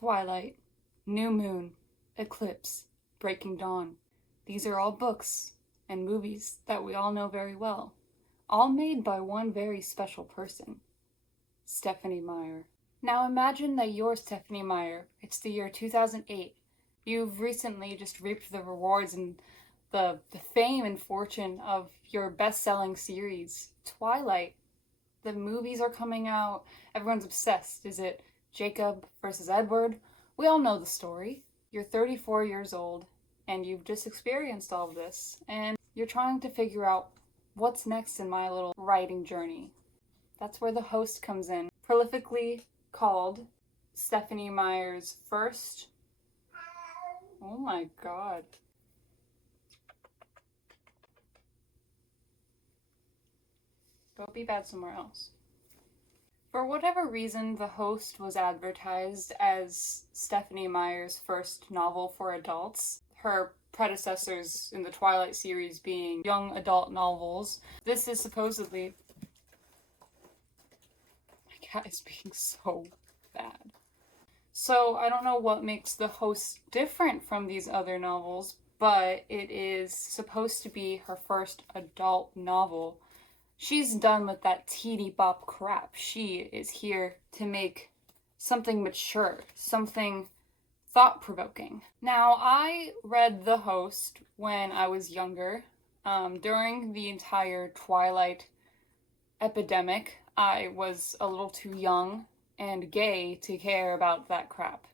Twilight, New Moon, Eclipse, Breaking Dawn. These are all books and movies that we all know very well, all made by one very special person, Stephenie Myer. Now imagine that you're Stephenie Myer. It's the year 2008. You've recently just reaped the rewards and the fame and fortune of your best-selling series, Twilight. The movies are coming out. Everyone's obsessed. Is it Jacob versus Edward? We all know the story. You're 34 years old, and you've just experienced all of this, and you're trying to figure out what's next in my little writing journey. That's where the host comes in, prolifically called Stephenie Meyer's first... Oh my god. Go be bad somewhere else. For whatever reason, The Host was advertised as Stephenie Meyer's first novel for adults. Her predecessors in the Twilight series being young adult novels. This is supposedly... My cat is being so bad. So I don't know what makes The Host different from these other novels, but it is supposed to be her first adult novel. She's done with that teeny bop crap. She is here to make something mature, something thought-provoking. Now, I read The Host when I was younger. During the entire Twilight epidemic, I was a little too young and gay to care about that crap.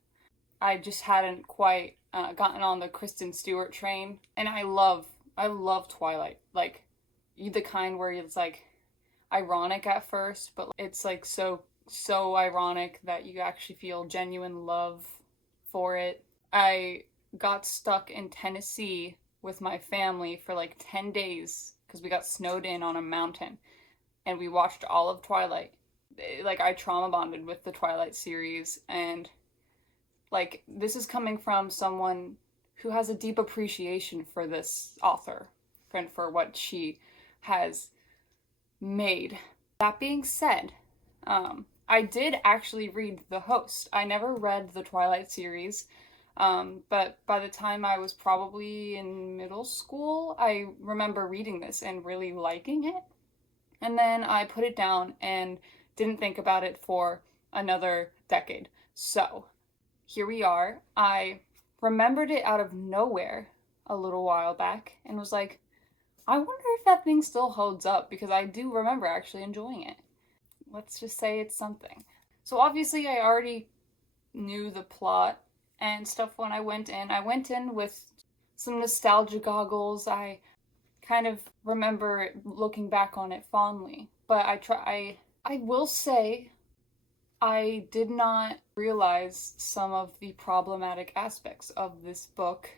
I just hadn't quite gotten on the Kristen Stewart train, and I love Twilight. Like, the kind where it's like ironic at first, but it's like so ironic that you actually feel genuine love for it. I got stuck in Tennessee with my family for like 10 days because we got snowed in on a mountain, and we watched all of Twilight. Like, I trauma bonded with the Twilight series, and like, this is coming from someone who has a deep appreciation for this author and for what she has made. That being said, I did actually read The Host. I never read the Twilight series, but by the time I was probably in middle school, I remember reading this and really liking it. And then I put it down and didn't think about it for another decade. So, here we are. I remembered it out of nowhere a little while back and was like, I wonder if that thing still holds up, because I do remember actually enjoying it. Let's just say it's something. So obviously I already knew the plot and stuff when I went in. I went in with some nostalgia goggles. I kind of remember looking back on it fondly. But I will say I did not realize some of the problematic aspects of this book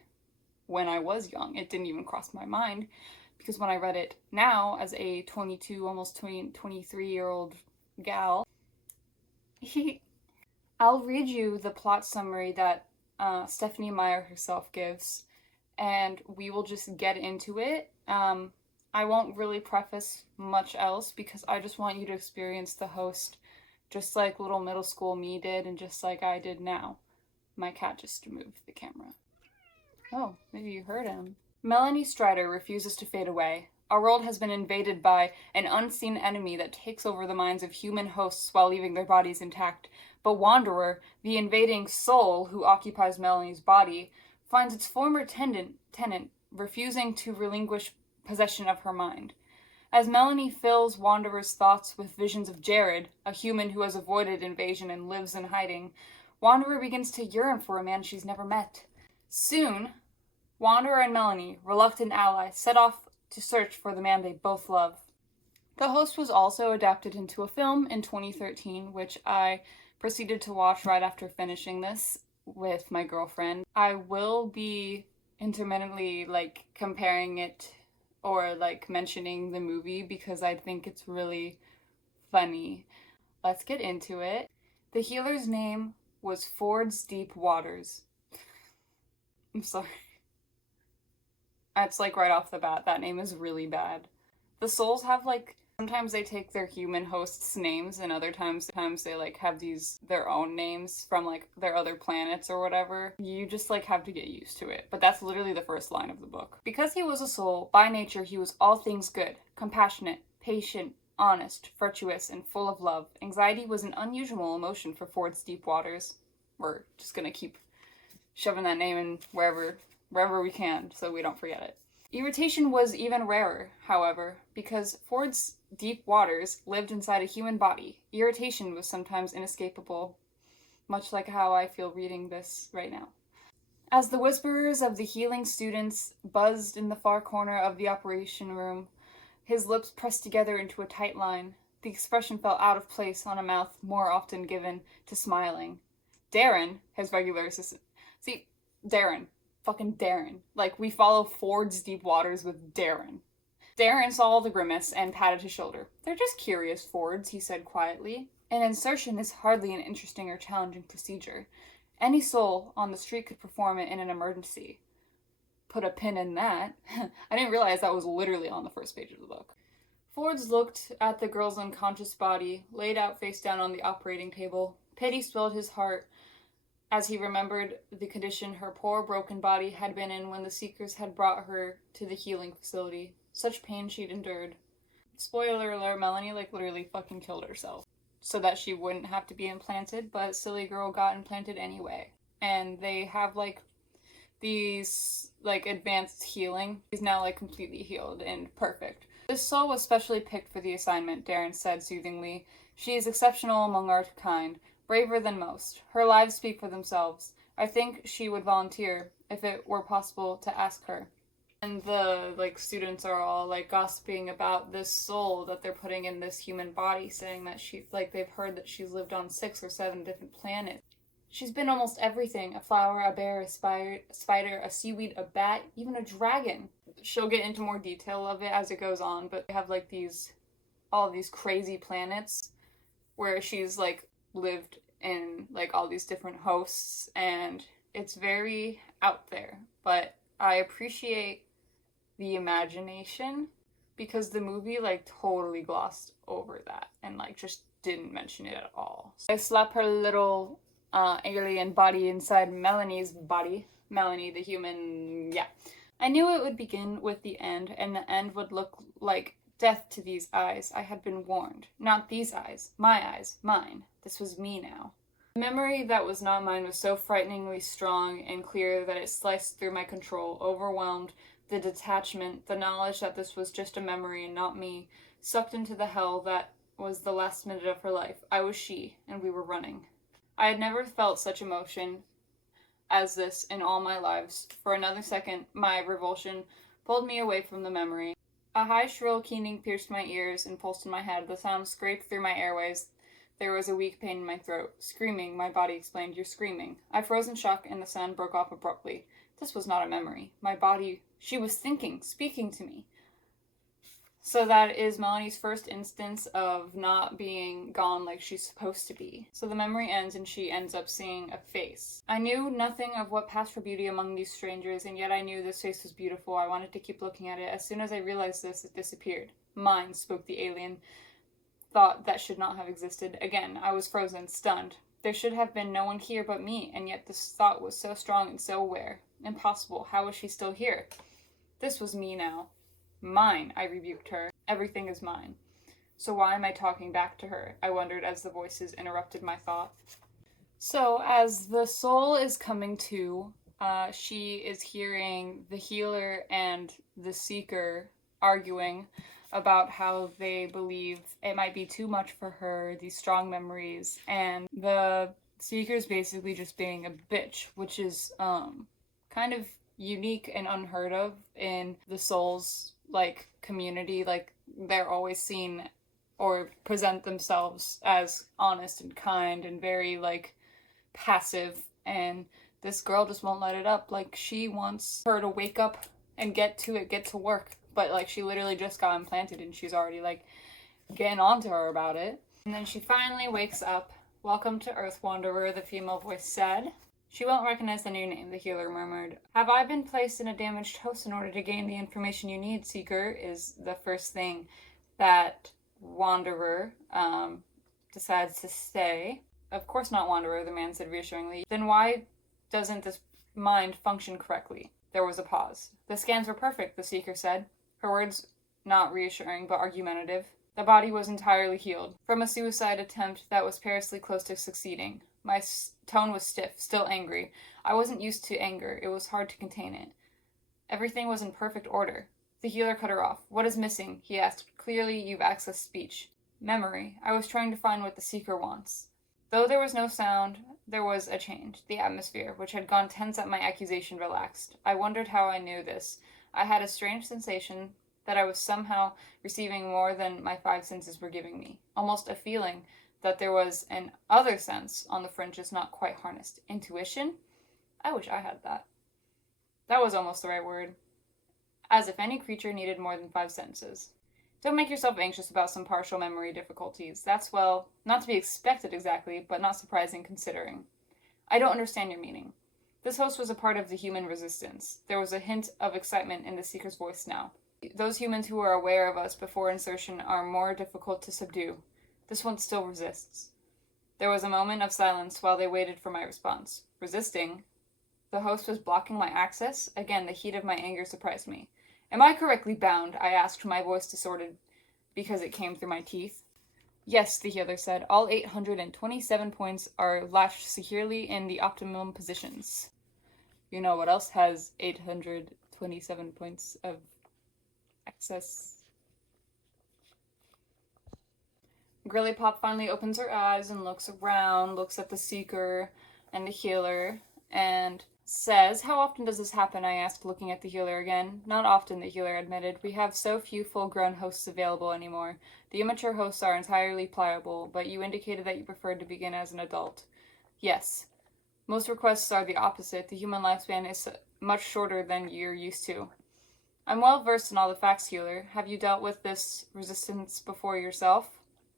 when I was young. It didn't even cross my mind. Because when I read it now, as a 22, almost 23-year-old gal, I'll read you the plot summary that Stephenie Myer herself gives, and we will just get into it. I won't really preface much else, because I just want you to experience The Host just like little middle school me did, and just like I did now. My cat just moved the camera. Oh, maybe you heard him. Melanie Strider refuses to fade away. Our world has been invaded by an unseen enemy that takes over the minds of human hosts while leaving their bodies intact. But Wanderer, the invading soul who occupies Melanie's body, finds its former tenant refusing to relinquish possession of her mind. As Melanie fills Wanderer's thoughts with visions of Jared, a human who has avoided invasion and lives in hiding, Wanderer begins to yearn for a man she's never met. Soon, Wanderer and Melanie, reluctant allies, set off to search for the man they both love. The Host was also adapted into a film in 2013, which I proceeded to watch right after finishing this with my girlfriend. I will be intermittently, comparing it or, mentioning the movie because I think it's really funny. Let's get into it. The healer's name was Ford's Deep Waters. I'm sorry. That's right off the bat, that name is really bad. The souls have Sometimes they take their human hosts' names, and other times they like have their own names from like their other planets or whatever. You just like have to get used to it. But that's literally the first line of the book. Because he was a soul, by nature he was all things good, compassionate, patient, honest, virtuous, and full of love. Anxiety was an unusual emotion for Ford's deep waters. We're just gonna keep shoving that name in wherever we can so we don't forget it. Irritation was even rarer, however, because Ford's deep waters lived inside a human body. Irritation was sometimes inescapable, much like how I feel reading this right now. As the whisperers of the healing students buzzed in the far corner of the operation room, his lips pressed together into a tight line. The expression fell out of place on a mouth more often given to smiling. Darren, his regular assistant. See, Darren. Fucking Darren. Like, we follow Ford's deep waters with Darren. Darren saw the grimace and patted his shoulder. They're just curious Fords, he said quietly. An insertion is hardly an interesting or challenging procedure. Any soul on the street could perform it in an emergency. Put a pin in that. I didn't realize that was literally on the first page of the book. Fords looked at the girl's unconscious body, laid out face down on the operating table. Pity swelled his heart as he remembered the condition her poor broken body had been in when the Seekers had brought her to the healing facility. Such pain she'd endured. Spoiler alert, Melanie literally fucking killed herself so that she wouldn't have to be implanted, but silly girl got implanted anyway. And they have these advanced healing. She's now completely healed and perfect. This soul was specially picked for the assignment, Darren said soothingly. She is exceptional among our kind. Braver than most. Her lives speak for themselves. I think she would volunteer if it were possible to ask her. And the students are all gossiping about this soul that they're putting in this human body, saying that they've heard that she's lived on 6 or 7 different planets. She's been almost everything: a flower, a bear, a spider, a seaweed, a bat, even a dragon. She'll get into more detail of it as it goes on, but they have all of these crazy planets where she's lived in all these different hosts, and it's very out there. But I appreciate the imagination because the movie totally glossed over that and just didn't mention it at all. So I slap her little alien body inside Melanie's body. Melanie, the human, yeah. I knew it would begin with the end, and the end would look like death to these eyes. I had been warned. Not these eyes. My eyes. Mine. This was me now. The memory that was not mine was so frighteningly strong and clear that it sliced through my control, overwhelmed the detachment, the knowledge that this was just a memory and not me, sucked into the hell that was the last minute of her life. I was she, and we were running. I had never felt such emotion as this in all my lives. For another second, my revulsion pulled me away from the memory. A high, shrill keening pierced my ears and pulsed in my head. The sound scraped through my airways. There was a weak pain in my throat. Screaming, my body explained. You're screaming. I froze in shock, and the sound broke off abruptly. This was not a memory. My body, she was thinking, speaking to me. So that is Melanie's first instance of not being gone like she's supposed to be. So the memory ends and she ends up seeing a face. I knew nothing of what passed for beauty among these strangers, and yet I knew this face was beautiful. I wanted to keep looking at it. As soon as I realized this, it disappeared. Mine, spoke the alien. Thought that should not have existed. Again, I was frozen, stunned. There should have been no one here but me, and yet this thought was so strong and so aware. Impossible. How was she still here? This was me now. Mine, I rebuked her. Everything is mine. So why am I talking back to her? I wondered as the voices interrupted my thought. So as the soul is coming to, she is hearing the healer and the seeker arguing about how they believe it might be too much for her, these strong memories, and the seeker's basically just being a bitch, which is kind of unique and unheard of in the souls community. They're always seen or present themselves as honest and kind and very passive, and this girl just won't let it up. She wants her to wake up and get to work, but she literally just got implanted and she's already getting on to her about it. And then she finally wakes up. Welcome to Earth, Wanderer, the female voice said. She won't recognize the new name, the healer murmured. Have I been placed in a damaged host in order to gain the information you need, Seeker? Is the first thing that Wanderer decides to stay. Of course not, Wanderer, the man said reassuringly. Then why doesn't this mind function correctly? There was a pause. The scans were perfect, the seeker said, her words not reassuring but argumentative. The body was entirely healed from a suicide attempt that was perilously close to succeeding. My tone was stiff, still angry. I wasn't used to anger. It was hard to contain it. Everything was in perfect order. The healer cut her off. What is missing? He asked. Clearly, you've accessed speech. Memory. I was trying to find what the seeker wants. Though there was no sound, there was a change. The atmosphere, which had gone tense at my accusation, relaxed. I wondered how I knew this. I had a strange sensation that I was somehow receiving more than my five senses were giving me. Almost a feeling that there was an other sense on the fringes not quite harnessed. Intuition? I wish I had that. That was almost the right word. As if any creature needed more than five senses. Don't make yourself anxious about some partial memory difficulties. That's, well, not to be expected exactly, but not surprising considering. I don't understand your meaning. This host was a part of the human resistance. There was a hint of excitement in the seeker's voice now. Those humans who are aware of us before insertion are more difficult to subdue. This one still resists. There was a moment of silence while they waited for my response. Resisting? The host was blocking my access? Again, the heat of my anger surprised me. Am I correctly bound? I asked, my voice distorted because it came through my teeth. Yes, the healer said. All 827 points are lashed securely in the optimum positions. You know what else has 827 points of access? Girly Pop finally opens her eyes and looks around, looks at the seeker and the healer, and says, how often does this happen? I asked, looking at the healer again. Not often, the healer admitted. We have so few full-grown hosts available anymore. The immature hosts are entirely pliable, but you indicated that you preferred to begin as an adult. Yes. Most requests are the opposite. The human lifespan is much shorter than you're used to. I'm well versed in all the facts, healer. Have you dealt with this resistance before yourself?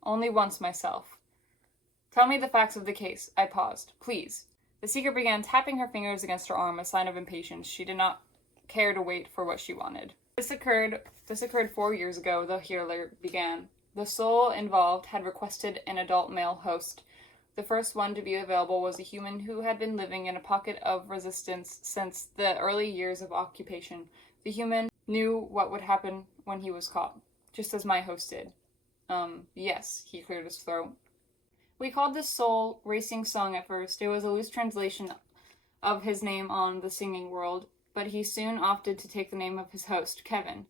Only once myself. Tell me the facts of the case. I paused. Please. The seeker began tapping her fingers against her arm, a sign of impatience. She did not care to wait for what she wanted. This occurred 4 years ago, the healer began. The soul involved had requested an adult male host. The first one to be available was a human who had been living in a pocket of resistance since the early years of occupation. The human knew what would happen when he was caught, just as my host did. Yes, he cleared his throat. We called this soul Racing Song at first. It was a loose translation of his name on the singing world, but he soon opted to take the name of his host, Kevin.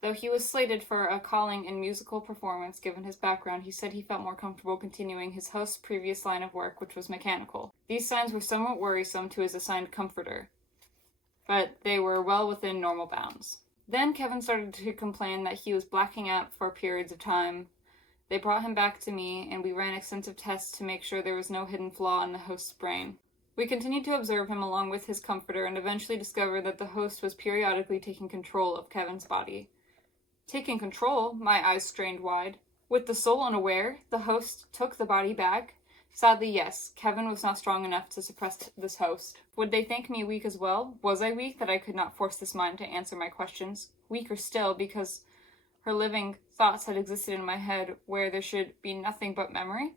Though he was slated for a calling in musical performance given his background, he said he felt more comfortable continuing his host's previous line of work, which was mechanical. These signs were somewhat worrisome to his assigned comforter, but they were well within normal bounds. Then Kevin started to complain that he was blacking out for periods of time. They brought him back to me, and we ran extensive tests to make sure there was no hidden flaw in the host's brain. We continued to observe him along with his comforter and eventually discovered that the host was periodically taking control of Kevin's body. Taking control? My eyes strained wide. With the soul unaware, the host took the body back? Sadly, yes. Kevin was not strong enough to suppress this host. Would they think me weak as well? Was I weak that I could not force this mind to answer my questions? Weaker still, because her living thoughts had existed in my head where there should be nothing but memory?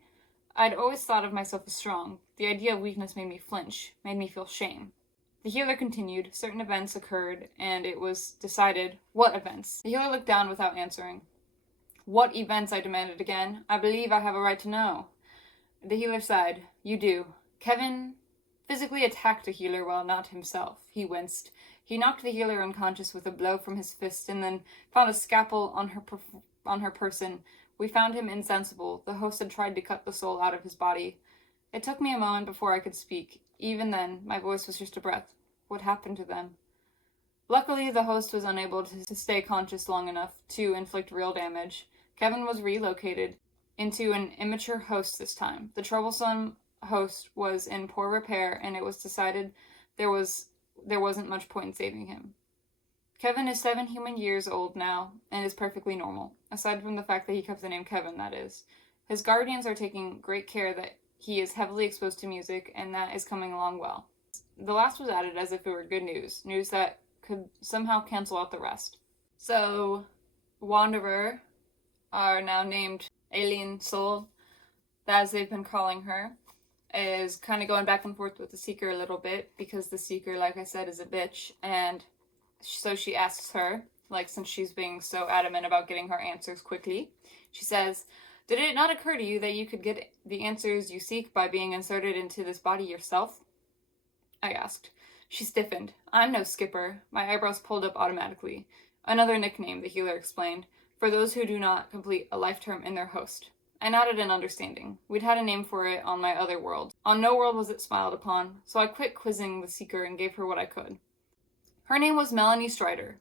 I'd always thought of myself as strong. The idea of weakness made me flinch, made me feel shame. The healer continued. Certain events occurred, and it was decided. What events? The healer looked down without answering. What events? I demanded again. I believe I have a right to know. The healer sighed. You do. Kevin physically attacked a healer while not himself. He winced. He knocked the healer unconscious with a blow from his fist and then found a scalpel on her person. We found him insensible. The host had tried to cut the soul out of his body. It took me a moment before I could speak. Even then, my voice was just a breath. What happened to them? Luckily, the host was unable to stay conscious long enough to inflict real damage. Kevin was relocated into an immature host this time. The troublesome host was in poor repair, and it was decided there wasn't much point in saving him. Kevin is 7 human years old now, and is perfectly normal, aside from the fact that he kept the name Kevin, that is. His guardians are taking great care that he is heavily exposed to music, and that is coming along well. The last was added as if it were good news that could somehow cancel out the rest. So, Wanderer are now named Alien Soul, as they've been calling her, is kind of going back and forth with the Seeker a little bit, because the Seeker, like I said, is a bitch, and so she asks her, like, since she's being so adamant about getting her answers quickly, she says, "Did it not occur to you that you could get the answers you seek by being inserted into this body yourself?" I asked. She stiffened. "I'm no skipper." My eyebrows pulled up automatically. "Another nickname," the healer explained, "for those who do not complete a life term in their host." I nodded in understanding. We'd had a name for it on my other world. On no world was it smiled upon, so I quit quizzing the Seeker and gave her what I could. Her name was Melanie Strider.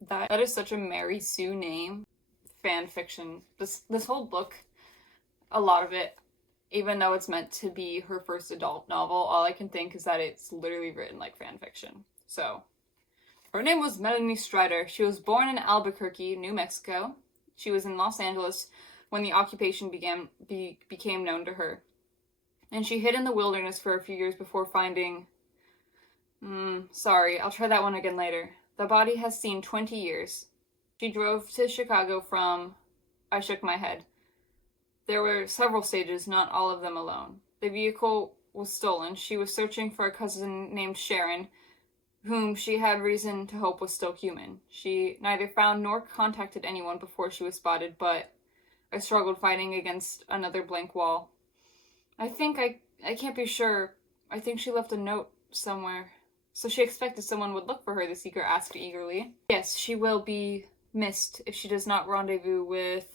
That is such a Mary Sue name. Fan fiction. This whole book, a lot of it, even though it's meant to be her first adult novel, all I can think is that it's literally written like fan fiction. So, her name was Melanie Strider. She was born in Albuquerque, New Mexico. She was in Los Angeles when the occupation became known to her. And she hid in the wilderness for a few years before finding... sorry, I'll try that one again later. The body has seen 20 years. She drove to Chicago from... I shook my head. There were several stages, not all of them alone. The vehicle was stolen. She was searching for a cousin named Sharon, whom she had reason to hope was still human. She neither found nor contacted anyone before she was spotted, but I struggled fighting against another blank wall. I can't be sure. I think she left a note somewhere. So she expected someone would look for her, the Seeker asked eagerly. Yes, she will be missed if she does not rendezvous with...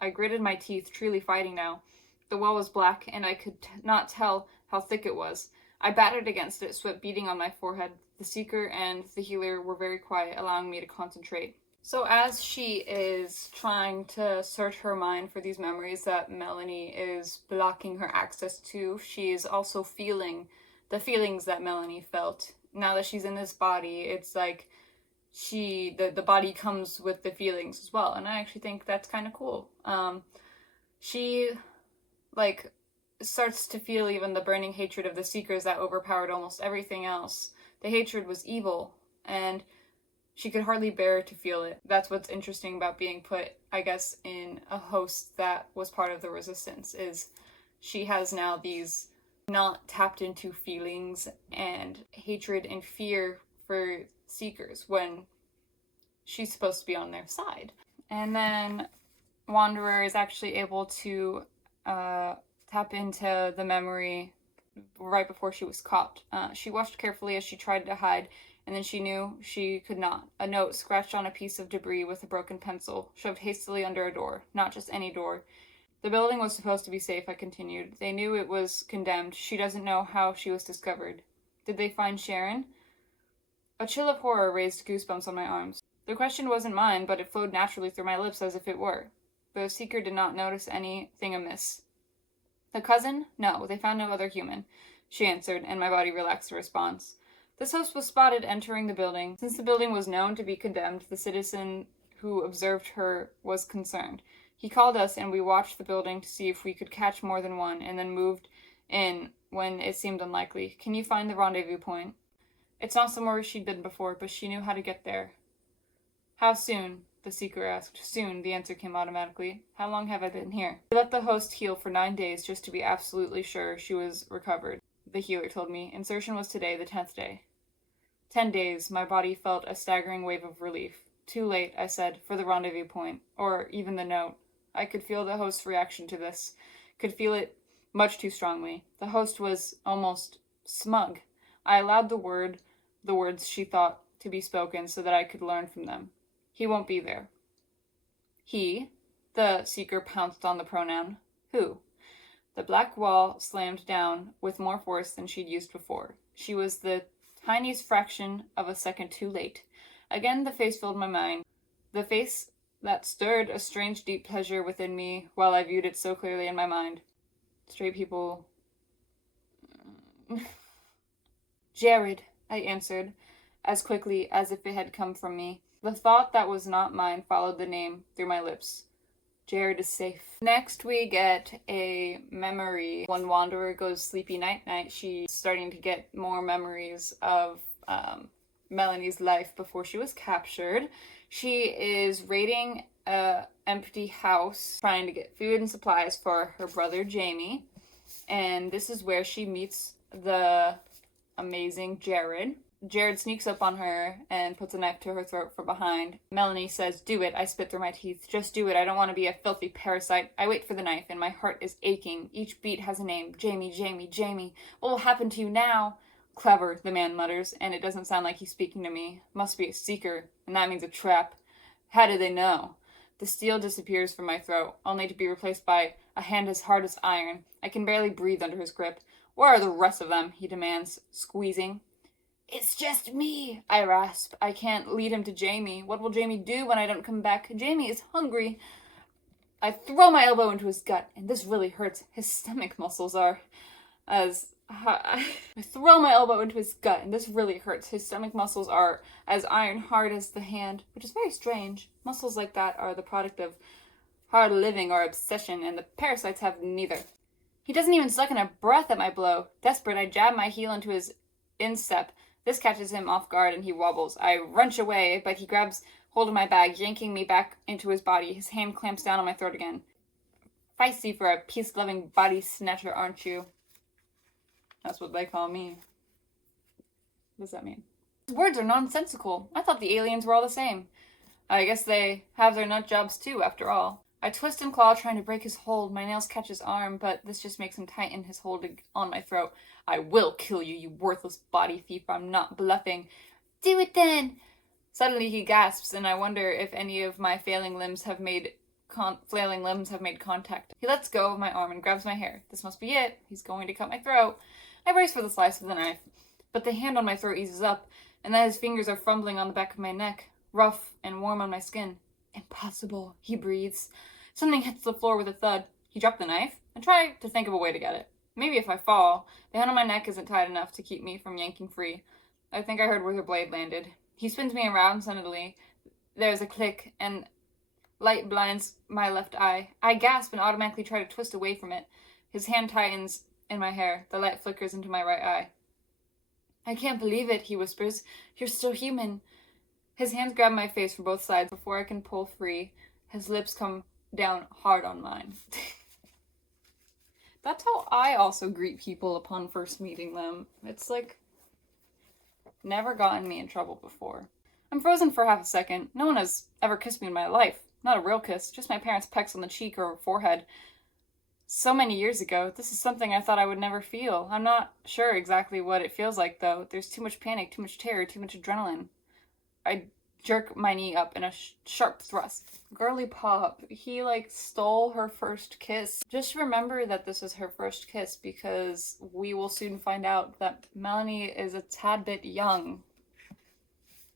I gritted my teeth, truly fighting now. The wall was black, and I could not tell how thick it was. I battered against it, sweat beating on my forehead. The Seeker and the healer were very quiet, allowing me to concentrate. So as she is trying to search her mind for these memories that Melanie is blocking her access to, she is also feeling the feelings that Melanie felt. Now that she's in this body, it's like the body comes with the feelings as well, and I actually think that's kind of cool. She, like, starts to feel even the burning hatred of the Seekers that overpowered almost everything else. The hatred was evil, and she could hardly bear to feel it. That's what's interesting about being put, I guess, in a host that was part of the resistance, is she has now these not tapped into feelings and hatred and fear for Seekers when she's supposed to be on their side. And then Wanderer is actually able to tap into the memory right before she was caught. She watched carefully as she tried to hide, and then she knew she could not. A note scratched on a piece of debris with a broken pencil, shoved hastily under a door. Not just any door. The building was supposed to be safe, I continued. They knew it was condemned. She doesn't know how she was discovered. Did they find Sharon? A chill of horror raised goosebumps on my arms. The question wasn't mine, but it flowed naturally through my lips as if it were. The Seeker did not notice anything amiss. The cousin? No, they found no other human, she answered, and my body relaxed in response. This host was spotted entering the building. Since the building was known to be condemned, the citizen who observed her was concerned. He called us, and we watched the building to see if we could catch more than one, and then moved in when it seemed unlikely. Can you find the rendezvous point? It's not somewhere she'd been before, but she knew how to get there. How soon? The Seeker asked. Soon, the answer came automatically. How long have I been here? We let the host heal for 9 days just to be absolutely sure she was recovered, the healer told me. Insertion was today, the 10th day. 10 days, my body felt a staggering wave of relief. Too late, I said, for the rendezvous point, or even the note. I could feel the host's reaction to this, could feel it much too strongly. The host was almost smug. I allowed the words she thought to be spoken so that I could learn from them. He won't be there. He? The Seeker pounced on the pronoun. Who? The black wall slammed down with more force than she'd used before. She was the tiniest fraction of a second too late. Again, the face filled my mind. The face that stirred a strange deep pleasure within me while I viewed it so clearly in my mind. Straight people... Jared, I answered, as quickly as if it had come from me. The thought that was not mine followed the name through my lips. Jared is safe. Next we get a memory. When Wanderer goes sleepy night-night, she's starting to get more memories of Melanie's life before she was captured. She is raiding empty house trying to get food and supplies for her brother Jamie. And this is where she meets the amazing Jared. Jared sneaks up on her and puts a knife to her throat from behind. Melanie says, "Do it." I spit through my teeth. "Just do it. I don't want to be a filthy parasite." I wait for the knife, and my heart is aching. Each beat has a name. Jamie, Jamie, Jamie. What will happen to you now? "Clever," the man mutters, and it doesn't sound like he's speaking to me. Must be a seeker, and that means a trap. How did they know? The steel disappears from my throat, only to be replaced by a hand as hard as iron. I can barely breathe under his grip. "Where are the rest of them?" he demands, squeezing. "It's just me," I rasp. I can't lead him to Jamie. What will Jamie do when I don't come back? Jamie is hungry. I throw my elbow into his gut, and this really hurts. His stomach muscles are as... I throw my elbow into his gut, and this really hurts. His stomach muscles are as iron hard as the hand, which is very strange. Muscles like that are the product of hard living or obsession, and the parasites have neither. He doesn't even suck in a breath at my blow. Desperate, I jab my heel into his instep. This catches him off guard and he wobbles. I wrench away, but he grabs hold of my bag, yanking me back into his body. His hand clamps down on my throat again. "Feisty for a peace-loving body snatcher, aren't you?" That's what they call me. What does that mean? His words are nonsensical. I thought the aliens were all the same. I guess they have their nut jobs too, after all. I twist and claw, trying to break his hold. My nails catch his arm, but this just makes him tighten his hold on my throat. "I will kill you, you worthless body thief. I'm not bluffing." "Do it then." Suddenly he gasps, and I wonder if any of my flailing limbs have made contact. He lets go of my arm and grabs my hair. This must be it. He's going to cut my throat. I brace for the slice of the knife, but the hand on my throat eases up, and then his fingers are fumbling on the back of my neck, rough and warm on my skin. "Impossible," he breathes. Something hits the floor with a thud. He dropped the knife. I try to think of a way to get it. Maybe if I fall. The hand on my neck isn't tight enough to keep me from yanking free. I think I heard where the blade landed. He spins me around suddenly. There's a click, and light blinds my left eye. I gasp and automatically try to twist away from it. His hand tightens in my hair. The light flickers into my right eye. "I can't believe it," he whispers. "You're still human." His hands grab my face from both sides. Before I can pull free, his lips come down hard on mine. That's how I also greet people upon first meeting them. It's like never gotten me in trouble before. I'm frozen for half a second. No one has ever kissed me in my life. Not a real kiss, just my parents' pecks on the cheek or forehead. So many years ago, this is something I thought I would never feel. I'm not sure exactly what it feels like, though. There's too much panic, too much terror, too much adrenaline. I jerk my knee up in a sharp thrust. Girly pop. He, stole her first kiss. Just remember that this is her first kiss, because we will soon find out that Melanie is a tad bit young.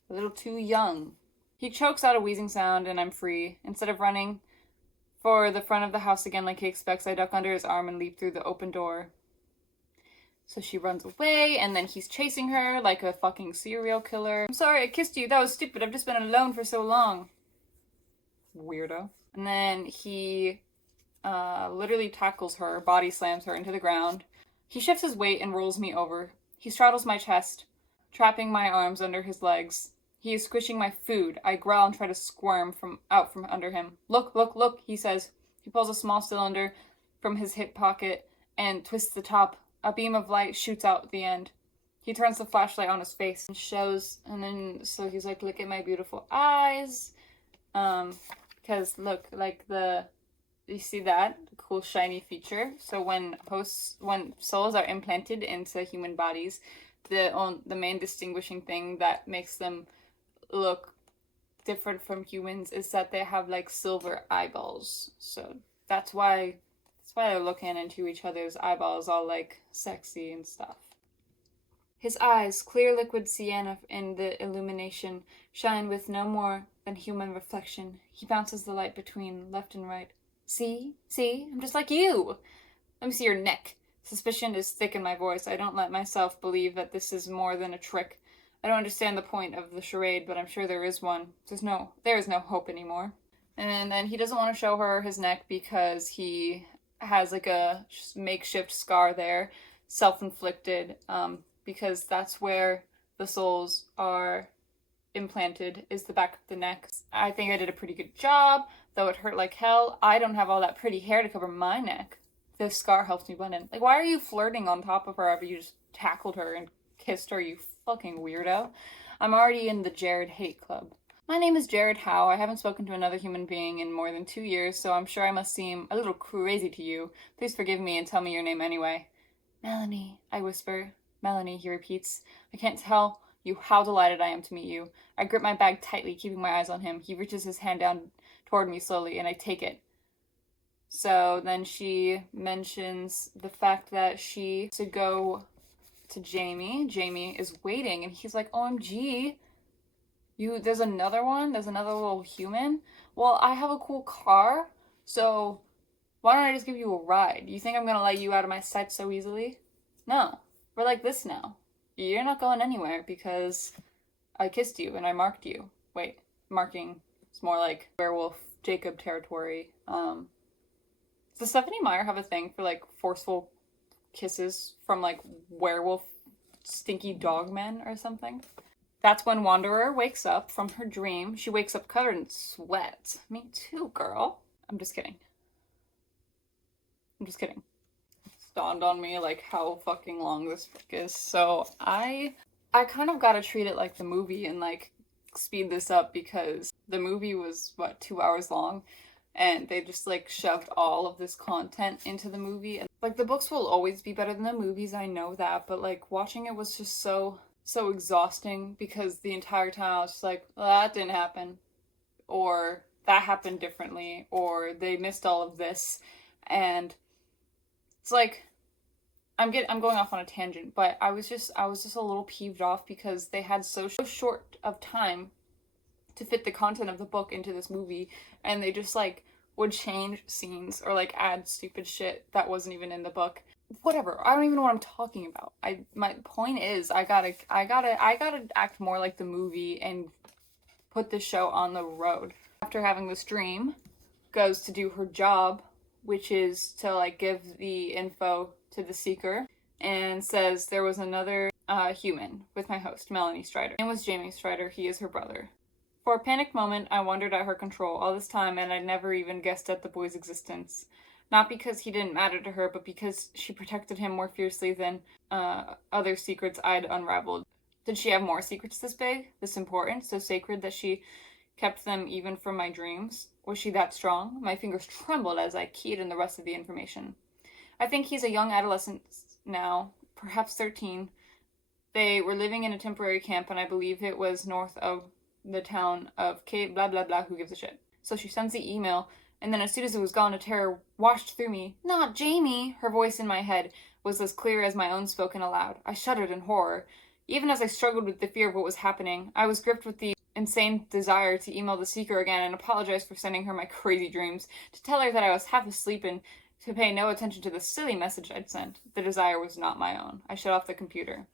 A little too young. He chokes out a wheezing sound, and I'm free. Instead of running for the front of the house again like he expects, I duck under his arm and leap through the open door. So she runs away, and then he's chasing her like a fucking serial killer. "I'm sorry I kissed you. That was stupid. I've just been alone for so long." Weirdo. And then he literally tackles her, body slams her into the ground. He shifts his weight and rolls me over. He straddles my chest, trapping my arms under his legs. He is squishing my food. I growl and try to squirm out from under him. "Look, look, look," he says. He pulls a small cylinder from his hip pocket and twists the top. A beam of light shoots out the end. He turns the flashlight on his face and so he's like, "Look at my beautiful eyes." Because look, you see that? Cool shiny feature. So when souls are implanted into human bodies, the main distinguishing thing that makes them look different from humans is that they have silver eyeballs. So that's why they're looking into each other's eyeballs all sexy and stuff. His eyes, clear liquid sienna in the illumination, shine with no more than human reflection. He bounces the light between left and right. See? I'm just like you! Let me see your neck." Suspicion is thick in my voice. I don't let myself believe that this is more than a trick. I don't understand the point of the charade, but I'm sure there is one. There is no hope anymore. And then he doesn't want to show her his neck because he has a makeshift scar there, self-inflicted, because that's where the souls are implanted is the back of the neck. I think I did a pretty good job, though it hurt like hell. I don't have all that pretty hair to cover my neck. This scar helps me blend in. Like, why are you flirting on top of her after you just tackled her and kissed her, you fucking weirdo? I'm already in the Jared hate club. My name is Jared Howe. I haven't spoken to another human being in more than 2 years, so I'm sure I must seem a little crazy to you. Please forgive me and tell me your name anyway. Melanie, I whisper. Melanie, he repeats. I can't tell you how delighted I am to meet you. I grip my bag tightly, keeping my eyes on him. He reaches his hand down toward me slowly, and I take it. So then she mentions the fact that she should go to Jamie. Jamie is waiting, and he's like, OMG, there's another one? There's another little human? Well, I have a cool car, so why don't I just give you a ride? You think I'm gonna let you out of my sight so easily? No. We're like this now. You're not going anywhere because I kissed you and I marked you. Wait, marking is more like werewolf Jacob territory. Does Stephenie Myer have a thing for like forceful kisses from like werewolf stinky dog men or something? That's when Wanderer wakes up from her dream. She wakes up covered in sweat. Me too, girl. I'm just kidding. It's dawned on me like how fucking long this book is. So I kind of gotta treat it like the movie and like speed this up because the movie was 2 hours long and they just like shoved all of this content into the movie. And like the books will always be better than the movies, I know that, but like watching it was just so exhausting because the entire time I was just like, well, that didn't happen, or that happened differently, or they missed all of this. And it's like I'm going off on a tangent, but I was just a little peeved off because they had so short of time to fit the content of the book into this movie, and they just like would change scenes or like add stupid shit that wasn't even in the book. Whatever. I don't even know what I'm talking about. My point is I gotta act more like the movie and put the show on the road. After having this dream, goes to do her job, which is to like give the info to the Seeker, and says there was another human with my host, Melanie Strider. His name was Jamie Strider. He is her brother. For a panicked moment, I wondered at her control all this time, and I'd never even guessed at the boy's existence. Not because he didn't matter to her, but because she protected him more fiercely than other secrets I'd unraveled. Did she have more secrets this big, this important, so sacred that she kept them even from my dreams? Was she that strong? My fingers trembled as I keyed in the rest of the information. I think he's a young adolescent now, perhaps 13. They were living in a temporary camp, and I believe it was north of the town of Cape blah blah blah, who gives a shit. So she sends the email, and then as soon as it was gone, a terror washed through me. Not Jamie! Her voice in my head was as clear as my own spoken aloud. I shuddered in horror. Even as I struggled with the fear of what was happening, I was gripped with the insane desire to email the Seeker again and apologize for sending her my crazy dreams, to tell her that I was half asleep and to pay no attention to the silly message I'd sent. The desire was not my own. I shut off the computer.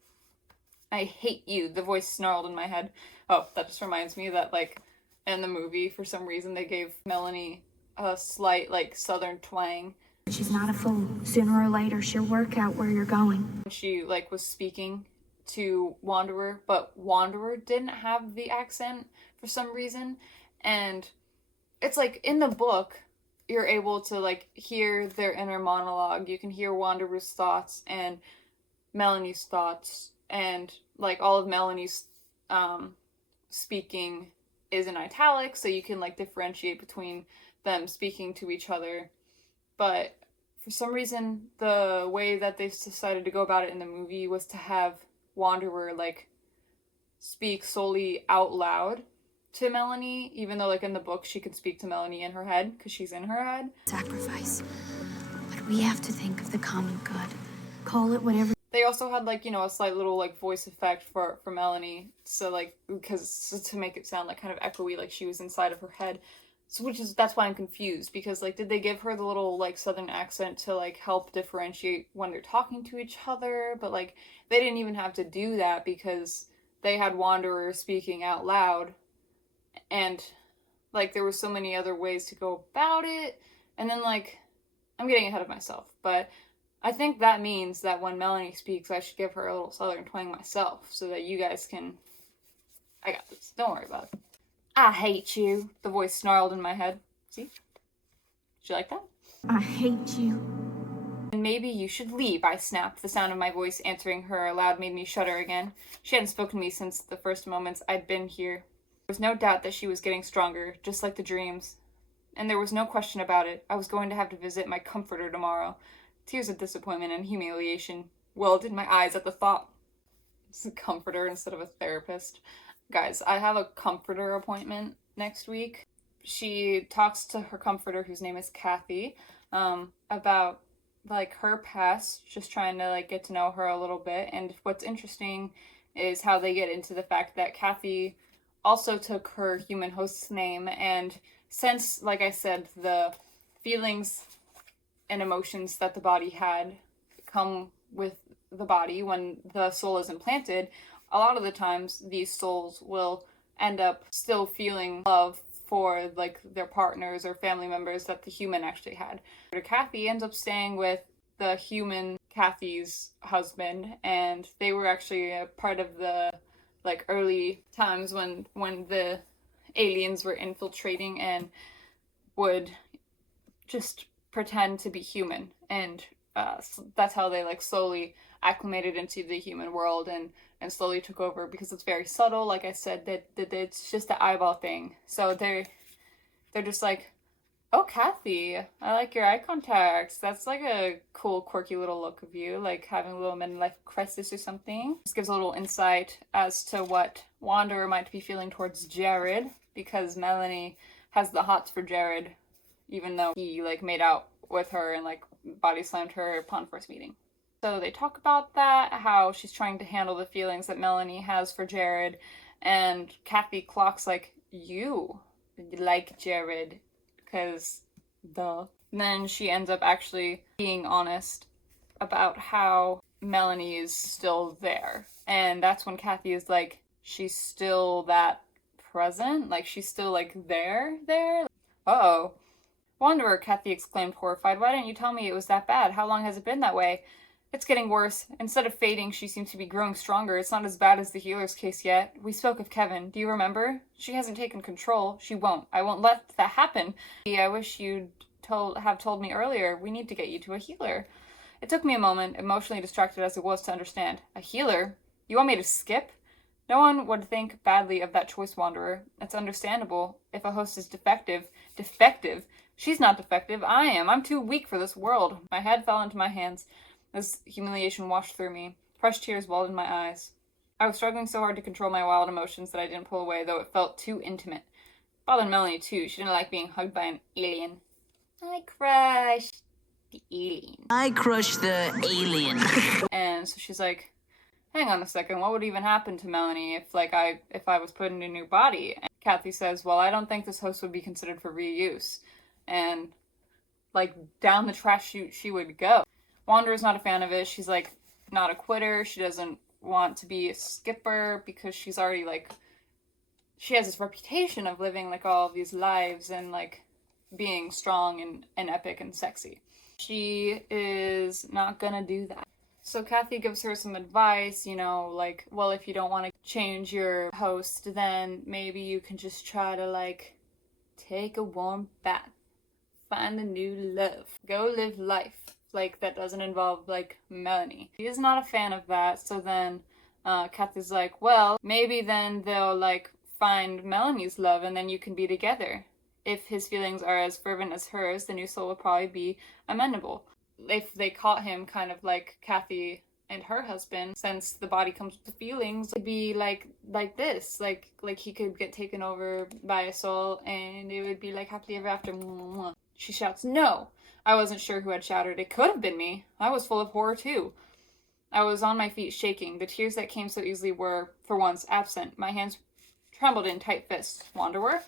I hate you, the voice snarled in my head. Oh, that just reminds me that, like, in the movie, for some reason, they gave Melanie a slight, like, southern twang. She's not a fool. Sooner or later, she'll work out where you're going. She, like, was speaking to Wanderer, but Wanderer didn't have the accent for some reason. And it's like, in the book, you're able to, like, hear their inner monologue. You can hear Wanderer's thoughts and Melanie's thoughts, and like all of Melanie's speaking is in italics, so you can like differentiate between them speaking to each other. But for some reason, the way that they decided to go about it in the movie was to have Wanderer like speak solely out loud to Melanie, even though like in the book she could speak to Melanie in her head because she's in her head. Sacrifice. But we have to think of the common good. Call it whatever. They also had like, you know, a slight little like voice effect for Melanie, so like because to make it sound like kind of echoey, like she was inside of her head. So that's why I'm confused, because like did they give her the little like southern accent to like help differentiate when they're talking to each other? But like they didn't even have to do that because they had Wanderer speaking out loud, and like there were so many other ways to go about it. And then like I'm getting ahead of myself, but I think that means that when Melanie speaks, I should give her a little southern twang myself so that you guys can I got this. Don't worry about it. I hate you, the voice snarled in my head. See? Did you like that? I hate you. Maybe you should leave, I snapped. The sound of my voice answering her aloud made me shudder again. She hadn't spoken to me since the first moments I'd been here. There was no doubt that she was getting stronger, just like the dreams. And there was no question about it. I was going to have to visit my comforter tomorrow. Tears of disappointment and humiliation welled in my eyes at the thought. It's a comforter instead of a therapist. Guys, I have a comforter appointment next week. She talks to her comforter, whose name is Kathy, about like her past, just trying to like get to know her a little bit. And what's interesting is how they get into the fact that Kathy also took her human host's name, and since, like I said, the feelings and emotions that the body had come with the body when the soul is implanted, a lot of the times these souls will end up still feeling love for like their partners or family members that the human actually had. Kathy ends up staying with the human Kathy's husband, and they were actually a part of the like early times when the aliens were infiltrating and would just pretend to be human, and that's how they like slowly acclimated into the human world and slowly took over, because it's very subtle. Like I said, that it's just the eyeball thing. So they're just like, oh, Kathy, I like your eye contacts. That's like a cool, quirky little look of you, like having a little midlife crisis or something. This gives a little insight as to what Wanderer might be feeling towards Jared, because Melanie has the hots for Jared, even though he like made out with her and like body slammed her upon first meeting. So they talk about that, how she's trying to handle the feelings that Melanie has for Jared, and Kathy clocks like, you like Jared, because duh. And then she ends up actually being honest about how Melanie is still there. And that's when Kathy is like, she's still that present? Like, she's still like there? Uh-oh. Wanderer, Kathy exclaimed, horrified. Why didn't you tell me it was that bad? How long has it been that way? It's getting worse. Instead of fading, she seems to be growing stronger. It's not as bad as the healer's case yet. We spoke of Kevin. Do you remember? She hasn't taken control. She won't. I won't let that happen. I wish you'd have told me earlier. We need to get you to a healer. It took me a moment, emotionally distracted as it was, to understand. A healer? You want me to skip? No one would think badly of that choice, Wanderer. It's understandable if a host is defective. Defective? She's not defective. I am. I'm too weak for this world. My head fell into my hands as humiliation washed through me. Fresh tears welled in my eyes. I was struggling so hard to control my wild emotions that I didn't pull away, though it felt too intimate. It bothered Melanie, too. She didn't like being hugged by an alien. I crushed the alien. I crushed the alien. And so she's like, hang on a second, what would even happen to Melanie if I was put in a new body? And Kathy says, well, I don't think this host would be considered for reuse. And like down the trash chute she would go. Wanderer's not a fan of it. She's like not a quitter. She doesn't want to be a skipper because she's already like, she has this reputation of living like all of these lives and like being strong and epic and sexy. She is not gonna do that. So Kathy gives her some advice, you know, like, well, if you don't want to change your host, then maybe you can just try to like take a warm bath, find a new love, go live life. Like, that doesn't involve, like, Melanie. She is not a fan of that, so then Kathy's like, well, maybe then they'll, like, find Melanie's love and then you can be together. If his feelings are as fervent as hers, the new soul will probably be amenable. If they caught him kind of like Kathy and her husband, since the body comes with the feelings, it'd be like this. Like he could get taken over by a soul and it would be like happily ever after. She shouts, no! I wasn't sure who had shouted. It could have been me. I was full of horror, too. I was on my feet, shaking. The tears that came so easily were, for once, absent. My hands trembled in tight fists. Wanderer?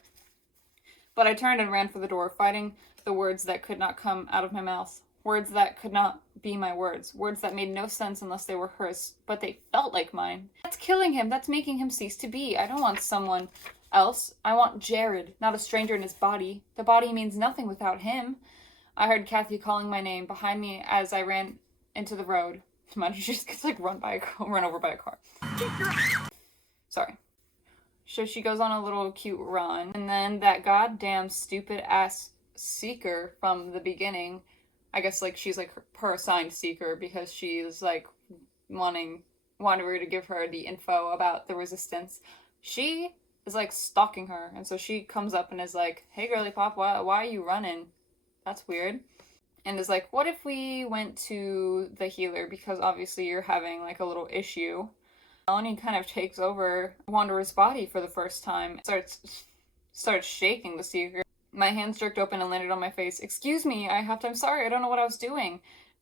But I turned and ran for the door, fighting the words that could not come out of my mouth. Words that could not be my words. Words that made no sense unless they were hers, but they felt like mine. That's killing him. That's making him cease to be. I don't want someone else. I want Jared, not a stranger in his body. The body means nothing without him. I heard Kathy calling my name behind me as I ran into the road. Imagine she just gets like run over by a car. Sorry. So she goes on a little cute run, and then that goddamn stupid ass seeker from the beginning, I guess like she's like her assigned seeker because she's like wanting Wanderer to give her the info about the resistance. She is like stalking her, and so she comes up and is like, "Hey girly pop, why are you running? That's weird." And is like, "What if we went to the healer, because obviously you're having like a little issue." Melanie kind of takes over Wanderer's body for the first time. Starts shaking the seeker. My hands jerked open and landed on my face. "Excuse me, I'm sorry, I don't know what I was doing."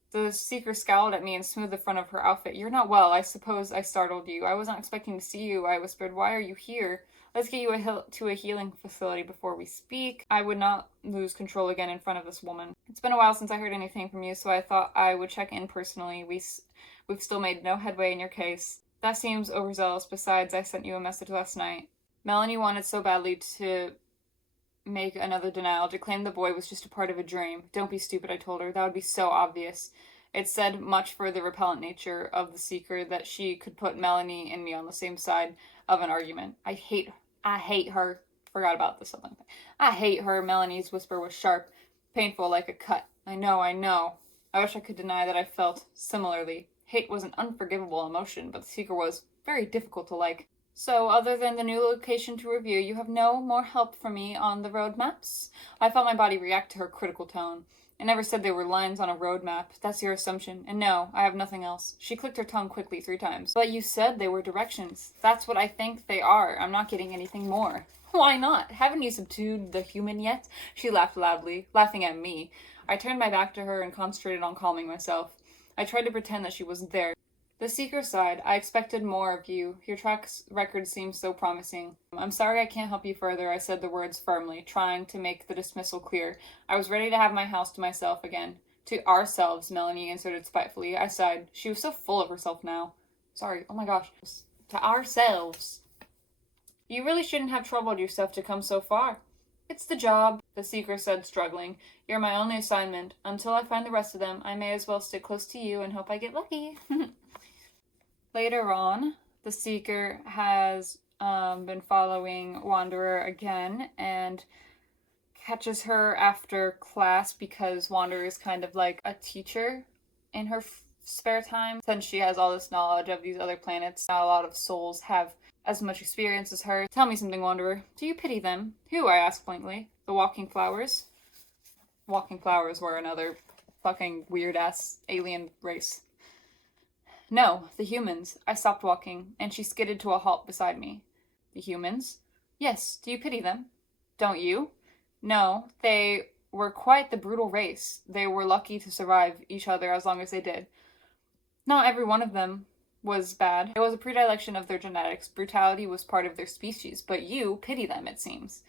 The seeker scowled at me and smoothed the front of her outfit. "You're not well. I suppose I startled you. I wasn't expecting to see you," I whispered. "Why are you here? Let's get you to a healing facility before we speak." I would not lose control again in front of this woman. "It's been a while since I heard anything from you, so I thought I would check in personally. We've still made no headway in your case." "That seems overzealous. Besides, I sent you a message last night." Melanie wanted so badly to make another denial, to claim the boy was just a part of a dream. "Don't be stupid," I told her. "That would be so obvious." It said much for the repellent nature of the seeker that she could put Melanie and me on the same side of an argument. I hate her. Forgot about this something. "I hate her." Melanie's whisper was sharp, painful like a cut. I know. I wish I could deny that I felt similarly. Hate was an unforgivable emotion, but the seeker was very difficult to like. "So, other than the new location to review, you have no more help for me on the road maps?" I felt my body react to her critical tone. "I never said they were lines on a road map. That's your assumption. And no, I have nothing else." She clicked her tongue quickly 3 times. "But you said they were directions." "That's what I think they are. I'm not getting anything more." "Why not? Haven't you subdued the human yet?" She laughed loudly, laughing at me. I turned my back to her and concentrated on calming myself. I tried to pretend that she wasn't there. The seeker sighed. "I expected more of you. Your track record seems so promising." "I'm sorry I can't help you further," I said the words firmly, trying to make the dismissal clear. I was ready to have my house to myself again. "To ourselves," Melanie inserted spitefully. I sighed. She was so full of herself now. "Sorry, oh my gosh. To ourselves." "You really shouldn't have troubled yourself to come so far." "It's the job," the seeker said, struggling. "You're my only assignment. Until I find the rest of them, I may as well stick close to you and hope I get lucky." Later on, the seeker has been following Wanderer again and catches her after class because Wanderer is kind of like a teacher in her spare time. Since she has all this knowledge of these other planets, not a lot of souls have as much experience as her. "Tell me something, Wanderer. Do you pity them?" "Who?" I asked blankly. "The walking flowers?" Walking flowers were another fucking weird-ass alien race. "No, the humans." I stopped walking, and she skidded to a halt beside me. "The humans?" "Yes. Do you pity them?" "Don't you?" "No. They were quite the brutal race. They were lucky to survive each other as long as they did. Not every one of them was bad. It was a predilection of their genetics. Brutality was part of their species. But you pity them, it seems.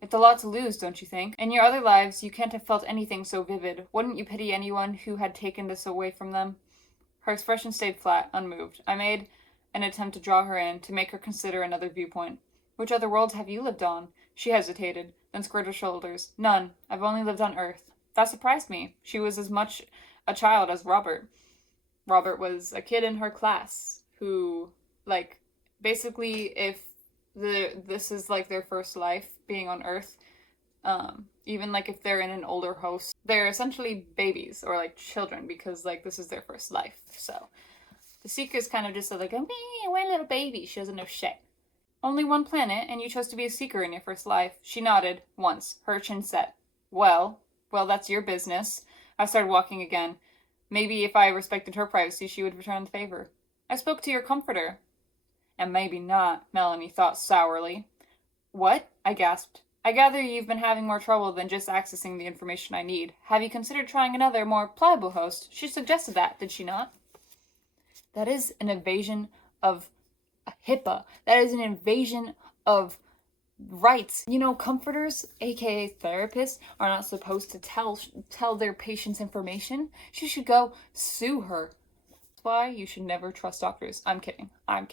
It's a lot to lose, don't you think? In your other lives, you can't have felt anything so vivid. Wouldn't you pity anyone who had taken this away from them?" Her expression stayed flat, unmoved. I made an attempt to draw her in, to make her consider another viewpoint. "Which other worlds have you lived on?" She hesitated, then squared her shoulders. "None. I've only lived on Earth." That surprised me. She was as much a child as Robert. Robert was a kid in her class who, like, basically if this is like their first life being on Earth, even like if they're in an older host, they're essentially babies or like children because like this is their first life. So the seeker's kind of just like, we're a little baby. She doesn't know shit. "Only one planet, and you chose to be a seeker in your first life." She nodded once, her chin set. Well, that's your business." I started walking again. Maybe if I respected her privacy, she would return the favor. "I spoke to your comforter." "And maybe not," Melanie thought sourly. "What?" I gasped. "I gather you've been having more trouble than just accessing the information I need. Have you considered trying another, more pliable host?" She suggested that, did she not? That is an invasion of HIPAA. That is an invasion of rights. You know, comforters, aka therapists, are not supposed to tell their patients information. She should go sue her. That's why you should never trust doctors. I'm kidding. I'm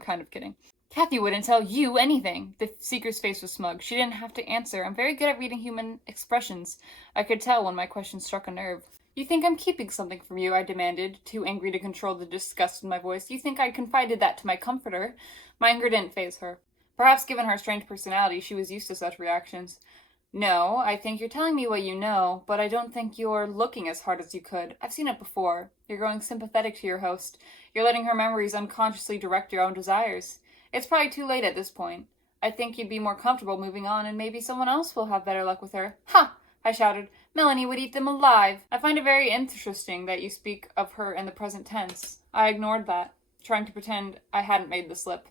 kind of kidding. "Kathy wouldn't tell you anything." The seeker's face was smug. She didn't have to answer. I'm very good at reading human expressions. I could tell when my question struck a nerve. You think I'm keeping something from you, I demanded, too angry to control the disgust in my voice. You think I confided that to my comforter? My anger didn't faze her. Perhaps given her strange personality, she was used to such reactions. No, I think you're telling me what you know, but I don't think you're looking as hard as you could. I've seen it before. You're growing sympathetic to your host. You're letting her memories unconsciously direct your own desires. It's probably too late at this point. I think you'd be more comfortable moving on, and maybe someone else will have better luck with her. Ha! I shouted. Melanie would eat them alive. I find it very interesting that you speak of her in the present tense. I ignored that, trying to pretend I hadn't made the slip.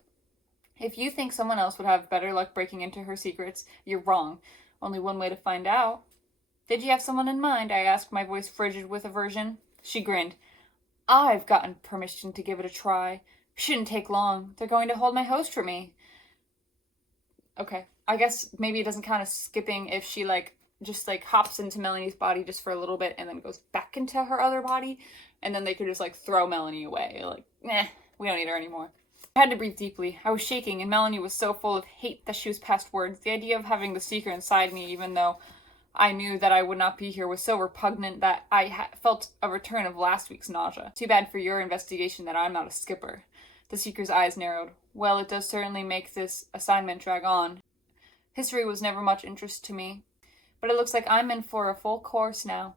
If you think someone else would have better luck breaking into her secrets, you're wrong. Only one way to find out. Did you have someone in mind? I asked, my voice frigid with aversion. She grinned. I've gotten permission to give it a try. Shouldn't take long. They're going to hold my host for me. Okay. I guess maybe it doesn't count as skipping if she, just hops into Melanie's body just for a little bit and then goes back into her other body. And then they could just, throw Melanie away. We don't need her anymore. I had to breathe deeply. I was shaking, and Melanie was so full of hate that she was past words. The idea of having the seeker inside me, even though I knew that I would not be here, was so repugnant that I felt a return of last week's nausea. Too bad for your investigation that I'm not a skipper. The seeker's eyes narrowed. Well, it does certainly make this assignment drag on. History was never much interest to me, but it looks like I'm in for a full course now.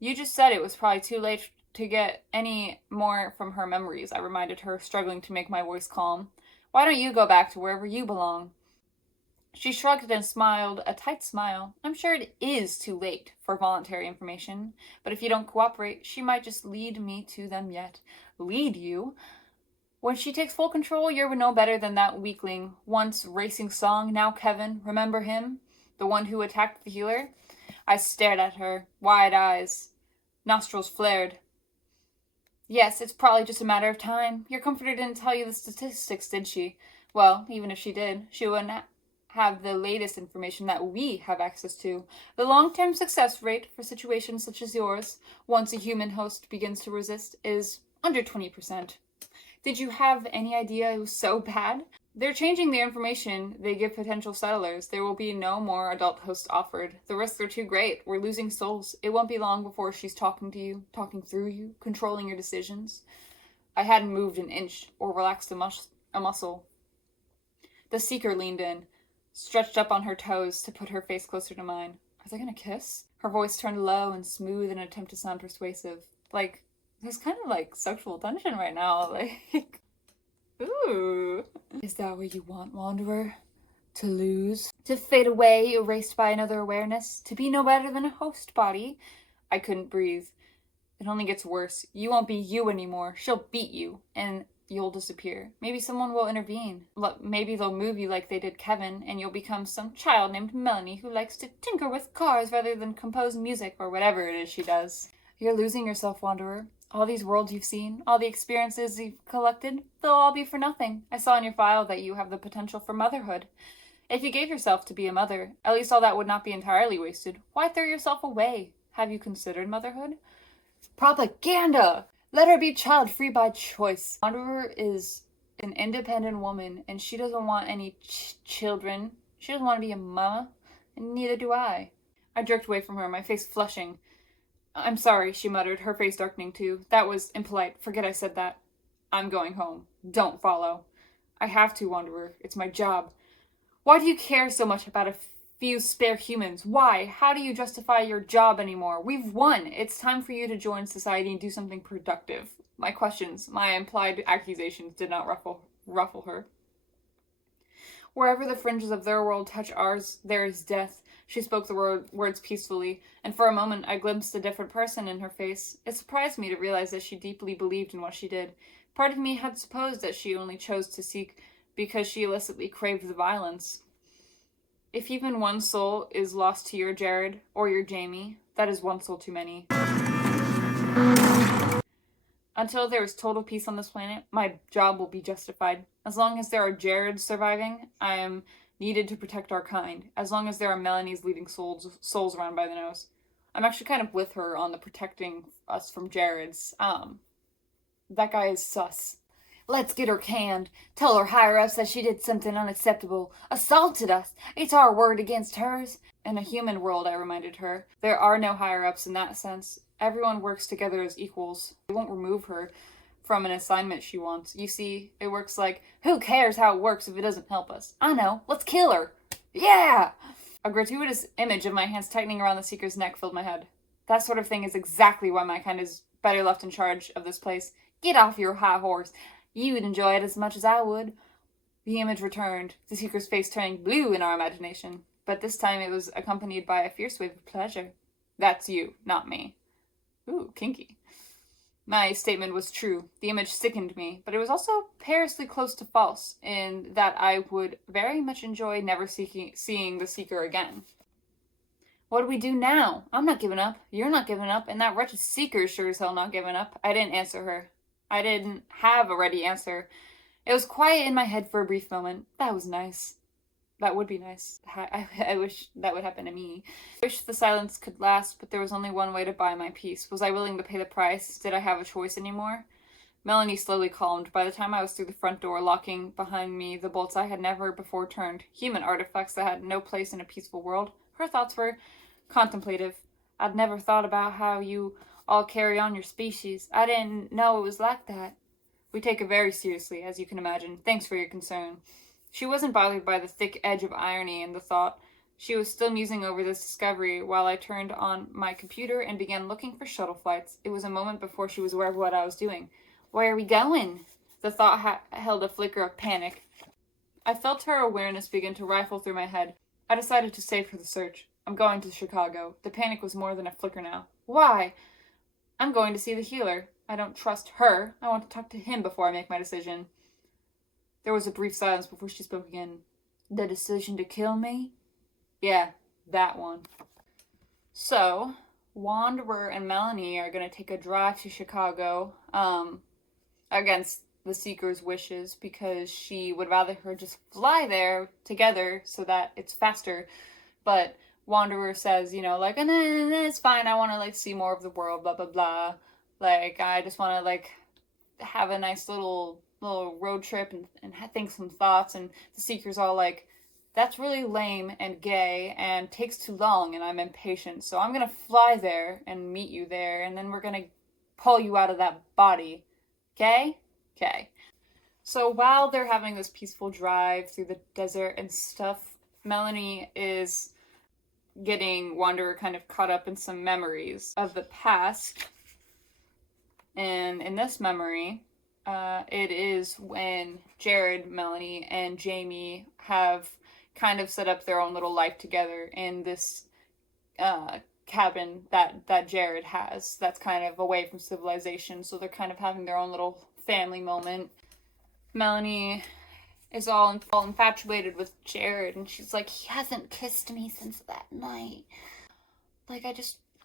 You just said it was probably too late to get any more from her memories, I reminded her, struggling to make my voice calm. Why don't you go back to wherever you belong? She shrugged and smiled, a tight smile. I'm sure it is too late for voluntary information, but if you don't cooperate, she might just lead me to them yet. Lead you? When she takes full control, you're no better than that weakling. Once Racing Song, now Kevin. Remember him? The one who attacked the healer? I stared at her, wide eyes. Nostrils flared. Yes, it's probably just a matter of time. Your comforter didn't tell you the statistics, did she? Well, even if she did, she wouldn't have the latest information that we have access to. The long-term success rate for situations such as yours, once a human host begins to resist, is under 20%. Did you have any idea it was so bad? They're changing the information they give potential settlers. There will be no more adult hosts offered. The risks are too great. We're losing souls. It won't be long before she's talking to you, talking through you, controlling your decisions. I hadn't moved an inch or relaxed a muscle. The seeker leaned in, stretched up on her toes to put her face closer to mine. Are they gonna kiss? Her voice turned low and smooth in an attempt to sound persuasive. There's kind of sexual tension right now. Ooh. Is that what you want, Wanderer? To lose? To fade away, erased by another awareness? To be no better than a host body? I couldn't breathe. It only gets worse. You won't be you anymore. She'll beat you, and you'll disappear. Maybe someone will intervene. Maybe they'll move you like they did Kevin, and you'll become some child named Melanie who likes to tinker with cars rather than compose music or whatever it is she does. You're losing yourself, Wanderer. All these worlds you've seen, all the experiences you've collected, they'll all be for nothing. I saw in your file that you have the potential for motherhood. If you gave yourself to be a mother, at least all that would not be entirely wasted. Why throw yourself away? Have you considered motherhood? Propaganda! Let her be child-free by choice. Wanderer is an independent woman, and she doesn't want any children. She doesn't want to be a mama, and neither do I. I jerked away from her, my face flushing. I'm sorry, she muttered, her face darkening too. That was impolite. Forget I said that. I'm going home. Don't follow. I have to, Wanderer. It's my job. Why do you care so much about a few spare humans? Why? How do you justify your job anymore? We've won. It's time for you to join society and do something productive. My questions, my implied accusations did not ruffle her. Wherever the fringes of their world touch ours, there is death. She spoke the words peacefully, and for a moment I glimpsed a different person in her face. It surprised me to realize that she deeply believed in what she did. Part of me had supposed that she only chose to seek because she illicitly craved the violence. If even one soul is lost to your Jared or your Jamie, that is one soul too many. Until there is total peace on this planet, my job will be justified. As long as there are Jareds surviving, I am needed to protect our kind. As long as there are Melanies leading souls around by the nose. I'm actually kind of with her on the protecting us from Jareds. That guy is sus. Let's get her canned. Tell her higher-ups that she did something unacceptable. Assaulted us. It's our word against hers. In a human world, I reminded her, there are no higher-ups in that sense. Everyone works together as equals. They won't remove her from an assignment she wants. You see, it works like, who cares how it works if it doesn't help us? I know. Let's kill her. Yeah! A gratuitous image of my hands tightening around the Seeker's neck filled my head. That sort of thing is exactly why my kind is better left in charge of this place. Get off your high horse. You would enjoy it as much as I would. The image returned, the Seeker's face turning blue in our imagination, but this time it was accompanied by a fierce wave of pleasure. That's you, not me. Ooh, kinky. My statement was true. The image sickened me, but it was also perilously close to false, in that I would very much enjoy never seeing the Seeker again. What do we do now? I'm not giving up. You're not giving up, and that wretched Seeker sure as hell not giving up. I didn't answer her. I didn't have a ready answer. It was quiet in my head for a brief moment. That was nice. That would be nice. I wish that would happen to me. I wish the silence could last, but there was only one way to buy my peace. Was I willing to pay the price? Did I have a choice anymore? Melanie slowly calmed. By the time I was through the front door, locking behind me the bolts I had never before turned, human artifacts that had no place in a peaceful world, her thoughts were contemplative. I'd never thought about how you all carry on your species. I didn't know it was like that. We take it very seriously, as you can imagine. Thanks for your concern. She wasn't bothered by the thick edge of irony in the thought. She was still musing over this discovery while I turned on my computer and began looking for shuttle flights. It was a moment before she was aware of what I was doing. Where are we going? The thought held a flicker of panic. I felt her awareness begin to rifle through my head. I decided to stay for the search. I'm going to Chicago. The panic was more than a flicker now. Why? I'm going to see the healer. I don't trust her. I want to talk to him before I make my decision. There was a brief silence before she spoke again. The decision to kill me? Yeah, that one. So, Wanderer and Melanie are going to take a drive to Chicago, against the Seeker's wishes, because she would rather her just fly there together so that it's faster. But Wanderer says, like, it's fine, I want to, see more of the world, blah, blah, blah. I just want to, have a nice little road trip and think some thoughts. And the Seeker's all like, that's really lame and gay and takes too long and I'm impatient. So I'm going to fly there and meet you there, and then we're going to pull you out of that body. Okay? Okay. So while they're having this peaceful drive through the desert and stuff, Melanie is getting Wanderer kind of caught up in some memories of the past. And in this memory, it is when Jared, Melanie, and Jamie have kind of set up their own little life together in this cabin that Jared has that's kind of away from civilization. So they're kind of having their own little family moment. Melanie is all infatuated with Jared, and she's like, he hasn't kissed me since that night.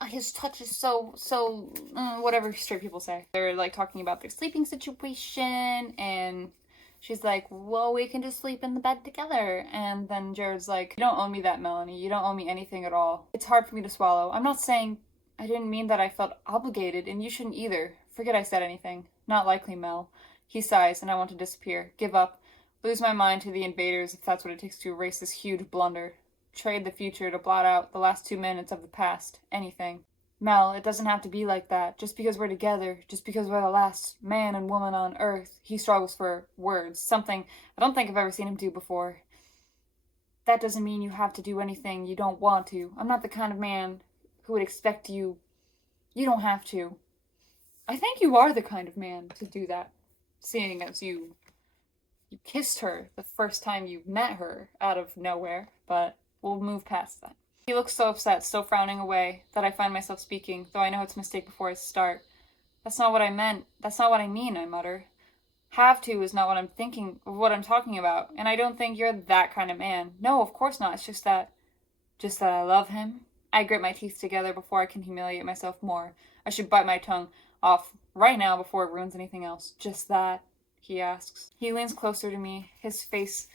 His touch is so whatever straight people say. They're talking about their sleeping situation, and she's like, well, we can just sleep in the bed together. And then Jared's like, you don't owe me that, Melanie. You don't owe me anything at all. It's hard for me to swallow. I'm not saying I didn't mean that I felt obligated, and you shouldn't either. Forget I said anything. Not likely, Mel. He sighs, and I want to disappear. Give up. Lose my mind to the invaders if that's what it takes to erase this huge blunder. Trade the future to blot out the last 2 minutes of the past. Anything. Mel, it doesn't have to be like that. Just because we're together, just because we're the last man and woman on Earth. He struggles for words. Something I don't think I've ever seen him do before. That doesn't mean you have to do anything you don't want to. I'm not the kind of man who would expect you. You don't have to. I think you are the kind of man to do that, seeing as you kissed her the first time you met her out of nowhere, but we'll move past that. He looks so upset, so frowning away, that I find myself speaking, though I know it's a mistake before I start. That's not what I meant. That's not what I mean, I mutter. Have to is not what I'm thinking, what I'm talking about, and I don't think you're that kind of man. No, of course not. It's just that I love him. I grit my teeth together before I can humiliate myself more. I should bite my tongue off right now before it ruins anything else. Just that, he asks. He leans closer to me. His face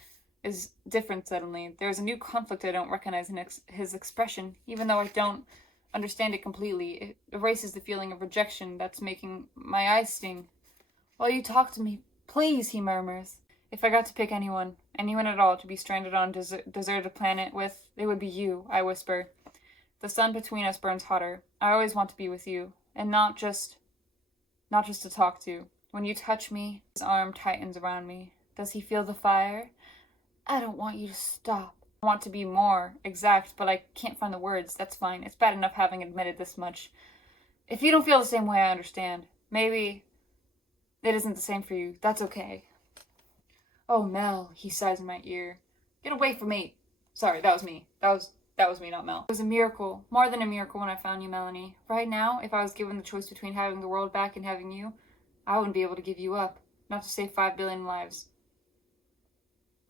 is different suddenly. There is a new conflict I don't recognize in his expression, even though I don't understand it completely. It erases the feeling of rejection that's making my eyes sting. While you talk to me, Please, he murmurs. If I got to pick anyone at all, to be stranded on a deserted planet with, it would be you, I whisper. The sun between us burns hotter. I always want to be with you, and not just to talk to. When you touch me, his arm tightens around me. Does he feel the fire? I don't want you to stop. I want to be more exact, but I can't find the words. That's fine. It's bad enough having admitted this much. If you don't feel the same way, I understand. Maybe it isn't the same for you. That's okay. Oh, Mel, he sighs in my ear. Get away from me. Sorry, that was me. That was me, not Mel. It was a miracle. More than a miracle when I found you, Melanie. Right now, if I was given the choice between having the world back and having you, I wouldn't be able to give you up. Not to say 5 billion lives.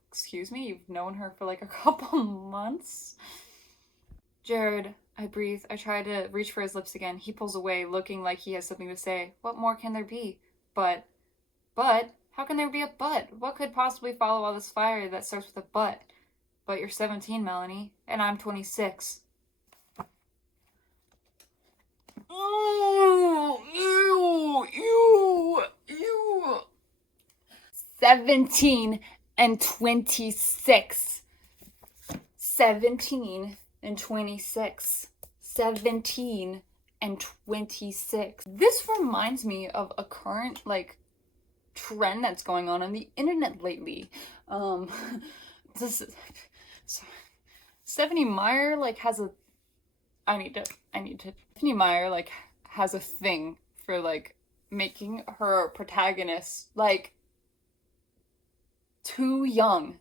Excuse me? You've known her for like a couple months? Jared, I breathe. I try to reach for his lips again. He pulls away, looking like he has something to say. What more can there be? But? How can there be a but? What could possibly follow all this fire that starts with a but? But you're 17, Melanie, and I'm 26. Oh, ew. 17 and 26. 17 and 26. 17 and 26. This reminds me of a current, like, trend that's going on the internet lately. Stephenie Myer, like, has a... I need to... Stephenie Myer, like, has a thing for, like, making her protagonist, like, too young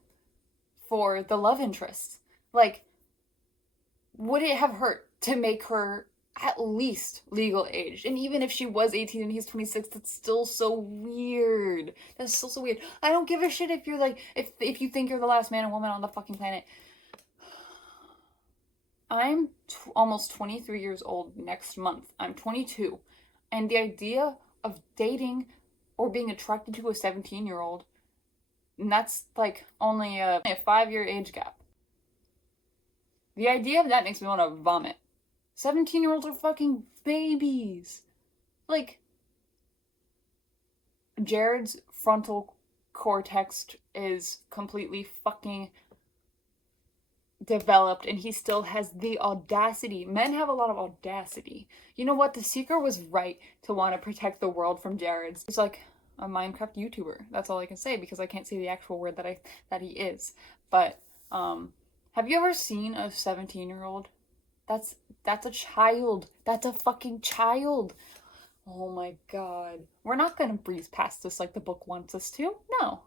for the love interest. Like, would it have hurt to make her at least legal age? And even if she was 18 and he's 26, that's still so weird. That's still so weird. I don't give a shit if you're like, if you think you're the last man and woman on the fucking planet. I'm almost 23 years old next month. I'm 22. And the idea of dating or being attracted to a 17-year-old, and that's like only a 5-year age gap. The idea of that makes me want to vomit. 17-year-olds are fucking babies. Like, Jared's frontal cortex is completely fucking developed, and he still has the audacity. Men have a lot of audacity. You know what? The Seeker was right to want to protect the world from Jared's. He's like a Minecraft YouTuber. That's all I can say, because I can't say the actual word that he is. But, have you ever seen a 17-year-old? That's a child. That's a fucking child. Oh my god. We're not gonna breeze past this like the book wants us to. No.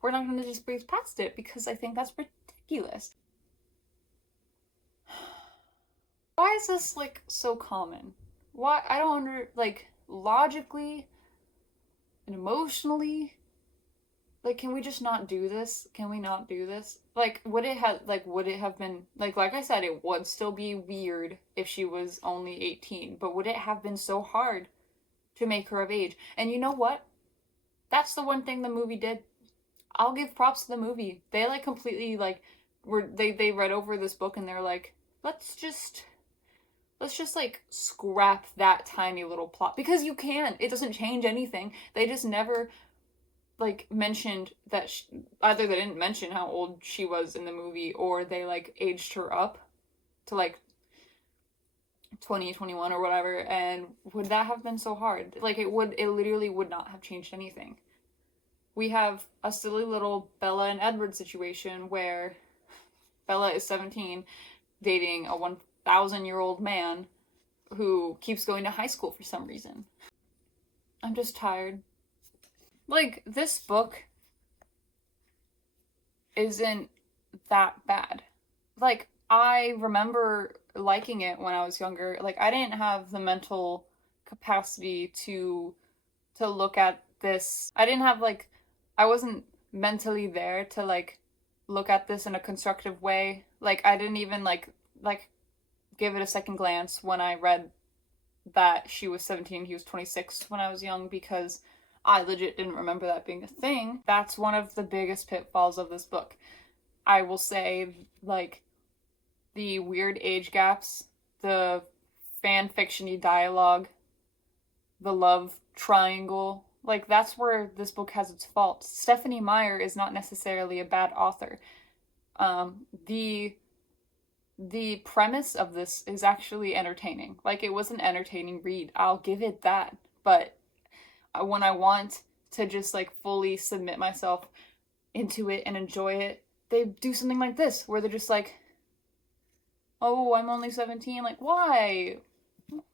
We're not gonna just breeze past it because I think that's ridiculous. Why is this, like, so common? Why? I don't like, logically and emotionally, like, can we just not do this? Can we not do this? Like, would it have been, like I said, it would still be weird if she was only 18, but would it have been so hard to make her of age? And you know what? That's the one thing the movie did. I'll give props to the movie. They, like, completely, like, they read over this book and they're like, let's just, like, scrap that tiny little plot. Because you can. It doesn't change anything. They just never, like, mentioned that either they didn't mention how old she was in the movie, or they, like, aged her up to, like, 20, 21 or whatever. And would that have been so hard? Like, it literally would not have changed anything. We have a silly little Bella and Edward situation where Bella is 17, dating a 1,000-year-old man who keeps going to high school for some reason. I'm just tired. Like, this book isn't that bad. Like, I remember liking it when I was younger. Like, I didn't have the mental capacity to look at this. I wasn't mentally there to, like, look at this in a constructive way. Like, I didn't even, like, give it a second glance when I read that she was 17, he was 26 when I was young, because I legit didn't remember that being a thing. That's one of the biggest pitfalls of this book. I will say, like, the weird age gaps, the fan fiction-y dialogue, the love triangle. Like, that's where this book has its faults. Stephenie Myer is not necessarily a bad author. The premise of this is actually entertaining. Like, it was an entertaining read. I'll give it that. But when I want to just, like, fully submit myself into it and enjoy it, they do something like this, where they're just like, oh, I'm only 17. Like, why?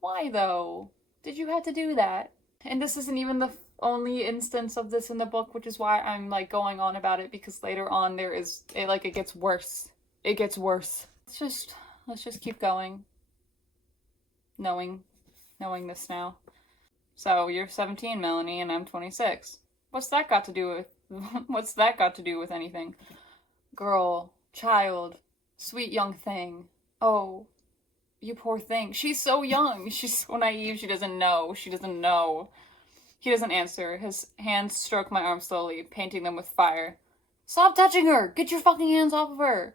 Why, though? Did you have to do that? And this isn't even the only instance of this in the book, which is why I'm, like, going on about it, because later on it gets worse. It gets worse. Let's just keep going. Knowing this now. So, you're 17, Melanie, and I'm 26. What's that got to do with anything? Girl, child, sweet young thing. Oh, you poor thing. She's so young. She's so naive. She doesn't know. He doesn't answer. His hands stroke my arm slowly, painting them with fire. Stop touching her! Get your fucking hands off of her!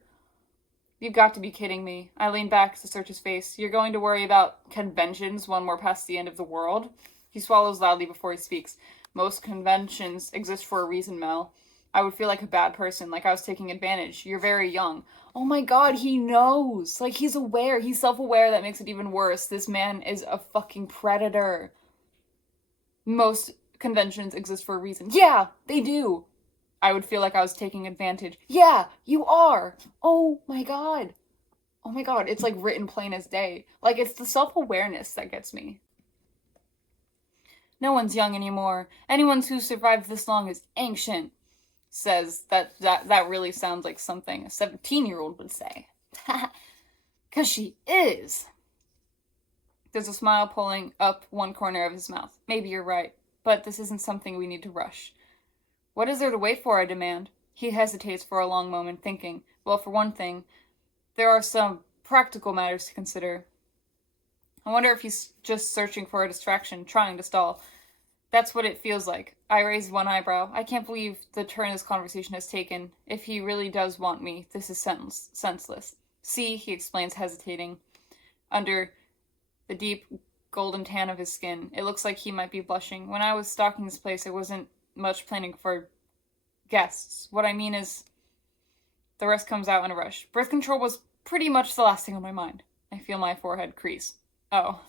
You've got to be kidding me. I lean back to search his face. You're going to worry about conventions when we're past the end of the world? He swallows loudly before he speaks. Most conventions exist for a reason, Mel. I would feel like a bad person, like I was taking advantage. You're very young. Oh my god, he knows. Like, he's aware. He's self-aware. That makes it even worse. This man is a fucking predator. Most conventions exist for a reason. Yeah, they do. I would feel like I was taking advantage. Yeah, you are. Oh my god. Oh my god, it's like written plain as day. Like, it's the self-awareness that gets me. No one's young anymore. Anyone who survived this long is ancient. Says that really sounds like something a 17-year-old would say. 'Cause she is. There's a smile pulling up one corner of his mouth. Maybe you're right, but this isn't something we need to rush. What is there to wait for, I demand? He hesitates for a long moment, thinking. Well, for one thing, there are some practical matters to consider. I wonder if he's just searching for a distraction, trying to stall. That's what it feels like. I raise one eyebrow. I can't believe the turn this conversation has taken. If he really does want me, this is senseless. See, he explains, hesitating. Under the deep golden tan of his skin, it looks like he might be blushing. When I was stalking this place, I wasn't much planning for guests. What I mean is, the rest comes out in a rush. Birth control was pretty much the last thing on my mind. I feel my forehead crease. Oh.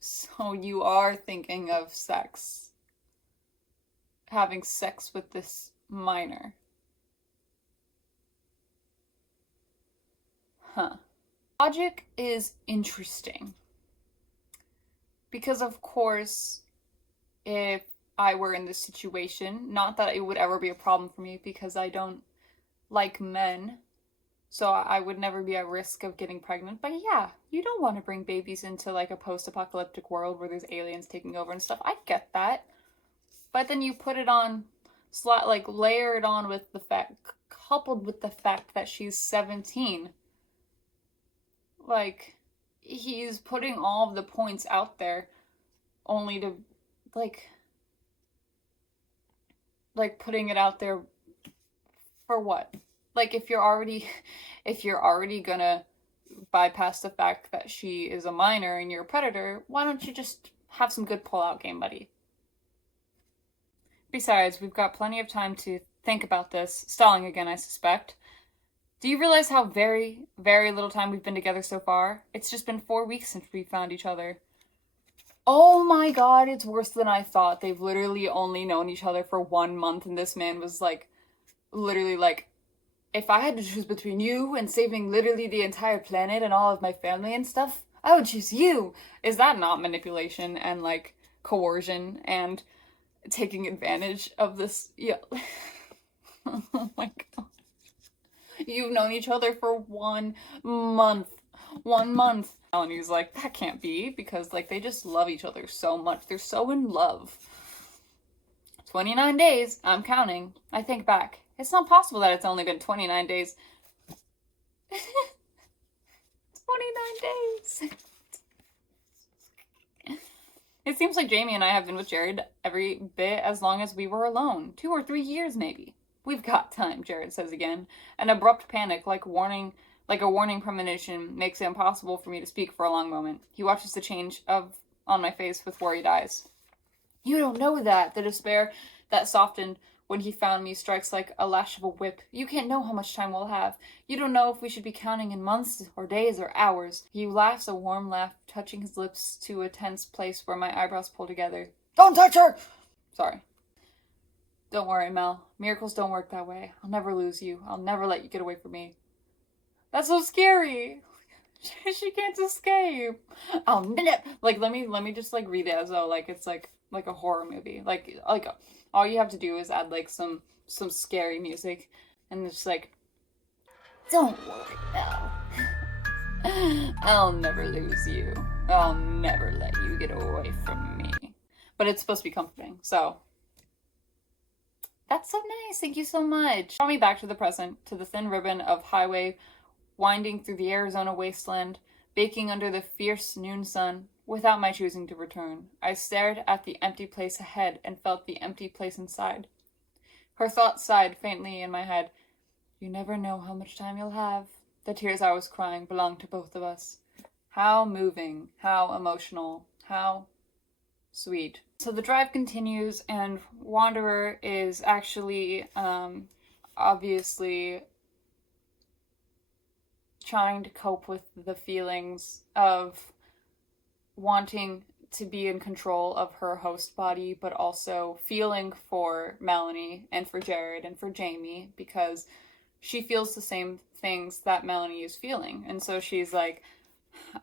So you are thinking of sex. Having sex with this minor. Huh. Logic is interesting. Because, of course, if I were in this situation, not that it would ever be a problem for me because I don't like men, so I would never be at risk of getting pregnant. But yeah, you don't want to bring babies into like a post-apocalyptic world where there's aliens taking over and stuff. I get that. But then you put it on, layer it on with the fact, coupled with the fact that she's 17. Like, he's putting all of the points out there only to, like putting it out there for what? Like, if you're already gonna bypass the fact that she is a minor and you're a predator, why don't you just have some good pull-out game, buddy? Besides, we've got plenty of time to think about this. Stalling again, I suspect. Do you realize how very, very little time we've been together so far? It's just been 4 weeks since we found each other. Oh my god, it's worse than I thought. They've literally only known each other for 1 month, and this man was like, literally like, if I had to choose between you and saving literally the entire planet and all of my family and stuff, I would choose you. Is that not manipulation and like coercion and taking advantage of this? Yeah. Oh my god. You've known each other for 1 month. 1 month. And he's like, that can't be, because like they just love each other so much. They're so in love. 29 days. I'm counting. I think back. It's not possible that it's only been 29 days. 29 days. It seems like Jamie and I have been with Jared every bit as long as we were alone. 2 or 3 years, maybe. We've got time, Jared says again. An abrupt panic, like a warning premonition, makes it impossible for me to speak for a long moment. He watches the change of on my face with worried eyes. You don't know that. The despair that softened when he found me strikes like a lash of a whip. You can't know how much time we'll have. You don't know if we should be counting in months or days or hours. He laughs a warm laugh, touching his lips to a tense place where my eyebrows pull together. Don't touch her! Sorry. Don't worry, Mel. Miracles don't work that way. I'll never lose you. I'll never let you get away from me. That's so scary. She can't escape. I'll never. Like, let me just like read it as though like it's like a horror movie. Like all you have to do is add like some scary music, and it's like, don't worry, Mel. I'll never lose you. I'll never let you get away from me. But it's supposed to be comforting, so that's so nice. Thank you so much. Brought me back to the present, to the thin ribbon of highway winding through the Arizona wasteland, baking under the fierce noon sun, without my choosing to return. I stared at the empty place ahead and felt the empty place inside. Her thoughts sighed faintly in my head. You never know how much time you'll have. The tears I was crying belonged to both of us. How moving, how emotional, how sweet. So the drive continues, and Wanderer is actually, obviously trying to cope with the feelings of wanting to be in control of her host body, but also feeling for Melanie and for Jared and for Jamie, because she feels the same things that Melanie is feeling. And so she's like,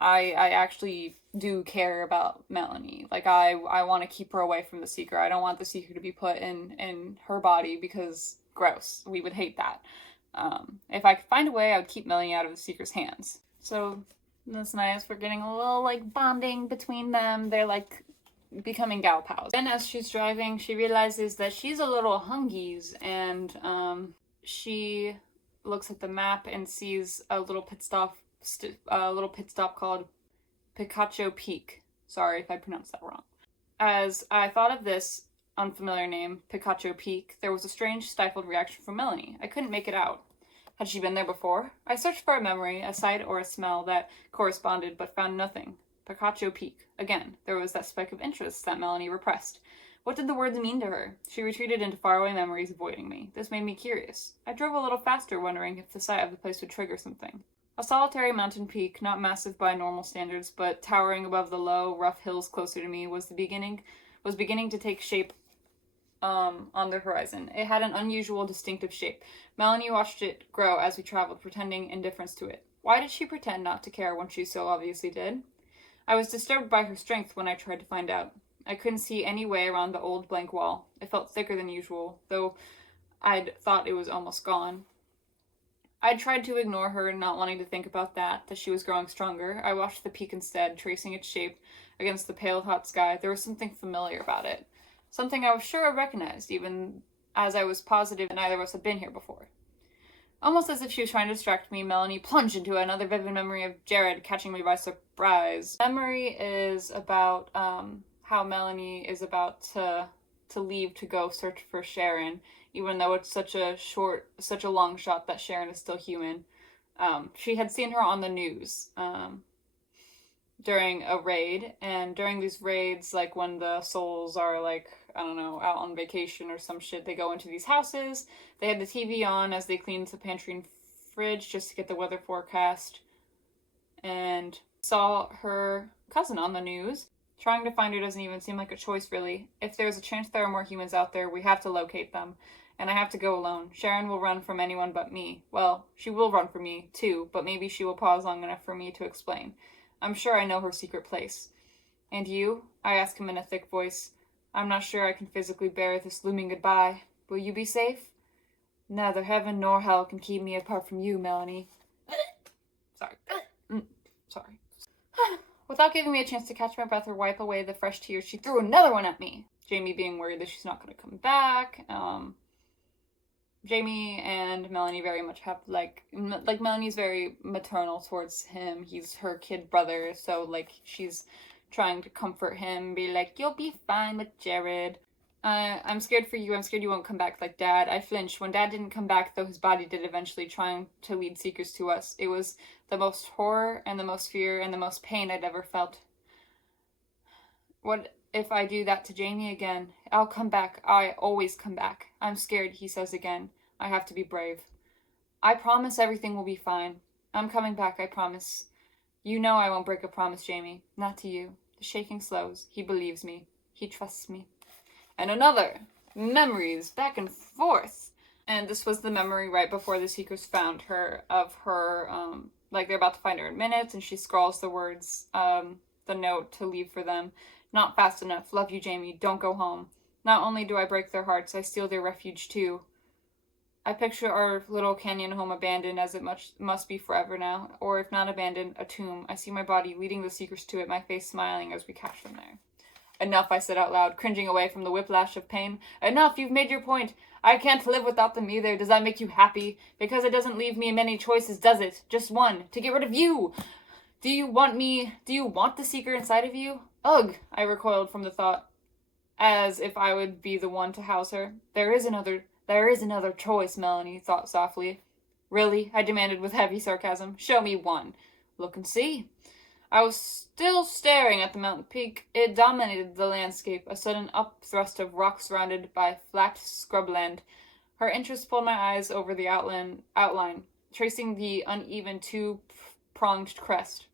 I actually do care about Melanie. Like, I want to keep her away from the Seeker. I don't want the Seeker to be put in her body because gross. We would hate that. If I could find a way, I would keep Melanie out of the Seeker's hands. So that's nice. We're getting a little, like, bonding between them. They're, like, becoming gal pals. Then as she's driving, she realizes that she's a little hungies, and she looks at the map and sees a little pit stop called Picacho Peak. Sorry if I pronounced that wrong. As I thought of this unfamiliar name, Picacho Peak, there was a strange stifled reaction from Melanie. I couldn't make it out. Had she been there before? I searched for a memory, a sight, or a smell that corresponded, but found nothing. Picacho Peak. Again, there was that speck of interest that Melanie repressed. What did the words mean to her? She retreated into faraway memories, avoiding me. This made me curious. I drove a little faster, wondering if the sight of the place would trigger something. A solitary mountain peak, not massive by normal standards, but towering above the low, rough hills closer to me, was beginning to take shape on the horizon. It had an unusual, distinctive shape. Melanie watched it grow as we traveled, pretending indifference to it. Why did she pretend not to care when she so obviously did? I was disturbed by her strength when I tried to find out. I couldn't see any way around the old blank wall. It felt thicker than usual, though I'd thought it was almost gone. I tried to ignore her, not wanting to think about that she was growing stronger. I watched the peak instead, tracing its shape against the pale, hot sky. There was something familiar about it. Something I was sure I recognized, even as I was positive that neither of us had been here before. Almost as if she was trying to distract me, Melanie plunged into another vivid memory of Jared catching me by surprise. Memory is about how Melanie is about to leave to go search for Sharon, even though it's such a long shot that Sharon is still human. She had seen her on the news during a raid, and during these raids, like when the souls are like, I don't know, out on vacation or some shit, they go into these houses. They had the TV on as they cleaned the pantry and fridge just to get the weather forecast, and saw her cousin on the news. Trying to find her doesn't even seem like a choice, really. If there's a chance there are more humans out there, we have to locate them. And I have to go alone. Sharon will run from anyone but me. Well, she will run from me, too, but maybe she will pause long enough for me to explain. I'm sure I know her secret place. And you? I ask him in a thick voice. I'm not sure I can physically bear this looming goodbye. Will you be safe? Neither heaven nor hell can keep me apart from you, Melanie. Sorry. Sorry. Without giving me a chance to catch my breath or wipe away the fresh tears, she threw another one at me. Jamie being worried that she's not going to come back. Jamie and Melanie very much have, like Melanie's very maternal towards him. He's her kid brother, so, like, she's trying to comfort him, be like, you'll be fine with Jared. I'm scared for you. I'm scared you won't come back like Dad. I flinched. When Dad didn't come back, though his body did eventually, trying to lead Seekers to us. It was the most horror and the most fear and the most pain I'd ever felt. What if I do that to Jamie again? I'll come back. I always come back. I'm scared, he says again. I have to be brave. I promise everything will be fine. I'm coming back, I promise. You know I won't break a promise, Jamie. Not to you. The shaking slows. He believes me. He trusts me. And another. Memories. Back and forth. And this was the memory right before the Seekers found her, of her, like they're about to find her in minutes, and she scrawls the words, the note to leave for them. Not fast enough. Love you, Jamie. Don't go home. Not only do I break their hearts, I steal their refuge too. I picture our little canyon home abandoned, as it must be forever now. Or if not abandoned, a tomb. I see my body leading the Seekers to it, my face smiling as we catch them there. Enough, I said out loud, cringing away from the whiplash of pain. Enough, you've made your point. I can't live without them either. Does that make you happy? Because it doesn't leave me many choices, does it? Just one. To get rid of you. Do you want the Seeker inside of you? Ugh, I recoiled from the thought, as if I would be the one to house her. There is another choice, Melanie thought softly. Really? I demanded with heavy sarcasm. Show me one. Look and see. I was still staring at the mountain peak. It dominated the landscape, a sudden upthrust of rock surrounded by flat scrubland. Her interest pulled my eyes over the outline, tracing the uneven two-pronged crest.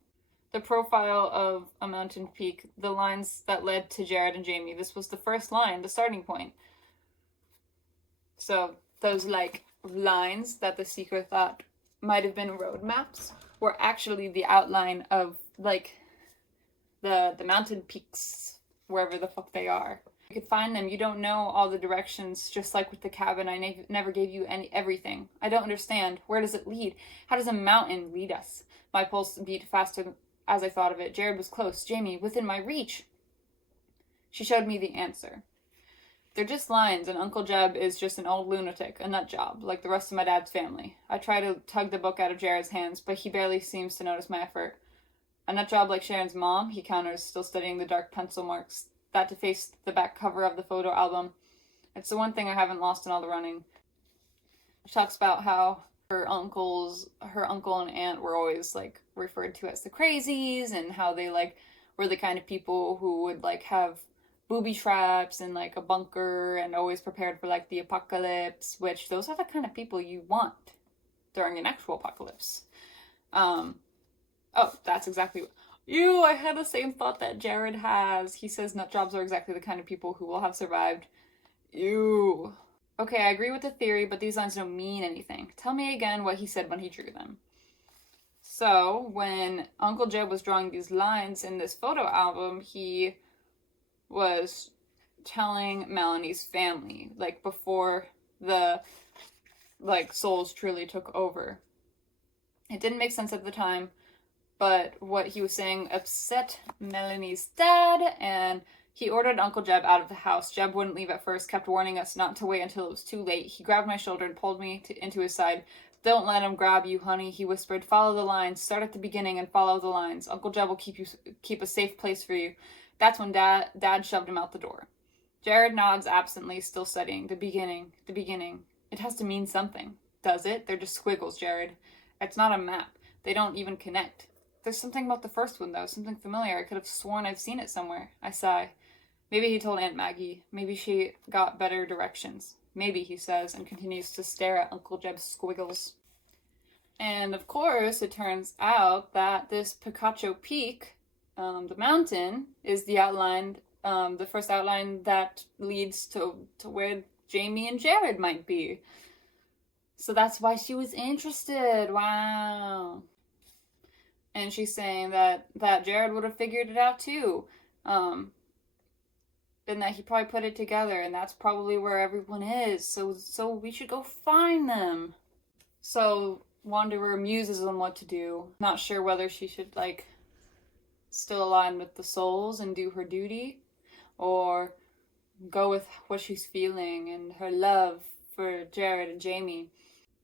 The profile of a mountain peak, the lines that led to Jared and Jamie. This was the first line, the starting point. So those, lines that the Seeker thought might have been road maps were actually the outline of, the mountain peaks, wherever the fuck they are. You could find them. You don't know all the directions, just like with the cabin. I never gave you everything. I don't understand. Where does it lead? How does a mountain lead us? My pulse beat faster as I thought of it. Jared was close. Jamie, within my reach. She showed me the answer. They're just lines, and Uncle Jeb is just an old lunatic, a nut job, like the rest of my dad's family. I try to tug the book out of Jared's hands, but he barely seems to notice my effort. A nut job like Sharon's mom, he counters, still studying the dark pencil marks that deface the back cover of the photo album. It's the one thing I haven't lost in all the running. She talks about how her uncle and aunt were always, referred to as the crazies, and how they, were the kind of people who would, have booby traps and, a bunker, and always prepared for, the apocalypse, which those are the kind of people you want during an actual apocalypse. Oh, that's exactly what... I had the same thought that Jared has. He says nut jobs are exactly the kind of people who will have survived. Ew. Okay, I agree with the theory, but these lines don't mean anything. Tell me again what he said when he drew them. So, when Uncle Jeb was drawing these lines in this photo album, he was telling Melanie's family, before the, souls truly took over. It didn't make sense at the time, but what he was saying upset Melanie's dad, and he ordered Uncle Jeb out of the house. Jeb wouldn't leave at first, kept warning us not to wait until it was too late. He grabbed my shoulder and pulled me into his side. Don't let him grab you, honey, he whispered. Follow the lines. Start at the beginning and follow the lines. Uncle Jeb will keep a safe place for you. That's when Dad shoved him out the door. Jared nods absently, still studying. The beginning. It has to mean something. Does it? They're just squiggles, Jared. It's not a map. They don't even connect. There's something about the first one, though. Something familiar. I could have sworn I've seen it somewhere. I sigh. Maybe he told Aunt Maggie. Maybe she got better directions. Maybe, he says, and continues to stare at Uncle Jeb's squiggles. And, of course, it turns out that this Picacho Peak, the mountain, is the outline, the first outline that leads to where Jamie and Jared might be. So that's why she was interested. Wow. And she's saying that Jared would have figured it out too. And that he probably put it together, and that's probably where everyone is. So we should go find them. So Wanderer muses on what to do. Not sure whether she should, still align with the souls and do her duty, or go with what she's feeling and her love for Jared and Jamie.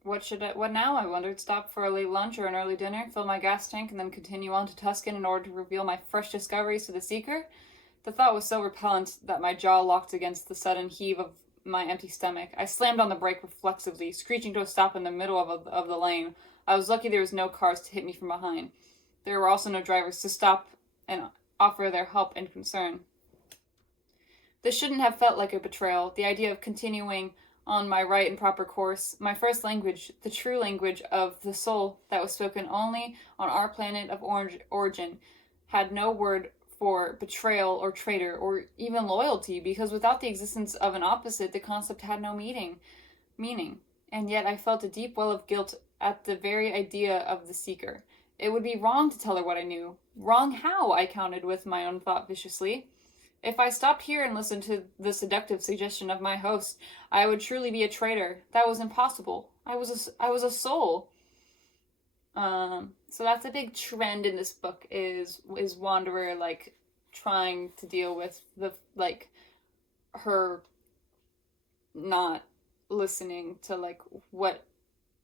What now, I wondered. Stop for a late lunch or an early dinner, fill my gas tank, and then continue on to Tuscan in order to reveal my fresh discoveries to the Seeker? The thought was so repellent that my jaw locked against the sudden heave of my empty stomach. I slammed on the brake reflexively, screeching to a stop in the middle of the lane. I was lucky there was no cars to hit me from behind. There were also no drivers to stop and offer their help and concern. This shouldn't have felt like a betrayal. The idea of continuing on my right and proper course, my first language, the true language of the soul that was spoken only on our planet of origin, had no word for betrayal or traitor or even loyalty, because without the existence of an opposite, the concept had no meaning. And yet I felt a deep well of guilt at the very idea of the seeker. It would be wrong to tell her what I knew. Wrong how? I countered with my own thought viciously. If I stopped here and listened to the seductive suggestion of my host, I would truly be a traitor. That was impossible. I was a soul. So that's a big trend in this book is Wanderer like trying to deal with the like her not listening to like what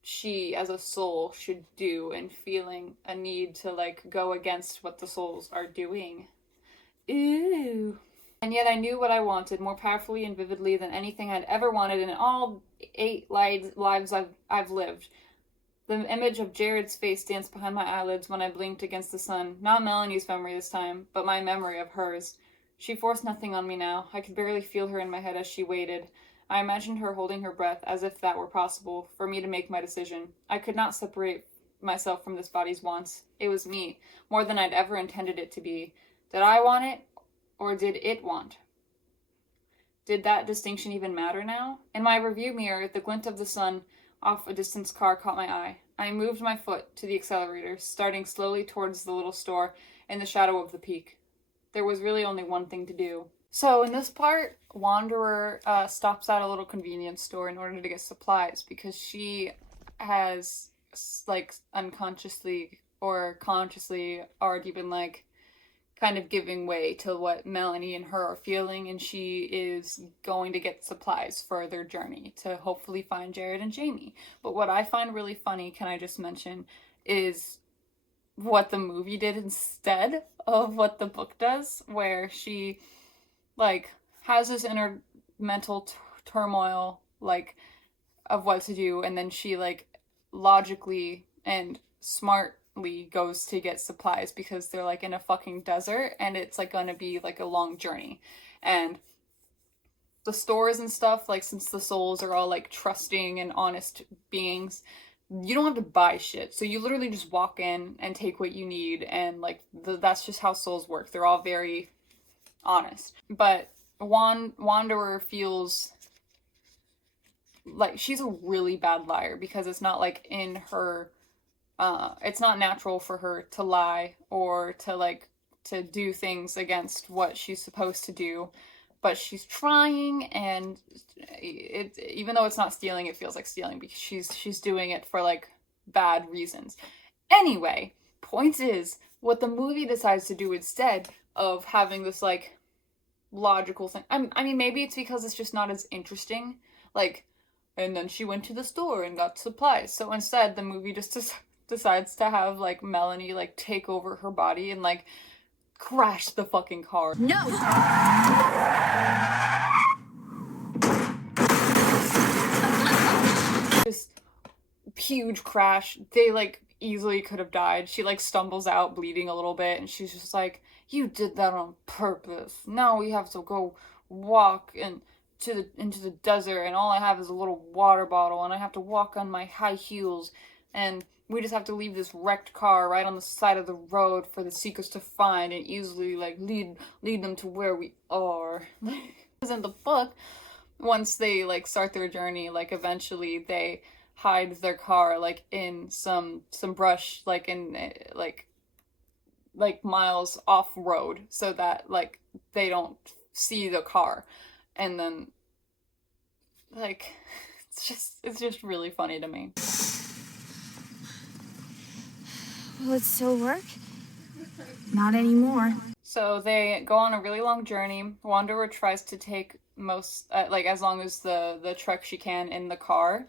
she as a soul should do and feeling a need to like go against what the souls are doing. Ooh. And yet I knew what I wanted more powerfully and vividly than anything I'd ever wanted in all 8 lives I've lived. The image of Jared's face danced behind my eyelids when I blinked against the sun. Not Melanie's memory this time, but my memory of hers. She forced nothing on me now. I could barely feel her in my head as she waited. I imagined her holding her breath as if that were possible for me to make my decision. I could not separate myself from this body's wants. It was me, more than I'd ever intended it to be. Did I want it, or did it want? Did that distinction even matter now? In my review mirror, the glint of the sun off a distant car caught my eye. I moved my foot to the accelerator, starting slowly towards the little store in the shadow of the peak. There was really only one thing to do. So in this part, Wanderer stops at a little convenience store in order to get supplies because she has like unconsciously or consciously already been like kind of giving way to what Melanie and her are feeling, and she is going to get supplies for their journey to hopefully find Jared and Jamie. But what I find really funny, can I just mention, is what the movie did instead of what the book does, where she like has this inner mental turmoil like of what to do, and then she like logically and smartly goes to get supplies because they're like in a fucking desert and it's like gonna be like a long journey. And the stores and stuff, like since the souls are all like trusting and honest beings, you don't have to buy shit. So you literally just walk in and take what you need, and like that's just how souls work. They're all very honest. But Wanderer feels like she's a really bad liar because it's not like in her it's not natural for her to lie or to like to do things against what she's supposed to do, but she's trying, and it even though it's not stealing, it feels like stealing because she's doing it for like bad reasons. Anyway, point is, what the movie decides to do instead of having this like logical thing, I mean maybe it's because it's just not as interesting, like, and then she went to the store and got supplies. So instead, the movie just decides to have like Melanie like take over her body and like crash the fucking car. No! Just huge crash. They like easily could have died. She like stumbles out bleeding a little bit, and she's just like, "You did that on purpose. Now we have to go walk into the desert, and all I have is a little water bottle, and I have to walk on my high heels, and we just have to leave this wrecked car right on the side of the road for the seekers to find and easily like lead them to where we are." Because in the book, once they like start their journey, like eventually they hide their car like in some brush, like in like miles off road, so that like they don't see the car. And then like it's just really funny to me. Will it still work? Not anymore. So they go on a really long journey. Wanderer tries to take most like as long as the truck she can in the car,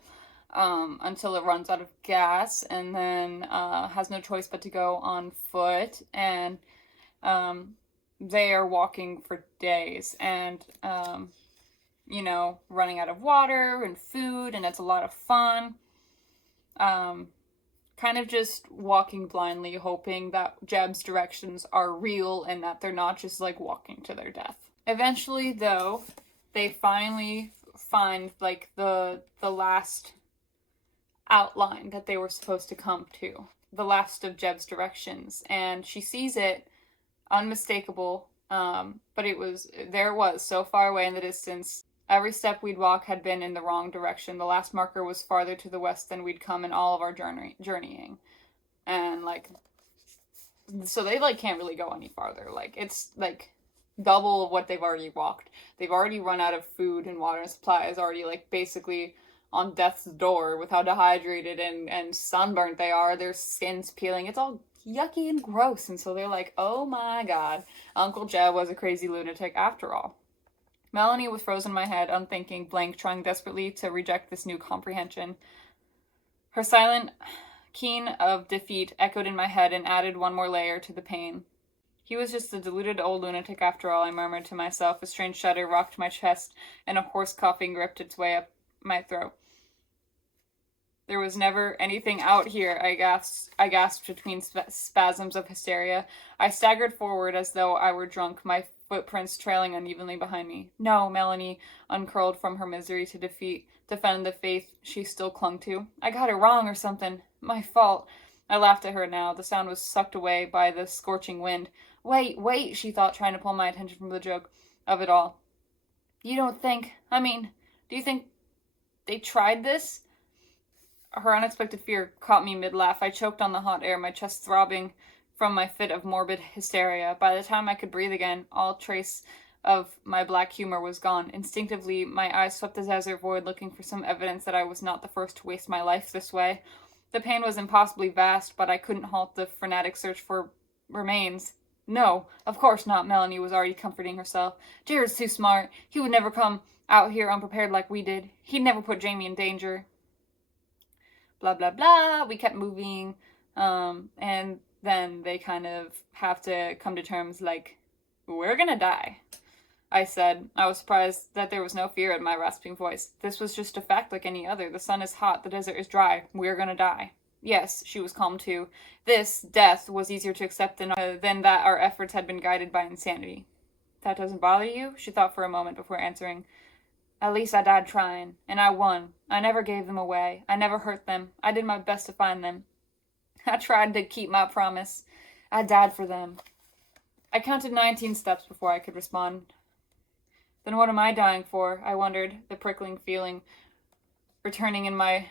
until it runs out of gas, and then has no choice but to go on foot. And they are walking for days, and you know, running out of water and food, and it's a lot of fun. Kind of just walking blindly, hoping that Jeb's directions are real and that they're not just like walking to their death. Eventually, though, they finally find, like, the last outline that they were supposed to come to. The last of Jeb's directions. And she sees it, unmistakable, but it was so far away in the distance. Every step we'd walk had been in the wrong direction. The last marker was farther to the west than we'd come in all of our journeying. And, like, so they, like, can't really go any farther. Like, it's, like, double of what they've already walked. They've already run out of food and water, and supplies, already, like, basically on death's door with how dehydrated and sunburnt they are. Their skin's peeling. It's all yucky and gross. And so they're like, oh my god, Uncle Jeb was a crazy lunatic after all. Melanie was frozen in my head, unthinking, blank, trying desperately to reject this new comprehension. Her silent keen of defeat echoed in my head and added one more layer to the pain. He was just a deluded old lunatic after all, I murmured to myself. A strange shudder rocked my chest, and a hoarse coughing gripped its way up my throat. There was never anything out here, I gasped between spasms of hysteria. I staggered forward as though I were drunk, my footprints trailing unevenly behind me. No, Melanie uncurled from her misery to defend the faith she still clung to. I got it wrong or something. My fault. I laughed at her now. The sound was sucked away by the scorching wind. Wait, she thought, trying to pull my attention from the joke of it all. You don't think... do you think they tried this? Her unexpected fear caught me mid-laugh. I choked on the hot air, my chest throbbing from my fit of morbid hysteria. By the time I could breathe again, all trace of my black humor was gone. Instinctively, my eyes swept the desert void, looking for some evidence that I was not the first to waste my life this way. The pain was impossibly vast, but I couldn't halt the frenetic search for remains. No, of course not, Melanie was already comforting herself. Jared's too smart. He would never come out here unprepared like we did. He'd never put Jamie in danger. Blah, blah, blah. We kept moving. And then they kind of have to come to terms like, we're gonna die, I said. I was surprised that there was no fear in my rasping voice. This was just a fact like any other. The sun is hot. The desert is dry. We're gonna die. Yes, she was calm too. This, death, was easier to accept than that our efforts had been guided by insanity. That doesn't bother you? She thought for a moment before answering. At least I died trying, and I won. I never gave them away. I never hurt them. I did my best to find them. I tried to keep my promise. I died for them. I counted 19 steps before I could respond. Then what am I dying for? I wondered, the prickling feeling returning in my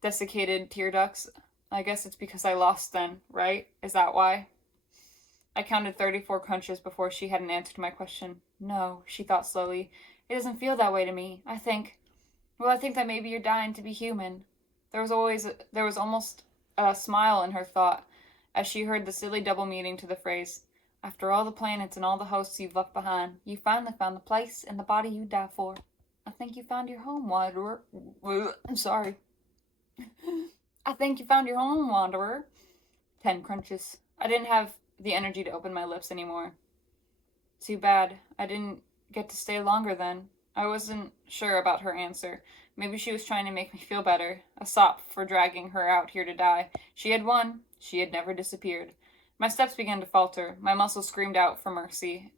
desiccated tear ducts. I guess it's because I lost then, right? Is that why? I counted 34 crunches before she had an answer to my question. No, she thought slowly. It doesn't feel that way to me. I think that maybe you're dying to be human. There was almost a smile in her thought as she heard the silly double meaning to the phrase. After all the planets and all the hosts you've left behind, you finally found the place and the body you die for. I think you found your home, wanderer. I'm sorry. I think you found your home, wanderer. 10 crunches. I didn't have the energy to open my lips anymore. Too bad. I didn't get to stay longer then. I wasn't sure about her answer. Maybe she was trying to make me feel better. A sop for dragging her out here to die. She had won. She had never disappeared. My steps began to falter. My muscles screamed out for mercy,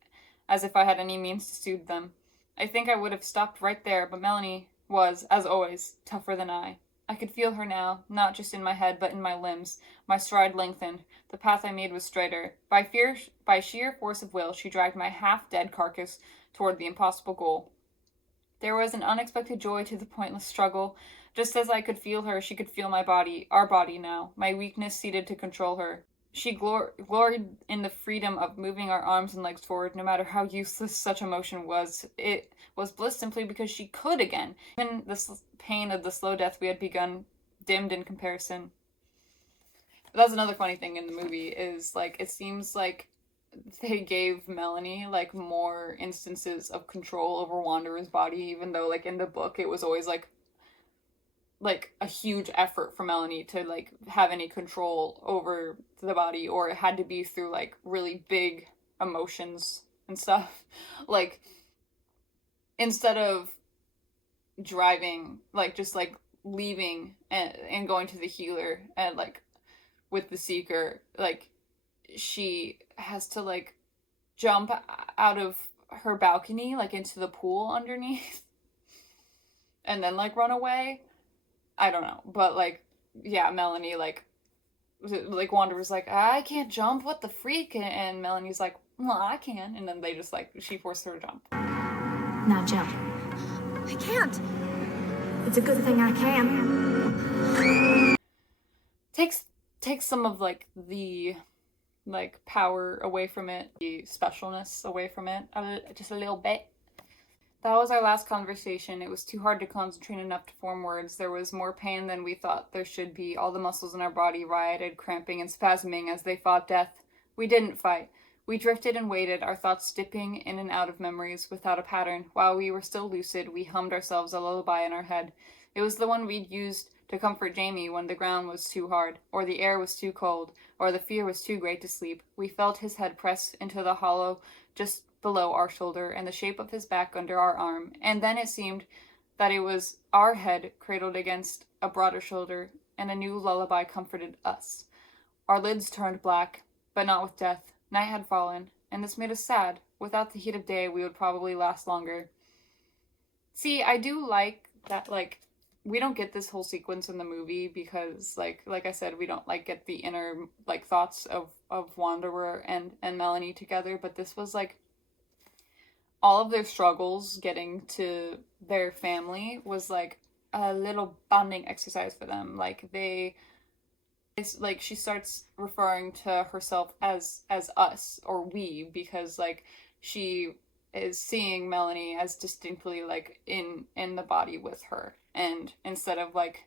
as if I had any means to soothe them. I think I would have stopped right there, but Melanie was, as always, tougher than I. I could feel her now, not just in my head, but in my limbs. My stride lengthened. The path I made was straighter. By sheer force of will, she dragged my half-dead carcass toward the impossible goal. There was an unexpected joy to the pointless struggle. Just as I could feel her, she could feel my body, our body now, my weakness ceded to control her. She gloried in the freedom of moving our arms and legs forward, no matter how useless such a motion was. It was bliss simply because she could again. Even the pain of the slow death we had begun dimmed in comparison. But that's another funny thing in the movie is, like, it seems like they gave Melanie, like, more instances of control over Wanderer's body, even though, like, in the book it was always, like a huge effort for Melanie to, like, have any control over the body, or it had to be through, like, really big emotions and stuff. Like, instead of driving, like, just, like, leaving and going to the healer and, like, with the seeker, like, she has to, like, jump out of her balcony, like, into the pool underneath and then, like, run away. I don't know. But, like, yeah, Melanie, like, Wanda was like, I can't jump, what the freak? And Melanie's like, well, I can. And then they just, like, she forced her to jump. Now jump. I can't. It's a good thing I can. Takes some of, like, the, like, power away from it, the specialness away from it, just a little bit. That was our last conversation. It was too hard to concentrate enough to form words. There was more pain than we thought there should be. All the muscles in our body rioted, cramping and spasming as they fought death. We didn't fight. We drifted and waited, our thoughts dipping in and out of memories without a pattern. While we were still lucid, we hummed ourselves a lullaby in our head. It was the one we'd used to comfort Jamie when the ground was too hard, or the air was too cold, or the fear was too great to sleep. We felt his head press into the hollow just below our shoulder and the shape of his back under our arm, and then it seemed that it was our head cradled against a broader shoulder, and a new lullaby comforted us. Our lids turned black, but not with death. Night had fallen, and this made us sad. Without the heat of day, we would probably last longer. See, I do like that, like, we don't get this whole sequence in the movie because, like I said, we don't, like, get the inner, like, thoughts of Wanderer and Melanie together, but this was, like, all of their struggles getting to their family was, like, a little bonding exercise for them. Like, she starts referring to herself as us, or we, because, like, she is seeing Melanie as distinctly, like, in the body with her, and instead of, like,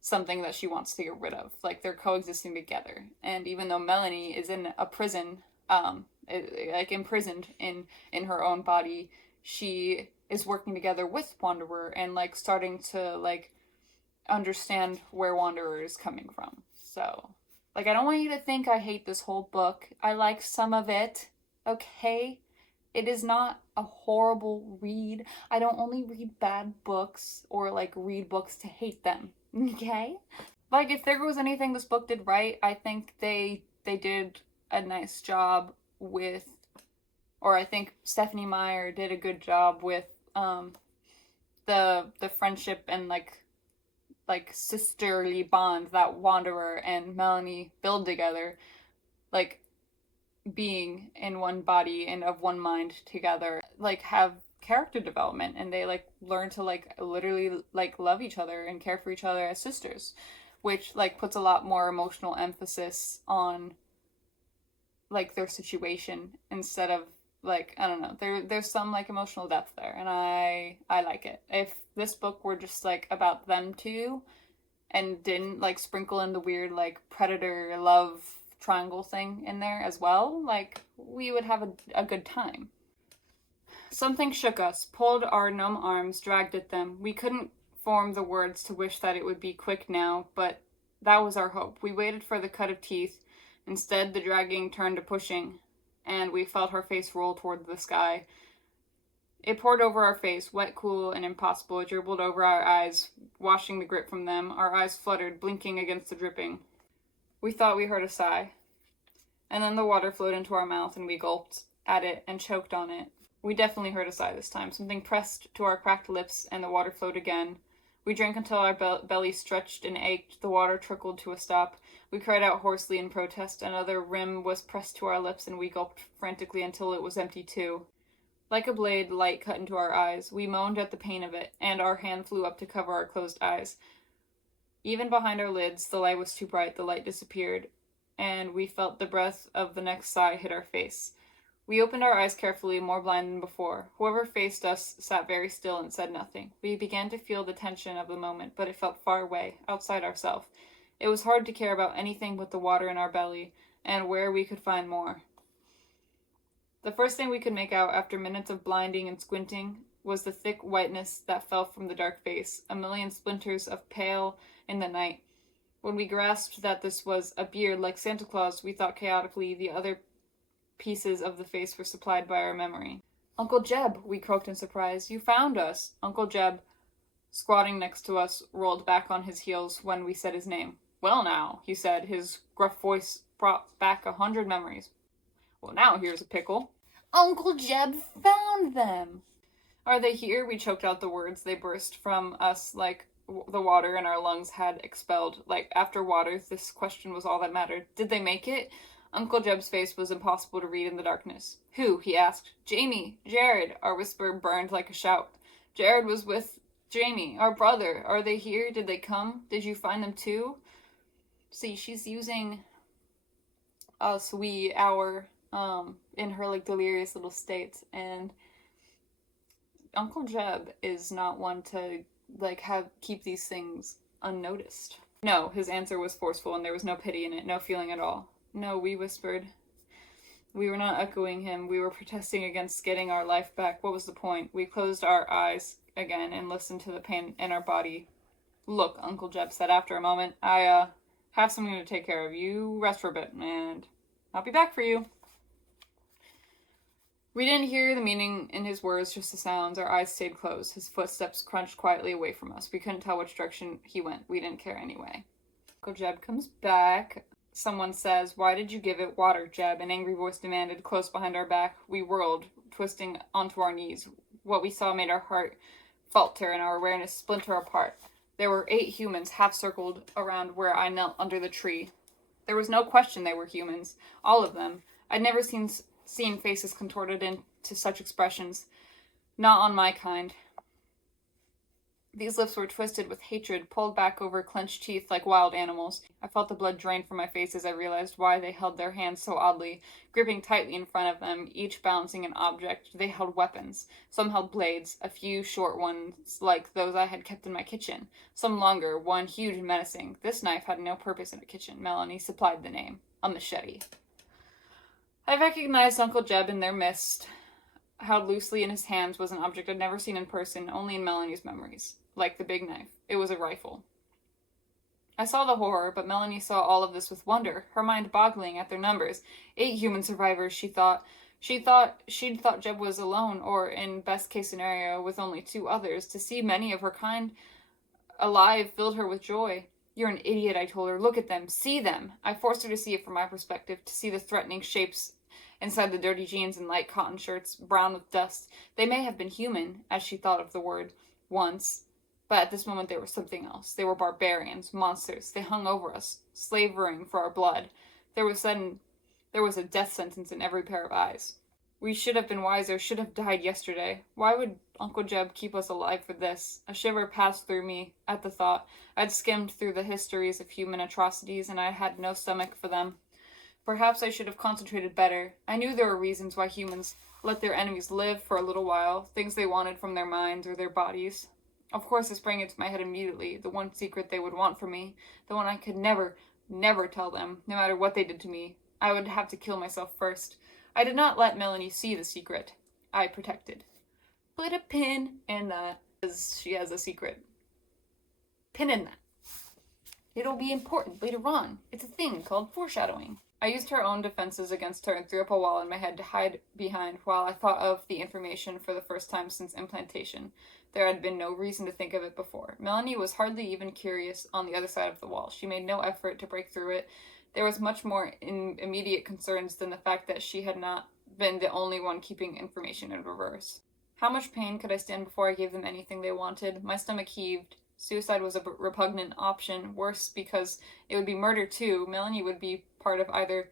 something that she wants to get rid of. Like, they're coexisting together. And even though Melanie is in a prison, like, imprisoned in her own body, she is working together with Wanderer and, like, starting to, like, understand where Wanderer is coming from. So, like, I don't want you to think I hate this whole book. I like some of it, okay? It is not a horrible read. I don't only read bad books or, like, read books to hate them, okay? Like, if there was anything this book did right, I think they did a nice job with, or I think Stephenie Myer did a good job with the friendship and, like sisterly bond that Wanderer and Melanie build together, like, being in one body and of one mind together, like, have character development, and they, like, learn to, like, literally, like, love each other and care for each other as sisters, which, like, puts a lot more emotional emphasis on, like, their situation instead of, like, I don't know, there's some, like, emotional depth there, and I like it. If this book were just, like, about them two and didn't, like, sprinkle in the weird, like, predator love triangle thing in there as well, like, we would have a good time. Something shook us, pulled our numb arms, dragged at them. We couldn't form the words to wish that it would be quick now, but that was our hope. We waited for the cut of teeth. Instead, the dragging turned to pushing, and we felt her face roll toward the sky. It poured over our face, wet, cool, and impossible. It dribbled over our eyes, washing the grip from them. Our eyes fluttered, blinking against the dripping. We thought we heard a sigh. And then the water flowed into our mouth, and we gulped at it and choked on it. We definitely heard a sigh this time. Something pressed to our cracked lips, and the water flowed again. We drank until our belly stretched and ached. The water trickled to a stop. We cried out hoarsely in protest. Another rim was pressed to our lips, and we gulped frantically until it was empty too. Like a blade, light cut into our eyes. We moaned at the pain of it, and our hand flew up to cover our closed eyes. Even behind our lids, the light was too bright. The light disappeared, and we felt the breath of the next sigh hit our face. We opened our eyes carefully, more blind than before. Whoever faced us sat very still and said nothing. We began to feel the tension of the moment, but it felt far away, outside ourselves. It was hard to care about anything but the water in our belly, and where we could find more. The first thing we could make out, after minutes of blinding and squinting, was the thick whiteness that fell from the dark face, a million splinters of pale in the night. When we grasped that this was a beard like Santa Claus, we thought chaotically the other pieces of the face were supplied by our memory. "Uncle Jeb," we croaked in surprise. "You found us." Uncle Jeb, squatting next to us, rolled back on his heels when we said his name. "Well now," he said, his gruff voice brought back 100 memories. "Well now, here's a pickle." Uncle Jeb found them! Are they here? We choked out the words. They burst from us like the water in our lungs had expelled. Like after water, this question was all that mattered. Did they make it? Uncle Jeb's face was impossible to read in the darkness. Who? He asked. Jamie. Jared. Our whisper burned like a shout. Jared was with Jamie, our brother. Are they here? Did they come? Did you find them too? See, she's using us, we, our, in her like delirious little states, and Uncle Jeb is not one to like keep these things unnoticed. No, his answer was forceful and there was no pity in it, no feeling at all. No, we whispered. We were not echoing him. We were protesting against getting our life back. What was the point? We closed our eyes again and listened to the pain in our body. Look, Uncle Jeb said after a moment, I have something to take care of. You rest for a bit and I'll be back for you. We didn't hear the meaning in his words, just the sounds. Our eyes stayed closed. His footsteps crunched quietly away from us. We couldn't tell which direction he went. We didn't care anyway. Uncle Jeb comes back. Someone says, why did you give it water, Jeb? An angry voice demanded, close behind our back. We whirled, twisting onto our knees. What we saw made our heart falter and our awareness splinter apart. There were 8 humans half-circled around where I knelt under the tree. There was no question they were humans. All of them. I'd never seen faces contorted into such expressions. Not on my kind. These lips were twisted with hatred, pulled back over clenched teeth like wild animals. I felt the blood drain from my face as I realized why they held their hands so oddly, gripping tightly in front of them, each balancing an object. They held weapons. Some held blades, a few short ones like those I had kept in my kitchen. Some longer, one huge and menacing. This knife had no purpose in a kitchen. Melanie supplied the name. A machete. I recognized Uncle Jeb in their midst. Held loosely in his hands was an object I'd never seen in person, only in Melanie's memories. Like the big knife. It was a rifle. I saw the horror, but Melanie saw all of this with wonder, her mind boggling at their numbers. 8 human survivors, she thought. She'd thought Jeb was alone, or, in best case scenario, with only 2 others. To see many of her kind alive filled her with joy. You're an idiot, I told her. Look at them. See them. I forced her to see it from my perspective, to see the threatening shapes inside the dirty jeans and light cotton shirts, brown with dust. They may have been human, as she thought of the word, once. But at this moment they were something else. They were barbarians, monsters. They hung over us, slavering for our blood. There was a death sentence in every pair of eyes. We should have been wiser, should have died yesterday. Why would Uncle Jeb keep us alive for this? A shiver passed through me at the thought. I'd skimmed through the histories of human atrocities, and I had no stomach for them. Perhaps I should have concentrated better. I knew there were reasons why humans let their enemies live for a little while, things they wanted from their minds or their bodies. Of course, it sprang into my head immediately, the one secret they would want from me, the one I could never tell them, no matter what they did to me. I would have to kill myself first. I did not let Melanie see the secret. I protected. Put a pin in that, because she has a secret. Pin in that. It'll be important later on. It's a thing called foreshadowing. I used her own defenses against her and threw up a wall in my head to hide behind while I thought of the information for the first time since implantation. There had been no reason to think of it before. Melanie was hardly even curious on the other side of the wall. She made no effort to break through it. There was much more in immediate concerns than the fact that she had not been the only one keeping information in reverse. How much pain could I stand before I gave them anything they wanted? My stomach heaved. Suicide was a repugnant option, worse because it would be murder too. Melanie would be part of either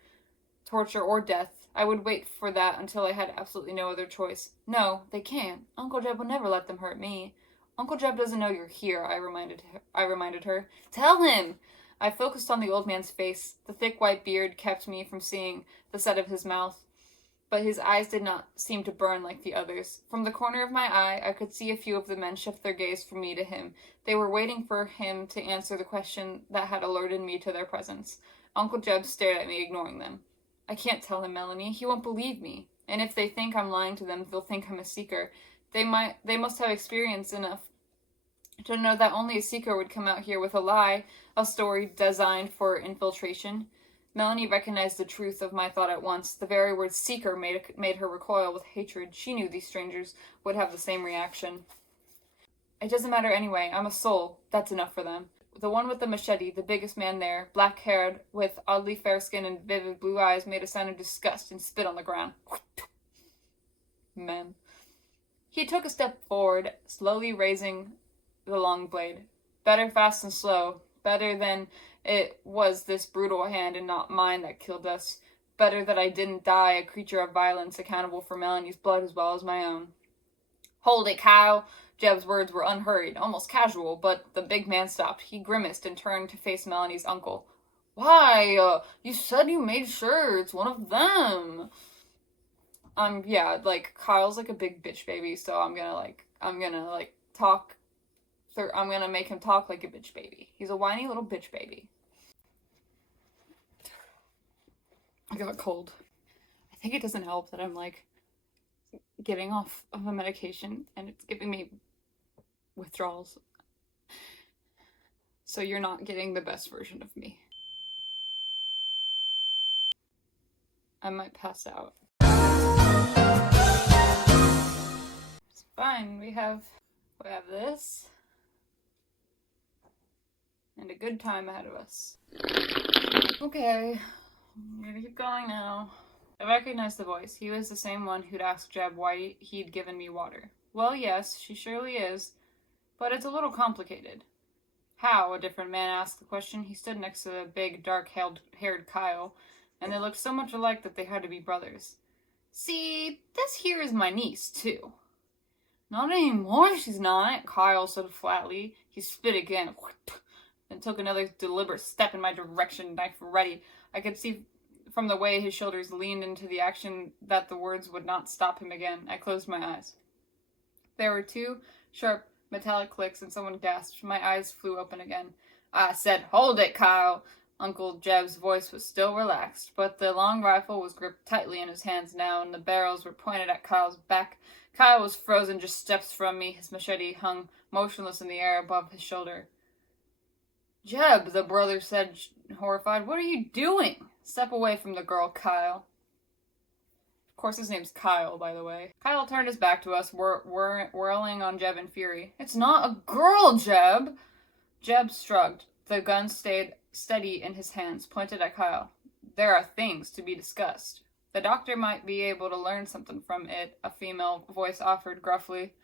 torture or death. I would wait for that until I had absolutely no other choice. No, they can't. Uncle Jeb will never let them hurt me. Uncle Jeb doesn't know you're here, I reminded her. Tell him! I focused on the old man's face. The thick white beard kept me from seeing the set of his mouth, but his eyes did not seem to burn like the others. From the corner of my eye, I could see a few of the men shift their gaze from me to him. They were waiting for him to answer the question that had alerted me to their presence. Uncle Jeb stared at me, ignoring them. I can't tell him, Melanie. He won't believe me. And if they think I'm lying to them, they'll think I'm a seeker. They must have experience enough to know that only a seeker would come out here with a lie, a story designed for infiltration. Melanie recognized the truth of my thought at once. The very word seeker made her recoil with hatred. She knew these strangers would have the same reaction. It doesn't matter anyway. I'm a soul. That's enough for them. The one with the machete, the biggest man there, black-haired, with oddly fair skin and vivid blue eyes, made a sound of disgust and spit on the ground. Men. He took a step forward, slowly raising the long blade. Better fast than slow. Better than it was this brutal hand and not mine that killed us. Better that I didn't die a creature of violence, accountable for Melanie's blood as well as my own. Hold it, Kyle. Jeb's words were unhurried, almost casual, but the big man stopped. He grimaced and turned to face Melanie's uncle. Why? You said you made sure it's one of them. Yeah, like, Kyle's like a big bitch baby, so I'm gonna make him talk like a bitch baby. He's a whiny little bitch baby. I got cold. I think it doesn't help that I'm, like, getting off of a medication and it's giving me withdrawals. So you're not getting the best version of me. I might pass out. It's fine. We have this. And a good time ahead of us. Okay. I'm gonna keep going now. I recognized the voice. He was the same one who'd asked Jeb why he'd given me water. Well, yes, she surely is. But it's a little complicated. How? A different man asked the question. He stood next to the big, dark-haired Kyle, and they looked so much alike that they had to be brothers. See, this here is my niece, too. Not anymore, she's not, Kyle said flatly. He spit again, and took another deliberate step in my direction, knife ready. I could see from the way his shoulders leaned into the action that the words would not stop him again. I closed my eyes. There were two sharp, metallic clicks, and someone gasped. My eyes flew open again. I said, "Hold it, Kyle." Uncle Jeb's voice was still relaxed, but the long rifle was gripped tightly in his hands now, and the barrels were pointed at Kyle's back. Kyle was frozen just steps from me. His machete hung motionless in the air above his shoulder. Jeb, the brother said, horrified, "What are you doing?" "Step away from the girl, Kyle." Of course, his name's Kyle, by the way. Kyle turned his back to us, whirling on Jeb in fury. "It's not a girl, Jeb!" Jeb shrugged. The gun stayed steady in his hands, pointed at Kyle. "There are things to be discussed. The doctor might be able to learn something from it," a female voice offered gruffly.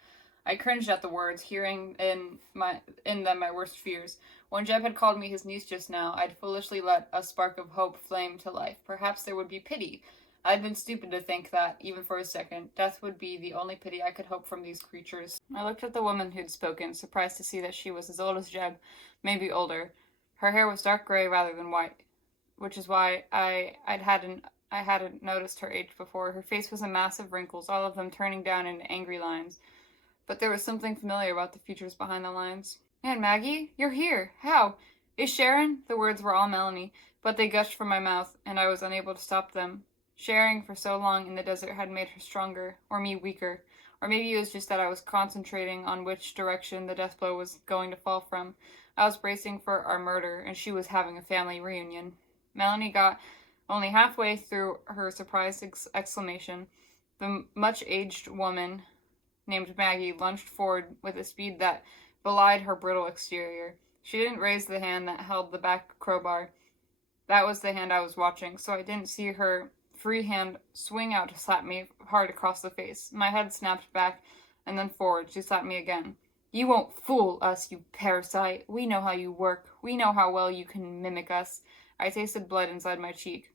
I cringed at the words, hearing in them my worst fears. When Jeb had called me his niece just now, I'd foolishly let a spark of hope flame to life. Perhaps there would be pity. I'd been stupid to think that, even for a second, death would be the only pity I could hope from these creatures. I looked at the woman who'd spoken, surprised to see that she was as old as Jeb, maybe older. Her hair was dark gray rather than white, which is why I hadn't noticed her age before. Her face was a mass of wrinkles, all of them turning down into angry lines. But there was something familiar about the features behind the lines. "Aunt Maggie, you're here. How? Is Sharon?" The words were all Melanie, but they gushed from my mouth, and I was unable to stop them. Sharing for so long in the desert had made her stronger, or me weaker. Or maybe it was just that I was concentrating on which direction the death blow was going to fall from. I was bracing for our murder, and she was having a family reunion. Melanie got only halfway through her surprised exclamation. The much-aged woman named Maggie lunged forward with a speed that belied her brittle exterior. She didn't raise the hand that held the back crowbar. That was the hand I was watching, so I didn't see her free hand swing out to slap me hard across the face. My head snapped back, and then forward. She slapped me again. "You won't fool us, you parasite. We know how you work. We know how well you can mimic us." I tasted blood inside my cheek.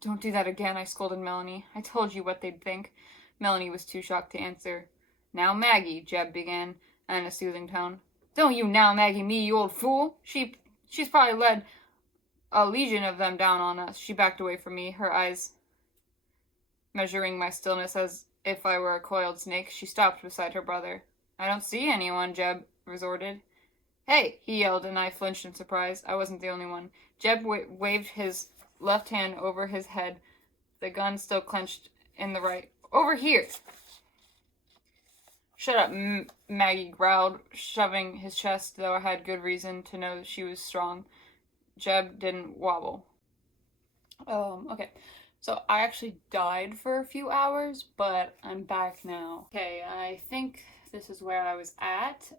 "Don't do that again," I scolded Melanie. "I told you what they'd think." Melanie was too shocked to answer. "Now, Maggie," Jeb began, in a soothing tone. "Don't you now Maggie me, you old fool. She's probably led a legion of them down on us." She backed away from me, her eyes measuring my stillness as if I were a coiled snake. She stopped beside her brother. "I don't see anyone," Jeb resorted. "Hey!" he yelled, and I flinched in surprise. I wasn't the only one. Jeb waved his left hand over his head, the gun still clenched in the right. "Over here!" "Shut up," Maggie growled, shoving his chest, though I had good reason to know she was strong. Jeb didn't wobble. Okay. So I actually died for a few hours, but I'm back now. Okay, I think this is where I was at.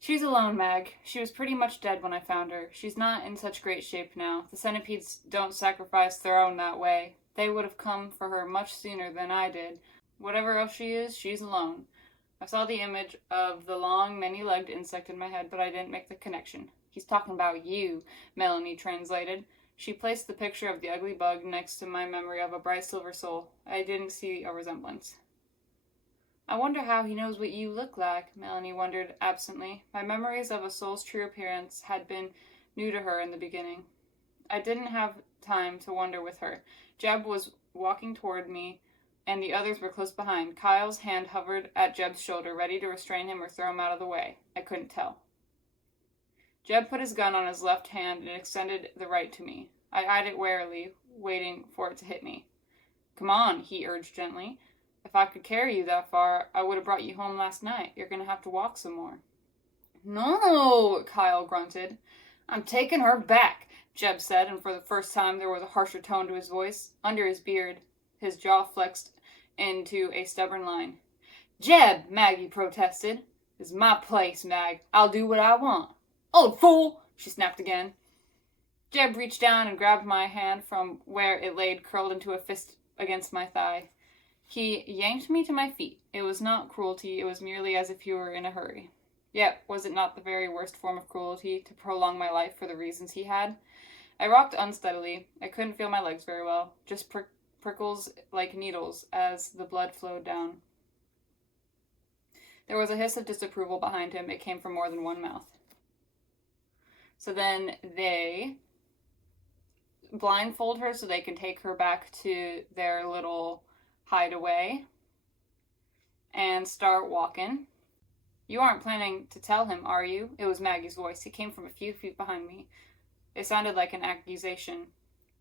She's alone, Mag. She was pretty much dead when I found her. She's not in such great shape now. The centipedes don't sacrifice their own that way. They would have come for her much sooner than I did. Whatever else she is, she's alone. I saw the image of the long, many-legged insect in my head, but I didn't make the connection. He's talking about you, Melanie translated. She placed the picture of the ugly bug next to my memory of a bright silver soul. I didn't see a resemblance. I wonder how he knows what you look like, Melanie wondered absently. My memories of a soul's true appearance had been new to her in the beginning. I didn't have time to wonder with her. Jeb was walking toward me, and the others were close behind. Kyle's hand hovered at Jeb's shoulder, ready to restrain him or throw him out of the way. I couldn't tell. Jeb put his gun on his left hand and extended the right to me. I eyed it warily, waiting for it to hit me. Come on, he urged gently. If I could carry you that far, I would have brought you home last night. You're going to have to walk some more. No, Kyle grunted. I'm taking her back, Jeb said, and for the first time there was a harsher tone to his voice. Under his beard, his jaw flexed into a stubborn line. Jeb, Maggie protested. It's my place, Mag. I'll do what I want. Old fool, she snapped again. Jeb reached down and grabbed my hand from where it laid curled into a fist against my thigh. He yanked me to my feet. It was not cruelty, it was merely as if he were in a hurry. Yet, was it not the very worst form of cruelty to prolong my life for the reasons he had? I rocked unsteadily. I couldn't feel my legs very well, just prickles like needles as the blood flowed down. There was a hiss of disapproval behind him. It came from more than one mouth. So then they blindfold her so they can take her back to their little hideaway and start walking. You aren't planning to tell him, are you? It was Maggie's voice. It came from a few feet behind me. It sounded like an accusation.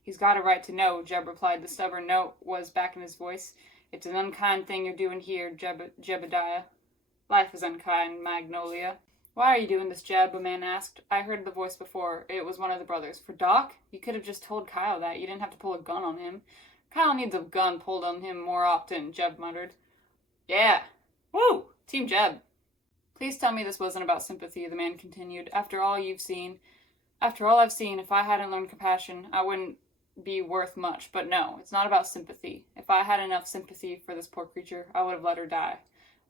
He's got a right to know, Jeb replied. The stubborn note was back in his voice. It's an unkind thing you're doing here, Jebediah. Life is unkind, Magnolia. Why are you doing this, Jeb? A man asked. I heard the voice before. It was one of the brothers. For Doc? You could have just told Kyle that. You didn't have to pull a gun on him. Kyle needs a gun pulled on him more often, Jeb muttered. Yeah. Woo! Team Jeb. Please tell me this wasn't about sympathy, the man continued. After all I've seen, if I hadn't learned compassion, I wouldn't be worth much. But no, it's not about sympathy. If I had enough sympathy for this poor creature, I would have let her die.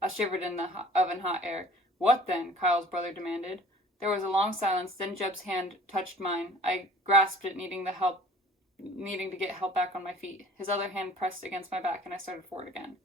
I shivered in the oven-hot air. What then? Kyle's brother demanded. There was a long silence, then Jeb's hand touched mine. I grasped it, needing to get help back on my feet. His other hand pressed against my back, and I started forward again.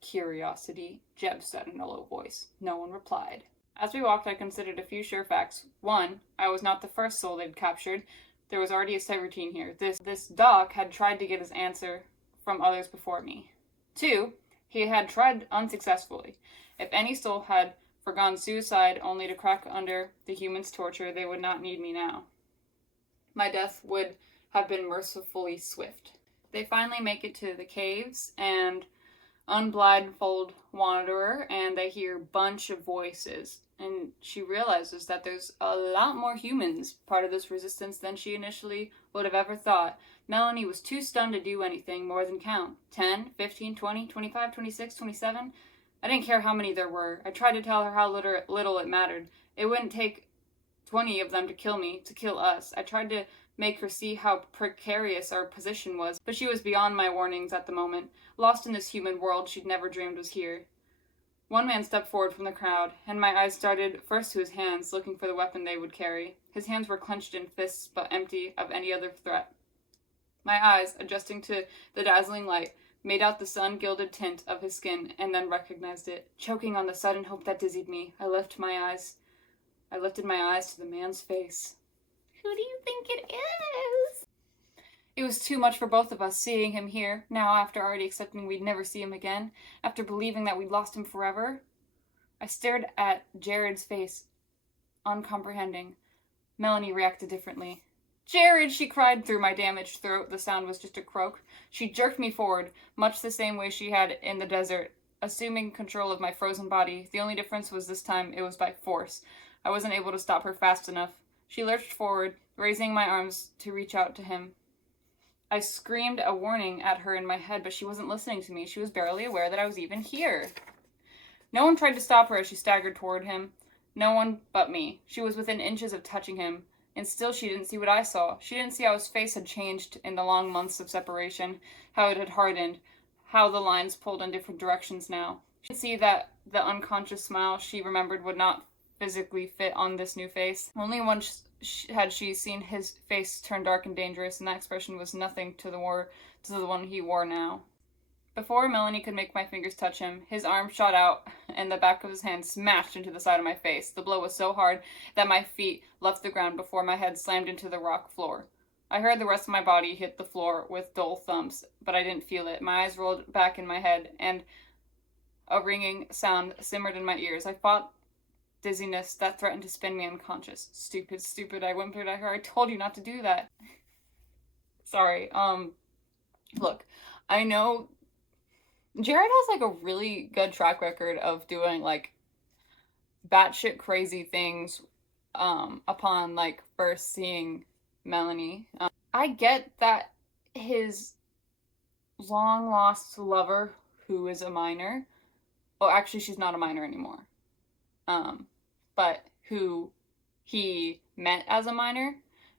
Curiosity, Jeb said in a low voice. No one replied. As we walked, I considered a few sure facts. One, I was not the first soul they'd captured. There was already a set routine here. This Doc had tried to get his answer from others before me. Two, he had tried unsuccessfully. If any soul had forgone suicide only to crack under the human's torture, they would not need me now. My death would have been mercifully swift. They finally make it to the caves and unblindfold Wanderer, and they hear a bunch of voices. And she realizes that there's a lot more humans part of this resistance than she initially would have ever thought. Melanie was too stunned to do anything more than count. 10, 15, 20, 25, 26, 27. I didn't care how many there were. I tried to tell her how little it mattered. It wouldn't take 20 of them to kill me, to kill us. I tried to make her see how precarious our position was, but she was beyond my warnings at the moment, lost in this human world she'd never dreamed was here. One man stepped forward from the crowd, and my eyes started first to his hands, looking for the weapon they would carry. His hands were clenched in fists, but empty of any other threat. My eyes, adjusting to the dazzling light, made out the sun-gilded tint of his skin, and then recognized it. Choking on the sudden hope that dizzied me, I lifted my eyes to the man's face. Who do you think it is? It was too much for both of us, seeing him here, now after already accepting we'd never see him again, after believing that we'd lost him forever. I stared at Jared's face, uncomprehending. Melanie reacted differently. Jared, she cried through my damaged throat. The sound was just a croak. She jerked me forward, much the same way she had in the desert, assuming control of my frozen body. The only difference was this time it was by force. I wasn't able to stop her fast enough. She lurched forward, raising my arms to reach out to him. I screamed a warning at her in my head, but she wasn't listening to me. She was barely aware that I was even here. No one tried to stop her as she staggered toward him. No one but me. She was within inches of touching him. And still she didn't see what I saw. She didn't see how his face had changed in the long months of separation, how it had hardened, how the lines pulled in different directions now. She didn't see that the unconscious smile she remembered would not physically fit on this new face. Only once had she seen his face turn dark and dangerous, and that expression was nothing to the one he wore now. Before Melanie could make my fingers touch him, his arm shot out and the back of his hand smashed into the side of my face. The blow was so hard that my feet left the ground before my head slammed into the rock floor. I heard the rest of my body hit the floor with dull thumps, but I didn't feel it. My eyes rolled back in my head, and a ringing sound simmered in my ears. I fought dizziness that threatened to spin me unconscious. Stupid, stupid, I whimpered at her. I told you not to do that. Sorry, look, I know Jared has, like, a really good track record of doing, like, batshit crazy things, upon, like, first seeing Melanie. I get that his long-lost lover, who is a minor, well, actually, she's not a minor anymore, but who he met as a minor,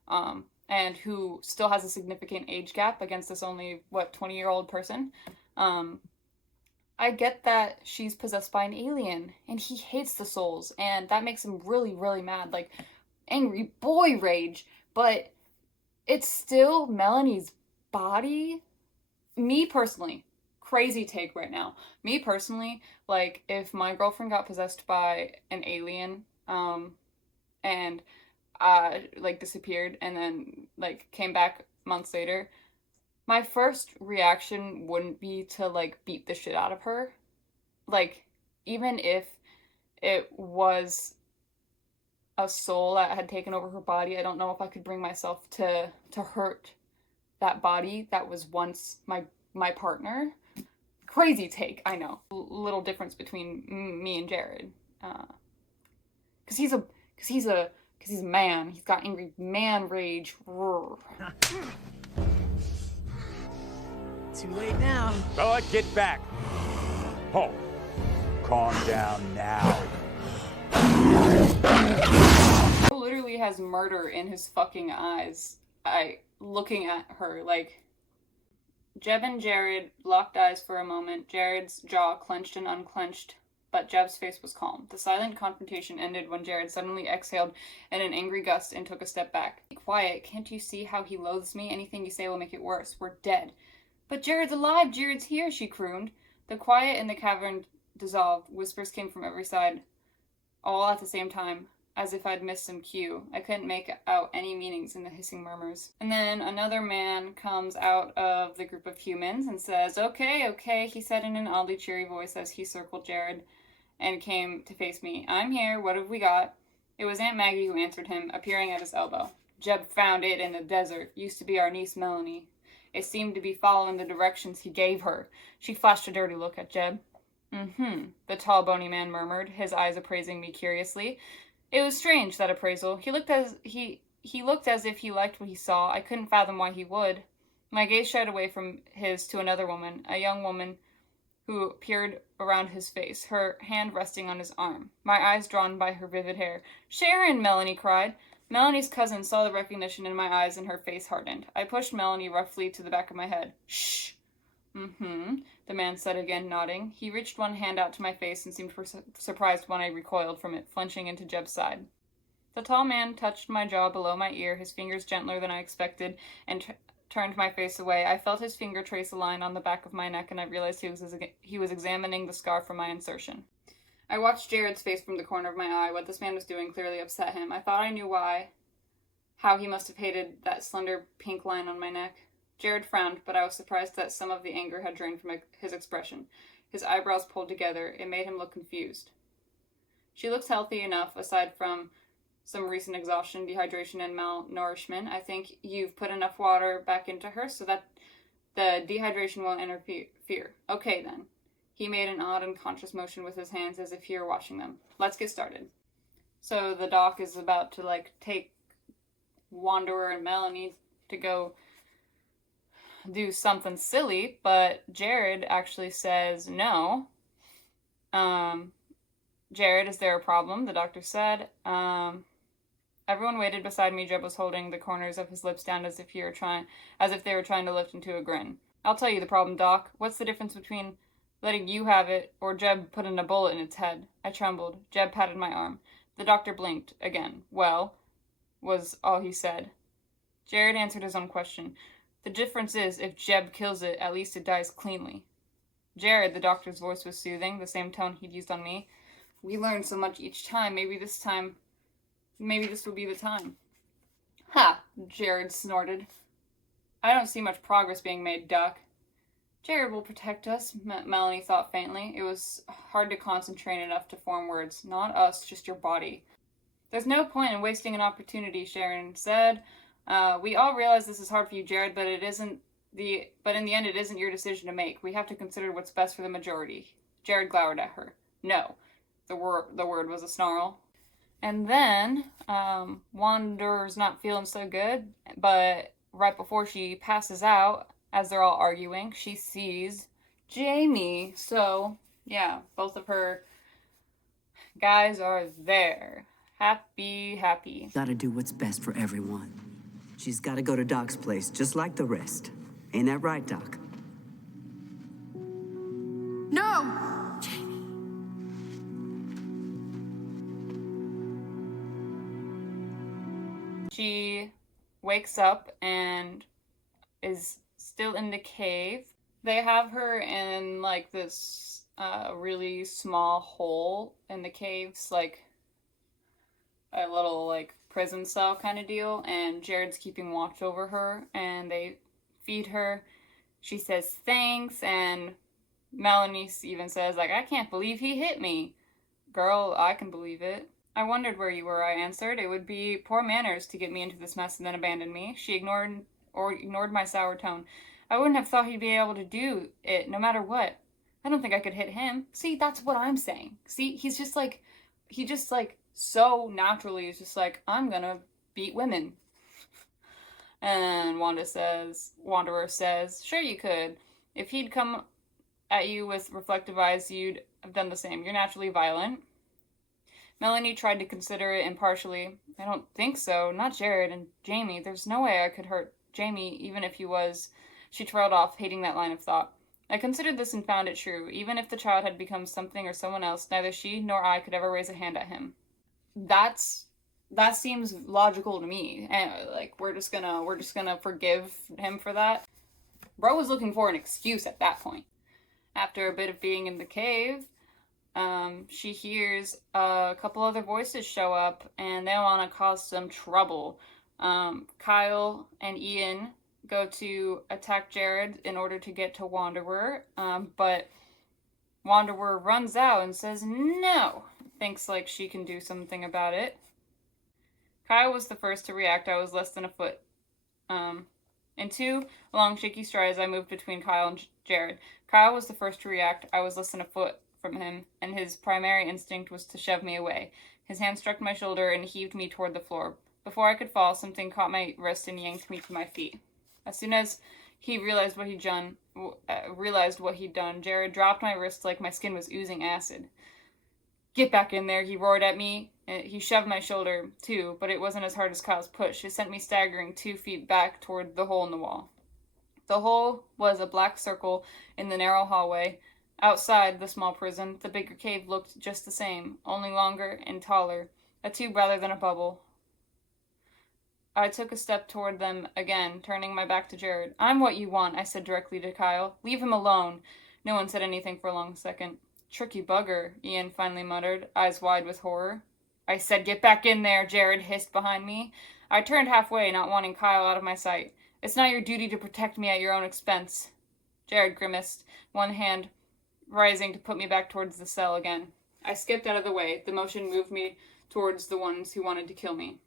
and who still has a significant age gap against this only, 20-year-old person, I get that she's possessed by an alien, and he hates the souls, and that makes him really, really mad, like, angry boy rage, but it's still Melanie's body. Me personally, crazy take right now, me personally, like, if my girlfriend got possessed by an alien, and, like, disappeared, and then, like, came back months later, my first reaction wouldn't be to, like, beat the shit out of her. Like, even if it was a soul that had taken over her body, I don't know if I could bring myself to hurt that body that was once my partner. Crazy take, I know. Little difference between me and Jared. Cause he's a man. He's got angry man rage. Too late now. Bella, get back. Oh, calm down now. He literally has murder in his fucking eyes. Looking at her, like... Jeb and Jared locked eyes for a moment. Jared's jaw clenched and unclenched, but Jeb's face was calm. The silent confrontation ended when Jared suddenly exhaled in an angry gust and took a step back. Be quiet. Can't you see how he loathes me? Anything you say will make it worse. We're dead. But Jared's alive! Jared's here! She crooned. The quiet in the cavern dissolved. Whispers came from every side, all at the same time, as if I'd missed some cue. I couldn't make out any meanings in the hissing murmurs. And then another man comes out of the group of humans and says, Okay, he said in an oddly cheery voice as he circled Jared and came to face me. I'm here, what have we got? It was Aunt Maggie who answered him, appearing at his elbow. Jeb found it in the desert. Used to be our niece Melanie. It seemed to be following the directions he gave her. She flashed a dirty look at Jeb. The tall, bony man murmured, his eyes appraising me curiously. It was strange, that appraisal. He looked as if he liked what he saw. I couldn't fathom why he would. My gaze shied away from his to another woman, a young woman who peered around his face, her hand resting on his arm, my eyes drawn by her vivid hair. Sharon! Melanie cried. Melanie's cousin saw the recognition in my eyes and her face hardened. I pushed Melanie roughly to the back of my head. Shh! The man said again, nodding. He reached one hand out to my face and seemed surprised when I recoiled from it, flinching into Jeb's side. The tall man touched my jaw below my ear, his fingers gentler than I expected, and turned my face away. I felt his finger trace a line on the back of my neck, and I realized he was examining the scar from my insertion. I watched Jared's face from the corner of my eye. What this man was doing clearly upset him. I thought I knew why. How he must have hated that slender pink line on my neck. Jared frowned, but I was surprised that some of the anger had drained from his expression. His eyebrows pulled together. It made him look confused. She looks healthy enough, aside from some recent exhaustion, dehydration, and malnourishment. I think you've put enough water back into her so that the dehydration won't interfere. Okay, then. He made an odd unconscious motion with his hands as if he were washing them. Let's get started. So the doc is about to, like, take Wanderer and Melanie to go do something silly, but Jared actually says no. Jared, is there a problem? The doctor said. Everyone waited beside me. Jeb was holding the corners of his lips down as if they were trying to lift into a grin. I'll tell you the problem, Doc. What's the difference between letting you have it or Jeb putting a bullet in its head? I trembled. Jeb patted my arm. The doctor blinked again. Well, was all he said. Jared answered his own question. The difference is, if Jeb kills it, at least it dies cleanly. Jared, the doctor's voice was soothing, the same tone he'd used on me. We learn so much each time. Maybe this will be the time. Ha! Jared snorted. I don't see much progress being made, Doc. Jared will protect us, Melanie thought faintly. It was hard to concentrate enough to form words. Not us, just your body. There's no point in wasting an opportunity, Sharon said. We all realize this is hard for you, Jared, but in the end it isn't your decision to make. We have to consider what's best for the majority. Jared glowered at her. No. The word was a snarl. And then, Wanderer's not feeling so good, but right before she passes out, as they're all arguing, she sees Jamie. So, yeah, both of her guys are there. Happy. Gotta do what's best for everyone. She's gotta go to Doc's place, just like the rest. Ain't that right, Doc? No! She wakes up and is still in the cave. They have her in like this really small hole in the caves, like a little like prison cell kind of deal, and Jared's keeping watch over her, and they feed her. She says thanks, and Melanie even says, like, I can't believe he hit me. Girl, I can believe it. I wondered where you were, I answered. It would be poor manners to get me into this mess and then abandon me. She ignored my sour tone. I wouldn't have thought he'd be able to do it no matter what. I don't think I could hit him. See, that's what I'm saying. See, he just so naturally is just like, I'm gonna beat women. And Wanderer says, sure you could. If he'd come at you with reflective eyes, you'd have done the same. You're naturally violent. Melanie tried to consider it impartially. I don't think so. Not Jared and Jamie. There's no way I could hurt Jamie, even if he was. She trailed off, hating that line of thought. I considered this and found it true. Even if the child had become something or someone else, neither she nor I could ever raise a hand at him. That seems logical to me. And like we're just gonna forgive him for that. Bro was looking for an excuse at that point. After a bit of being in the cave, she hears a couple other voices show up, and they want to cause some trouble. Kyle and Ian go to attack Jared in order to get to Wanderer, but Wanderer runs out and says no. Thinks like she can do something about it. Kyle was the first to react. I was less than a foot. In 2 long, shaky strides, I moved between Kyle and Jared. Kyle was the first to react. I was less than a foot from him, and his primary instinct was to shove me away. His hand struck my shoulder and heaved me toward the floor. Before I could fall, something caught my wrist and yanked me to my feet. As soon as he realized what he'd done, Jared dropped my wrist like my skin was oozing acid. Get back in there, he roared at me. He shoved my shoulder, too, but it wasn't as hard as Kyle's push. It sent me staggering 2 feet back toward the hole in the wall. The hole was a black circle in the narrow hallway. Outside the small prison, the bigger cave looked just the same, only longer and taller, a tube rather than a bubble. I took a step toward them again, turning my back to Jared. I'm what you want, I said directly to Kyle. Leave him alone. No one said anything for a long second. Tricky bugger, Ian finally muttered, eyes wide with horror. I said, get back in there, Jared hissed behind me. I turned halfway, not wanting Kyle out of my sight. It's not your duty to protect me at your own expense. Jared grimaced, one hand rising to put me back towards the cell again. I skipped out of the way. The motion moved me towards the ones who wanted to kill me.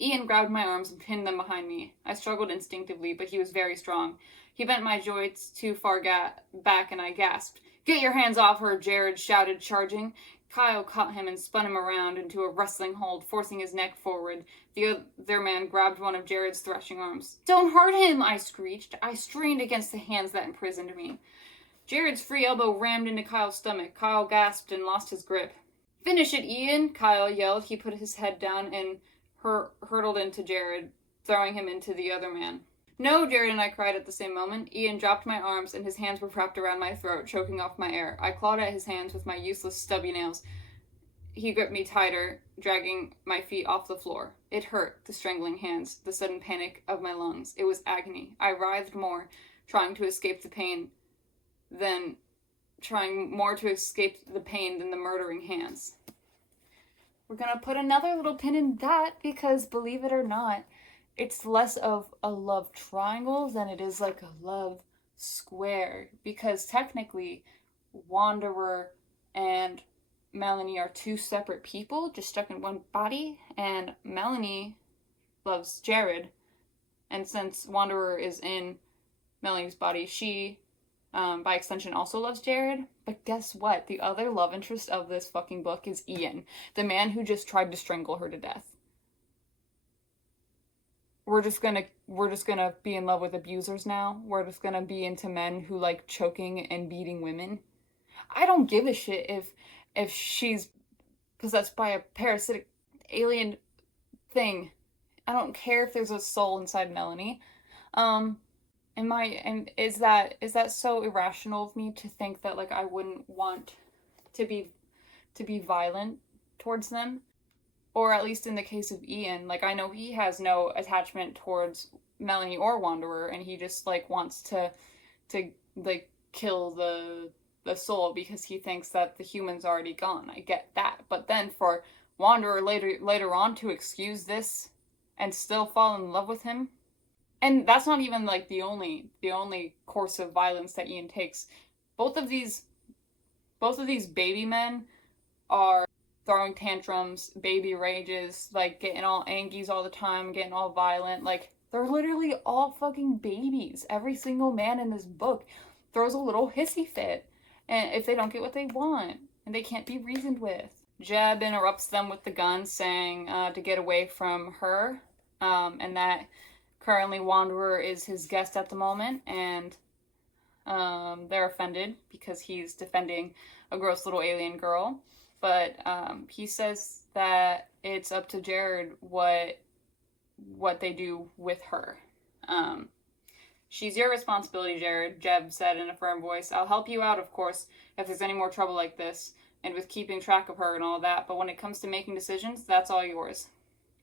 Ian grabbed my arms and pinned them behind me. I struggled instinctively, but he was very strong. He bent my joints too far back, and I gasped. Get your hands off her, Jared shouted, charging. Kyle caught him and spun him around into a wrestling hold, forcing his neck forward. The other man grabbed one of Jared's thrashing arms. Don't hurt him, I screeched. I strained against the hands that imprisoned me. Jared's free elbow rammed into Kyle's stomach. Kyle gasped and lost his grip. Finish it, Ian, Kyle yelled. He put his head down and hurtled into Jared, throwing him into the other man. No, Jared and I cried at the same moment. Ian dropped my arms, and his hands were wrapped around my throat, choking off my air. I clawed at his hands with my useless, stubby nails. He gripped me tighter, dragging my feet off the floor. It hurt, the strangling hands, the sudden panic of my lungs. It was agony. I writhed more, trying to escape the pain than the murdering hands. We're gonna put another little pin in that because, believe it or not, it's less of a love triangle than it is like a love square. Because technically, Wanderer and Melanie are two separate people just stuck in one body, and Melanie loves Jared, and since Wanderer is in Melanie's body, she, by extension, also loves Jared. But guess what? The other love interest of this fucking book is Ian, the man who just tried to strangle her to death. We're just gonna be in love with abusers now. We're just gonna be into men who like choking and beating women. I don't give a shit if she's possessed by a parasitic alien thing. I don't care if there's a soul inside Melanie. And is that so irrational of me to think that like I wouldn't want to be violent towards them? Or at least in the case of Ian, like I know he has no attachment towards Melanie or Wanderer, and he just like wants to like kill the soul because he thinks that the human's already gone. I get that. But then for Wanderer later on to excuse this and still fall in love with him. And that's not even like the only course of violence that Ian takes. Both of these baby men are throwing tantrums, baby rages, like getting all angies all the time, getting all violent. Like they're literally all fucking babies. Every single man in this book throws a little hissy fit, and if they don't get what they want, and they can't be reasoned with. Jeb interrupts them with the gun, saying to get away from her, and that currently Wanderer is his guest at the moment, and they're offended because he's defending a gross little alien girl. But he says that it's up to Jared what they do with her. She's your responsibility, Jared, Jeb said in a firm voice. I'll help you out, of course, if there's any more trouble like this, and with keeping track of her and all that, but when it comes to making decisions, that's all yours.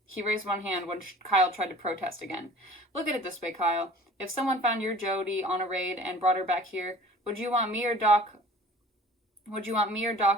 He raised one hand when Kyle tried to protest again. Look at it this way, Kyle. If someone found your Jody on a raid and brought her back here, would you want me or Doc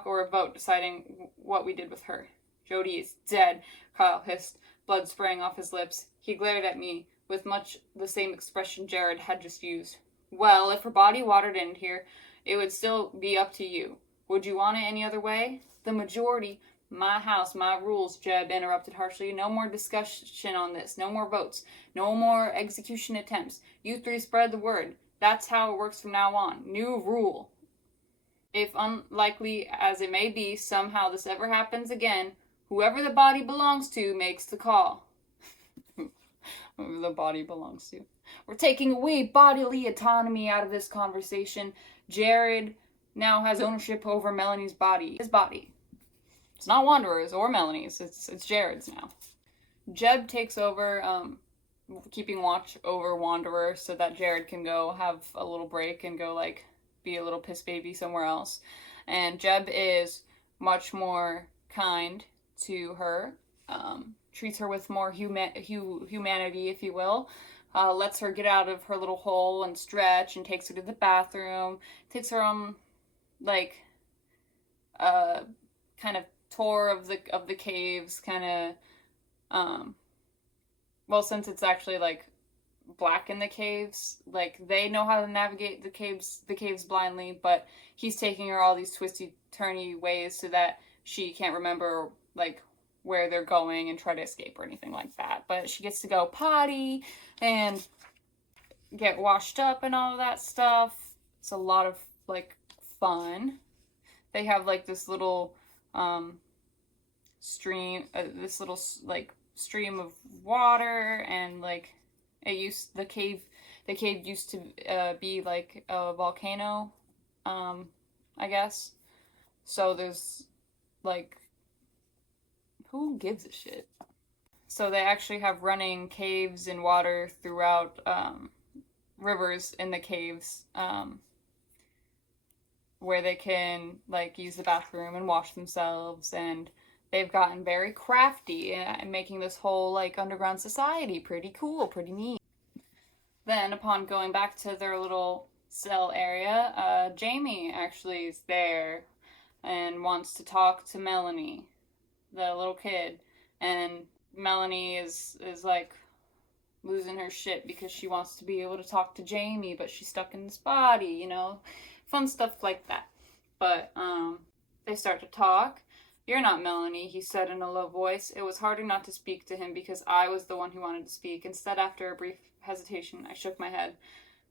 or a vote deciding what we did with her? Jody is dead, Kyle hissed, blood spraying off his lips. He glared at me with much the same expression Jared had just used. Well, if her body wandered in here, it would still be up to you. Would you want it any other way? The majority, my house, my rules, Jeb interrupted harshly. No more discussion on this. No more votes. No more execution attempts. You three spread the word. That's how it works from now on. New rule. If unlikely as it may be, somehow this ever happens again, whoever the body belongs to makes the call. Whoever the body belongs to. We're taking away bodily autonomy out of this conversation. Jared now has ownership over Melanie's body. His body. It's not Wanderer's or Melanie's. It's Jared's now. Jeb takes over, keeping watch over Wanderer so that Jared can go have a little break and go like be a little piss baby somewhere else. And Jeb is much more kind to her, treats her with more humanity, if you will, lets her get out of her little hole and stretch, and takes her to the bathroom, takes her on like kind of tour of the caves, kind of well, since it's actually like black in the caves, like they know how to navigate the caves blindly, but he's taking her all these twisty turny ways so that she can't remember like where they're going and try to escape or anything like that. But she gets to go potty and get washed up and all of that stuff. It's a lot of like fun. They have like this little stream, stream of water, and like the cave used to be like a volcano, I guess. So there's like, who gives a shit? So they actually have running caves and water throughout, rivers in the caves, where they can, like, use the bathroom and wash themselves, and they've gotten very crafty and making this whole, like, underground society pretty cool, pretty neat. Then, upon going back to their little cell area, Jamie actually is there and wants to talk to Melanie, the little kid. And Melanie is like losing her shit because she wants to be able to talk to Jamie, but she's stuck in this body, you know? Fun stuff like that. But they start to talk. "You're not Melanie," he said in a low voice. It was harder not to speak to him because I was the one who wanted to speak. Instead, after a brief hesitation, I shook my head.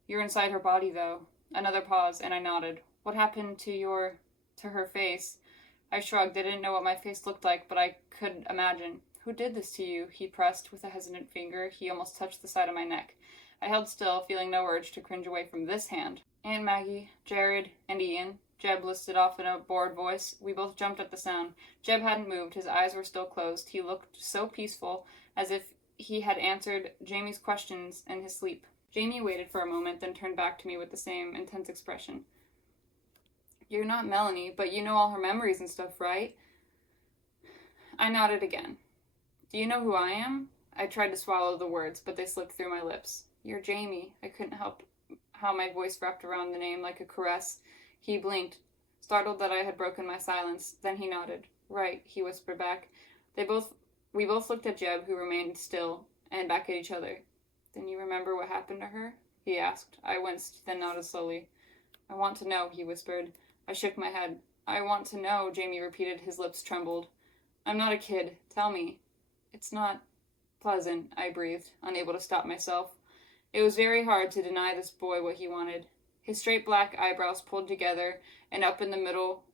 "You're inside her body, though." Another pause, and I nodded. "What happened to her face?" I shrugged. I didn't know what my face looked like, but I could imagine. "Who did this to you?" he pressed with a hesitant finger. He almost touched the side of my neck. I held still, feeling no urge to cringe away from this hand. "Aunt Maggie, Jared, and Ian," Jeb listed off in a bored voice. We both jumped at the sound. Jeb hadn't moved. His eyes were still closed. He looked so peaceful, as if he had answered Jamie's questions in his sleep. Jamie waited for a moment, then turned back to me with the same intense expression. "You're not Melanie, but you know all her memories and stuff, right?" I nodded again. "Do you know who I am?" I tried to swallow the words, but they slipped through my lips. "You're Jamie." I couldn't help how my voice wrapped around the name like a caress. He blinked, startled that I had broken my silence. Then he nodded. "Right," he whispered back. We both looked at Jeb, who remained still, and back at each other. "Then you remember what happened to her?" he asked. I winced, then nodded slowly. "I want to know," he whispered. I shook my head. "I want to know," Jamie repeated. His lips trembled. "I'm not a kid. Tell me." "It's not pleasant," I breathed, unable to stop myself. It was very hard to deny this boy what he wanted. His straight black eyebrows pulled together and up in the middle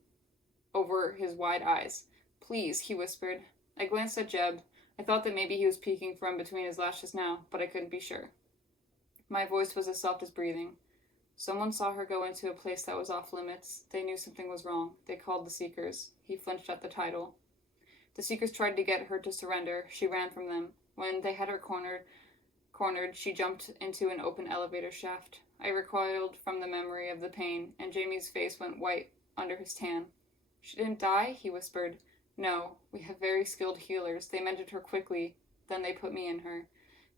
over his wide eyes. "Please," he whispered. I glanced at Jeb. I thought that maybe he was peeking from between his lashes now, but I couldn't be sure. My voice was as soft as breathing. "Someone saw her go into a place that was off limits. They knew something was wrong. They called the Seekers." He flinched at the title. "The Seekers tried to get her to surrender. She ran from them. When they had her cornered, she jumped into an open elevator shaft." I recoiled from the memory of the pain, and Jamie's face went white under his tan. "She didn't die?" he whispered. "No. We have very skilled healers. They mended her quickly. Then they put me in her.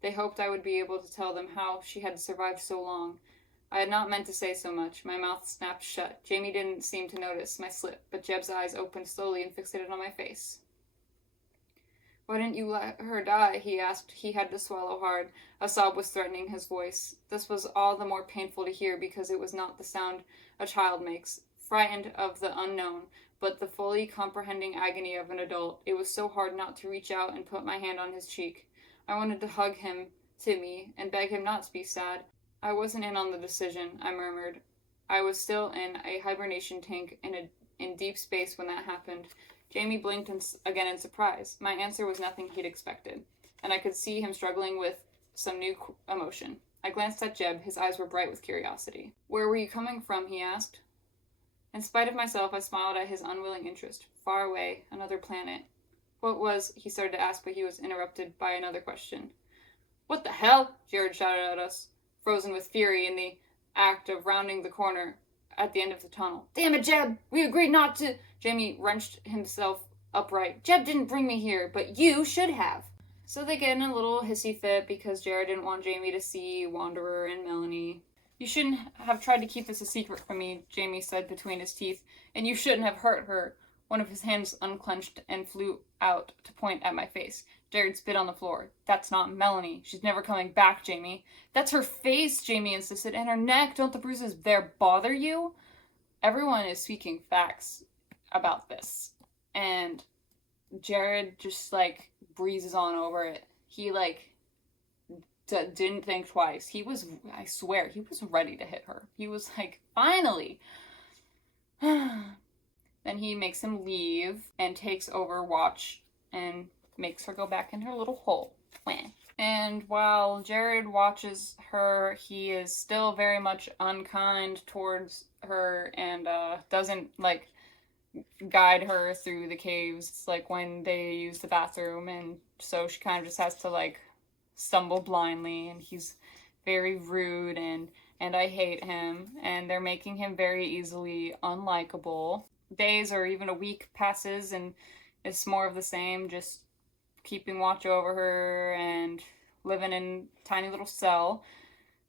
They hoped I would be able to tell them how she had survived so long." I had not meant to say so much. My mouth snapped shut. Jamie didn't seem to notice my slip, but Jeb's eyes opened slowly and fixated on my face. "Why didn't you let her die?" he asked. He had to swallow hard. A sob was threatening his voice. This was all the more painful to hear because it was not the sound a child makes, frightened of the unknown, but the fully comprehending agony of an adult. It was so hard not to reach out and put my hand on his cheek. I wanted to hug him to me and beg him not to be sad. "I wasn't in on the decision," I murmured. I was still in a hibernation tank in deep space when that happened. Jamie blinked again in surprise. My answer was nothing he'd expected, and I could see him struggling with some new emotion. I glanced at Jeb. His eyes were bright with curiosity. "Where were you coming from?" he asked. In spite of myself, I smiled at his unwilling interest. "Far away, another planet." What was, he started to ask, but he was interrupted by another question. "What the hell?" Jared shouted at us, frozen with fury in the act of rounding the corner at the end of the tunnel. "Damn it, Jeb! We agreed not to—" Jamie wrenched himself upright. "Jeb didn't bring me here, but you should have." So they get in a little hissy fit because Jared didn't want Jamie to see Wanderer and Melanie. "You shouldn't have tried to keep this a secret from me," Jamie said between his teeth, "and you shouldn't have hurt her." One of his hands unclenched and flew out to point at my face. Jared spit on the floor. "That's not Melanie. She's never coming back, Jamie." "That's her face," Jamie insisted, "and her neck. Don't the bruises there bother you?" Everyone is speaking facts about this. And Jared just, breezes on over it. He, didn't think twice. I swear, he was ready to hit her. He was like, finally. Then he makes him leave and takes over watch and makes her go back in her little hole. And while Jared watches her, he is still very much unkind towards her and doesn't, guide her through the caves, like when they use the bathroom, and so she kind of just has to like stumble blindly, and he's very rude, and I hate him, and they're making him very easily unlikable. Days or even a week passes, and it's more of the same, just keeping watch over her and living in a tiny little cell.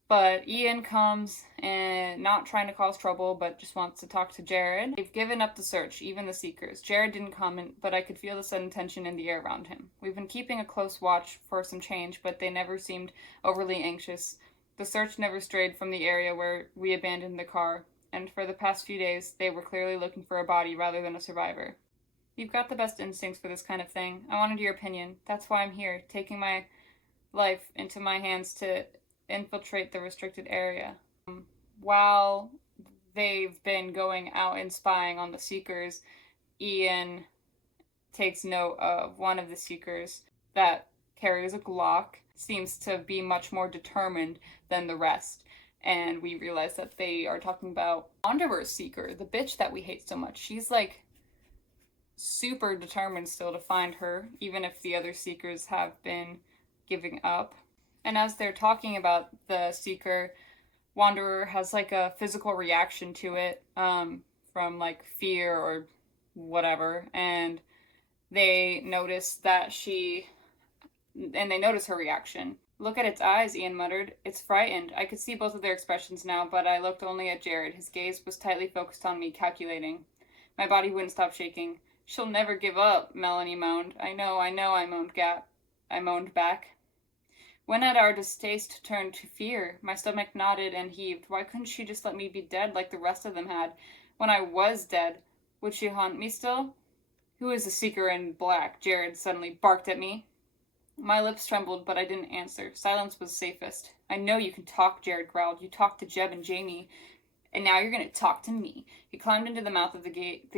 But Ian comes and not trying to cause trouble, but just wants to talk to Jared. They've given up the search, even the Seekers. Jared didn't comment, but I could feel the sudden tension in the air around him. We've been keeping a close watch for some change, but they never seemed overly anxious. The search never strayed from the area where we abandoned the car, and for the past few days, they were clearly looking for a body rather than a survivor. You've got the best instincts for this kind of thing. I wanted your opinion. That's why I'm here, taking my life into my hands to infiltrate the restricted area. While they've been going out and spying on the Seekers, Ian takes note of one of the Seekers that carries a Glock, seems to be much more determined than the rest. And we realize that they are talking about Wanderer's Seeker, the bitch that we hate so much. She's like super determined still to find her, even if the other Seekers have been giving up. And as they're talking about the Seeker, Wanderer has like a physical reaction to it, from like fear or whatever, and they notice her reaction. Look at its eyes, Ian muttered. It's frightened. I could see both of their expressions now, but I looked only at Jared. His gaze was tightly focused on me, calculating. My body wouldn't stop shaking. She'll never give up, Melanie moaned. I know, I moaned back. When had our distaste turned to fear? My stomach nodded and heaved. Why couldn't she just let me be dead like the rest of them had? When I was dead, would she haunt me still? Who is the Seeker in black? Jared suddenly barked at me. My lips trembled, but I didn't answer. Silence was safest. I know you can talk, Jared growled. You talked to Jeb and Jamie, and now you're going to talk to me. He climbed into the mouth of the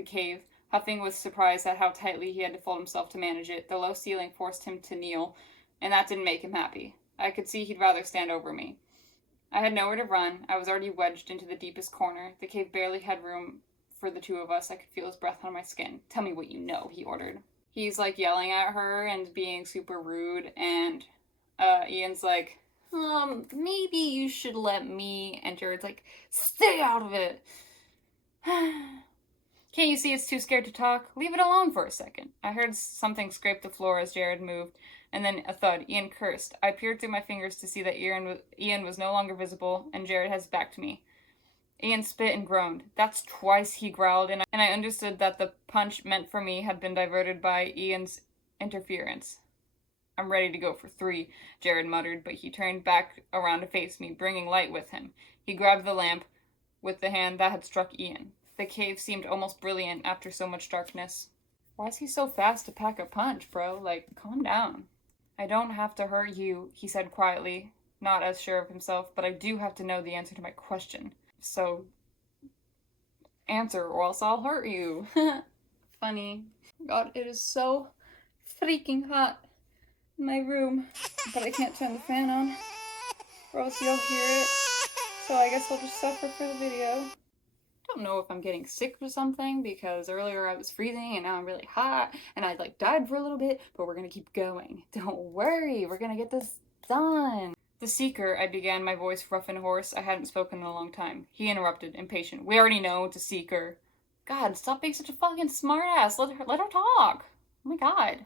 cave, huffing with surprise at how tightly he had to fold himself to manage it. The low ceiling forced him to kneel, and that didn't make him happy. I could see he'd rather stand over me. I had nowhere to run. I was already wedged into the deepest corner. The cave barely had room for the two of us. I could feel his breath on my skin. Tell me what you know, he ordered. He's like yelling at her and being super rude, and Ian's like, maybe you should let me enter. It's like, stay out of it. Can't you see it's too scared to talk? Leave it alone for a second. I heard something scrape the floor as Jared moved, and then a thud. Ian cursed. I peered through my fingers to see that Ian was no longer visible, and Jared has back to me. Ian spit and groaned. That's twice, he growled, and I understood that the punch meant for me had been diverted by Ian's interference. I'm ready to go for 3, Jared muttered, but he turned back around to face me, bringing light with him. He grabbed the lamp with the hand that had struck Ian. The cave seemed almost brilliant after so much darkness. Why is he so fast to pack a punch, bro? Like, calm down. I don't have to hurt you, he said quietly, not as sure of himself, but I do have to know the answer to my question. So, answer or else I'll hurt you. Funny. God, it is so freaking hot in my room, but I can't turn the fan on, or else you'll hear it. So I guess I'll just suffer for the video. Don't know if I'm getting sick or something, because earlier I was freezing and now I'm really hot and I like died for a little bit, but we're gonna keep going. Don't worry, we're gonna get this done. The Seeker, I began, my voice rough and hoarse. I hadn't spoken in a long time. He interrupted, impatient. We already know it's a Seeker. God, stop being such a fucking smartass. Let her talk. Oh my god.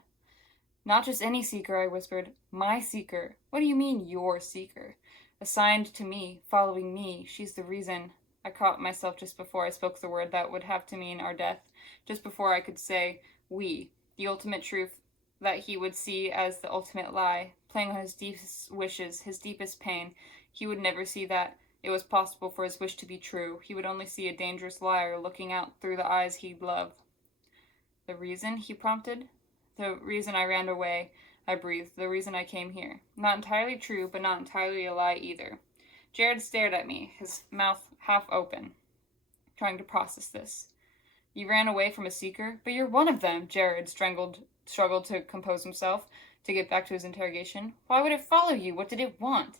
Not just any Seeker, I whispered. My Seeker. What do you mean, your Seeker? Assigned to me, following me. She's the reason. I caught myself just before I spoke the word that would have to mean our death. Just before I could say, we. The ultimate truth that he would see as the ultimate lie. Playing on his deepest wishes, his deepest pain. He would never see that it was possible for his wish to be true. He would only see a dangerous liar looking out through the eyes he'd love. The reason, he prompted? The reason I ran away, I breathed. The reason I came here. Not entirely true, but not entirely a lie either. Jared stared at me, his mouth half open, trying to process this. You ran away from a Seeker? But you're one of them, Jared struggled to compose himself, to get back to his interrogation. Why would it follow you? What did it want?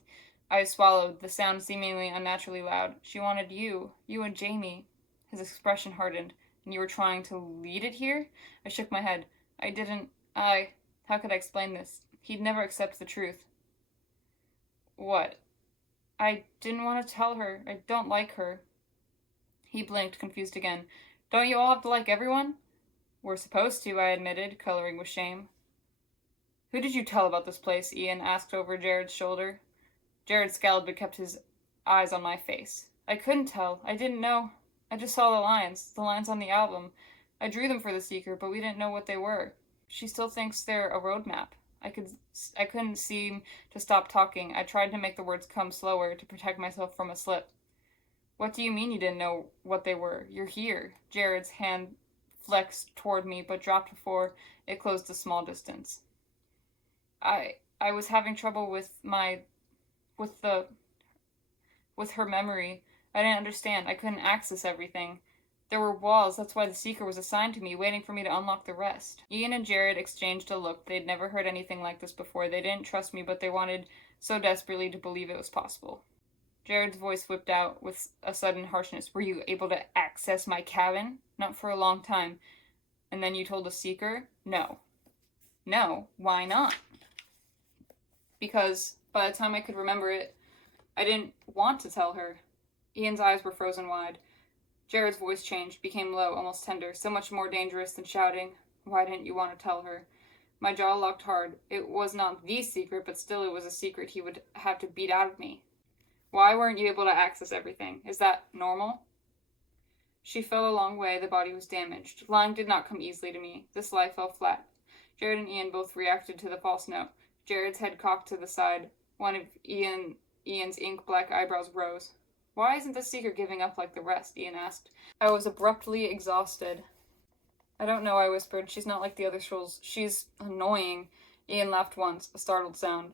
I swallowed, the sound seemingly unnaturally loud. She wanted you and Jamie. His expression hardened. And you were trying to lead it here? I shook my head. How could I explain this? He'd never accept the truth. What? I didn't want to tell her. I don't like her. He blinked, confused again. Don't you all have to like everyone? We're supposed to, I admitted, coloring with shame. Who did you tell about this place? Ian asked over Jared's shoulder. Jared scowled but kept his eyes on my face. I couldn't tell. I didn't know. I just saw the lines on the album. I drew them for the Seeker, but we didn't know what they were. She still thinks they're a roadmap. I couldn't seem to stop talking. I tried to make the words come slower to protect myself from a slip. What do you mean you didn't know what they were? You're here. Jared's hand flexed toward me, but dropped before it closed a small distance. I was having trouble with her memory. I didn't understand. I couldn't access everything. There were walls, that's why the Seeker was assigned to me, waiting for me to unlock the rest. Ian and Jared exchanged a look. They'd never heard anything like this before. They didn't trust me, but they wanted so desperately to believe it was possible. Jared's voice whipped out with a sudden harshness. Were you able to access my cabin? Not for a long time. And then you told the Seeker? No. No, why not? Because by the time I could remember it, I didn't want to tell her. Ian's eyes were frozen wide. Jared's voice changed, became low, almost tender, so much more dangerous than shouting. Why didn't you want to tell her? My jaw locked hard. It was not the secret, but still it was a secret he would have to beat out of me. Why weren't you able to access everything? Is that normal? She fell a long way. The body was damaged. Lying did not come easily to me. This lie fell flat. Jared and Ian both reacted to the false note. Jared's head cocked to the side. One of Ian's ink-black eyebrows rose. Why isn't the Seeker giving up like the rest? Ian asked. I was abruptly exhausted. I don't know, I whispered. She's not like the other souls. She's annoying. Ian laughed once, a startled sound.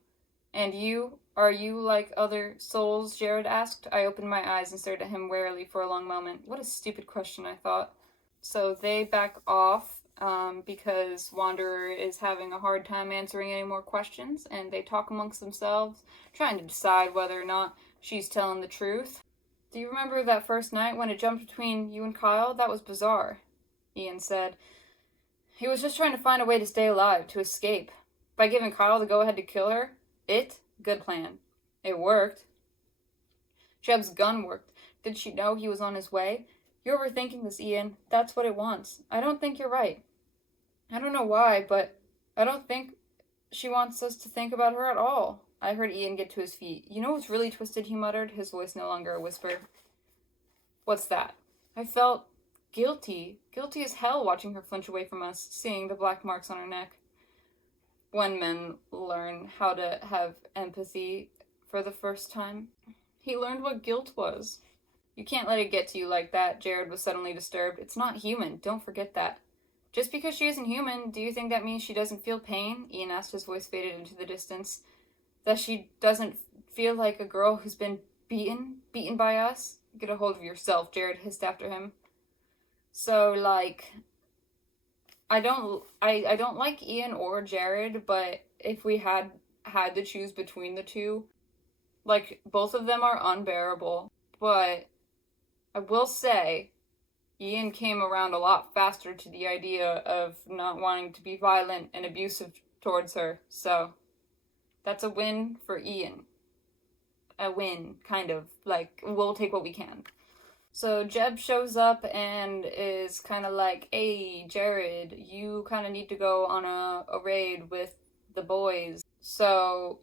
And you? Are you like other souls? Jared asked. I opened my eyes and stared at him warily for a long moment. What a stupid question, I thought. So they back off because Wanderer is having a hard time answering any more questions, and they talk amongst themselves, trying to decide whether or not she's telling the truth. Do you remember that first night when it jumped between you and Kyle? That was bizarre, Ian said. He was just trying to find a way to stay alive, to escape. By giving Kyle the go-ahead to kill her? Good plan. It worked. Jeb's gun worked. Did she know he was on his way? You're overthinking this, Ian. That's what it wants. I don't think you're right. I don't know why, but I don't think she wants us to think about her at all. I heard Ian get to his feet. You know what's really twisted, he muttered, his voice no longer a whisper. What's that? I felt guilty. Guilty as hell watching her flinch away from us, seeing the black marks on her neck. When men learn how to have empathy for the first time, he learned what guilt was. You can't let it get to you like that. Jared was suddenly disturbed. It's not human. Don't forget that. Just because she isn't human, do you think that means she doesn't feel pain? Ian asked, his voice faded into the distance. That she doesn't feel like a girl who's been beaten by us? Get a hold of yourself, Jared hissed after him. So, like, I don't like Ian or Jared, but if we had to choose between the two, like, both of them are unbearable. But I will say, Ian came around a lot faster to the idea of not wanting to be violent and abusive towards her, so that's a win for Ian. A win, kind of. Like, we'll take what we can. So Jeb shows up and is kind of like, hey, Jared, you kind of need to go on a raid with the boys. So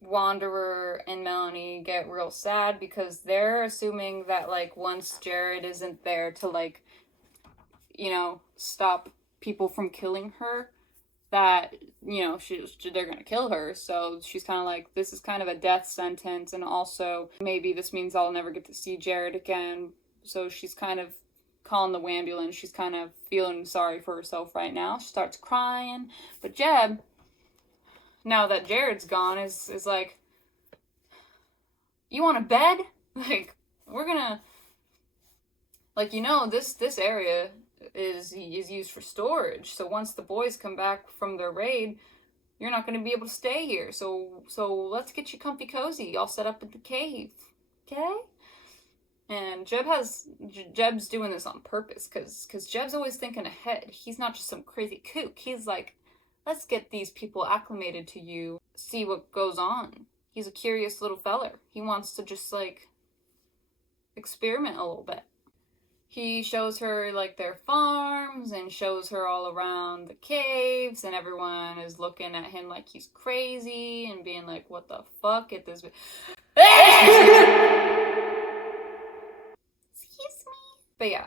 Wanderer and Melanie get real sad because they're assuming that, like, once Jared isn't there to, like, you know, stop people from killing her, that, you know, they're gonna kill her. So she's kind of like, this is kind of a death sentence, and also maybe this means I'll never get to see Jared again. So she's kind of calling the ambulance. She's kind of feeling sorry for herself right now. She starts crying. But Jeb, now that Jared's gone, is like, you want a bed? Like, we're gonna, like, you know, this area is used for storage. So once the boys come back from their raid, you're not going to be able to stay here. So let's get you comfy cozy. All set up in the cave. Okay? And Jeb's doing this on purpose, because Jeb's always thinking ahead. He's not just some crazy kook. He's like, let's get these people acclimated to you, see what goes on. He's a curious little feller. He wants to just, like, experiment a little bit. He shows her, like, their farms and shows her all around the caves, and everyone is looking at him like he's crazy and being like, what the fuck? Get this... Excuse me. But yeah,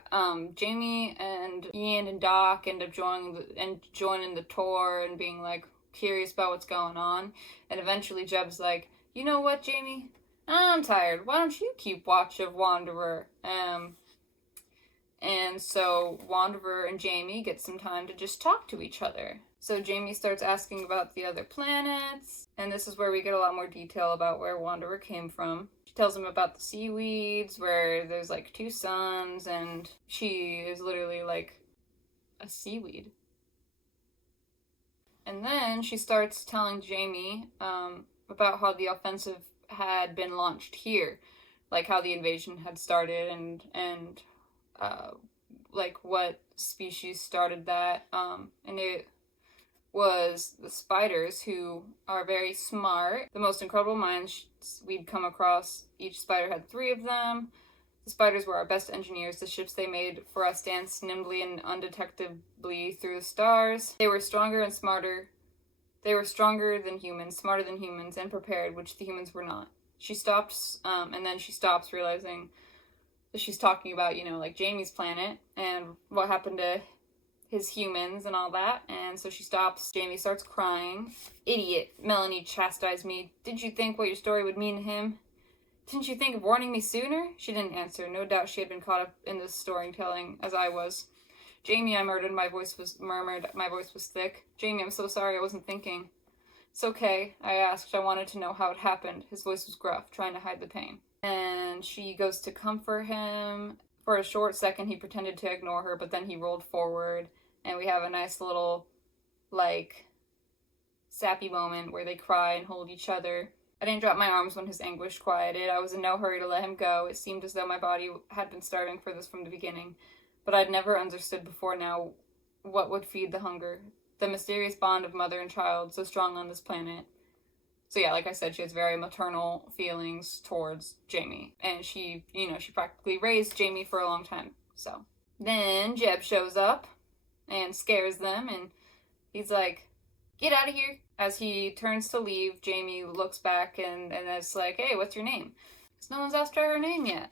Jamie and Ian and Doc end up joining the tour and being, like, curious about what's going on. And eventually Jeb's like, you know what, Jamie? I'm tired. Why don't you keep watch of Wanderer? And so Wanderer and Jamie get some time to just talk to each other. So Jamie starts asking about the other planets, and this is where we get a lot more detail about where Wanderer came from. She tells him about the seaweeds, where there's like 2 suns, and she is literally like a seaweed. And then she starts telling Jamie about how the offensive had been launched here, like how the invasion had started, and like what species started that, and it was the spiders, who are very smart, the most incredible minds we'd come across. Each spider had 3 of them. The spiders were our best engineers. The ships they made for us danced nimbly and undetectably through the stars. They were stronger and smarter. They were stronger than humans, smarter than humans, and prepared, which the humans were not. She stops, and then she stops, realizing that she's talking about, you know, like Jamie's planet and what happened to his humans and all that. And so she stops. Jamie starts crying. Idiot, Melanie chastised me. Did you think what your story would mean to him? Didn't you think of warning me sooner? She didn't answer. No doubt she had been caught up in this storytelling, as I was. Jamie, I murmured. My voice was thick. Jamie, I'm so sorry, I wasn't thinking. It's okay, I asked. I wanted to know how it happened. His voice was gruff, trying to hide the pain. And she goes to comfort him. For a short second, he pretended to ignore her, but then he rolled forward, and we have a nice little, like, sappy moment where they cry and hold each other. I didn't drop my arms when his anguish quieted. I was in no hurry to let him go. It seemed as though my body had been starving for this from the beginning, but I'd never understood before now what would feed the hunger. The mysterious bond of mother and child, so strong on this planet. So yeah, like I said, she has very maternal feelings towards Jamie. And she practically raised Jamie for a long time. So then Jeb shows up and scares them, and he's like, get out of here. As he turns to leave, Jamie looks back and it's like, hey, what's your name? Because no one's asked her name yet.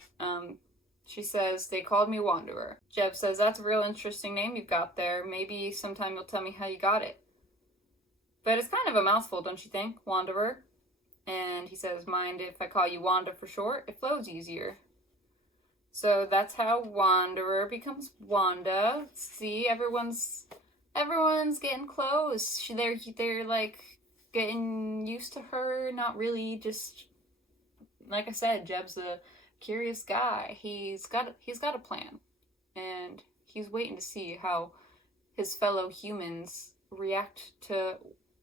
She says, they called me Wanderer. Jeb says, that's a real interesting name you've got there. Maybe sometime you'll tell me how you got it. But it's kind of a mouthful, don't you think, Wanderer? And he says, mind if I call you Wanda for short? It flows easier. So that's how Wanderer becomes Wanda. See, everyone's getting close. They're like getting used to her. Not really, just like I said, Jeb's a curious guy. He's got a plan, and he's waiting to see how his fellow humans react to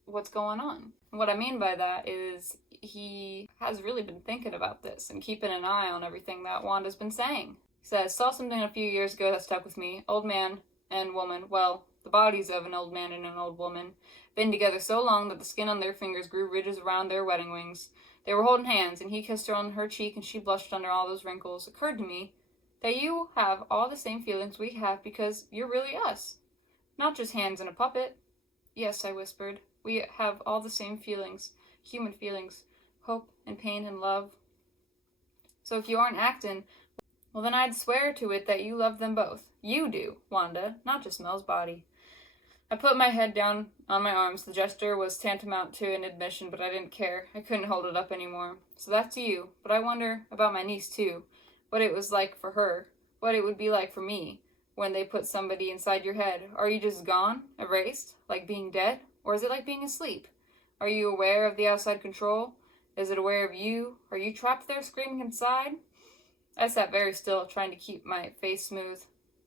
what's going on. And what I mean by that is he has really been thinking about this and keeping an eye on everything that Wanda's been saying. He says, saw something a few years ago that stuck with me. Old man and woman, well, the bodies of an old man and an old woman, been together so long that the skin on their fingers grew ridges around their wedding wings. They were holding hands, and he kissed her on her cheek, and she blushed under all those wrinkles. It occurred to me that you have all the same feelings we have because you're really us. Not just hands and a puppet. Yes, I whispered. We have all the same feelings. Human feelings. Hope and pain and love. So if you aren't acting, well then I'd swear to it that you love them both. You do, Wanda, not just Mel's body. I put my head down on my arms. The gesture was tantamount to an admission, but I didn't care. I couldn't hold it up anymore. So that's you. But I wonder about my niece, too. What it was like for her. What it would be like for me when they put somebody inside your head. Are you just gone? Erased? Like being dead? Or is it like being asleep? Are you aware of the outside control? Is it aware of you? Are you trapped there screaming inside? I sat very still, trying to keep my face smooth.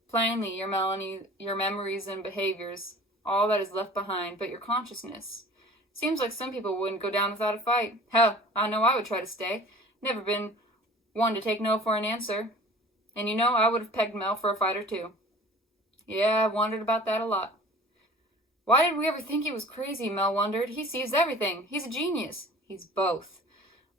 Plainly, your memories and behaviors, all that is left behind, but your consciousness. Seems like some people wouldn't go down without a fight. Hell, I know I would try to stay. Never been one to take no for an answer. And you know, I would have pegged Mel for a fighter too. Yeah, I've wondered about that a lot. Why did we ever think he was crazy, Mel wondered. He sees everything. He's a genius. He's both.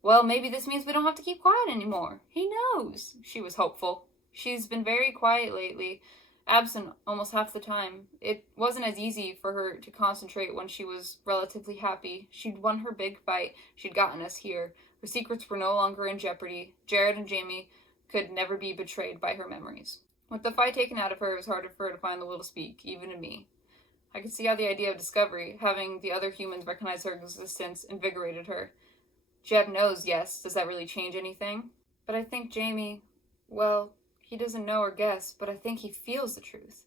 Well, maybe this means we don't have to keep quiet anymore. He knows. She was hopeful. She's been very quiet lately, absent almost half the time. It wasn't as easy for her to concentrate when she was relatively happy. She'd won her big fight. She'd gotten us here. Her secrets were no longer in jeopardy. Jared and Jamie could never be betrayed by her memories. With the fight taken out of her, it was harder for her to find the will to speak, even to me. I could see how the idea of discovery, having the other humans recognize her existence, invigorated her. Jeb knows, yes. Does that really change anything? But I think Jamie, well, he doesn't know or guess, but I think he feels the truth.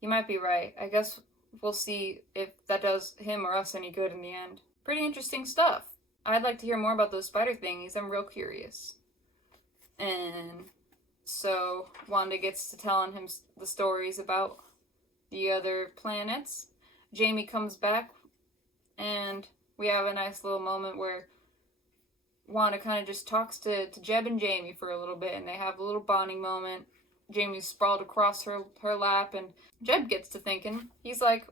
You might be right. I guess we'll see if that does him or us any good in the end. Pretty interesting stuff. I'd like to hear more about those spider thingies. I'm real curious. And so Wanda gets to telling him the stories about the other planets. Jamie comes back, and we have a nice little moment where Wanda kind of just talks to Jeb and Jamie for a little bit, and they have a little bonding moment. Jamie's sprawled across her lap, and Jeb gets to thinking. He's like,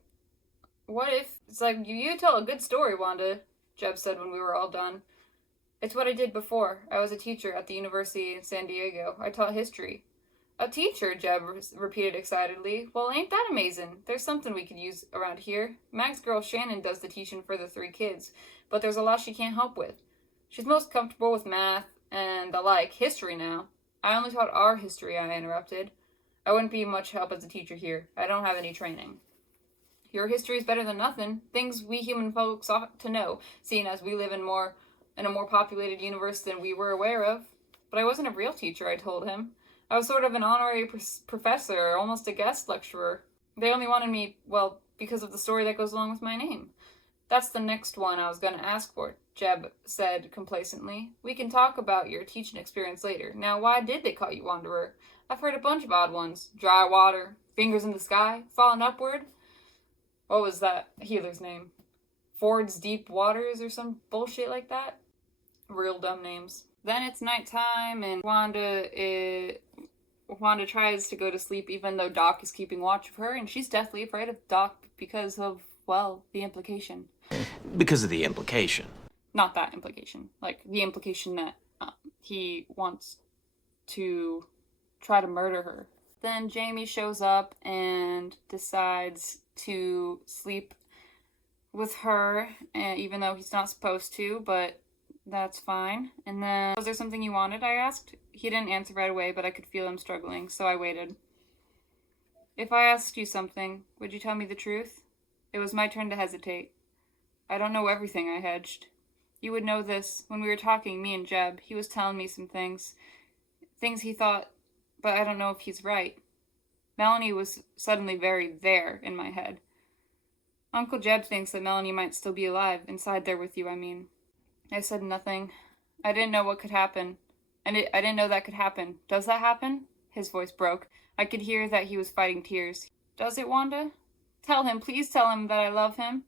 what if... It's like, you tell a good story, Wanda, Jeb said when we were all done. It's what I did before. I was a teacher at the University in San Diego. I taught history. A teacher, Jeb repeated excitedly. Well, ain't that amazing? There's something we could use around here. Mag's girl Shannon does the teaching for the 3 kids, but there's a lot she can't help with. She's most comfortable with math and the like. History now. I only taught our history, I interrupted. I wouldn't be much help as a teacher here. I don't have any training. Your history is better than nothing. Things we human folks ought to know, seeing as we live in a more populated universe than we were aware of. But I wasn't a real teacher, I told him. I was sort of an honorary professor, almost a guest lecturer. They only wanted me, well, because of the story that goes along with my name. That's the next one I was going to ask for, Jeb said complacently. We can talk about your teaching experience later. Now, why did they call you Wanderer? I've heard a bunch of odd ones. Dry water, fingers in the sky, falling upward. What was that healer's name? Ford's Deep Waters or some bullshit like that? Real dumb names. Then it's nighttime, and Wanda tries to go to sleep even though Doc is keeping watch of her, and she's deathly afraid of Doc because of, well, the implication. Because of the implication. Not that implication. Like, the implication that he wants to try to murder her. Then Jamie shows up and decides to sleep with her, even though he's not supposed to, but that's fine. And then, was there something you wanted, I asked? He didn't answer right away, but I could feel him struggling, so I waited. If I asked you something, would you tell me the truth? It was my turn to hesitate. I don't know everything, I hedged. You would know this. When we were talking, me and Jeb, he was telling me some things. Things he thought, but I don't know if he's right. Melanie was suddenly very there in my head. Uncle Jeb thinks that Melanie might still be alive, inside there with you, I mean. I said nothing. I didn't know what could happen. I didn't know that could happen. Does that happen? His voice broke. I could hear that he was fighting tears. Does it, Wanda? Tell him, please tell him that I love him.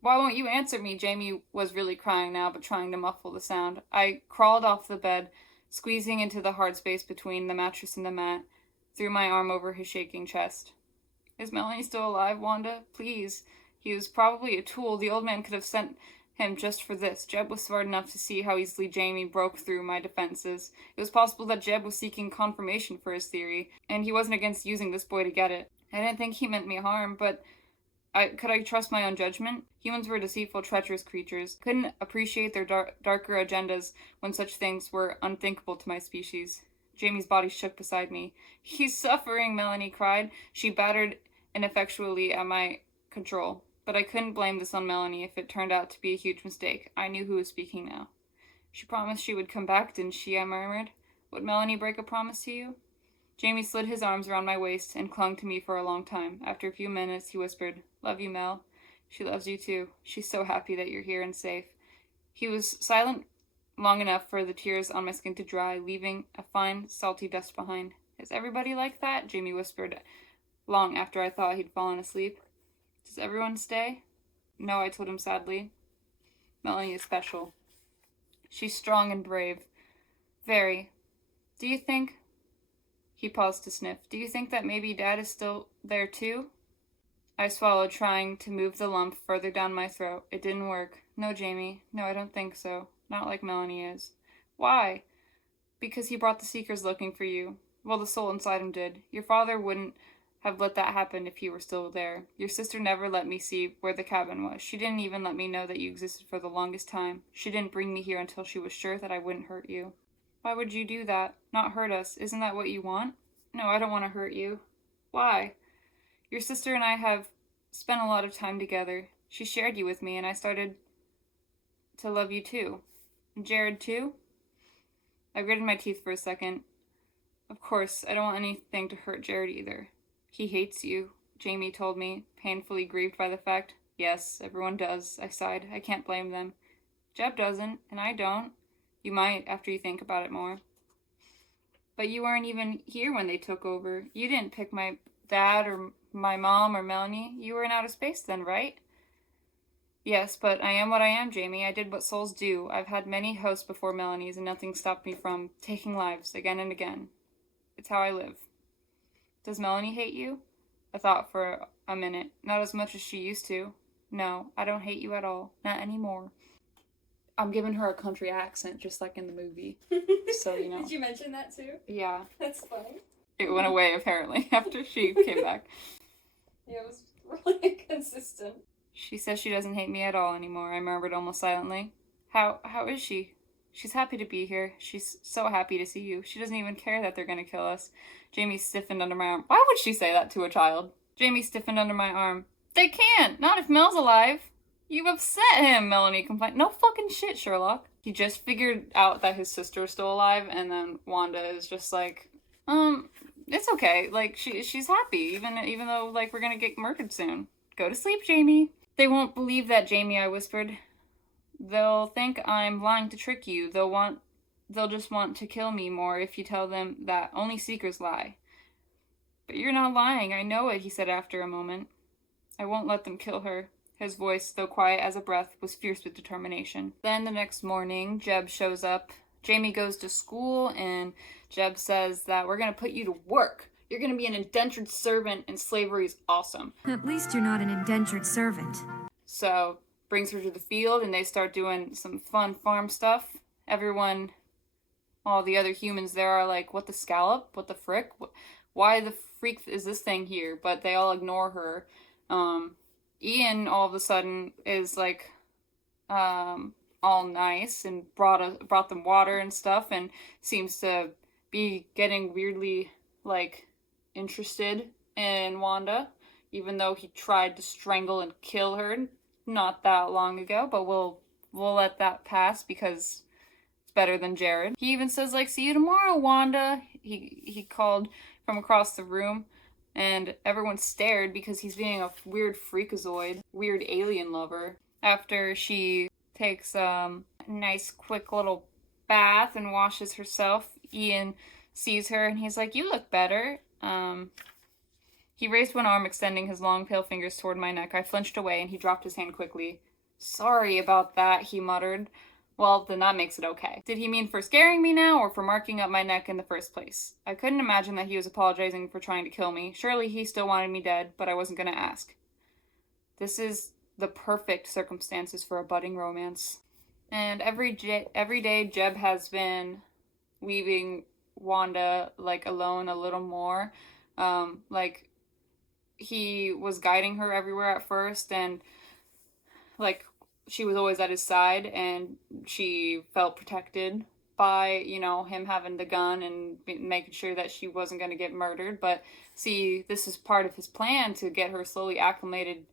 Why won't you answer me? Jamie was really crying now, but trying to muffle the sound. I crawled off the bed, squeezing into the hard space between the mattress and the mat, threw my arm over his shaking chest. Is Melanie still alive, Wanda? Please. He was probably a tool. The old man could have sent him just for this. Jeb was smart enough to see how easily Jamie broke through my defenses. It was possible that Jeb was seeking confirmation for his theory, and he wasn't against using this boy to get it. I didn't think he meant me harm, but could I trust my own judgment? Humans were deceitful, treacherous creatures. Couldn't appreciate their darker agendas when such things were unthinkable to my species. Jamie's body shook beside me. He's suffering, Melanie cried. She battered ineffectually at my control. But I couldn't blame this on Melanie if it turned out to be a huge mistake. I knew who was speaking now. She promised she would come back, didn't she? I murmured. Would Melanie break a promise to you? Jamie slid his arms around my waist and clung to me for a long time. After a few minutes, he whispered, Love you, Mel. She loves you too. She's so happy that you're here and safe. He was silent long enough for the tears on my skin to dry, leaving a fine, salty dust behind. Is everybody like that? Jamie whispered long after I thought he'd fallen asleep. Does everyone stay? No, I told him sadly. Melanie is special. She's strong and brave. Very. Do you think... He paused to sniff. Do you think that maybe Dad is still there too? I swallowed, trying to move the lump further down my throat. It didn't work. No, Jamie. No, I don't think so. Not like Melanie is. Why? Because he brought the Seekers looking for you. Well, the soul inside him did. Your father wouldn't have let that happen if you were still there. Your sister never let me see where the cabin was. She didn't even let me know that you existed for the longest time. She didn't bring me here until she was sure that I wouldn't hurt you. Why would you do that? Not hurt us. Isn't that what you want? No, I don't want to hurt you. Why? Your sister and I have spent a lot of time together. She shared you with me, and I started to love you too. Jared too? I gritted my teeth for a second. Of course, I don't want anything to hurt Jared either. He hates you, Jamie told me, painfully grieved by the fact. Yes, everyone does, I sighed. I can't blame them. Jeb doesn't, and I don't. You might, after you think about it more. But you weren't even here when they took over. You didn't pick my dad or my mom or Melanie. You were in outer space then, right? Yes, but I am what I am, Jamie. I did what souls do. I've had many hosts before Melanie's, and nothing stopped me from taking lives again and again. It's how I live. Does Melanie hate you? I thought for a minute. Not as much as she used to. No, I don't hate you at all. Not anymore. I'm giving her a country accent, just like in the movie. So, you know. Did you mention that too? Yeah. That's funny. It went away, apparently, after she came back. Yeah, it was really consistent. She says she doesn't hate me at all anymore, I murmured almost silently. How is she? She's happy to be here. She's so happy to see you. She doesn't even care that they're gonna kill us. Jamie stiffened under my arm. Why would she say that to a child? Jamie stiffened under my arm. They can't! Not if Mel's alive! You've upset him, Melanie complained. No fucking shit, Sherlock. He just figured out that his sister is still alive, and then Wanda is just like, it's okay. Like, she's happy, even though, like, we're gonna get murdered soon. Go to sleep, Jamie. They won't believe that, Jamie, I whispered. They'll think I'm lying to trick you. They'll just want to kill me more if you tell them that only Seekers lie. But you're not lying, I know it, he said after a moment. I won't let them kill her. His voice, though quiet as a breath, was fierce with determination. Then the next morning, Jeb shows up. Jamie goes to school, and Jeb says that we're gonna put you to work. You're gonna be an indentured servant, and slavery's awesome. At least you're not an indentured servant. So, brings her to the field, and they start doing some fun farm stuff. Everyone, all the other humans there are like, what the scallop? What the frick? Why the freak is this thing here? But they all ignore her. Ian, all of a sudden, is like, all nice and brought them water and stuff, and seems to be getting weirdly, like, interested in Wanda, even though he tried to strangle and kill her not that long ago, but we'll let that pass because it's better than Jared. He even says, like, see you tomorrow, Wanda. He called from across the room, and everyone stared because he's being a weird freakazoid, weird alien lover. After she takes a nice quick little bath and washes herself, Ian sees her and he's like, you look better. He raised one arm, extending his long pale fingers toward my neck. I flinched away and he dropped his hand quickly. Sorry about that, he muttered. Well, then that makes it okay. Did he mean for scaring me now, or for marking up my neck in the first place? I couldn't imagine that he was apologizing for trying to kill me. Surely he still wanted me dead, but I wasn't going to ask. This is the perfect circumstances for a budding romance. And every day Jeb has been leaving Wanda, like, alone a little more. Like, he was guiding her everywhere at first, and, like, she was always at his side, and she felt protected by, you know, him having the gun and making sure that she wasn't going to get murdered. But see, this is part of his plan to get her slowly acclimated,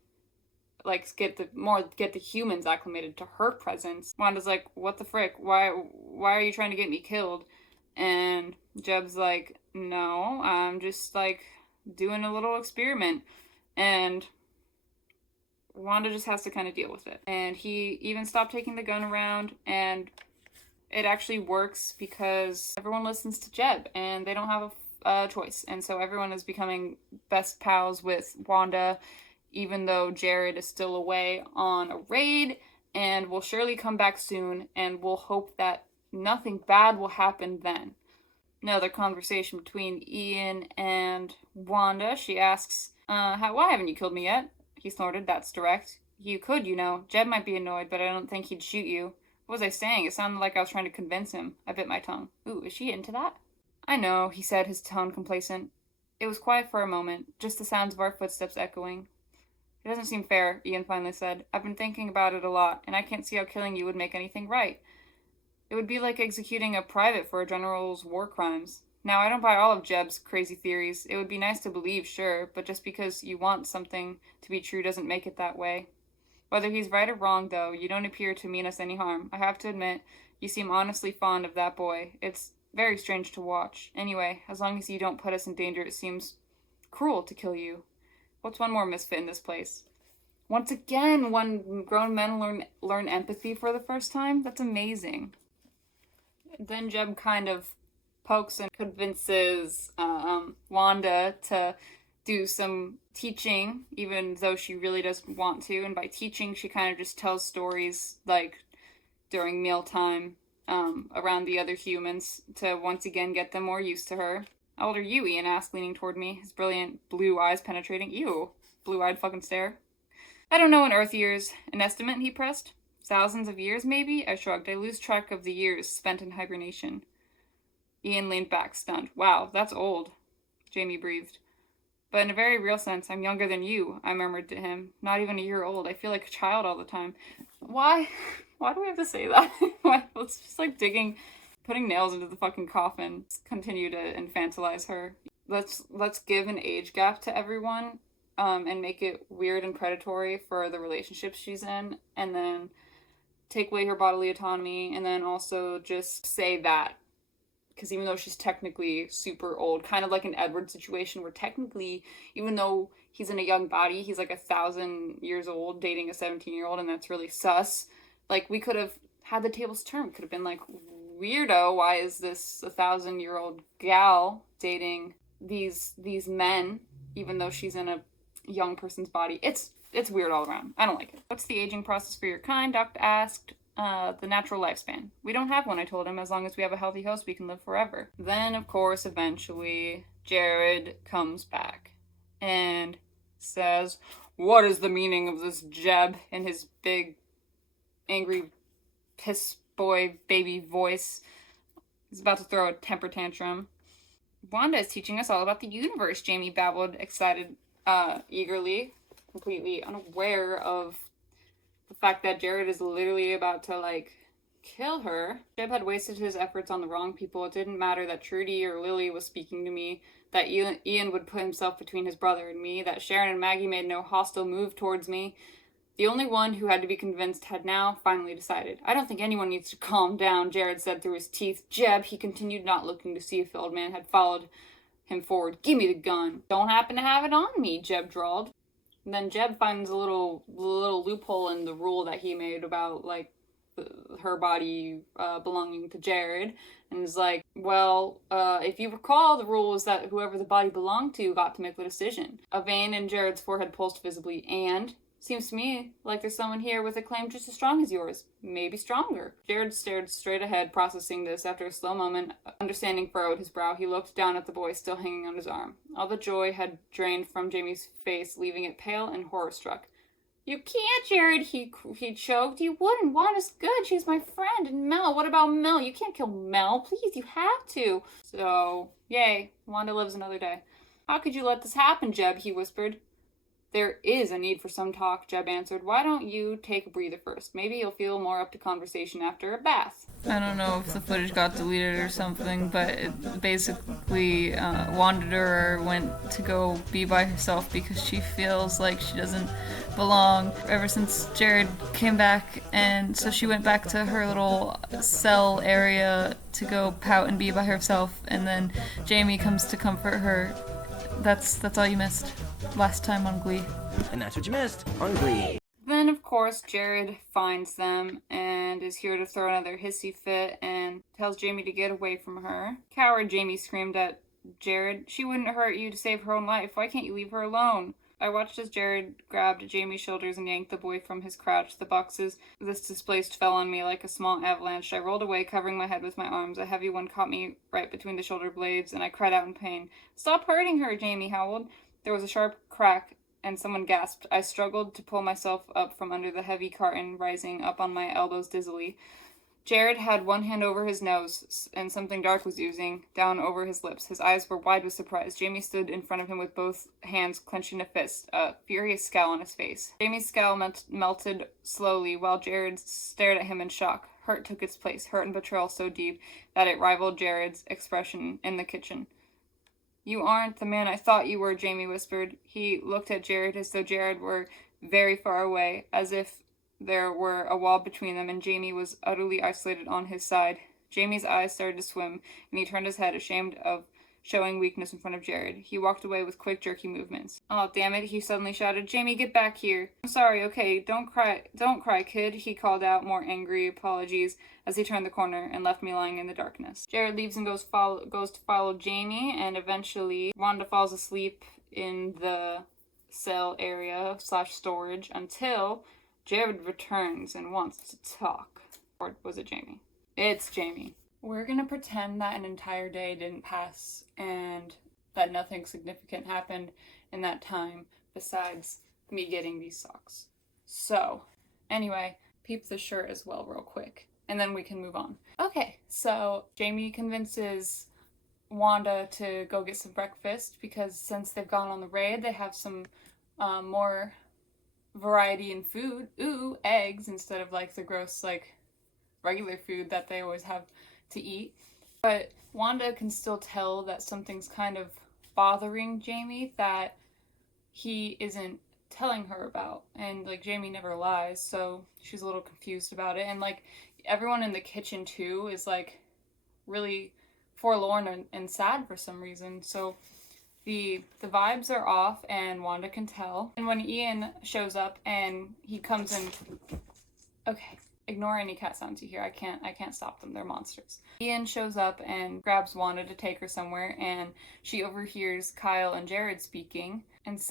like, get the humans acclimated to her presence. Wanda's like, what the frick? Why are you trying to get me killed? And Jeb's like, no, I'm just, like, doing a little experiment. And Wanda just has to kind of deal with it. And he even stopped taking the gun around, and it actually works because everyone listens to Jeb, and they don't have a choice. And so everyone is becoming best pals with Wanda, even though Jared is still away on a raid, and will surely come back soon, and we'll hope that nothing bad will happen then. Another conversation between Ian and Wanda. She asks, why haven't you killed me yet? He snorted, that's direct. You could, you know. Jeb might be annoyed, but I don't think he'd shoot you. What was I saying? It sounded like I was trying to convince him. I bit my tongue. Ooh, is she into that? I know, he said, his tone complacent. It was quiet for a moment, just the sounds of our footsteps echoing. It doesn't seem fair, Ian finally said. I've been thinking about it a lot, and I can't see how killing you would make anything right. It would be like executing a private for a general's war crimes. Now, I don't buy all of Jeb's crazy theories. It would be nice to believe, sure, but just because you want something to be true doesn't make it that way. Whether he's right or wrong, though, you don't appear to mean us any harm. I have to admit, you seem honestly fond of that boy. It's very strange to watch. Anyway, as long as you don't put us in danger, it seems cruel to kill you. What's one more misfit in this place? Once again, when grown men learn empathy for the first time? That's amazing. Then Jeb kind of pokes and convinces Wanda to do some teaching, even though she really doesn't want to. And by teaching, she kind of just tells stories, like, during mealtime around the other humans to once again get them more used to her. How old are you? Ian asked, leaning toward me, his brilliant blue eyes penetrating. Ew. Blue-eyed fucking stare. I don't know in Earth years. An estimate, he pressed. Thousands of years, maybe? I shrugged. I lose track of the years spent in hibernation. Ian leaned back, stunned. Wow, that's old. Jamie breathed. But in a very real sense, I'm younger than you, I murmured to him. Not even a year old. I feel like a child all the time. Why? Why do we have to say that? Let's just like putting nails into the fucking coffin. Let's continue to infantilize her. Let's give an age gap to everyone, and make it weird and predatory for the relationships she's in, and then take away her bodily autonomy, and then also just say that. Because even though she's technically super old, kind of like an Edward situation where technically, even though he's in a young body, he's like 1,000 years old dating a 17-year-old, and that's really sus. Like, we could have had the tables turned. Could have been like, weirdo, why is this 1,000-year-old gal dating these men, even though she's in a young person's body? It's weird all around. I don't like it. What's the aging process for your kind? Doctor asked. The natural lifespan. We don't have one, I told him. As long as we have a healthy host, we can live forever. Then, of course, eventually, Jared comes back and says, what is the meaning of this Jeb, in his big, angry, piss boy baby voice. He's about to throw a temper tantrum. Wanda is teaching us all about the universe, Jamie babbled, excited, eagerly, completely unaware of the fact that Jared is literally about to, like, kill her. Jeb had wasted his efforts on the wrong people. It didn't matter that Trudy or Lily was speaking to me, that Ian would put himself between his brother and me, that Sharon and Maggie made no hostile move towards me. The only one who had to be convinced had now finally decided. I don't think anyone needs to calm down, Jared said through his teeth. Jeb, he continued, not looking to see if the old man had followed him forward. Give me the gun. Don't happen to have it on me, Jeb drawled. And then Jeb finds a little loophole in the rule that he made about, like, her body belonging to Jared, and is like, well, if you recall, the rule was that whoever the body belonged to got to make the decision. A vein in Jared's forehead pulsed visibly, and seems to me like there's someone here with a claim just as strong as yours, maybe stronger. Jared stared straight ahead, processing this. After a slow moment, understanding furrowed his brow. He looked down at the boy still hanging on his arm. All the joy had drained from Jamie's face, leaving it pale and horror-struck. You can't, Jared, he choked. You wouldn't. Wanda's good. She's my friend. And Mel, what about Mel? You can't kill Mel. Please, you have to. So, yay. Wanda lives another day. How could you let this happen, Jeb? He whispered. There is a need for some talk, Jeb answered. Why don't you take a breather first? Maybe you'll feel more up to conversation after a bath. I don't know if the footage got deleted or something, but it basically, Wanderer went to go be by herself because she feels like she doesn't belong ever since Jared came back, and so she went back to her little cell area to go pout and be by herself, and then Jamie comes to comfort her. That's all you missed last time on Glee. And that's what you missed on Glee. Then, of course, Jared finds them and is here to throw another hissy fit and tells Jamie to get away from her. Coward, Jamie screamed at Jared. She wouldn't hurt you to save her own life. Why can't you leave her alone? I watched as Jared grabbed Jamie's shoulders and yanked the boy from his crouch. The boxes this displaced fell on me like a small avalanche. I rolled away, covering my head with my arms. A heavy one caught me right between the shoulder blades, and I cried out in pain. "Stop hurting her!" Jamie howled. There was a sharp crack, and someone gasped. I struggled to pull myself up from under the heavy carton, rising up on my elbows dizzily. Jared had one hand over his nose, and something dark was oozing down over his lips. His eyes were wide with surprise. Jamie stood in front of him with both hands clenching a fist, a furious scowl on his face. Jamie's scowl melted slowly, while Jared stared at him in shock. Hurt took its place, hurt and betrayal so deep that it rivaled Jared's expression in the kitchen. "You aren't the man I thought you were," Jamie whispered. He looked at Jared as though Jared were very far away, as if there were a wall between them, and Jamie was utterly isolated on his side. Jamie's eyes started to swim, and he turned his head, ashamed of showing weakness in front of Jared. He walked away with quick, jerky movements. "Oh, damn it," he suddenly shouted. "Jamie, get back here." "I'm sorry, okay, don't cry, kid," he called out, more angry apologies, as he turned the corner and left me lying in the darkness. Jared leaves and goes to follow Jamie, and eventually Wanda falls asleep in the cell area / storage until Jared returns and wants to talk. Or was it Jamie? It's Jamie. We're gonna pretend that an entire day didn't pass and that nothing significant happened in that time besides me getting these socks. So, anyway, peep the shirt as well real quick, and then we can move on. Okay, so Jamie convinces Wanda to go get some breakfast because since they've gone on the raid, they have some more variety in food. Ooh, eggs instead of like the gross like regular food that they always have to eat. But Wanda can still tell that something's kind of bothering Jamie that he isn't telling her about, and like Jamie never lies, so she's a little confused about it. And like everyone in the kitchen too is like really forlorn and sad for some reason, so the vibes are off, and Wanda can tell. And when Ian shows up and he comes in, okay, ignore any cat sounds you hear. I can't stop them. They're monsters. Ian shows up and grabs Wanda to take her somewhere, and she overhears Kyle and Jared speaking and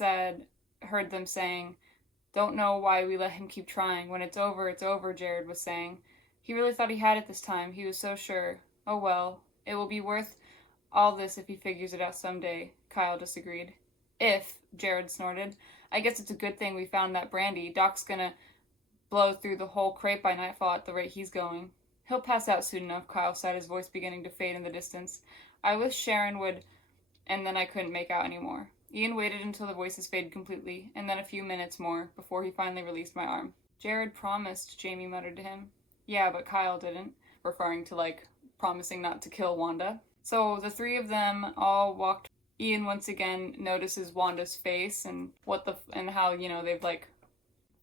heard them saying, "Don't know why we let him keep trying. When it's over, Jared was saying. He really thought he had it this time. He was so sure. Oh well, it will be worth all this if he figures it out someday," Kyle disagreed. "If," Jared snorted. "I guess it's a good thing we found that brandy. Doc's gonna blow through the whole crate by nightfall at the rate he's going." "He'll pass out soon enough," Kyle said, his voice beginning to fade in the distance. I wish Sharon would, and then I couldn't make out anymore. Ian waited until the voices faded completely, and then a few minutes more, before he finally released my arm. "Jared promised," Jamie muttered to him. "Yeah, but Kyle didn't," referring to, like, promising not to kill Wanda. So the three of them all walked. Ian once again notices Wanda's face and how, you know, they've like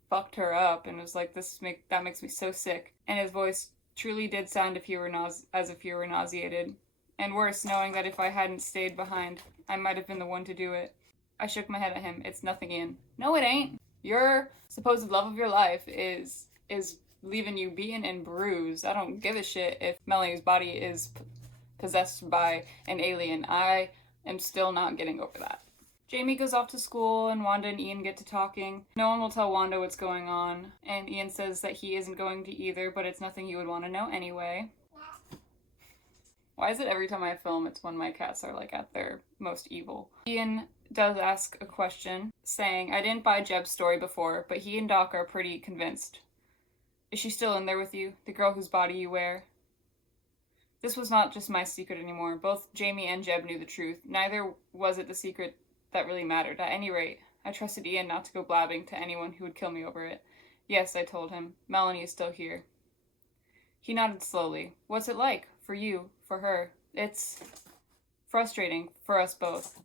fucked her up, and was like, that makes me so sick. And his voice truly did sound as if he were nauseated. And worse, knowing that if I hadn't stayed behind, I might have been the one to do it. I shook my head at him. "It's nothing, Ian." "No, it ain't. Your supposed love of your life is leaving you beaten and bruised. I don't give a shit if Melanie's body is possessed by an alien. I am still not getting over that." Jamie goes off to school, and Wanda and Ian get to talking. No one will tell Wanda what's going on, and Ian says that he isn't going to either, but it's nothing you would want to know anyway. Why is it every time I film, it's when my cats are like at their most evil? Ian does ask a question, saying, "I didn't buy Jeb's story before, but he and Doc are pretty convinced. Is she still in there with you, the girl whose body you wear?" This was not just my secret anymore. Both Jamie and Jeb knew the truth. Neither was it the secret that really mattered. At any rate, I trusted Ian not to go blabbing to anyone who would kill me over it. "Yes," I told him. "Melanie is still here." He nodded slowly. "What's it like? For you? For her?" "It's frustrating. For us both.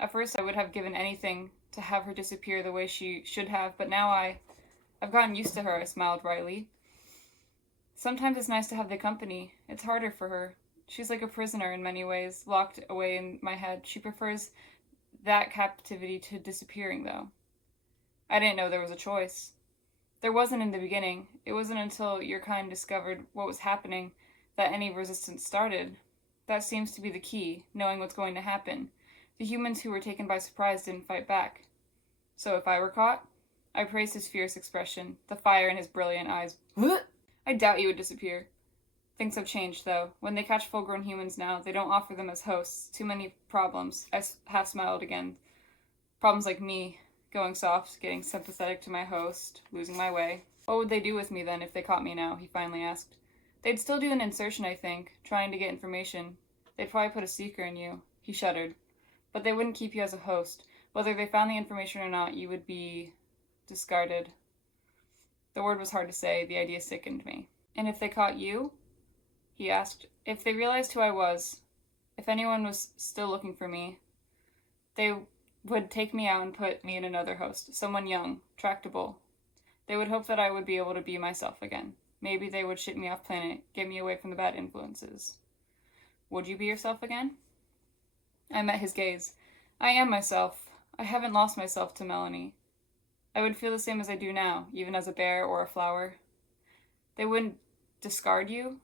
At first I would have given anything to have her disappear the way she should have, but now I've gotten used to her," I smiled wryly. "Sometimes it's nice to have the company. It's harder for her. She's like a prisoner in many ways, locked away in my head. She prefers that captivity to disappearing, though." I didn't know there was a choice. There wasn't in the beginning. It wasn't until your kind discovered what was happening that any resistance started. That seems to be the key, knowing what's going to happen. The humans who were taken by surprise didn't fight back. So if I were caught, I praised his fierce expression, the fire in his brilliant eyes. I doubt you would disappear. Things have changed, though. When they catch full-grown humans now, they don't offer them as hosts. Too many problems. I half smiled again. Problems like me, going soft, getting sympathetic to my host, losing my way. What would they do with me then if they caught me now? He finally asked. They'd still do an insertion, I think, trying to get information. They'd probably put a seeker in you. He shuddered. But they wouldn't keep you as a host. Whether they found the information or not, you would be discarded. The word was hard to say. The idea sickened me. And if they caught you? He asked. If they realized who I was, if anyone was still looking for me, they would take me out and put me in another host, someone young, tractable. They would hope that I would be able to be myself again. Maybe they would ship me off planet, get me away from the bad influences. Would you be yourself again? I met his gaze. I am myself. I haven't lost myself to Melanie. I would feel the same as I do now, even as a bear or a flower. They wouldn't discard you?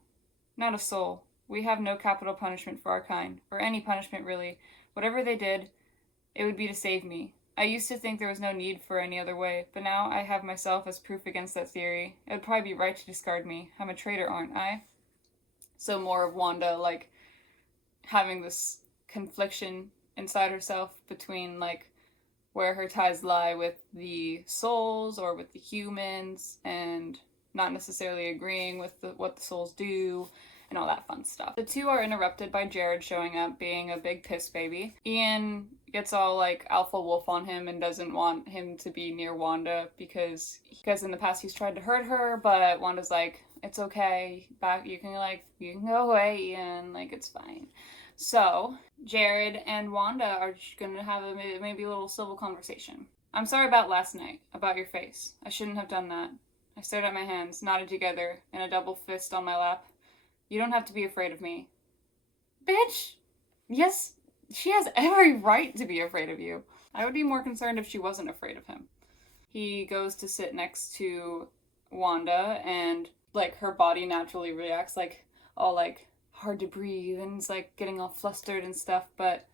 Not a soul. We have no capital punishment for our kind, or any punishment really. Whatever they did, it would be to save me. I used to think there was no need for any other way, but now I have myself as proof against that theory. It would probably be right to discard me. I'm a traitor, aren't I? So more of Wanda, like, having this confliction inside herself between, like, where her ties lie with the souls or with the humans, and not necessarily agreeing with what the souls do, and all that fun stuff. The two are interrupted by Jared showing up, being a big piss baby. Ian gets all like alpha wolf on him and doesn't want him to be near Wanda because in the past he's tried to hurt her, but Wanda's like, it's okay, you can go away, Ian, like, it's fine. So Jared and Wanda are gonna have maybe a little civil conversation. I'm sorry about last night, about your face. I shouldn't have done that. I stared at my hands, knotted together in a double fist on my lap. You don't have to be afraid of me. Bitch! Yes, she has every right to be afraid of you. I would be more concerned if she wasn't afraid of him. He goes to sit next to Wanda, and, like, her body naturally reacts, like, all, like, hard to breathe, and it's, like, getting all flustered and stuff, but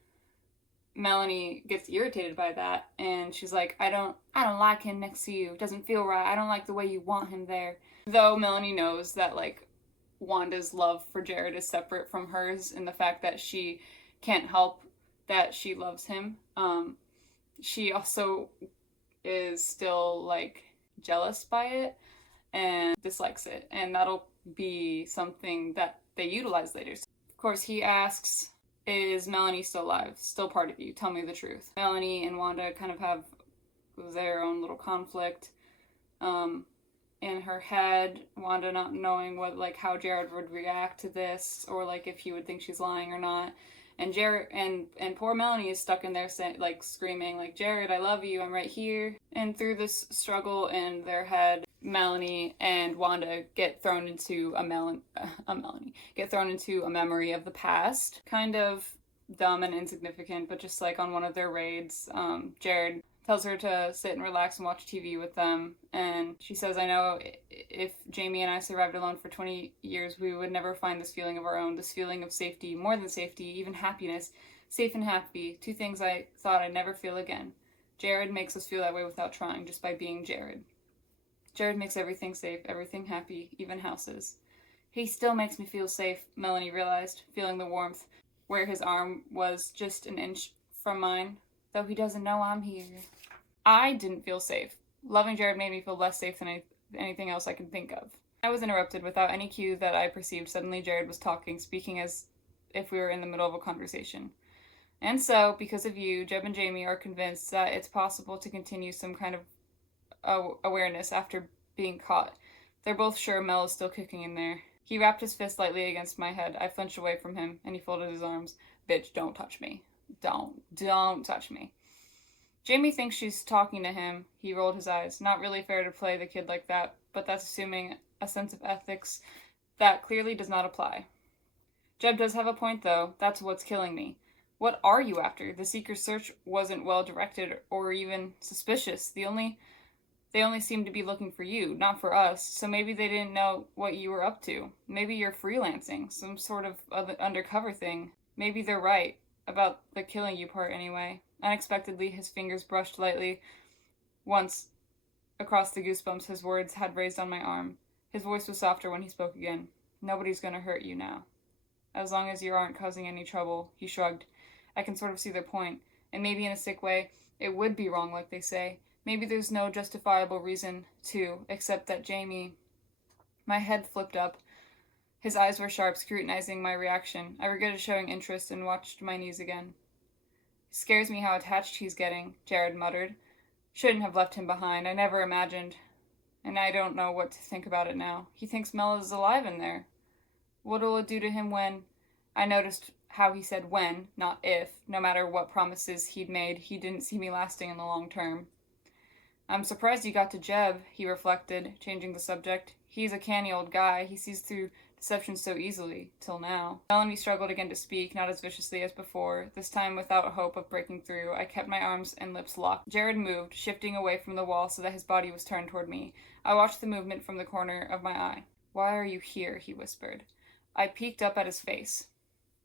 Melanie gets irritated by that, and she's like, I don't like him next to you. It doesn't feel right. I don't like the way you want him there. Though Melanie knows that, like, Wanda's love for Jared is separate from hers, in the fact that she can't help that she loves him. She also is still, like, jealous by it and dislikes it, and that'll be something that they utilize later. Of course, he asks, is Melanie still alive? Still part of you? Tell me the truth. Melanie and Wanda kind of have their own little conflict. In her head, Wanda not knowing how Jared would react to this, or like if he would think she's lying or not. And Jared and poor Melanie is stuck in there screaming like, Jared, I love you, I'm right here. And through this struggle in their head, Melanie and Wanda get thrown into a memory of the past. Kind of dumb and insignificant, but just like on one of their raids, Jared tells her to sit and relax and watch TV with them, and she says, I know if Jamie and I survived alone for 20 years, we would never find this feeling of our own, this feeling of safety, more than safety, even happiness, safe and happy, two things I thought I'd never feel again. Jared makes us feel that way without trying, just by being Jared. Jared makes everything safe, everything happy, even houses. He still makes me feel safe, Melanie realized, feeling the warmth where his arm was just an inch from mine, though he doesn't know I'm here. I didn't feel safe. Loving Jared made me feel less safe than anything else I can think of. I was interrupted without any cue that I perceived. Suddenly Jared was talking, speaking as if we were in the middle of a conversation. And so, because of you, Jeb and Jamie are convinced that it's possible to continue some kind of awareness after being caught. They're both sure Mel is still kicking in there. He wrapped his fist lightly against my head. I flinched away from him, and he folded his arms. Bitch, don't touch me. Don't touch me. Jamie thinks she's talking to him. He rolled his eyes. Not really fair to play the kid like that, but that's assuming a sense of ethics that clearly does not apply. Jeb does have a point, though. That's what's killing me. What are you after? The Seeker's search wasn't well directed or even suspicious. They only seemed to be looking for you, not for us, so maybe they didn't know what you were up to. Maybe you're freelancing, some sort of undercover thing. Maybe they're right. About the killing you part, anyway. Unexpectedly, his fingers brushed lightly Once, across the goosebumps his words had raised on my arm, his voice was softer when he spoke again. Nobody's gonna hurt you now. As long as you aren't causing any trouble, he shrugged. I can sort of see their point, and maybe in a sick way, it would be wrong like they say. Maybe there's no justifiable reason to, except that Jamie... My head flipped up. His eyes were sharp, scrutinizing my reaction. I regretted showing interest and watched my knees again. It scares me how attached he's getting, Jared muttered. Shouldn't have left him behind. I never imagined. And I don't know what to think about it now. He thinks Mel is alive in there. What'll it do to him when... I noticed how he said when, not if. No matter what promises he'd made, he didn't see me lasting in the long term. I'm surprised you got to Jeb, he reflected, changing the subject. He's a canny old guy. He sees through deception so easily, till now. Melanie struggled again to speak, not as viciously as before, this time without hope of breaking through. I kept my arms and lips locked. Jared moved, shifting away from the wall so that his body was turned toward me. I watched the movement from the corner of my eye. Why are you here? He whispered. I peeked up at his face.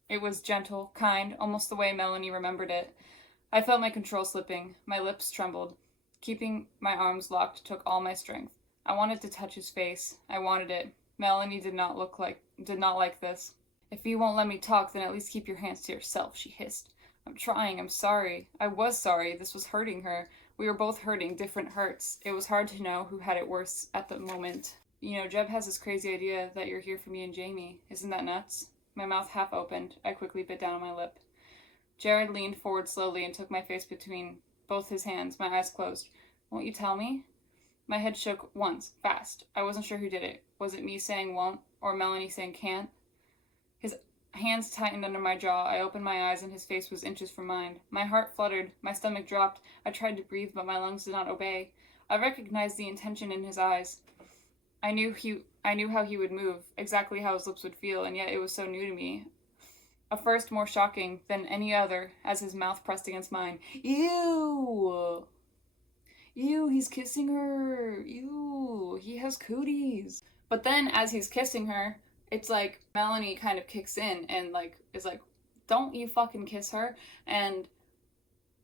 It was gentle, kind, almost the way Melanie remembered it. I felt my control slipping. My lips trembled. Keeping my arms locked took all my strength. I wanted to touch his face. I wanted it. Melanie did not like this. If you won't let me talk, then at least keep your hands to yourself, she hissed. I'm trying. I'm sorry. I was sorry. This was hurting her. We were both hurting, different hurts. It was hard to know who had it worse at the moment. You know, Jeb has this crazy idea that you're here for me and Jamie. Isn't that nuts? My mouth half opened. I quickly bit down on my lip. Jared leaned forward slowly and took my face between both his hands. My eyes closed. Won't you tell me? My head shook once, fast. I wasn't sure who did it. Was it me saying won't, or Melanie saying can't? His hands tightened under my jaw. I opened my eyes and his face was inches from mine. My heart fluttered. My stomach dropped. I tried to breathe, but my lungs did not obey. I recognized the intention in his eyes. I knew how he would move, exactly how his lips would feel, and yet it was so new to me. A first more shocking than any other, as his mouth pressed against mine. Ew! Ew, he's kissing her. Ew, he has cooties. But then as he's kissing her, it's like Melanie kind of kicks in and is like, don't you fucking kiss her, and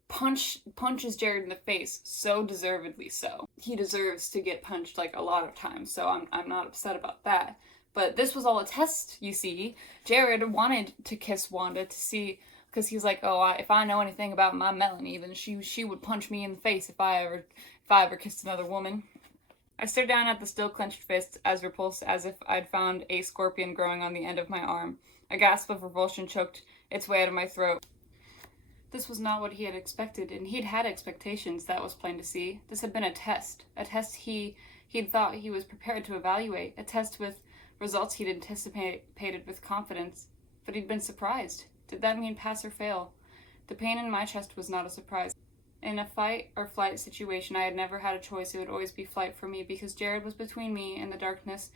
punches Jared in the face, so deservedly so. He deserves to get punched a lot of times, so I'm not upset about that. But this was all a test, you see. Jared wanted to kiss Wanda to see, because he's like, oh, if I know anything about my Melanie, then she would punch me in the face if I ever kissed another woman. I stared down at the still clenched fist, as repulsed as if I'd found a scorpion growing on the end of my arm. A gasp of revulsion choked its way out of my throat. This was not what he had expected, and he'd had expectations, that was plain to see. This had been a test he'd thought he was prepared to evaluate, a test with results he'd anticipated with confidence. But he'd been surprised. Did that mean pass or fail? The pain in my chest was not a surprise. In a fight or flight situation, I had never had a choice. It would always be flight for me, because Jared was between me and the darkness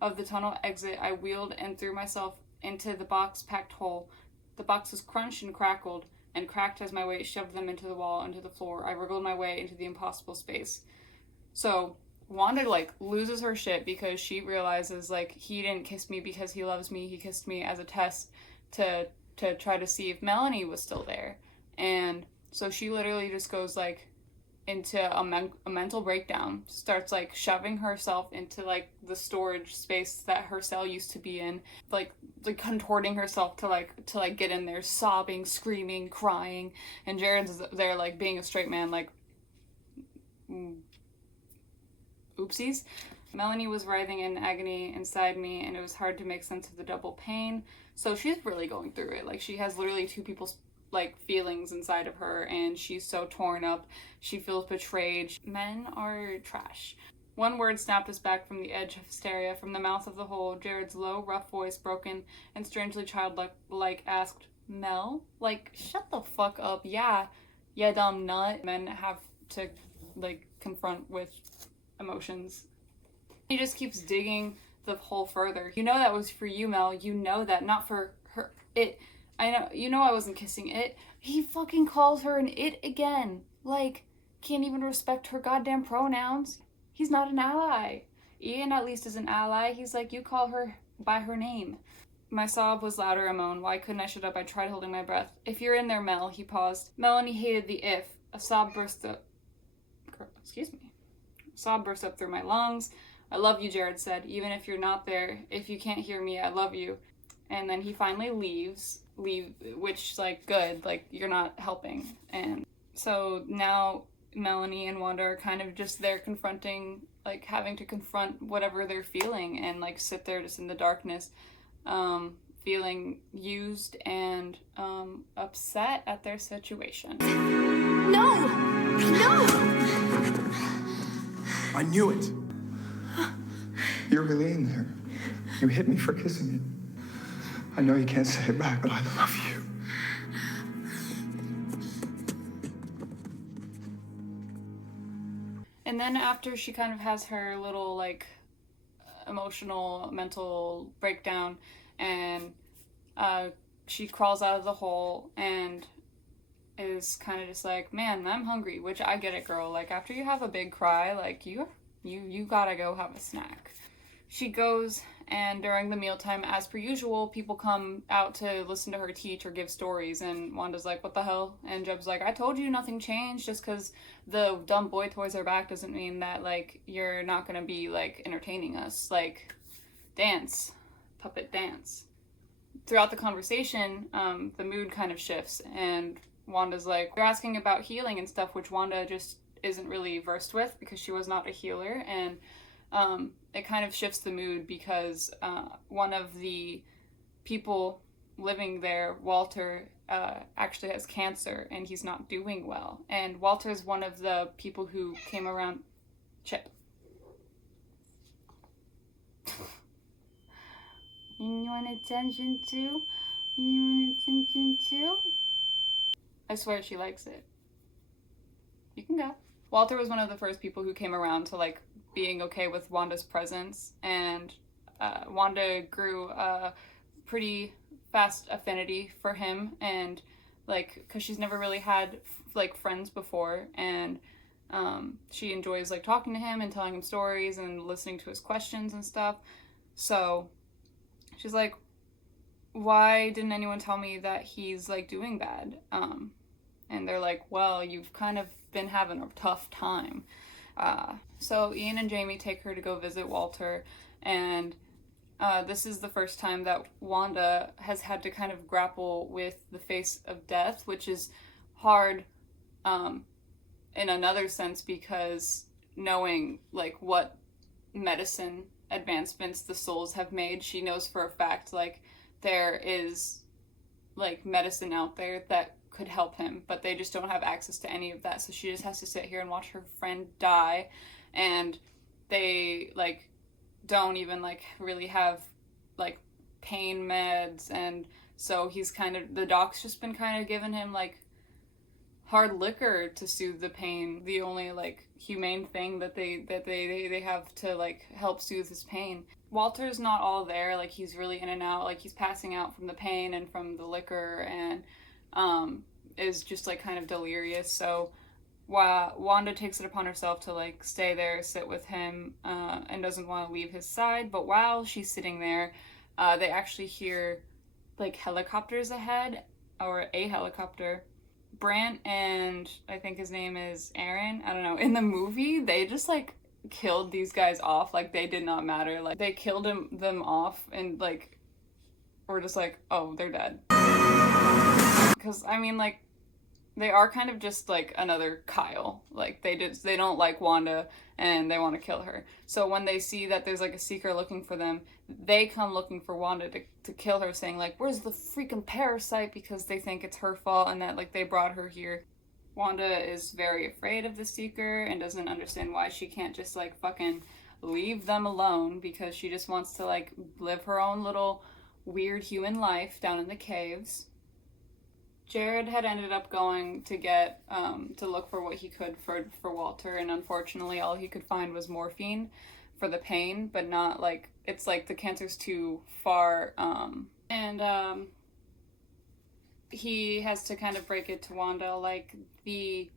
of the tunnel exit. I wheeled and threw myself into the box-packed hole. The box was crunched and crackled, and cracked as my weight shoved them into the wall, into the floor. I wriggled my way into the impossible space. So Wanda, loses her shit because she realizes, he didn't kiss me because he loves me. He kissed me as a test to try to see if Melanie was still there. And so she literally just goes, into a mental breakdown, starts, shoving herself into, the storage space that her cell used to be in, contorting herself to get in there, sobbing, screaming, crying, and Jared's there, being a straight man, oopsies. Melanie was writhing in agony inside me, and it was hard to make sense of the double pain. So she's really going through it. She has literally two people's feelings inside of her, and she's so torn up. She feels betrayed. Men are trash. One word snapped us back from the edge of hysteria. From the mouth of the hole, Jared's low, rough voice, broken and strangely childlike, asked, Mel? Shut the fuck up. Yeah, dumb nut. Men have to, confront with emotions. He just keeps digging the hole further. You know that was for you, Mel. You know that, not for her. I know, you know I wasn't kissing it. He fucking calls her an it again. Can't even respect her goddamn pronouns. He's not an ally. Ian at least is an ally. He's you call her by her name. My sob was louder a moan. Why couldn't I shut up? I tried holding my breath. If you're in there, Mel, he paused. Melanie hated the if. A sob burst excuse me. Sob burst up through my lungs. I love you, Jared said. Even if you're not there, if you can't hear me, I love you. And then he finally leaves, which, like, good, like, you're not helping. And so now Melanie and Wanda are kind of just there confronting, like, having to confront whatever they're feeling and, like, sit there just in the darkness, feeling used and upset at their situation. No! No! I knew it. You're really in there. You hit me for kissing it. I know you can't say it back, but I love you. And then after she kind of has her little, like, emotional, mental breakdown, and she crawls out of the hole and is kind of just like, man, I'm hungry, which I get it, girl. Like, after you have a big cry, like, you gotta go have a snack. She goes, and during the mealtime, as per usual, people come out to listen to her teach or give stories, and Wanda's like, what the hell? And Jeb's like, I told you nothing changed. Just because the dumb boy toys are back doesn't mean that, like, you're not gonna be, like, entertaining us. Like, dance. Puppet dance. Throughout the conversation, the mood kind of shifts, and Wanda's like, they're asking about healing and stuff, which Wanda just isn't really versed with because she was not a healer, and it kind of shifts the mood because one of the people living there, Walter, actually has cancer and he's not doing well. And Walter's one of the people who came around. Chip. You want attention too? You want attention too? I swear she likes it. You can go. Walter was one of the first people who came around to, like, being okay with Wanda's presence, and Wanda grew a pretty fast affinity for him, and, like, because she's never really had, like, friends before, and she enjoys, like, talking to him and telling him stories and listening to his questions and stuff. So she's like, why didn't anyone tell me that he's, like, doing bad? And they're like, well, you've kind of been having a tough time. So Ian and Jamie take her to go visit Walter, and this is the first time that Wanda has had to kind of grapple with the face of death, which is hard in another sense because knowing, like, what medicine advancements the souls have made, she knows for a fact, like, there is, like, medicine out there that could help him, but they just don't have access to any of that, so she just has to sit here and watch her friend die, and they, like, don't even, like, really have, like, pain meds, and so he's kind of, the doc's just been kind of giving him, like, hard liquor to soothe the pain, the only, like, humane thing that they have to, like, help soothe his pain. Walter's not all there, like, he's really in and out, like, he's passing out from the pain and from the liquor, and is just, like, kind of delirious. So Wanda takes it upon herself to, like, stay there, sit with him, and doesn't want to leave his side. But while she's sitting there, they actually hear, like, helicopters ahead, or a helicopter. Brant and I think his name is Aaron, I don't know, in the movie, they just, like, killed these guys off. Like, they did not matter. Like, they killed them off, and, like, we're just like, oh, they're dead. Because, I mean, like, they are kind of just, like, another Kyle. Like, they don't like Wanda, and they want to kill her. So when they see that there's, like, a seeker looking for them, they come looking for Wanda to kill her, saying, like, where's the freaking parasite? Because they think it's her fault, and that, like, they brought her here. Wanda is very afraid of the seeker, and doesn't understand why she can't just, like, fucking leave them alone, because she just wants to, like, live her own little weird human life down in the caves. Jared had ended up going to get, to look for what he could for Walter, and unfortunately all he could find was morphine for the pain, but not, like, it's like the cancer's too far, and he has to kind of break it to Wanda, like, they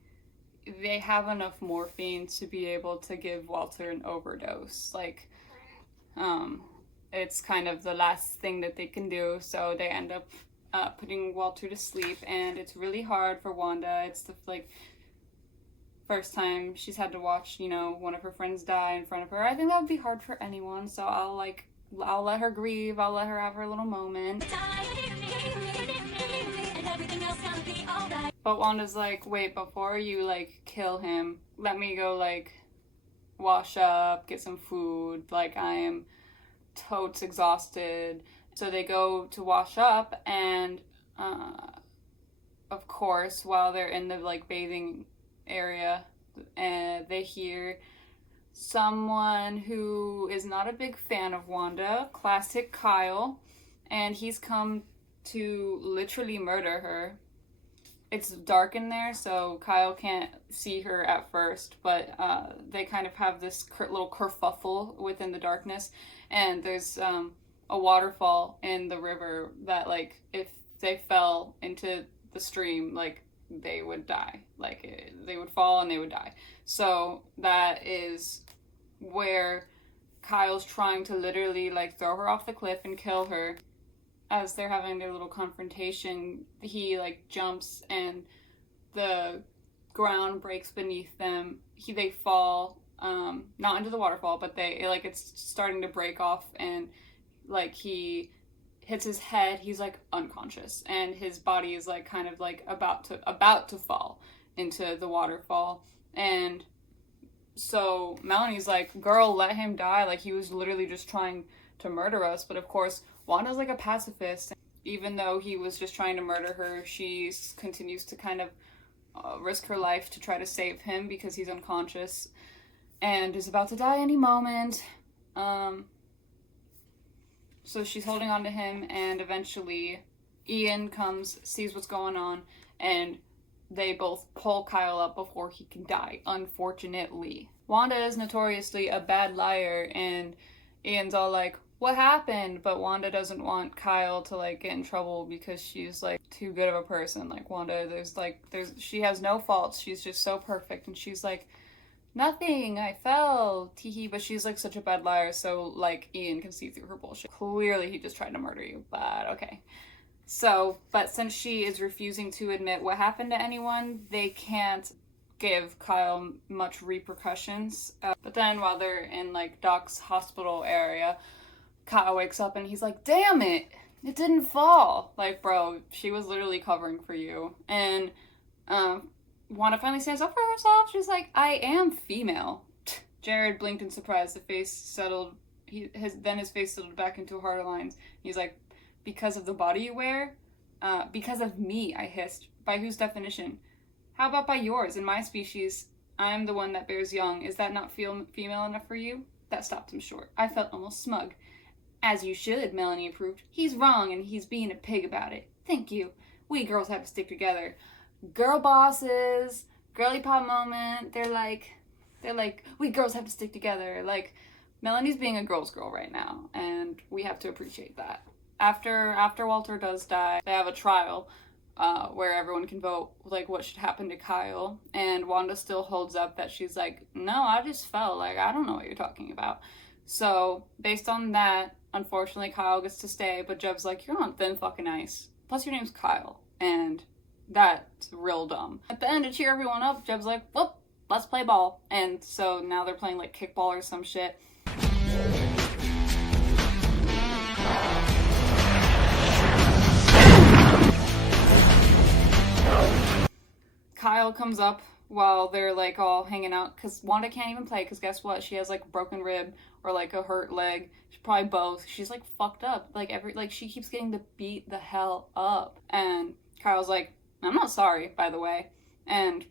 have enough morphine to be able to give Walter an overdose, like, it's kind of the last thing that they can do, so they end up putting Walter to sleep, and it's really hard for Wanda. It's the, like, first time she's had to watch, you know, one of her friends die in front of her. I think that would be hard for anyone, so I'll let her grieve, I'll let her have her little moment. But Wanda's like, wait, before you, like, kill him, let me go, like, wash up, get some food, like, I am totes exhausted. So they go to wash up, and, of course, while they're in the, like, bathing area, they hear someone who is not a big fan of Wanda, classic Kyle, and he's come to literally murder her. It's dark in there, so Kyle can't see her at first, but they kind of have this little kerfuffle within the darkness, and there's a waterfall in the river that, like, if they fell into the stream, like, they would die. Like, they would fall and they would die. So that is where Kyle's trying to literally, like, throw her off the cliff and kill her. As they're having their little confrontation, he, like, jumps and the ground breaks beneath them. They fall, not into the waterfall, but it's starting to break off, and, like, he hits his head. He's, like, unconscious, and his body is, like, kind of, like, about to fall into the waterfall. And so Melanie's like, girl, let him die. Like, he was literally just trying to murder us. But of course, Wanda's like a pacifist. Even though he was just trying to murder her, she continues to kind of risk her life to try to save him because he's unconscious and is about to die any moment. So she's holding on to him, and eventually Ian comes, sees what's going on, and they both pull Kyle up before he can die, unfortunately. Wanda is notoriously a bad liar, and Ian's all like, what happened? But Wanda doesn't want Kyle to, like, get in trouble because she's, like, too good of a person. Like, Wanda, she has no faults. She's just so perfect, and she's like, nothing, I fell, teehee, but she's, like, such a bad liar, so, like, Ian can see through her bullshit. Clearly he just tried to murder you, but okay. So, but since she is refusing to admit what happened to anyone, they can't give Kyle much repercussions. But then while they're in, like, Doc's hospital area, Kyle wakes up and he's like, damn it, it didn't fall. Like, bro, she was literally covering for you. And Wanda finally stands up for herself. She's like, I am female. Jared blinked in surprise. The face settled. Then his face settled back into harder lines. He's like, because of the body you wear? Because of me, I hissed. By whose definition? How about by yours? In my species, I'm the one that bears young. Is that not female enough for you? That stopped him short. I felt almost smug. As you should, Melanie approved. He's wrong, and he's being a pig about it. Thank you. We girls have to stick together. Girl bosses, girly pop moment. They're like, we girls have to stick together. Like, Melanie's being a girl's girl right now, and we have to appreciate that. After Walter does die, they have a trial where everyone can vote, like, what should happen to Kyle. And Wanda still holds up that she's like, no, I just fell. Like, I don't know what you're talking about. So, based on that, unfortunately, Kyle gets to stay, but Jeb's like, you're on thin fucking ice. Plus, your name's Kyle. And that's real dumb. At the end, to cheer everyone up, Jeb's like, whoop, let's play ball. And so now they're playing, like, kickball or some shit. Kyle comes up while they're, like, all hanging out, because Wanda can't even play, because guess what? She has, like, a broken rib or, like, a hurt leg. She's probably both. She's, like, fucked up. Like, she keeps getting to beat the hell up. And Kyle's like, I'm not sorry, by the way. And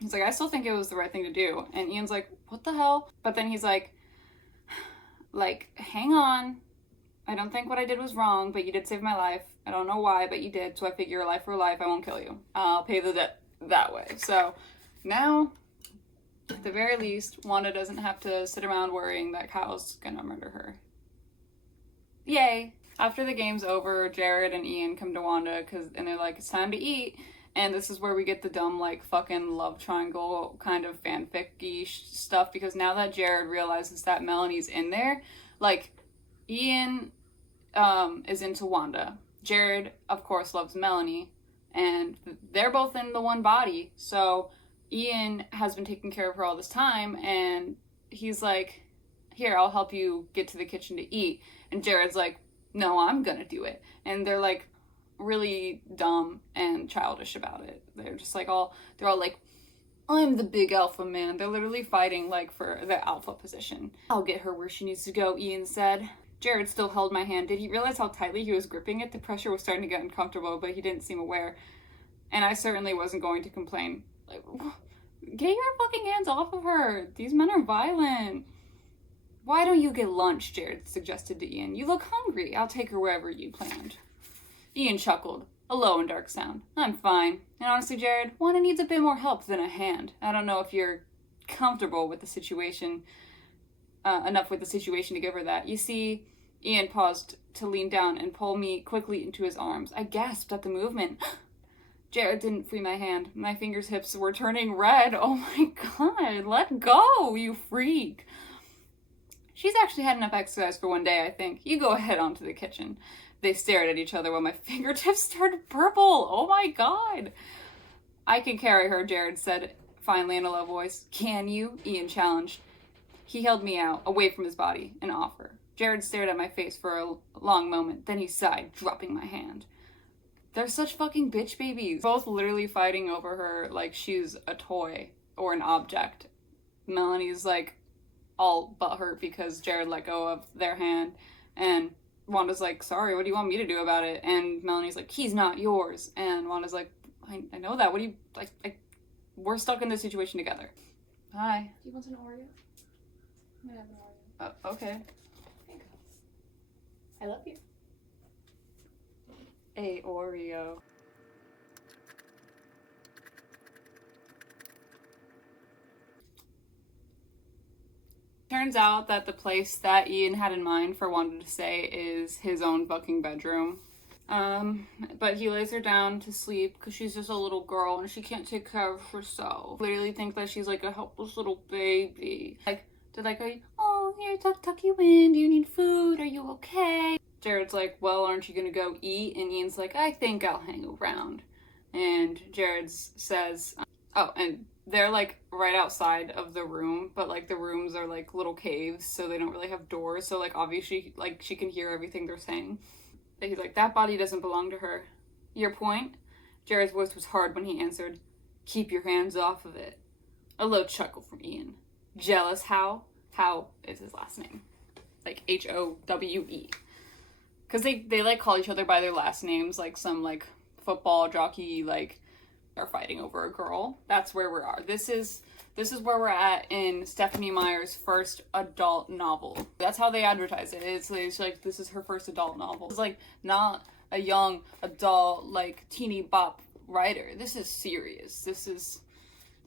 he's like, I still think it was the right thing to do. And Ian's like, what the hell? But then he's like, hang on. I don't think what I did was wrong, but you did save my life. I don't know why, but you did, so I figure life for life, I won't kill you. I'll pay the debt that way. So now, at the very least, Wanda doesn't have to sit around worrying that Kyle's gonna murder her. Yay! After the game's over, Jared and Ian come to Wanda and they're like, it's time to eat. And this is where we get the dumb, like, fucking love triangle kind of fanfic-y stuff, because now that Jared realizes that Melanie's in there, like, Ian is into Wanda. Jared, of course, loves Melanie, and they're both in the one body, so Ian has been taking care of her all this time, and he's like, here, I'll help you get to the kitchen to eat. And Jared's like, no, I'm gonna do it. And they're like really dumb and childish about it. They're just like they're all like, I'm the big alpha man. They're literally fighting like for the alpha position. I'll get her where she needs to go, Ian said. Jared still held my hand. Did he realize how tightly he was gripping it? The pressure was starting to get uncomfortable, but he didn't seem aware. And I certainly wasn't going to complain. Like, get your fucking hands off of her. These men are violent. Why don't you get lunch, Jared suggested to Ian. You look hungry. I'll take her wherever you planned. Ian chuckled, a low and dark sound. I'm fine. And honestly, Jared, Wanda needs a bit more help than a hand. I don't know if you're comfortable with the situation, enough with the situation to give her that. You see, Ian paused to lean down and pull me quickly into his arms. I gasped at the movement. Jared didn't free my hand. My fingers' hips were turning red. Oh my god, let go, you freak. She's actually had enough exercise for one day, I think. You go ahead onto the kitchen. They stared at each other while my fingertips turned purple. Oh my god. I can carry her, Jared said finally in a low voice. Can you? Ian challenged. He held me out, away from his body, an offer. Jared stared at my face for a long moment. Then he sighed, dropping my hand. They're such fucking bitch babies. Both literally fighting over her like she's a toy or an object. Melanie's like all butthurt because Jared let go of their hand, and Wanda's like, sorry, what do you want me to do about it? And Melanie's like, he's not yours. And Wanda's like, I know that. What do you, like, we're stuck in this situation together. Hi. Do you want an Oreo? I'm gonna have an Oreo. Okay. Thanks. I love you. A Oreo. Turns out that the place that Ian had in mind for Wanda to stay is his own fucking bedroom. But he lays her down to sleep because she's just a little girl and she can't take care of herself. Literally think that she's like a helpless little baby. Like, they're like, oh, here, tuck you in. Do you need food? Are you okay? Jared's like, well, aren't you gonna go eat? And Ian's like, I think I'll hang around. And Jared says, oh, and they're like right outside of the room, but like the rooms are like little caves, so they don't really have doors. So like obviously like she can hear everything they're saying. But he's like, that body doesn't belong to her. Your point? Jared's voice was hard when he answered, keep your hands off of it. A low chuckle from Ian. Jealous how? How is his last name. Like Howe. Because they like call each other by their last names, like some like football jockey like are fighting over a girl. That's where we are. This is where we're at in Stephenie Meyer's first adult novel. That's how they advertise it. It's like this is her first adult novel. It's like not a young adult like teeny bop writer. This is serious. This is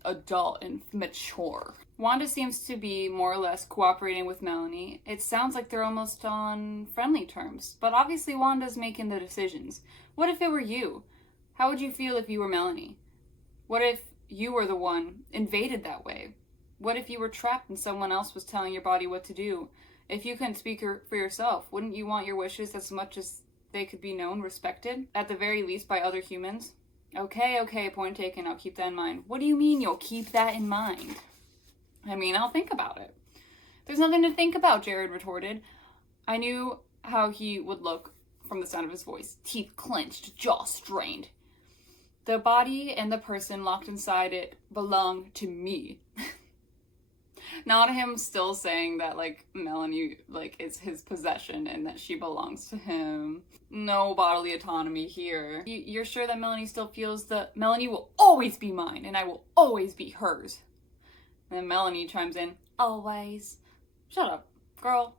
adult and mature. Wanda seems to be more or less cooperating with Melanie. It sounds like they're almost on friendly terms, but obviously Wanda's making the decisions. What if it were you? How would you feel if you were Melanie? What if you were the one invaded that way? What if you were trapped and someone else was telling your body what to do? If you couldn't speak for yourself, wouldn't you want your wishes as much as they could be known, respected? At the very least by other humans? Okay, point taken, I'll keep that in mind. What do you mean you'll keep that in mind? I mean, I'll think about it. There's nothing to think about, Jared retorted. I knew how he would look from the sound of his voice. Teeth clenched, jaw strained. The body and the person locked inside it belong to me. Not him still saying that, like, Melanie, like, is his possession and that she belongs to him. No bodily autonomy here. You're sure that Melanie still feels that Melanie will always be mine and I will always be hers? And then Melanie chimes in, always. Shut up, girl.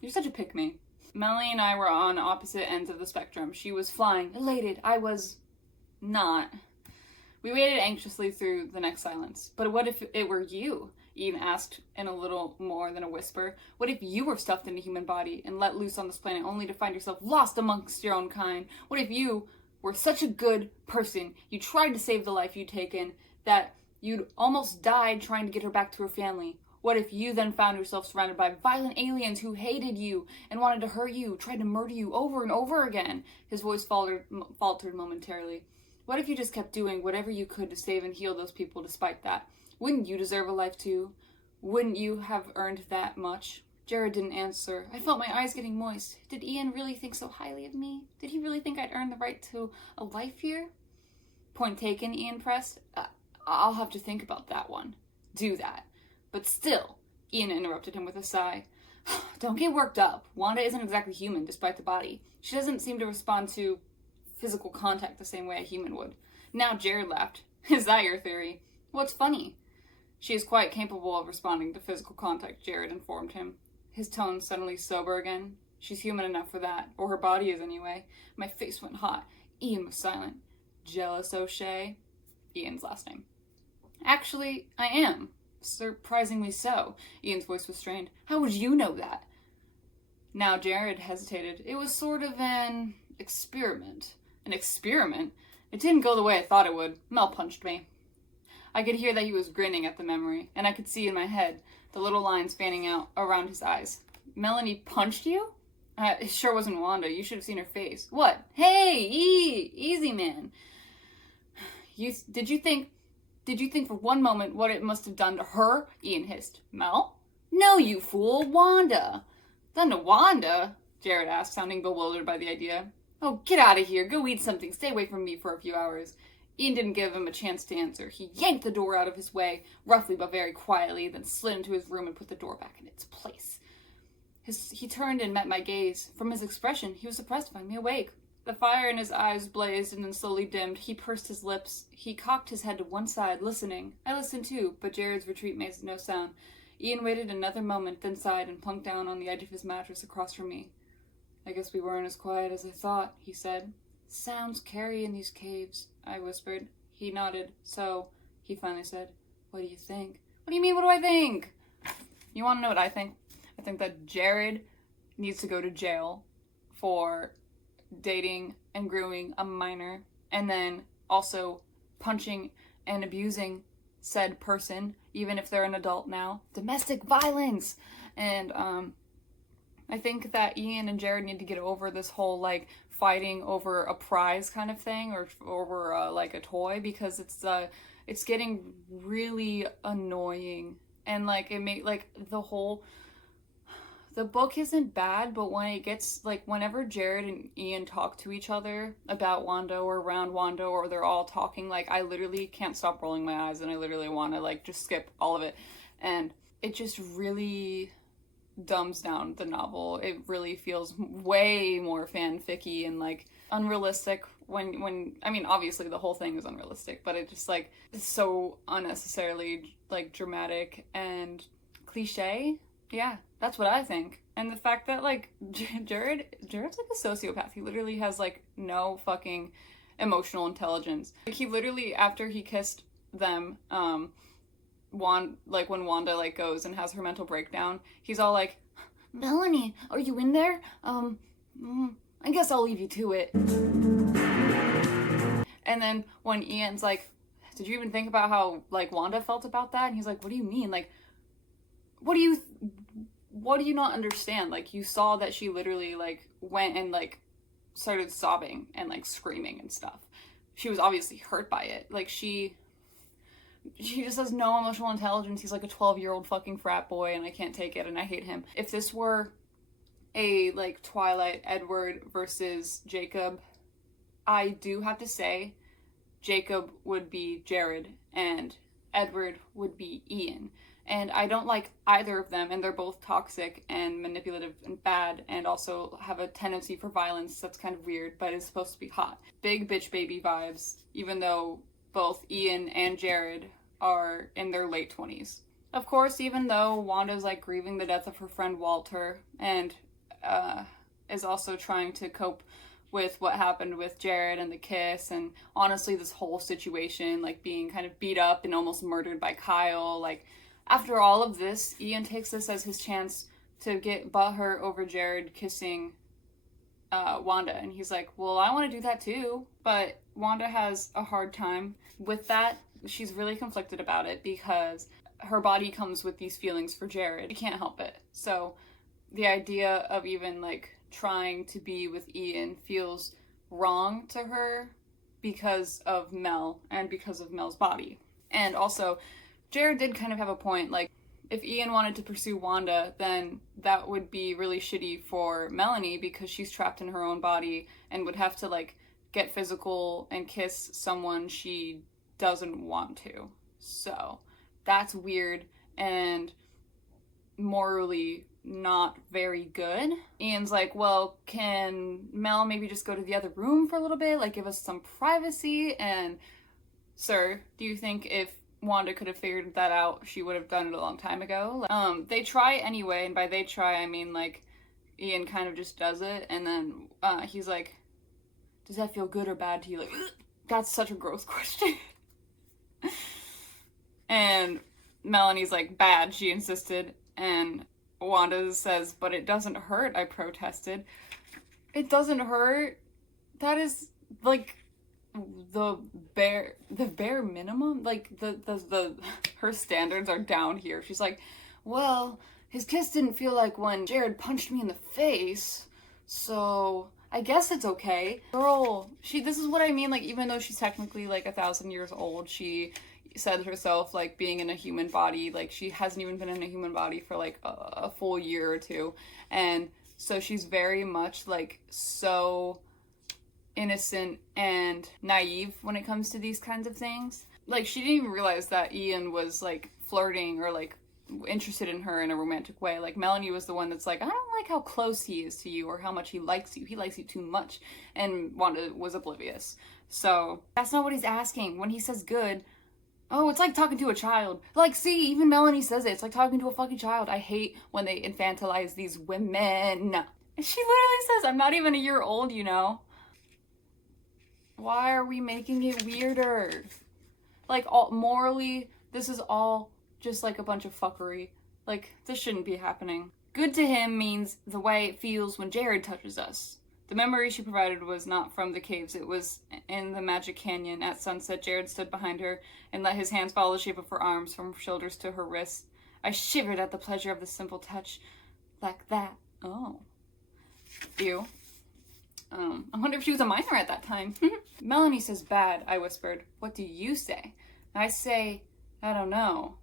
You're such a pick-me. Melanie and I were on opposite ends of the spectrum. She was flying, elated. I was not. We waited anxiously through the next silence. But what if it were you? Ian asked in a little more than a whisper. What if you were stuffed in a human body and let loose on this planet only to find yourself lost amongst your own kind? What if you were such a good person, you tried to save the life you'd taken, that you'd almost died trying to get her back to her family? What if you then found yourself surrounded by violent aliens who hated you and wanted to hurt you, tried to murder you over and over again? His voice faltered momentarily. What if you just kept doing whatever you could to save and heal those people despite that? Wouldn't you deserve a life too? Wouldn't you have earned that much? Jared didn't answer. I felt my eyes getting moist. Did Ian really think so highly of me? Did he really think I'd earned the right to a life here? Point taken, Ian pressed. I'll have to think about that one. Do that. But still, Ian interrupted him with a sigh. Don't get worked up. Wanda isn't exactly human, despite the body. She doesn't seem to respond to physical contact the same way a human would. Now Jared laughed. Is that your theory? What's funny? She is quite capable of responding to physical contact, Jared informed him. His tone suddenly sober again. She's human enough for that, or her body is anyway. My face went hot. Ian was silent. Jealous, O'Shea? Ian's last name. Actually, I am. Surprisingly so. Ian's voice was strained. How would you know that? Now Jared hesitated. It was sort of an experiment. An experiment? It didn't go the way I thought it would. Mel punched me. I could hear that he was grinning at the memory, and I could see in my head the little lines fanning out around his eyes. Melanie punched you? It sure wasn't Wanda. You should have seen her face. What? Hey, easy, man. Did you think for one moment what it must have done to her? Ian hissed. Mel? No, you fool. Wanda. Done to Wanda? Jared asked, sounding bewildered by the idea. Oh, get out of here. Go eat something. Stay away from me for a few hours. Ian didn't give him a chance to answer. He yanked the door out of his way, roughly but very quietly, then slid into his room and put the door back in its place. He turned and met my gaze. From his expression, he was surprised to find me awake. The fire in his eyes blazed and then slowly dimmed. He pursed his lips. He cocked his head to one side, listening. I listened too, but Jared's retreat made no sound. Ian waited another moment, then sighed and plunked down on the edge of his mattress across from me. I guess we weren't as quiet as I thought, he said. Sounds carry in these caves, I whispered. He nodded. So, he finally said, what do you think? What do you mean, what do I think? You want to know what I think? I think that Jared needs to go to jail for dating and grooming a minor, and then also punching and abusing said person, even if they're an adult now. Domestic violence! And, I think that Ian and Jared need to get over this whole, like, fighting over a prize kind of thing, or over, like, a toy, because it's getting really annoying. And, like, the book isn't bad, but when it gets, like, whenever Jared and Ian talk to each other about Wanda or around Wanda, or they're all talking, like, I literally can't stop rolling my eyes, and I literally want to, like, just skip all of it. And it just really dumbs down the novel. It really feels way more fanficky and, like, unrealistic when I mean, obviously the whole thing is unrealistic, but it just, like, it's so unnecessarily, like, dramatic and cliche. Yeah, that's what I think. And the fact that, like, Jared's like a sociopath. He literally has, like, no fucking emotional intelligence. Like, he literally, after he kissed them, when Wanda, like, goes and has her mental breakdown, he's all like, Melanie, are you in there? I guess I'll leave you to it. And then when Ian's like, did you even think about how, like, Wanda felt about that? And he's like, what do you mean? Like, what do you not understand? Like, you saw that she literally, like, went and, like, started sobbing and, like, screaming and stuff. She was obviously hurt by it. Like, she just has no emotional intelligence. He's like a 12-year-old fucking frat boy, and I can't take it, and I hate him. If this were a, like, Twilight Edward versus Jacob, I do have to say Jacob would be Jared, and Edward would be Ian. And I don't like either of them, and they're both toxic and manipulative and bad, and also have a tendency for violence that's kind of weird, but is supposed to be hot. Big bitch baby vibes, even though both Ian and Jared are in their late 20s. Of course, even though Wanda's, like, grieving the death of her friend Walter, and is also trying to cope with what happened with Jared and the kiss, and honestly this whole situation, like, being kind of beat up and almost murdered by Kyle, like, after all of this, Ian takes this as his chance to get butthurt over Jared kissing Wanda, and he's like, well, I want to do that too. But Wanda has a hard time with that. She's really conflicted about it because her body comes with these feelings for Jared. She can't help it. So the idea of even, like, trying to be with Ian feels wrong to her, because of Mel and because of Mel's body. And also, Jared did kind of have a point, like, if Ian wanted to pursue Wanda, then that would be really shitty for Melanie because she's trapped in her own body and would have to, like, get physical and kiss someone she doesn't want to. So, that's weird and morally not very good. Ian's like, well, can Mel maybe just go to the other room for a little bit, like give us some privacy? And sir, do you think if Wanda could have figured that out, she would have done it a long time ago? They try anyway, and by they try I mean like Ian kind of just does it, and then he's like, does that feel good or bad to you? Like, that's such a gross question. And Melanie's like, bad, she insisted, and Wanda says, but it doesn't hurt, I protested. It doesn't hurt? That is, like, the bare minimum? Like, her standards are down here. She's like, well, his kiss didn't feel like when Jared punched me in the face, so I guess it's okay. Girl, this is what I mean, like, even though she's technically, like, 1,000 years old, she said herself, like, being in a human body, like, she hasn't even been in a human body for, like, a full year or two, and so she's very much, like, so innocent and naive when it comes to these kinds of things. Like, she didn't even realize that Ian was, like, flirting or, like, interested in her in a romantic way. Like, Melanie was the one that's like, I don't like how close he is to you or how much he likes you too much, and Wanda was oblivious. So that's not what he's asking. When he says good, oh, it's like talking to a child. Like, see, even Melanie says it. It's like talking to a fucking child. I hate when they infantilize these women. And she literally says, I'm not even a year old, you know? Why are we making it weirder? Like, morally, this is all just like a bunch of fuckery. Like, this shouldn't be happening. Good to him means the way it feels when Jared touches us. The memory she provided was not from the caves. It was in the magic canyon. At sunset, Jared stood behind her and let his hands follow the shape of her arms from her shoulders to her wrists. I shivered at the pleasure of the simple touch. Like that. Oh. Ew. I wonder if she was a minor at that time. Melanie says bad, I whispered. What do you say? I say, I don't know.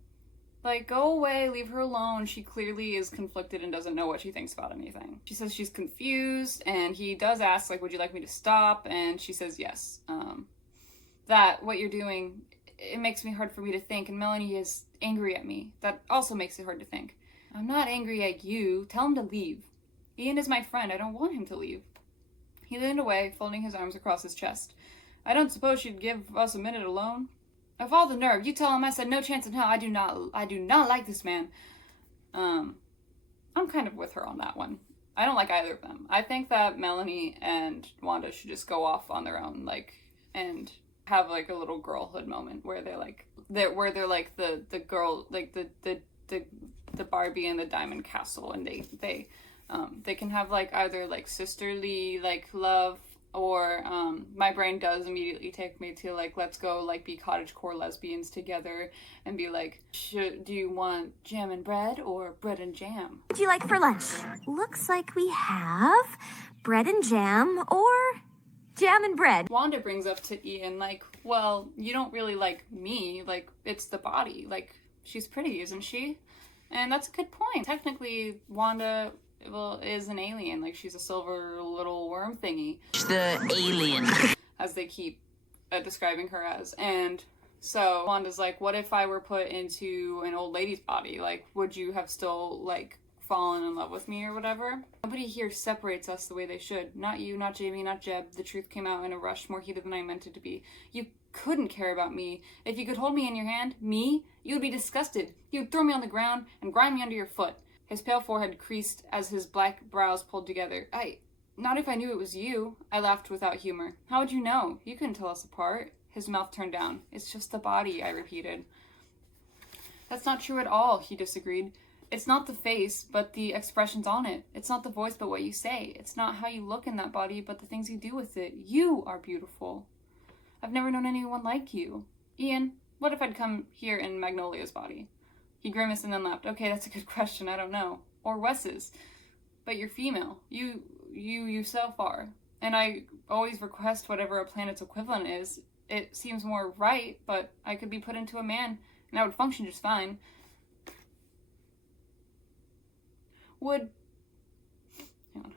Like, go away, leave her alone. She clearly is conflicted and doesn't know what she thinks about anything. She says she's confused, and he does ask, like, would you like me to stop? And she says yes. That, what you're doing, it makes me hard for me to think, and Melanie is angry at me. That also makes it hard to think. I'm not angry at you. Tell him to leave. Ian is my friend. I don't want him to leave. He leaned away, folding his arms across his chest. I don't suppose you'd give us a minute alone? Of all the nerve, you tell him I said no chance in hell. I do not like this man. I'm kind of with her on that one. I don't like either of them. I think that Melanie and Wanda should just go off on their own, like, and have like a little girlhood moment where they're like the girl, like the Barbie and the Diamond Castle, and they can have like either like sisterly like love. Or, my brain does immediately take me to, like, let's go, like, be cottagecore lesbians together and be like, do you want jam and bread or bread and jam? What do you like for lunch? Looks like we have bread and jam or jam and bread. Wanda brings up to Ian, like, well, you don't really like me. Like, it's the body. Like, she's pretty, isn't she? And that's a good point. Technically, Wanda... well, is an alien. Like, she's a silver little worm thingy. The alien. As they keep describing her as. And so Wanda's like, what if I were put into an old lady's body? Like, would you have still, like, fallen in love with me or whatever? Nobody here separates us the way they should. Not you, not Jamie, not Jeb. The truth came out in a rush, more heated than I meant it to be. You couldn't care about me. If you could hold me in your hand, me, you would be disgusted. You would throw me on the ground and grind me under your foot. His pale forehead creased as his black brows pulled together. Not if I knew it was you. I laughed without humor. How would you know? You couldn't tell us apart. His mouth turned down. It's just the body, I repeated. That's not true at all, he disagreed. It's not the face, but the expressions on it. It's not the voice, but what you say. It's not how you look in that body, but the things you do with it. You are beautiful. I've never known anyone like you. Ian, what if I'd come here in Magnolia's body? He grimaced and then laughed. Okay, that's a good question. I don't know. Or Wes's. But you're female. You so far. And I always request whatever a planet's equivalent is. It seems more right, but I could be put into a man, and I would function just fine. Would... Hang on.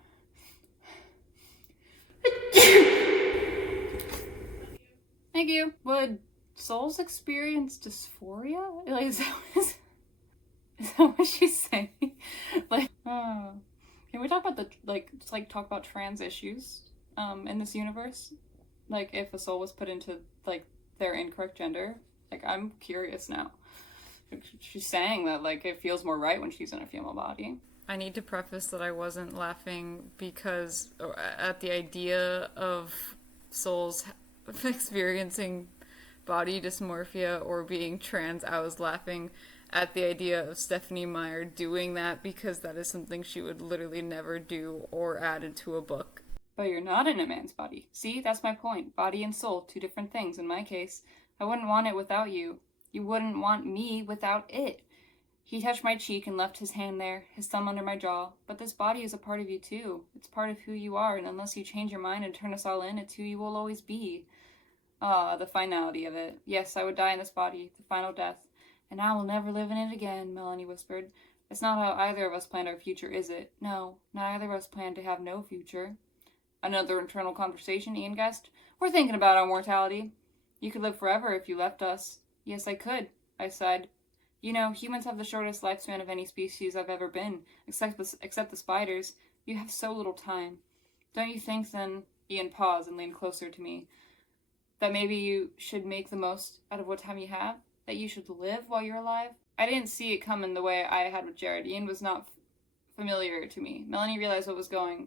Thank you. Would souls experience dysphoria? Like, is that what she's saying? Like, can we talk about talk about trans issues, in this universe? Like, if a soul was put into, like, their incorrect gender? Like, I'm curious now. She's saying that, like, it feels more right when she's in a female body. I need to preface that I wasn't laughing because at the idea of souls experiencing body dysmorphia or being trans. I was laughing at the idea of Stephenie Myer doing that because that is something she would literally never do or add into a book. But you're not in a man's body. See, that's my point. Body and soul, two different things in my case. I wouldn't want it without you. You wouldn't want me without it. He touched my cheek and left his hand there, his thumb under my jaw. But this body is a part of you too. It's part of who you are, and unless you change your mind and turn us all in, it's who you will always be. Ah, the finality of it. Yes, I would die in this body, the final death. And I will never live in it again, Melanie whispered. It's not how either of us planned our future, is it? No, neither of us planned to have no future. Another internal conversation, Ian guessed. We're thinking about our mortality. You could live forever if you left us. Yes, I could, I sighed. You know, humans have the shortest lifespan of any species I've ever been, except the spiders. You have so little time. Don't you think, then, Ian paused and leaned closer to me, that maybe you should make the most out of what time you have? That you should live while you're alive? I didn't see it coming the way I had with Jared. Ian was not familiar to me. Melanie realized what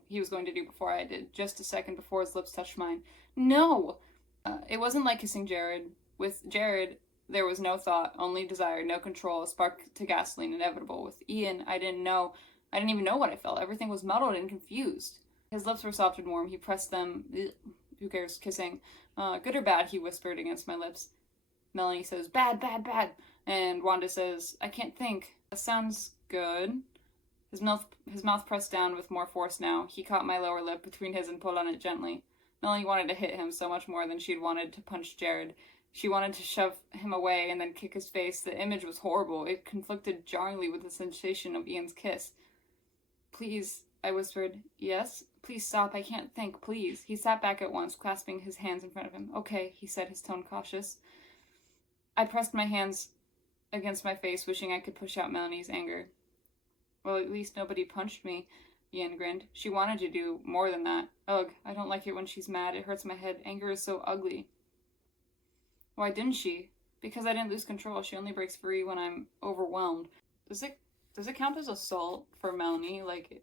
he was going to do before I did, just a second before his lips touched mine. No! It wasn't like kissing Jared. With Jared, there was no thought, only desire, no control, a spark to gasoline, inevitable. With Ian, I didn't even know what I felt. Everything was muddled and confused. His lips were soft and warm. He pressed them. Who cares? Kissing. Good or bad, he whispered against my lips. Melanie says, bad, bad, bad. And Wanda says, I can't think. That sounds good. His mouth pressed down with more force now. He caught my lower lip between his and pulled on it gently. Melanie wanted to hit him so much more than she'd wanted to punch Jared. She wanted to shove him away and then kick his face. The image was horrible. It conflicted jarringly with the sensation of Ian's kiss. Please, I whispered. Yes? Please stop. I can't think. Please. He sat back at once, clasping his hands in front of him. Okay, he said, his tone cautious. I pressed my hands against my face, wishing I could push out Melanie's anger. Well, at least nobody punched me, Ian grinned. She wanted to do more than that. Ugh, I don't like it when she's mad. It hurts my head. Anger is so ugly. Why didn't she? Because I didn't lose control. She only breaks free when I'm overwhelmed. Does it count as assault for Melanie? Like,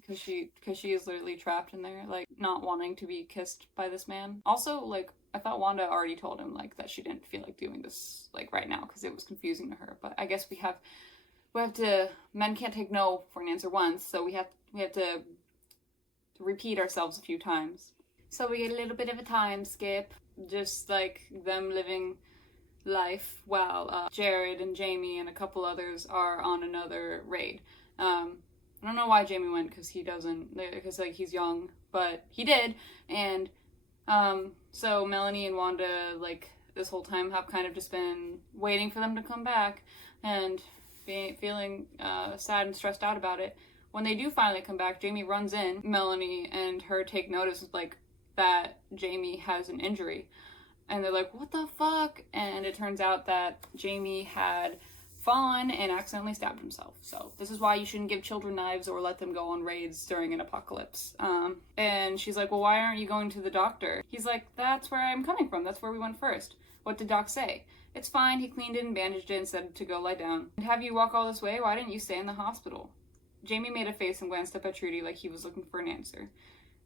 because she is literally trapped in there, like, not wanting to be kissed by this man. Also, like, I thought Wanda already told him, like, that she didn't feel like doing this, like, right now, because it was confusing to her. But I guess we have to, men can't take no for an answer once, so we have to repeat ourselves a few times. So we get a little bit of a time skip, just like them living life while Jared and Jamie and a couple others are on another raid. I don't know why Jamie went, because like, he's young, but he did. And so Melanie and Wanda, like, this whole time have kind of just been waiting for them to come back and feeling sad and stressed out about it. When they do finally come back, Jamie runs in. Melanie and her take notice, like, that Jamie has an injury. And they're like, what the fuck? And it turns out that Jamie had fallen and accidentally stabbed himself. So this is why you shouldn't give children knives or let them go on raids during an apocalypse. And she's like, well, why aren't you going to the doctor? He's like, that's where I'm coming from. That's where we went first. What did Doc say? It's fine. He cleaned it and bandaged it and said to go lie down. And have you walk all this way? Why didn't you stay in the hospital? Jamie made a face and glanced up at Trudy like he was looking for an answer.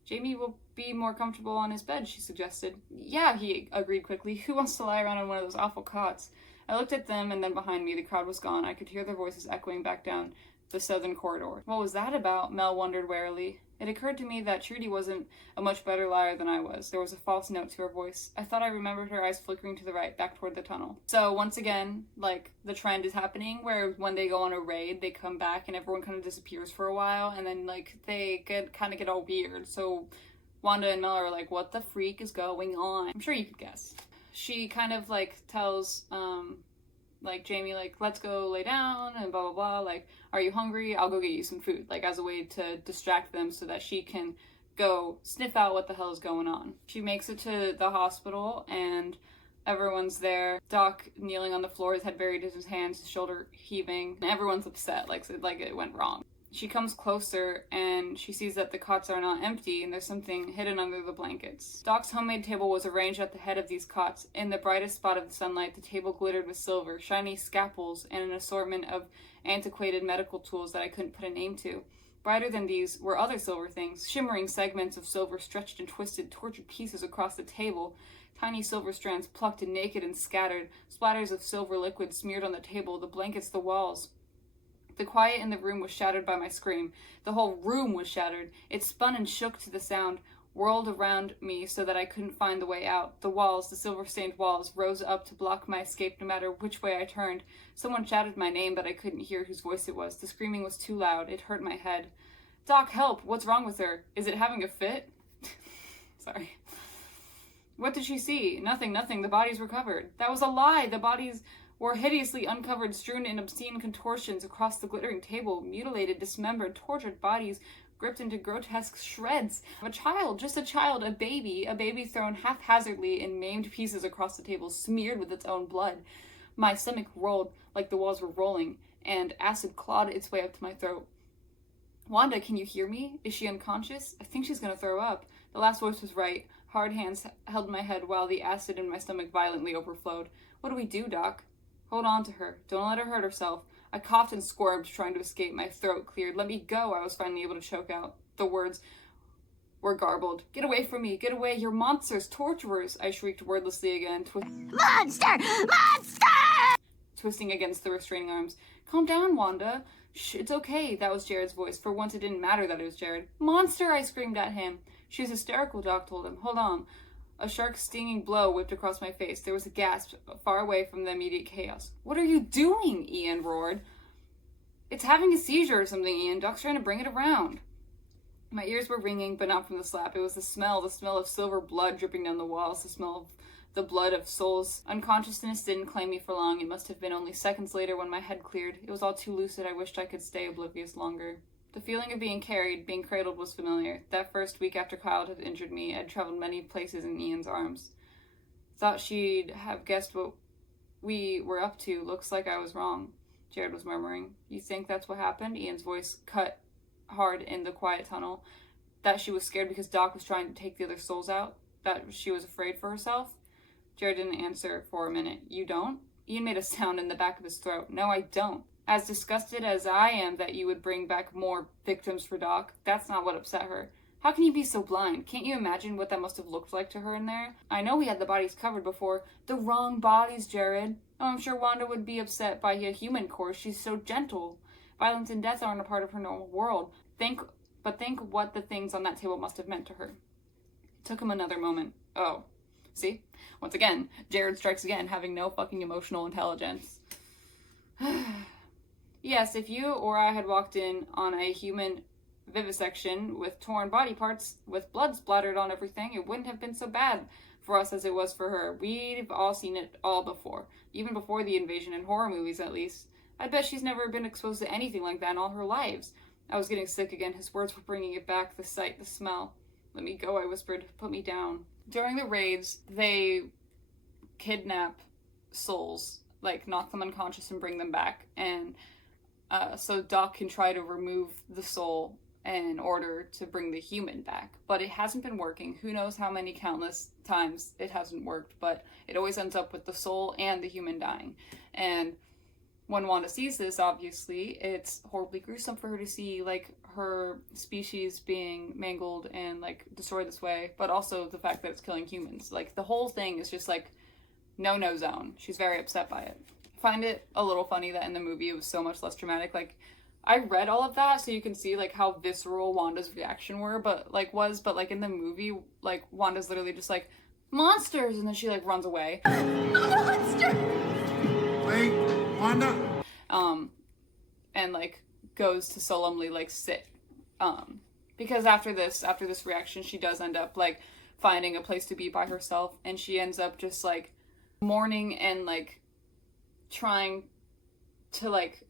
Jamie will be more comfortable on his bed, she suggested. Yeah, he agreed quickly. Who wants to lie around on one of those awful cots? I looked at them, and then behind me, the crowd was gone. I could hear their voices echoing back down the southern corridor. What was that about? Mel wondered warily. It occurred to me that Trudy wasn't a much better liar than I was. There was a false note to her voice. I thought I remembered her eyes flickering to the right, back toward the tunnel. So once again, like, the trend is happening where when they go on a raid, they come back and everyone kind of disappears for a while, and then, like, they get all weird. So Wanda and Mel are like, what the freak is going on? I'm sure you could guess. She kind of like tells like Jamie, like, let's go lay down and blah blah blah, like, are you hungry? I'll go get you some food, like as a way to distract them so that she can go sniff out what the hell is going on. She makes it to the hospital and everyone's there. Doc kneeling on the floor, his head buried in his hands, his shoulder heaving, and everyone's upset, like it went wrong. She comes closer and she sees that the cots are not empty and there's something hidden under the blankets. Doc's homemade table was arranged at the head of these cots. In the brightest spot of the sunlight, the table glittered with silver, shiny scalpels, and an assortment of antiquated medical tools that I couldn't put a name to. Brighter than these were other silver things, shimmering segments of silver stretched and twisted, tortured pieces across the table, tiny silver strands plucked and naked and scattered, splatters of silver liquid smeared on the table, the blankets, the walls. The quiet in the room was shattered by my scream. The whole room was shattered. It spun and shook to the sound, whirled around me so that I couldn't find the way out. The walls, the silver-stained walls, rose up to block my escape no matter which way I turned. Someone shouted my name, but I couldn't hear whose voice it was. The screaming was too loud. It hurt my head. Doc, help! What's wrong with her? Is it having a fit? Sorry. What did she see? Nothing. The bodies were covered. That was a lie! The bodies were hideously uncovered, strewn in obscene contortions across the glittering table, mutilated, dismembered, tortured bodies gripped into grotesque shreds. A child, just a child, a baby thrown haphazardly in maimed pieces across the table, smeared with its own blood. My stomach rolled like the walls were rolling, and acid clawed its way up to my throat. Wanda, can you hear me? Is she unconscious? I think she's gonna throw up. The last voice was right. Hard hands held my head while the acid in my stomach violently overflowed. What do we do, Doc? Hold on to her. Don't let her hurt herself. I coughed and squirmed, trying to escape. My throat cleared. Let me go, I was finally able to choke out. The words were garbled. Get away from me. Get away. You're monsters. Torturers. I shrieked wordlessly again. Monster! Monster! Twisting against the restraining arms. Calm down, Wanda. Shh, it's okay. That was Jared's voice. For once it didn't matter that it was Jared. Monster! I screamed at him. She's hysterical, Doc told him. Hold on. A sharp stinging blow whipped across my face. There was a gasp, far away from the immediate chaos. What are you doing? Ian roared. It's having a seizure or something, Ian. Doc's trying to bring it around. My ears were ringing, but not from the slap. It was the smell of silver blood dripping down the walls, the smell of the blood of souls. Unconsciousness didn't claim me for long. It must have been only seconds later when my head cleared. It was all too lucid. I wished I could stay oblivious longer. The feeling of being carried, being cradled was familiar. That first week after Kyle had injured me, I'd traveled many places in Ian's arms. Thought she'd have guessed what we were up to. Looks like I was wrong, Jared was murmuring. You think that's what happened? Ian's voice cut hard in the quiet tunnel. That she was scared because Doc was trying to take the other souls out? That she was afraid for herself? Jared didn't answer for a minute. You don't? Ian made a sound in the back of his throat. No, I don't. As disgusted as I am that you would bring back more victims for Doc, that's not what upset her. How can you be so blind? Can't you imagine what that must have looked like to her in there? I know we had the bodies covered before. The wrong bodies, Jared. Oh, I'm sure Wanda would be upset by a human corpse. She's so gentle. Violence and death aren't a part of her normal world. Think what the things on that table must have meant to her. It took him another moment. Oh. See? Once again, Jared strikes again, having no fucking emotional intelligence. Yes, if you or I had walked in on a human vivisection with torn body parts, with blood splattered on everything, it wouldn't have been so bad for us as it was for her. We've all seen it all before. Even before the invasion, in horror movies at least. I bet she's never been exposed to anything like that in all her lives. I was getting sick again. His words were bringing it back, the sight, the smell. Let me go, I whispered. Put me down. During the raids, they kidnap souls, like knock them unconscious and bring them back, and so Doc can try to remove the soul in order to bring the human back. But it hasn't been working. Who knows how many countless times it hasn't worked, but it always ends up with the soul and the human dying. And when Wanda sees this, obviously, it's horribly gruesome for her to see, like, her species being mangled and, like, destroyed this way, but also the fact that it's killing humans. Like, the whole thing is just, like, no-no zone. She's very upset by it. Find it a little funny that in the movie it was so much less dramatic. Like, I read all of that so you can see like how visceral Wanda's reaction but in the movie, like, Wanda's literally just like, monsters, and then she like runs away. Monster! Wait, Wanda? And like goes to solemnly like sit Because after this reaction, she does end up, like, finding a place to be by herself, and she ends up just, like, mourning and, like, trying to, like,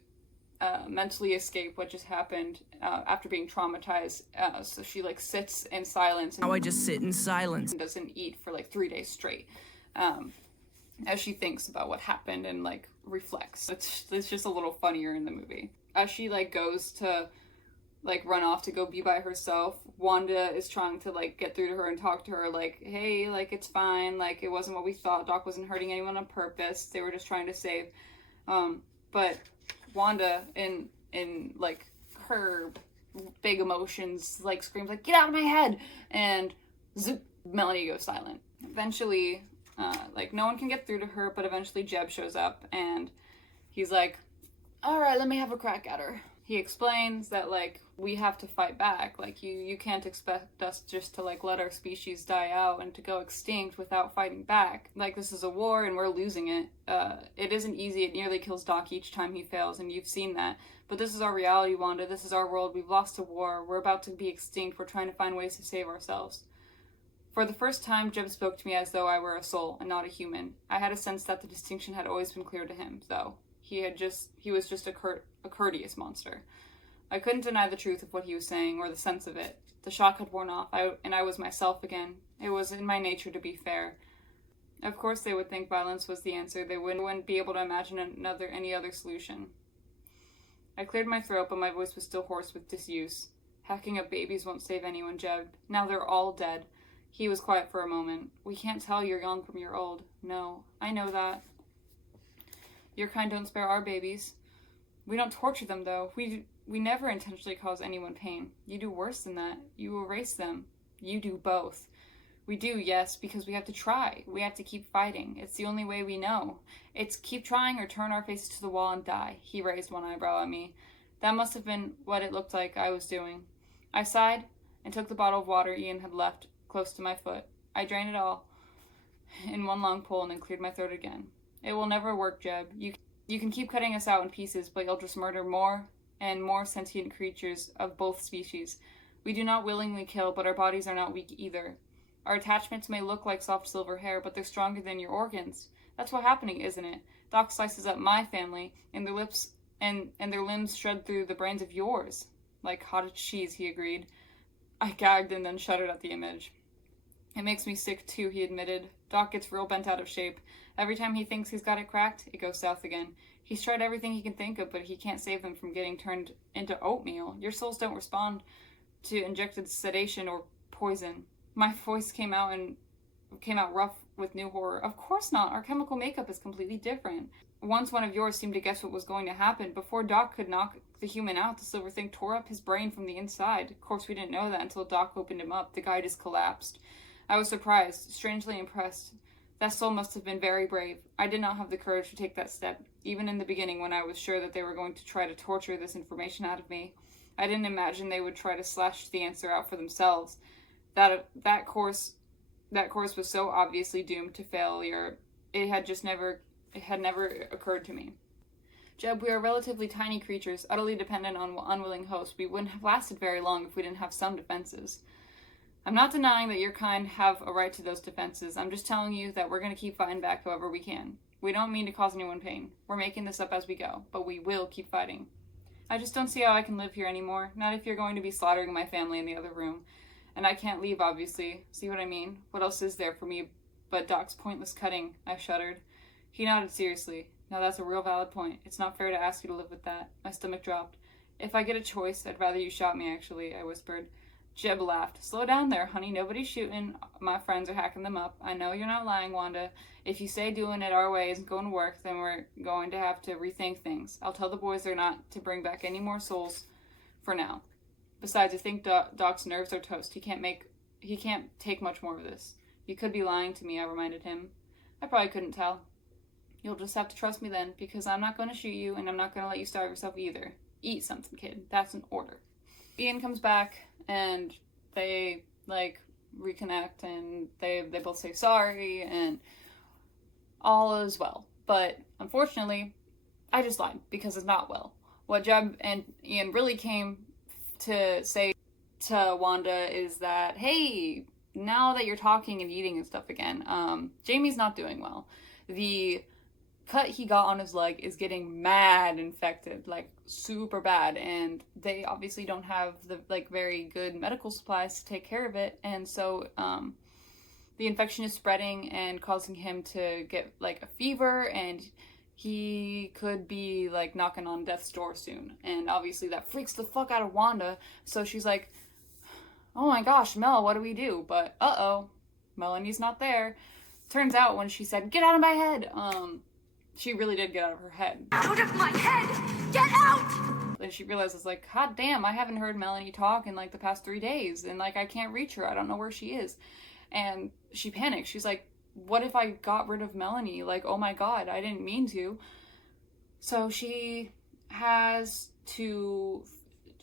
mentally escape what just happened after being traumatized. So she, like, sits in silence. Now I just sit in silence. And doesn't eat for, like, 3 days straight. As she thinks about what happened and, like, reflects. It's just a little funnier in the movie. As she, like, goes to, like, run off to go be by herself, Wanda is trying to, like, get through to her and talk to her, like, hey, like, it's fine, like, it wasn't what we thought, Doc wasn't hurting anyone on purpose, they were just trying to save, but Wanda, in like, her big emotions, like, screams, like, get out of my head, and zoop, Melanie goes silent. Eventually, like, no one can get through to her, but eventually Jeb shows up, and he's like, alright, let me have a crack at her. He explains that, like, we have to fight back. Like, you can't expect us just to, like, let our species die out and to go extinct without fighting back. Like, this is a war and we're losing it. It isn't easy. It nearly kills Doc each time he fails, and you've seen that. But this is our reality, Wanda. This is our world. We've lost a war. We're about to be extinct. We're trying to find ways to save ourselves. For the first time, Jeb spoke to me as though I were a soul and not a human. I had a sense that the distinction had always been clear to him, though. He was just a courteous monster. I couldn't deny the truth of what he was saying or the sense of it. The shock had worn off, and I was myself again. It was in my nature to be fair. Of course they would think violence was the answer. They wouldn't be able to imagine any other solution. I cleared my throat, but my voice was still hoarse with disuse. Hacking up babies won't save anyone, Jeb. Now they're all dead. He was quiet for a moment. We can't tell you're young from your old. No, I know that. Your kind don't spare our babies. We don't torture them, though. We never intentionally cause anyone pain. You do worse than that. You erase them. You do both. We do, yes, because we have to try. We have to keep fighting. It's the only way we know. It's keep trying or turn our faces to the wall and die. He raised one eyebrow at me. That must have been what it looked like I was doing. I sighed and took the bottle of water Ian had left close to my foot. I drained it all in one long pull and then cleared my throat again. It will never work, Jeb. You can keep cutting us out in pieces, but you'll just murder more and more sentient creatures of both species. We do not willingly kill, but our bodies are not weak either. Our attachments may look like soft silver hair, but they're stronger than your organs. That's what's happening, isn't it? Doc slices up my family, and their lips and their limbs shred through the brains of yours. Like cottage cheese, he agreed. I gagged and then shuddered at the image. It makes me sick too, he admitted. Doc gets real bent out of shape. Every time he thinks he's got it cracked, it goes south again. He's tried everything he can think of, but he can't save them from getting turned into oatmeal. Your souls don't respond to injected sedation or poison. My voice came out rough with new horror. Of course not. Our chemical makeup is completely different. Once one of yours seemed to guess what was going to happen. Before Doc could knock the human out, the silver thing tore up his brain from the inside. Of course, we didn't know that until Doc opened him up. The guy just collapsed. I was surprised, strangely impressed. That soul must have been very brave. I did not have the courage to take that step, even in the beginning when I was sure that they were going to try to torture this information out of me. I didn't imagine they would try to slash the answer out for themselves. That course was so obviously doomed to failure. It had never occurred to me. Jeb, we are relatively tiny creatures, utterly dependent on unwilling hosts. We wouldn't have lasted very long if we didn't have some defenses. I'm not denying that your kind have a right to those defenses. I'm just telling you that we're going to keep fighting back however we can. We don't mean to cause anyone pain. We're making this up as we go, but we will keep fighting. I just don't see how I can live here anymore. Not if you're going to be slaughtering my family in the other room. And I can't leave, obviously. See what I mean? What else is there for me but Doc's pointless cutting? I shuddered. He nodded seriously. Now that's a real valid point. It's not fair to ask you to live with that. My stomach dropped. If I get a choice, I'd rather you shot me, actually, I whispered. Jeb laughed. Slow down there, honey. Nobody's shooting. My friends are hacking them up. I know you're not lying, Wanda. If you say doing it our way isn't going to work, then we're going to have to rethink things. I'll tell the boys they're not to bring back any more souls for now. Besides, I think Doc's nerves are toast. He can't take much more of this. You could be lying to me, I reminded him. I probably couldn't tell. You'll just have to trust me then, because I'm not going to shoot you, and I'm not going to let you starve yourself either. Eat something, kid. That's an order. Ian comes back, and they, reconnect, and they both say sorry, and all is well. But, unfortunately, I just lied, because it's not well. What Jeb and Ian really came to say to Wanda is that, hey, now that you're talking and eating and stuff again, Jamie's not doing well. The cut he got on his leg is getting mad infected, like super bad, and they obviously don't have the like very good medical supplies to take care of it, and so the infection is spreading and causing him to get like a fever, and he could be like knocking on death's door soon. And obviously that freaks the fuck out of Wanda, so she's like, oh my gosh, Mel, what do we do? But uh-oh, Melanie's not there. Turns out when she said, get out of my head, she really did get out of her head. Out of my head! Get out! And she realizes, like, god damn, I haven't heard Melanie talk in, like, the past 3 days, and, like, I can't reach her. I don't know where she is. And she panics. She's like, what if I got rid of Melanie? Like, oh my god, I didn't mean to. So she has to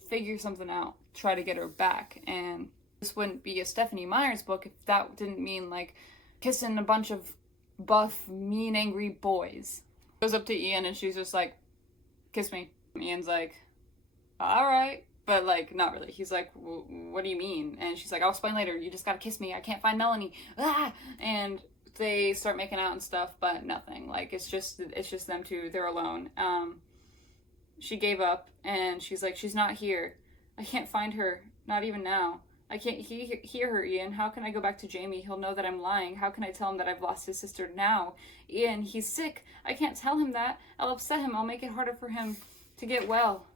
figure something out, try to get her back. And this wouldn't be a Stephenie Myer's book if that didn't mean, like, kissing a bunch of buff, mean, angry boys. Goes up to Ian and she's just like, kiss me. Ian's like, alright. But like, not really. He's like, what do you mean? And she's like, I'll explain later. You just gotta kiss me. I can't find Melanie. Ah! And they start making out and stuff, but nothing. Like, it's just them two. They're alone. She gave up and she's like, she's not here. I can't find her. Not even now. I can't hear her, Ian. How can I go back to Jamie? He'll know that I'm lying. How can I tell him that I've lost his sister now? Ian, he's sick. I can't tell him that. I'll upset him. I'll make it harder for him to get well.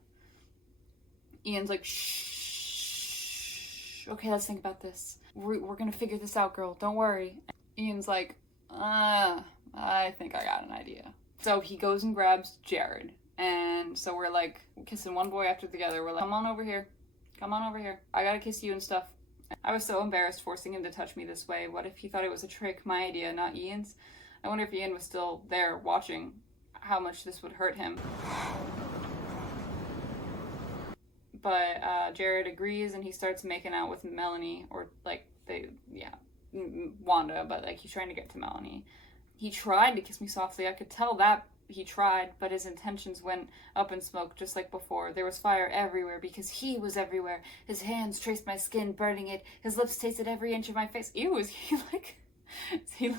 Ian's like, shh. Okay, let's think about this. We're gonna figure this out, girl. Don't worry. Ian's like, I think I got an idea. So he goes and grabs Jared. And so we're like kissing one boy after the other. We're like, come on over here. Come on over here. I gotta kiss you and stuff. I was so embarrassed forcing him to touch me this way. What if he thought it was a trick, my idea, not Ian's? I wonder if Ian was still there watching how much this would hurt him. But Jared agrees and he starts making out with Melanie, or like Wanda, but like he's trying to get to Melanie. He tried to kiss me softly. I could tell that he tried, but his intentions went up in smoke just like before. There was fire everywhere because he was everywhere. His hands traced my skin, burning it. His lips tasted every inch of my face. Ew, is he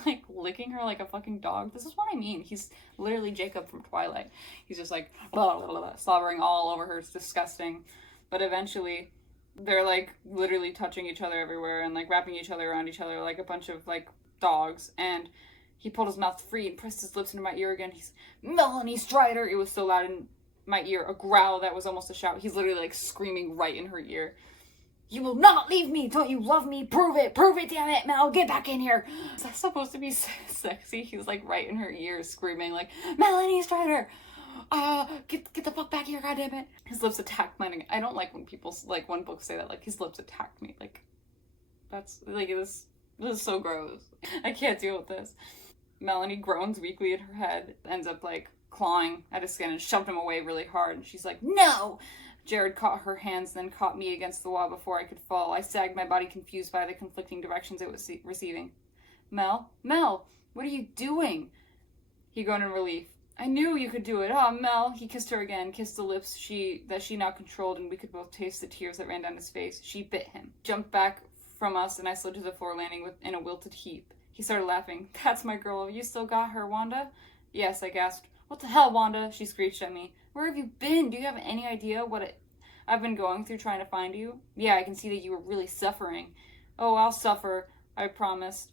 like licking her like a fucking dog? This is what I mean. He's literally Jacob from Twilight. He's just like blah, blah, blah, blah, slobbering all over her. It's disgusting. But eventually they're like literally touching each other everywhere and like wrapping each other around each other like a bunch of like dogs. And he pulled his mouth free and pressed his lips into my ear again. He's, Melanie Strider! It was so loud in my ear. A growl that was almost a shout. He's literally like screaming right in her ear. You will not leave me! Don't you love me? Prove it! Prove it, damn it, Mel! Get back in here! Is that supposed to be sexy? He's like right in her ear screaming like, Melanie Strider! Get the fuck back here, goddammit! His lips attacked mine again. I don't like when people, like when books say that, like his lips attacked me. Like, that's, like, this is so gross. I can't deal with this. Melanie groans weakly in her head, ends up like clawing at his skin and shoved him away really hard. And she's like, no! Jared caught her hands, then caught me against the wall before I could fall. I sagged, my body confused by the conflicting directions it was receiving. Mel, what are you doing? He groaned in relief. I knew you could do it. Oh, Mel. He kissed her again, kissed the lips that she now controlled, and we could both taste the tears that ran down his face. She bit him, jumped back from us, and I slid to the floor, landing in a wilted heap. He started laughing. That's my girl. You still got her, Wanda? Yes, I gasped. What the hell, Wanda? She screeched at me. Where have you been? Do you have any idea what I've been going through trying to find you? Yeah, I can see that you were really suffering. Oh, I'll suffer. I promised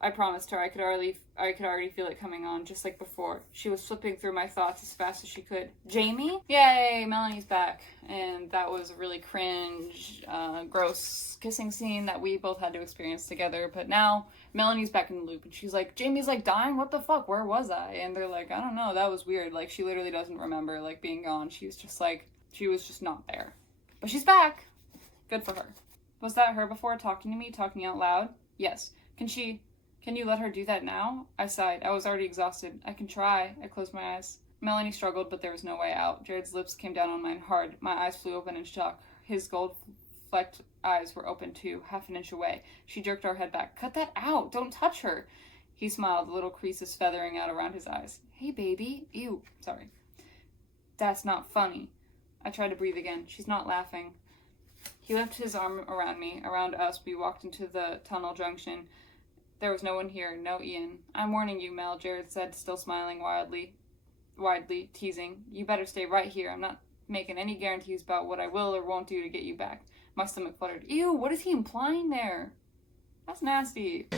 her. I could already feel it coming on, just like before. She was flipping through my thoughts as fast as she could. Jamie? Yay, Melanie's back. And that was a really cringe, gross kissing scene that we both had to experience together. But now, Melanie's back in the loop, and she's like, Jamie's like dying? What the fuck? Where was I? And they're like, I don't know, that was weird. Like, she literally doesn't remember, like, being gone. She was just not there. But she's back. Good for her. Was that her before, talking to me, talking out loud? Yes. Can you let her do that now? I sighed. I was already exhausted. I can try. I closed my eyes. Melanie struggled, but there was no way out. Jared's lips came down on mine hard. My eyes flew open in shock. His gold-flecked eyes were open too, half an inch away. She jerked our head back. Cut that out! Don't touch her! He smiled, little creases feathering out around his eyes. Hey, baby. Ew. Sorry. That's not funny. I tried to breathe again. She's not laughing. He left his arm around me, around us. We walked into the tunnel junction. There was no one here, no Ian. I'm warning you, Mel, Jared said, still smiling widely, teasing. You better stay right here. I'm not making any guarantees about what I will or won't do to get you back. My stomach fluttered. Ew, what is he implying there? That's nasty.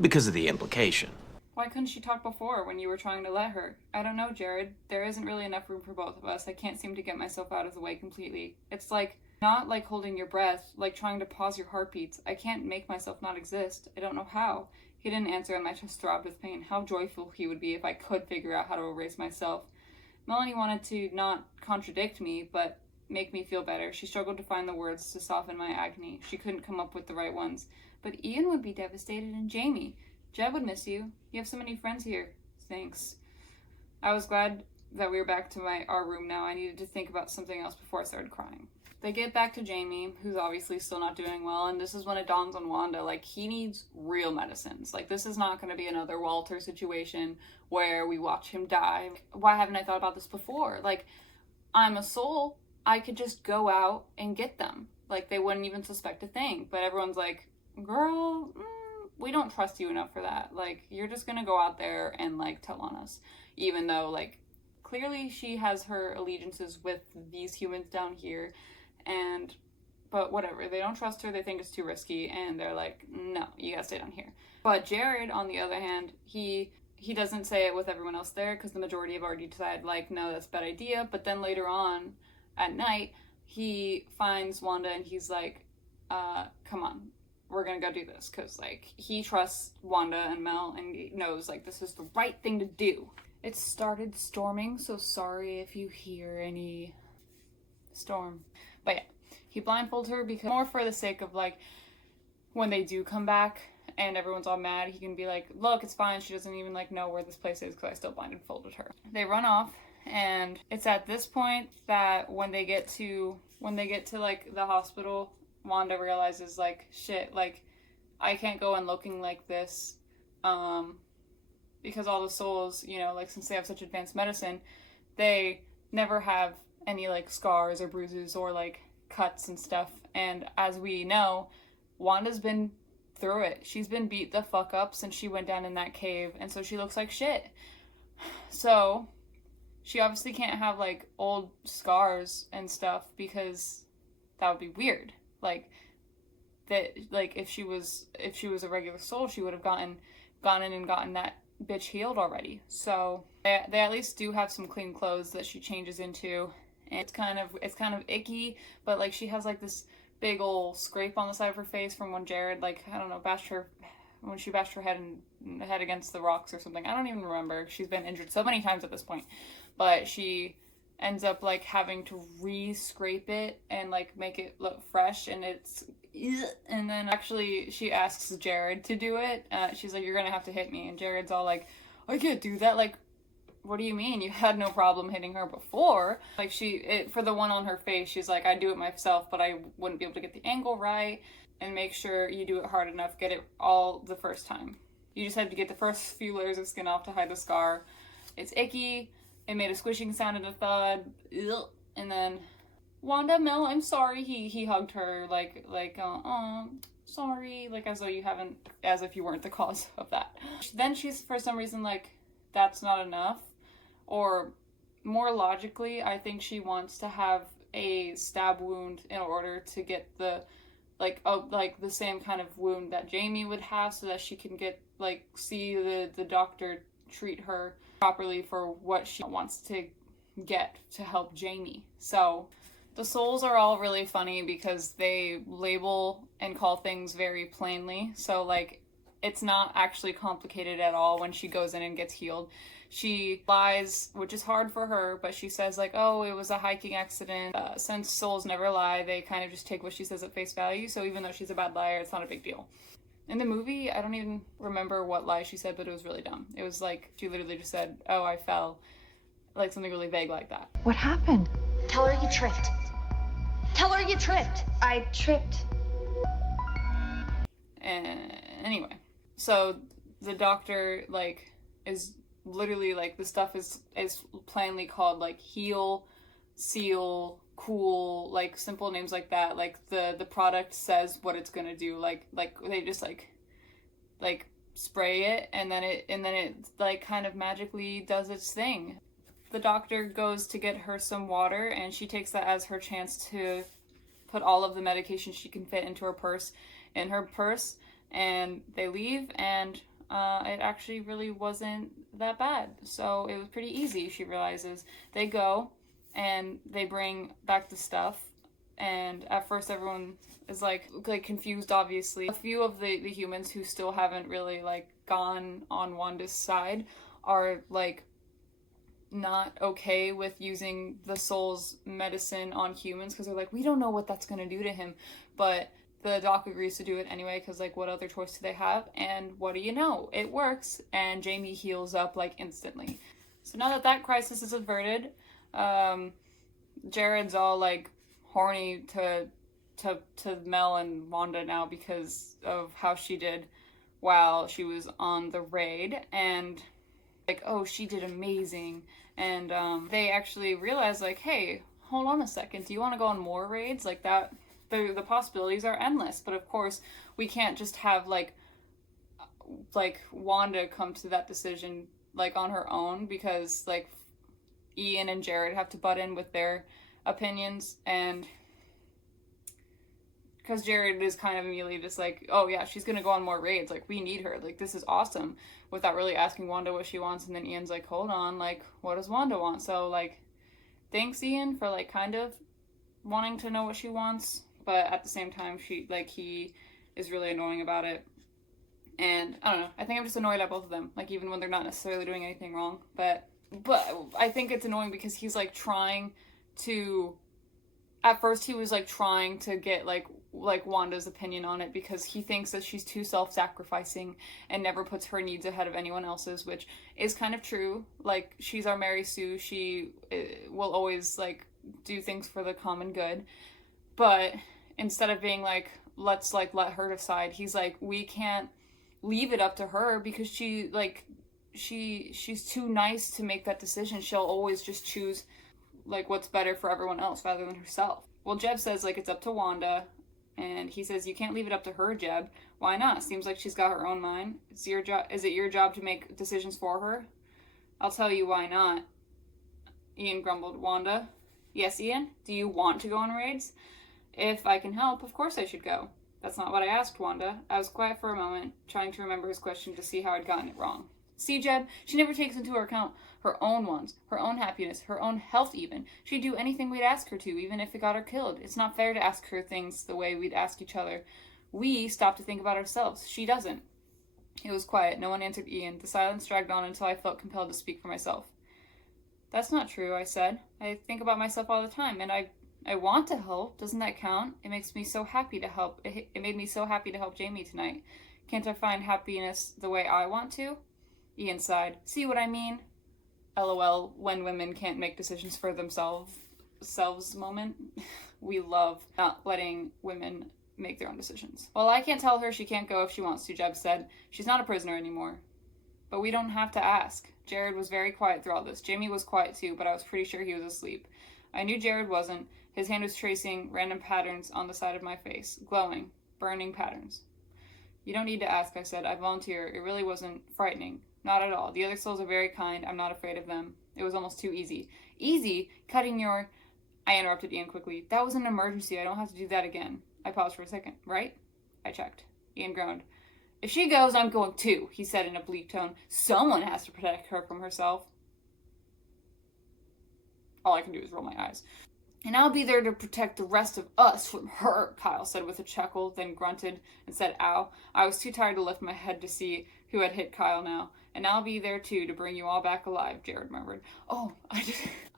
Because of the implication. Why couldn't she talk before when you were trying to let her? I don't know, Jared. There isn't really enough room for both of us. I can't seem to get myself out of the way completely. It's like, not like holding your breath, like trying to pause your heartbeats. I can't make myself not exist. I don't know how. He didn't answer and my chest throbbed with pain. How joyful he would be if I could figure out how to erase myself. Melanie wanted to not contradict me, but make me feel better. She struggled to find the words to soften my agony. She couldn't come up with the right ones. But Ian would be devastated and Jamie. Jeb would miss you. You have so many friends here. Thanks. I was glad that we were back to our room now. I needed to think about something else before I started crying. They get back to Jamie, who's obviously still not doing well, and this is when it dawns on Wanda, like, he needs real medicines. Like, this is not going to be another Walter situation where we watch him die. Why haven't I thought about this before? Like, I'm a soul. I could just go out and get them. Like, they wouldn't even suspect a thing. But everyone's like, girl, we don't trust you enough for that. Like, you're just going to go out there and, like, tell on us. Even though, like, clearly she has her allegiances with these humans down here. But whatever, they don't trust her, they think it's too risky, and they're like, no, you gotta stay down here. But Jared, on the other hand, he doesn't say it with everyone else there, because the majority have already decided, like, no, that's a bad idea. But then later on, at night, he finds Wanda, and he's like, come on, we're gonna go do this, because, like, he trusts Wanda and Mel, and he knows, like, this is the right thing to do. It started storming, so sorry if you hear any storm. But yeah, he blindfolds her because more for the sake of, like, when they do come back and everyone's all mad, he can be like, look, it's fine. She doesn't even, like, know where this place is because I still blindfolded her. They run off, and it's at this point that when they get to, like, the hospital, Wanda realizes, like, shit, like, I can't go on looking like this, because all the souls, you know, like, since they have such advanced medicine, they never have any, like, scars or bruises or, like, cuts and stuff. And as we know, Wanda's been through it. She's been beat the fuck up since she went down in that cave, and so she looks like shit. So she obviously can't have, like, old scars and stuff because that would be weird. Like, that, like, if she was a regular soul, she would have gone in and gotten that bitch healed already. So they at least do have some clean clothes that she changes into. And it's kind of icky, but, like, she has, like, this big old scrape on the side of her face from when Jared, like, I don't know, bashed her head against the rocks or something. I don't even remember. She's been injured so many times at this point. But she ends up, like, having to re-scrape it and, like, make it look fresh, and it's... And then actually she asks Jared to do it. She's like, you're gonna have to hit me. And Jared's all like, I can't do that. Like, what do you mean? You had no problem hitting her before. Like, for the one on her face, she's like, I do it myself, but I wouldn't be able to get the angle right. And make sure you do it hard enough, get it all the first time. You just have to get the first few layers of skin off to hide the scar. It's icky. It made a squishing sound and a thud. Ugh. And then, Wanda, Mel, I'm sorry. He hugged her like, sorry. Like, as if you weren't the cause of that. Then she's, for some reason, like, that's not enough. Or more logically, I think she wants to have a stab wound in order to get the, like the same kind of wound that Jamie would have, so that she can get, like, see the doctor treat her properly for what she wants to get to help Jamie. So the souls are all really funny because they label and call things very plainly. So, like, it's not actually complicated at all when she goes in and gets healed. She lies, which is hard for her, but she says, like, oh, it was a hiking accident. Since souls never lie, they kind of just take what she says at face value, so even though she's a bad liar, it's not a big deal. In the movie, I don't even remember what lie she said, but it was really dumb. It was like, she literally just said, oh, I fell. Like, something really vague like that. What happened? Tell her you tripped. Tell her you tripped. I tripped. Anyway, so the doctor, like, is literally, like, the stuff is plainly called, like, heal, seal, cool, like, simple names like that. Like, the product says what it's gonna do. Like they just, like, spray it, and then it, like, kind of magically does its thing. The doctor goes to get her some water, and she takes that as her chance to put all of the medication she can fit into her purse, and they leave, and it actually really wasn't that bad. So it was pretty easy, she realizes. They go, and they bring back the stuff, and at first everyone is like confused, obviously. A few of the humans who still haven't really, like, gone on Wanda's side are, like, not okay with using the soul's medicine on humans, because they're like, we don't know what that's going to do to him. But the doc agrees to do it anyway, because, like, what other choice do they have? And what do you know? It works, and Jamie heals up, like, instantly. So now that crisis is averted, Jared's all, like, horny to Mel and Wanda now because of how she did while she was on the raid, and, like, oh, she did amazing. And they actually realize, like, hey, hold on a second, do you want to go on more raids? Like, that, the possibilities are endless. But of course, we can't just have, like Wanda come to that decision, like, on her own, because, like, Ian and Jared have to butt in with their opinions, and because Jared is kind of immediately just like, oh yeah, she's gonna go on more raids, like, we need her, like, this is awesome, without really asking Wanda what she wants. And then Ian's like, hold on, like, what does Wanda want? So, like, thanks, Ian, for, like, kind of wanting to know what she wants, but at the same time, he is really annoying about it. And I don't know, I think I'm just annoyed at both of them, like, even when they're not necessarily doing anything wrong. But I think it's annoying because he's, like, trying to, at first he was, like, trying to get, like Wanda's opinion on it, because he thinks that she's too self-sacrificing and never puts her needs ahead of anyone else's, which is kind of true. Like, she's our Mary Sue, she will always, like, do things for the common good. But instead of being like, let's, like, let her decide, he's like, we can't leave it up to her, because she's too nice to make that decision. She'll always just choose, like, what's better for everyone else rather than herself. Well, Jeb says, like, it's up to Wanda, and he says, you can't leave it up to her, Jeb. Why not? Seems like she's got her own mind. It's your job. Is it your job to make decisions for her? I'll tell you why not. Ian grumbled. Wanda? Yes, Ian? Do you want to go on raids? If I can help, of course I should go. That's not what I asked, Wanda. I was quiet for a moment, trying to remember his question to see how I'd gotten it wrong. See, Jeb, she never takes into account her own wants, her own happiness, her own health even. She'd do anything we'd ask her to, even if it got her killed. It's not fair to ask her things the way we'd ask each other. We stop to think about ourselves. She doesn't. It was quiet. No one answered Ian. The silence dragged on until I felt compelled to speak for myself. That's not true, I said. I think about myself all the time, and I want to help. Doesn't that count? It makes me so happy to help. It made me so happy to help Jamie tonight. Can't I find happiness the way I want to? Ian sighed. See what I mean? LOL, when women can't make decisions for themselves moment. We love not letting women make their own decisions. Well, I can't tell her she can't go if she wants to, Jeb said. She's not a prisoner anymore. But we don't have to ask. Jared was very quiet through all this. Jamie was quiet too, but I was pretty sure he was asleep. I knew Jared wasn't. His hand was tracing random patterns on the side of my face. Glowing, burning patterns. You don't need to ask, I said. I volunteer. It really wasn't frightening. Not at all. The other souls are very kind. I'm not afraid of them. It was almost too easy. Easy? Cutting your... I interrupted Ian quickly. That was an emergency. I don't have to do that again. I paused for a second. Right? I checked. Ian groaned. If she goes, I'm going too, he said in a bleak tone. Someone has to protect her from herself. All I can do is roll my eyes. And I'll be there to protect the rest of us from her, Kyle said with a chuckle, then grunted and said, ow. I was too tired to lift my head to see who had hit Kyle now. And I'll be there too to bring you all back alive, Jared remembered. Oh,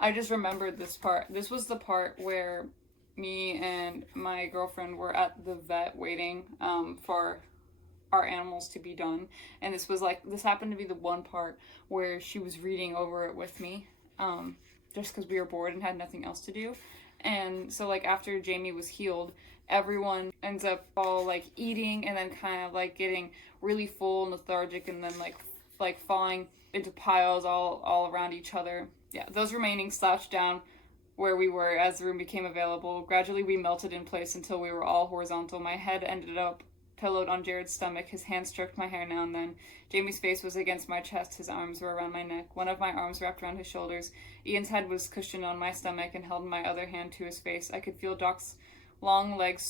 I just remembered this part. This was the part where me and my girlfriend were at the vet waiting for our animals to be done. And this happened to be the one part where she was reading over it with me, just because we were bored and had nothing else to do. And so, like, after Jamie was healed, everyone ends up all, like, eating and then kind of, like, getting really full and lethargic and then, like falling into piles all around each other. Yeah, those remaining slouched down where we were as the room became available. Gradually we melted in place until we were all horizontal. My head ended up pillowed on Jared's stomach. His hand stroked my hair now and then. Jamie's face was against my chest. His arms were around my neck. One of my arms wrapped around his shoulders. Ian's head was cushioned on my stomach and held my other hand to his face. I could feel Doc's long legs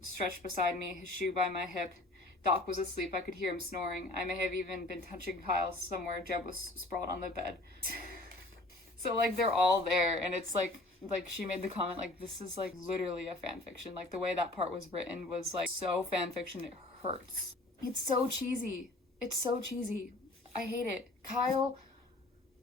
stretched beside me, his shoe by my hip. Doc was asleep. I could hear him snoring. I may have even been touching Kyle somewhere. Jeb was sprawled on the bed. So, like, they're all there, and it's like she made the comment, like, this is, like, literally a fan fiction. Like, the way that part was written was, like, so fan fiction it hurts. It's so cheesy. It's so cheesy. I hate it. Kyle,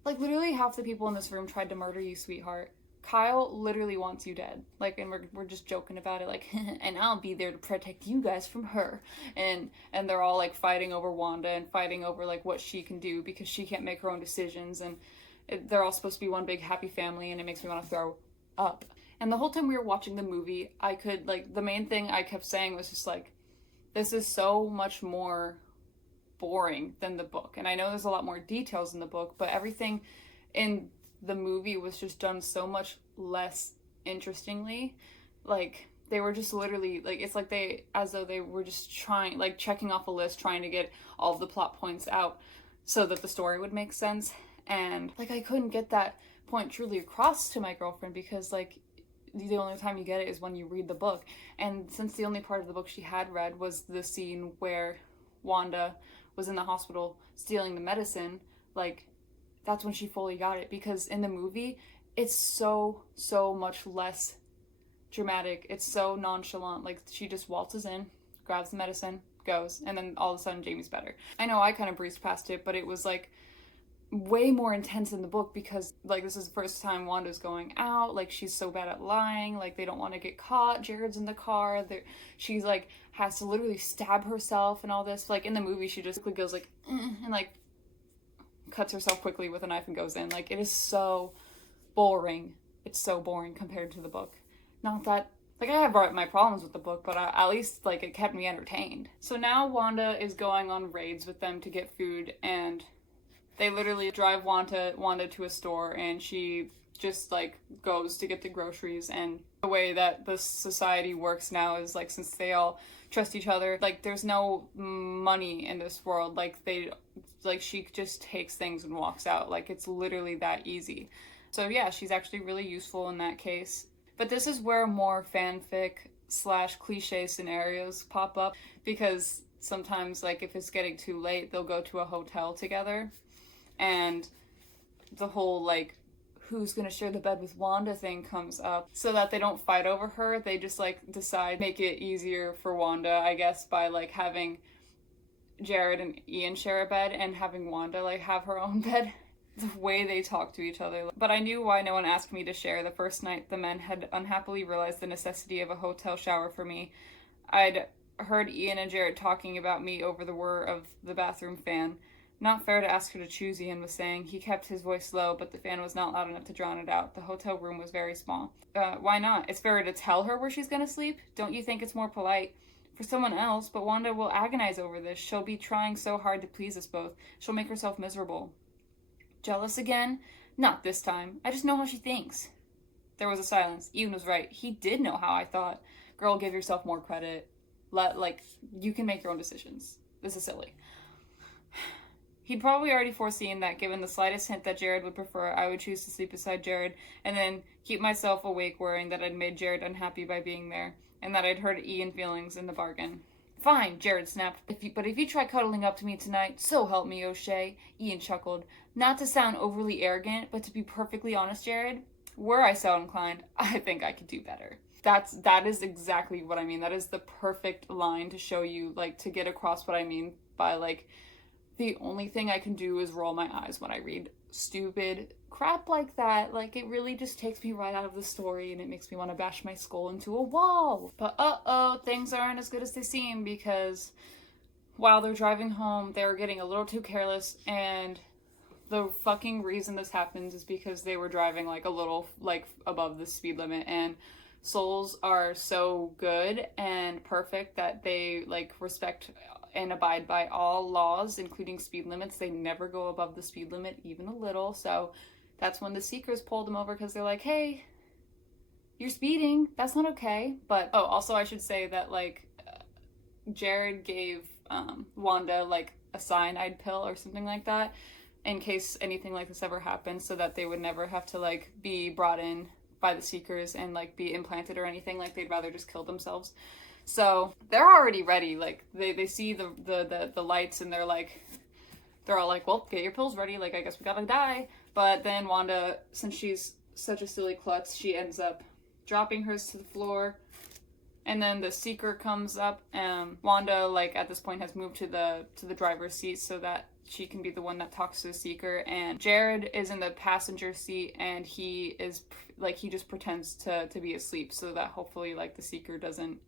like, literally half the people in this room tried to murder you, sweetheart. Kyle literally wants you dead. Like, and we're just joking about it, like, and I'll be there to protect you guys from her. And they're all, like, fighting over Wanda and fighting over, like, what she can do because she can't make her own decisions. And they're all supposed to be one big happy family, and it makes me want to throw up. And the whole time we were watching the movie, I could, like, the main thing I kept saying was just, like, this is so much more boring than the book. And I know there's a lot more details in the book, but everything in the movie was just done so much less interestingly. Like, they were just literally, like, it's like as though they were just trying, like, checking off a list, trying to get all of the plot points out so that the story would make sense. And, like, I couldn't get that point truly across to my girlfriend because, like, the only time you get it is when you read the book. And since the only part of the book she had read was the scene where Wanda was in the hospital stealing the medicine, like, that's when she fully got it. Because in the movie, it's so much less dramatic. It's so nonchalant. Like, she just waltzes in, grabs the medicine, goes, and then all of a sudden Jamie's better. I know I kind of breezed past it, but it was, like, way more intense in the book because, like, this is the first time Wanda's going out. Like, she's so bad at lying. Like, they don't want to get caught. Jared's in the car. She's, like, has to literally stab herself and all this. Like, in the movie, she just goes, like, and, like, cuts herself quickly with a knife and goes in. Like, it is so boring. It's so boring compared to the book. Not that, like, I have my problems with the book, but at least, like, it kept me entertained. So now Wanda is going on raids with them to get food, and they literally drive Wanda to a store, and she just, like, goes to get the groceries. And the way that the society works now is, like, since they all trust each other, like, there's no money in this world. Like, she just takes things and walks out. Like, it's literally that easy. So yeah, she's actually really useful in that case. But this is where more fanfic / cliche scenarios pop up, because sometimes, like, if it's getting too late, they'll go to a hotel together, and the whole, like, who's gonna share the bed with Wanda thing comes up. So that they don't fight over her, they just, like, decide make it easier for Wanda, I guess, by, like, having Jared and Ian share a bed and having Wanda, like, have her own bed. The way they talk to each other. But I knew why no one asked me to share. The first night, the men had unhappily realized the necessity of a hotel shower for me. I'd heard Ian and Jared talking about me over the whir of the bathroom fan. Not fair to ask her to choose, Ian was saying. He kept his voice low, but the fan was not loud enough to drown it out. The hotel room was very small. Why not? It's fairer to tell her where she's gonna sleep? Don't you think it's more polite? For someone else, but Wanda will agonize over this. She'll be trying so hard to please us both. She'll make herself miserable. Jealous again? Not this time. I just know how she thinks. There was a silence. Ian was right. He did know how I thought. Girl, give yourself more credit. You can make your own decisions. This is silly. He'd probably already foreseen that given the slightest hint that Jared would prefer, I would choose to sleep beside Jared and then keep myself awake worrying that I'd made Jared unhappy by being there and that I'd hurt Ian feelings in the bargain. Fine, Jared snapped. But if you try cuddling up to me tonight, so help me, O'Shea. Ian chuckled. Not to sound overly arrogant, but to be perfectly honest, Jared, were I so inclined, I think I could do better. That is exactly what I mean. That is the perfect line to show you, like, to get across what I mean by, like, the only thing I can do is roll my eyes when I read stupid crap like that. Like, it really just takes me right out of the story and it makes me want to bash my skull into a wall. But things aren't as good as they seem, because while they're driving home, they're getting a little too careless, and the fucking reason this happens is because they were driving, like, a little, like, above the speed limit, and souls are so good and perfect that they, like, respect and abide by all laws, including speed limits. They never go above the speed limit, even a little. So that's when the Seekers pulled them over, because they're like, hey, you're speeding. That's not okay. But, oh, also I should say that, like, Jared gave Wanda, like, a cyanide pill or something like that in case anything like this ever happened, so that they would never have to, like, be brought in by the Seekers and, like, be implanted or anything. Like, they'd rather just kill themselves. So they're already ready. Like, they see the lights, and they're all like, well, get your pills ready. Like, I guess we gotta die. But then Wanda, since she's such a silly klutz, she ends up dropping hers to the floor. And then the Seeker comes up, and Wanda, like, at this point has moved to the driver's seat so that she can be the one that talks to the Seeker. And Jared is in the passenger seat, and he is, like, he just pretends to be asleep so that hopefully, like, the Seeker doesn't,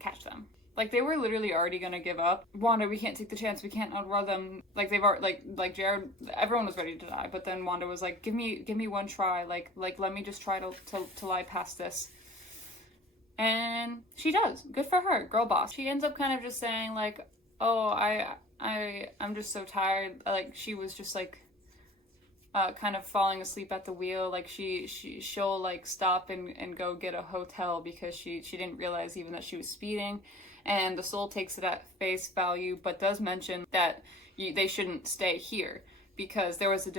catch them. Like, they were literally already gonna give up. Wanda, we can't take the chance. We can't outrun them. Like, they've already, like Jared, everyone was ready to die. But then Wanda was like, give me one try. Like, let me just try to lie past this. And she does. Good for her. Girl boss. She ends up kind of just saying, like, oh, I'm just so tired. Like, she was just, like, kind of falling asleep at the wheel. Like, she'll, like, stop and go get a hotel because she didn't realize even that she was speeding. And the Soul takes it at face value, but does mention that they shouldn't stay here because there was a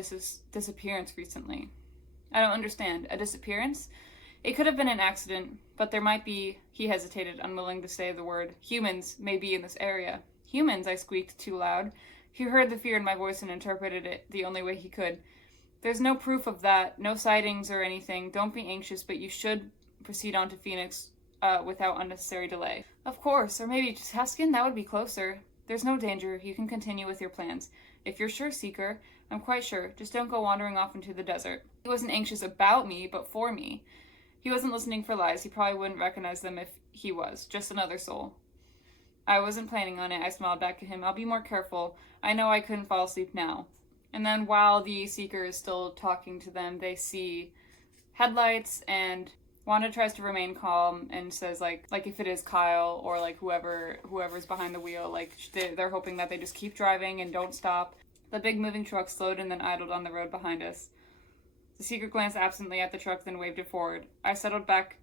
disappearance recently. I don't understand. A disappearance? It could have been an accident, but there might be, he hesitated, unwilling to say the word, humans may be in this area. Humans, I squeaked too loud. He heard the fear in my voice and interpreted it the only way he could. There's no proof of that, no sightings or anything. Don't be anxious, but you should proceed on to Phoenix without unnecessary delay. Of course, or maybe Tuscan, that would be closer. There's no danger. You can continue with your plans. If you're sure, Seeker, I'm quite sure. Just don't go wandering off into the desert. He wasn't anxious about me, but for me. He wasn't listening for lies. He probably wouldn't recognize them if he was. Just another soul. I wasn't planning on it. I smiled back at him. I'll be more careful. I know I couldn't fall asleep now. And then while the Seeker is still talking to them, they see headlights, and Wanda tries to remain calm and says, like if it is Kyle or, like, whoever's behind the wheel, like, they're hoping that they just keep driving and don't stop. The big moving truck slowed and then idled on the road behind us. The Seeker glanced absently at the truck, then waved it forward. I looked back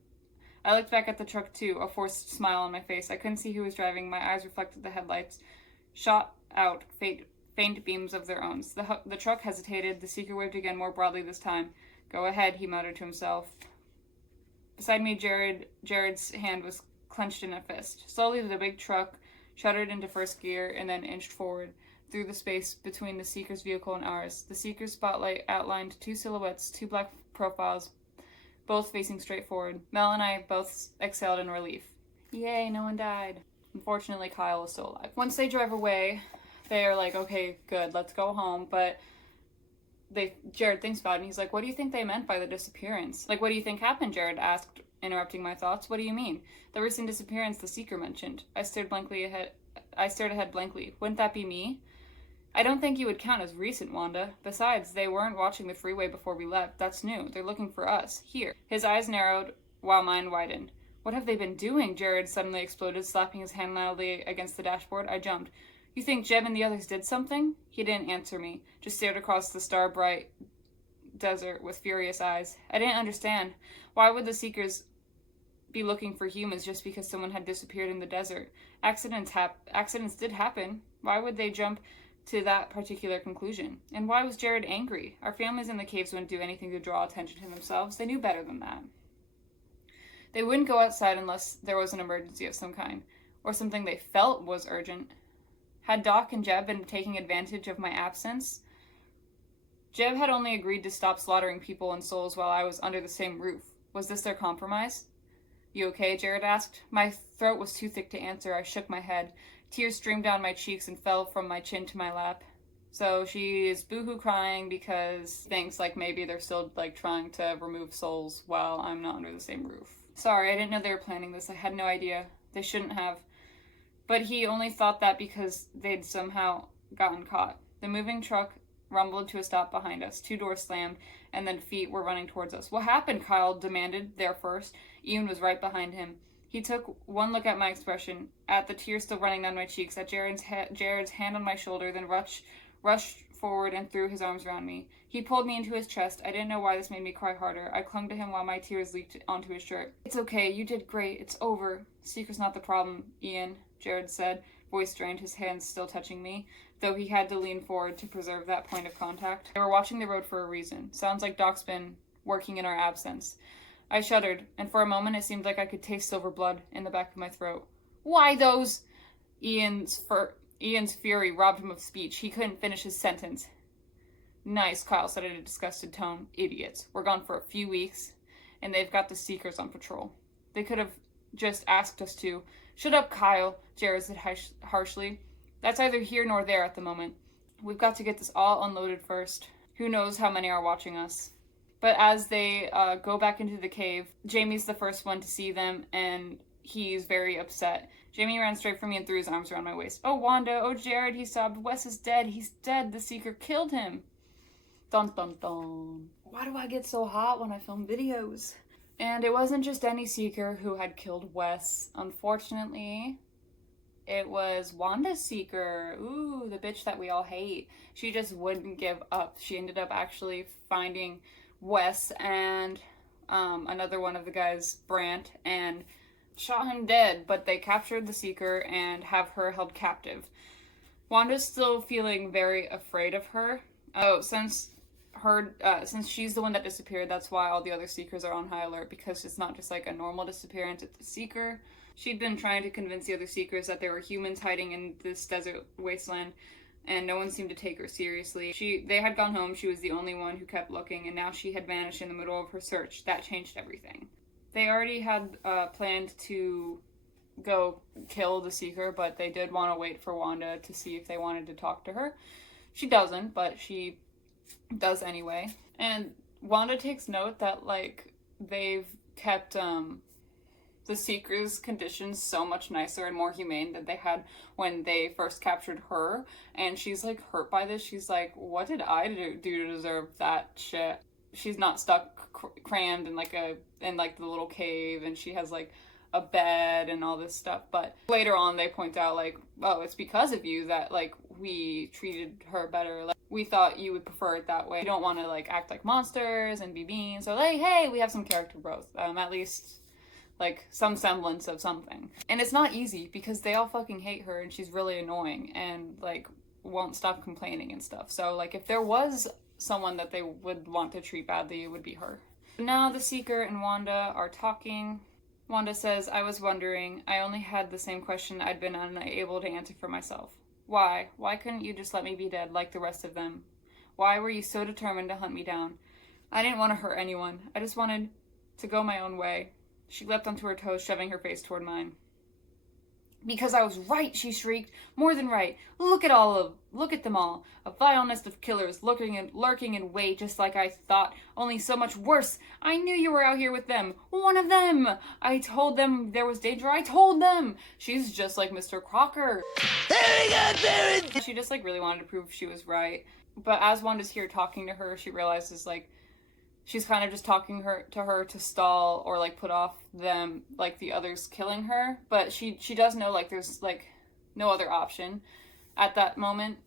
at the truck, too, a forced smile on my face. I couldn't see who was driving. My eyes reflected the headlights, shot out faint beams of their own. The truck hesitated. The Seeker waved again, more broadly this time. Go ahead, he muttered to himself. Beside me, Jared's hand was clenched in a fist. Slowly, the big truck shuddered into first gear and then inched forward through the space between the Seeker's vehicle and ours. The Seeker's spotlight outlined two silhouettes, two black profiles, both facing straight forward. Mel and I both exhaled in relief. Yay, no one died. Unfortunately, Kyle was still alive. Once they drive away, they are like, okay, good, let's go home. But Jared thinks about it, and he's like, what do you think they meant by the disappearance? Like, what do you think happened? Jared asked, interrupting my thoughts. What do you mean? The recent disappearance the Seeker mentioned. I stared ahead blankly. Wouldn't that be me? I don't think you would count as recent, Wanda. Besides, they weren't watching the freeway before we left. That's new. They're looking for us. Here. His eyes narrowed while mine widened. What have they been doing? Jared suddenly exploded, slapping his hand loudly against the dashboard. I jumped. You think Jeb and the others did something? He didn't answer me, just stared across the star-bright desert with furious eyes. I didn't understand. Why would the Seekers be looking for humans just because someone had disappeared in the desert? Accidents did happen. Why would they jump to that particular conclusion? And why was Jared angry? Our families in the caves wouldn't do anything to draw attention to themselves. They knew better than that. They wouldn't go outside unless there was an emergency of some kind, or something they felt was urgent. Had Doc and Jeb been taking advantage of my absence? Jeb had only agreed to stop slaughtering people and souls while I was under the same roof. Was this their compromise? You okay? Jared asked. My throat was too thick to answer. I shook my head. Tears streamed down my cheeks and fell from my chin to my lap. So she is boohoo crying because thinks like maybe they're still like trying to remove souls while I'm not under the same roof. Sorry, I didn't know they were planning this. I had no idea. They shouldn't have. But he only thought that because they'd somehow gotten caught. The moving truck rumbled to a stop behind us. Two doors slammed, and then feet were running towards us. What happened? Kyle demanded there first. Ian was right behind him. He took one look at my expression, at the tears still running down my cheeks, at Jared's hand on my shoulder, then rushed forward and threw his arms around me. He pulled me into his chest. I didn't know why this made me cry harder. I clung to him while my tears leaked onto his shirt. It's okay, you did great, it's over. Seeker's not the problem, Ian, Jared said, voice strained, his hands still touching me, though he had to lean forward to preserve that point of contact. They were watching the road for a reason. Sounds like Doc's been working in our absence. I shuddered, and for a moment it seemed like I could taste silver blood in the back of my throat. Why those? Ian's fury robbed him of speech. He couldn't finish his sentence. Nice, Kyle said in a disgusted tone. Idiots. We're gone for a few weeks, and they've got the Seekers on patrol. They could have just asked us to. Shut up, Kyle, Jared said harshly. That's either here nor there at the moment. We've got to get this all unloaded first. Who knows how many are watching us. But as they go back into the cave, Jamie's the first one to see them, and he's very upset. Jamie ran straight for me and threw his arms around my waist. Oh, Wanda, oh, Jared, he sobbed. Wes is dead. He's dead. The Seeker killed him. Dun, dun, dun. Why do I get so hot when I film videos? And it wasn't just any Seeker who had killed Wes. Unfortunately, it was Wanda's Seeker. Ooh, the bitch that we all hate. She just wouldn't give up. She ended up actually finding Wes and another one of the guys, Brant, and shot him dead, but they captured the Seeker and have her held captive. Wanda's still feeling very afraid of her. Oh, since she's the one that disappeared, that's why all the other Seekers are on high alert, because it's not just like a normal disappearance, it's a Seeker. She'd been trying to convince the other Seekers that there were humans hiding in this desert wasteland, and no one seemed to take her seriously. They had gone home, she was the only one who kept looking, and now she had vanished in the middle of her search. That changed everything. They already had planned to go kill the Seeker, but they did want to wait for Wanda to see if they wanted to talk to her. She doesn't, but she does anyway. And Wanda takes note that, like, they've kept the Seeker's conditions so much nicer and more humane than they had when they first captured her. And she's, like, hurt by this. She's like, what did I do to deserve that shit? She's not stuck crammed in the little cave, and she has like a bed and all this stuff. But later on they point out, like, oh, it's because of you that like we treated her better. Like, we thought you would prefer it that way. We don't want to like act like monsters and be mean, so like, hey, we have some character growth, at least like some semblance of something. And it's not easy because they all fucking hate her, and she's really annoying and like won't stop complaining and stuff. So like if there was someone that they would want to treat badly, it would be her. Now the Seeker and Wanda are talking. Wanda says, I was wondering, I only had the same question I'd been unable to answer for myself. Why? Why couldn't you just let me be dead like the rest of them? Why were you so determined to hunt me down? I didn't want to hurt anyone. I just wanted to go my own way. She leapt onto her toes, shoving her face toward mine. Because I was right, she shrieked. More than right. Look at them all. A vile nest of killers lurking in wait, just like I thought, only so much worse. I knew you were out here with them. One of them. I told them there was danger. I told them. She's just like Mr. Crocker. She just like really wanted to prove she was right. But as Wanda's here talking to her, she realizes like she's kind of just talking to her to stall or like put off them, like the others killing her. But she does know like there's like no other option at that moment.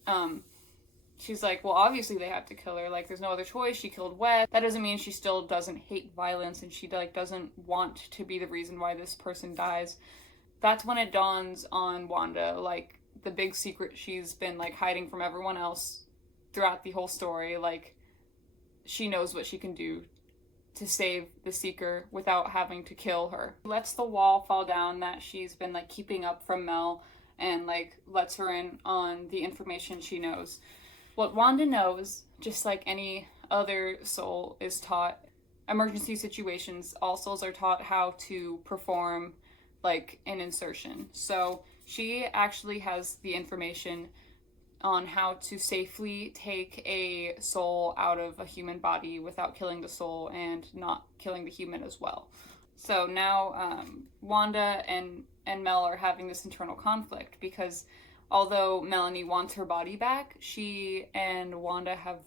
She's like, well, obviously they have to kill her. Like there's no other choice. She killed Wes. That doesn't mean she still doesn't hate violence, and she like doesn't want to be the reason why this person dies. That's when it dawns on Wanda, like the big secret she's been like hiding from everyone else throughout the whole story. Like she knows what she can do to save the Seeker without having to kill her. Lets the wall fall down that she's been like keeping up from Mel, and like lets her in on the information she knows. What Wanda knows, just like any other soul is taught, emergency situations, all souls are taught how to perform like an insertion. So she actually has the information on how to safely take a soul out of a human body without killing the soul and not killing the human as well. So now Wanda and Mel are having this internal conflict because although Melanie wants her body back, she and Wanda have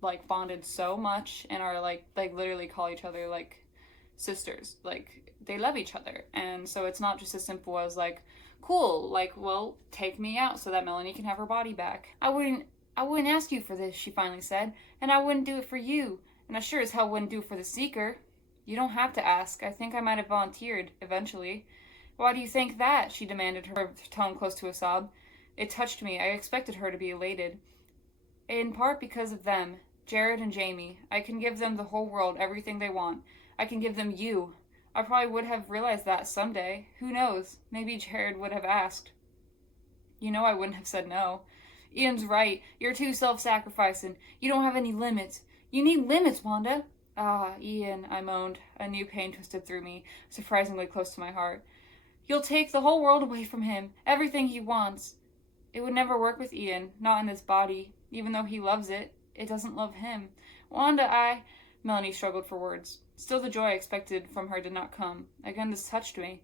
like bonded so much and are like literally call each other like sisters. Like they love each other. And so it's not just as simple as like, cool, like, well, take me out so that Melanie can have her body back. I I wouldn't ask you for this, she finally said, and I wouldn't do it for you, and I sure as hell wouldn't do it for the Seeker. You don't have to ask. I think I might have volunteered, eventually. Why do you think that? She demanded, her tone close to a sob. It touched me. I expected her to be elated. In part because of them, Jared and Jamie. I can give them the whole world, everything they want. I can give them you. I probably would have realized that someday. Who knows? Maybe Jared would have asked. You know I wouldn't have said no. Ian's right. You're too self-sacrificing. You don't have any limits. You need limits, Wanda. Ah, Ian, I moaned. A new pain twisted through me, surprisingly close to my heart. You'll take the whole world away from him, everything he wants. It would never work with Ian, not in this body. Even though he loves it, it doesn't love him. Wanda, Melanie struggled for words. Still the joy I expected from her did not come. Again, this touched me.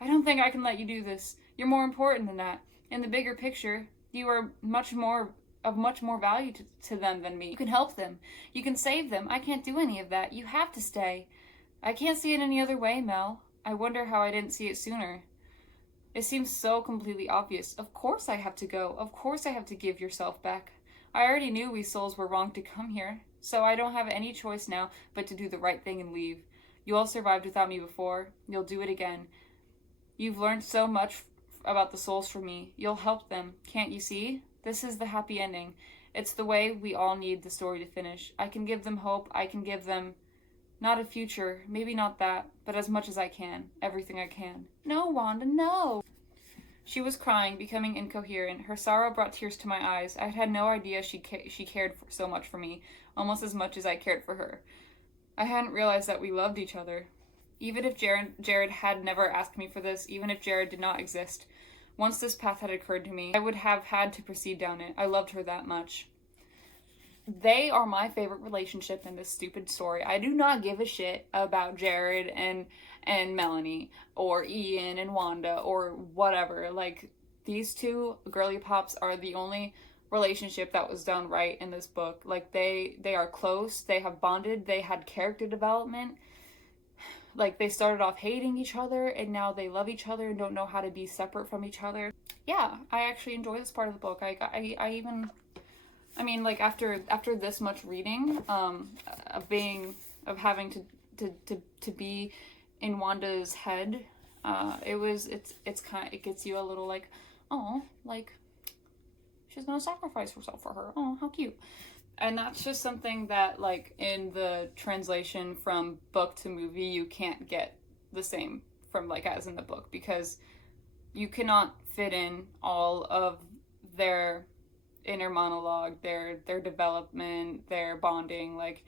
I don't think I can let you do this. You're more important than that. In the bigger picture, you are much more value to them than me. You can help them. You can save them. I can't do any of that. You have to stay. I can't see it any other way, Mel. I wonder how I didn't see it sooner. It seems so completely obvious. Of course I have to go. Of course I have to give yourself back. I already knew we souls were wrong to come here, so I don't have any choice now but to do the right thing and leave. You all survived without me before. You'll do it again. You've learned so much about the souls from me. You'll help them. Can't you see? This is the happy ending. It's the way we all need the story to finish. I can give them hope. I can give them not a future, maybe not that, but as much as I can. Everything I can. No, Wanda, no! She was crying, becoming incoherent. Her sorrow brought tears to my eyes. I had no idea she cared so much for me, almost as much as I cared for her. I hadn't realized that we loved each other. Even if Jared had never asked me for this, even if Jared did not exist, once this path had occurred to me, I would have had to proceed down it. I loved her that much. They are my favorite relationship in this stupid story. I do not give a shit about Jared and Melanie or Ian and Wanda or whatever. Like, these two girly pops are the only relationship that was done right in this book. Like, they are close, they have bonded, they had character development. Like, they started off hating each other and now they love each other and don't know how to be separate from each other. Yeah, I actually enjoy this part of the book. I mean, like, after this much reading, of having to be in Wanda's head, it gets you a little like, oh, like, she's gonna sacrifice herself for her. Oh, how cute. And that's just something that, like, in the translation from book to movie, you can't get the same from, like, as in the book, because you cannot fit in all of their inner monologue, their development, their bonding. Like,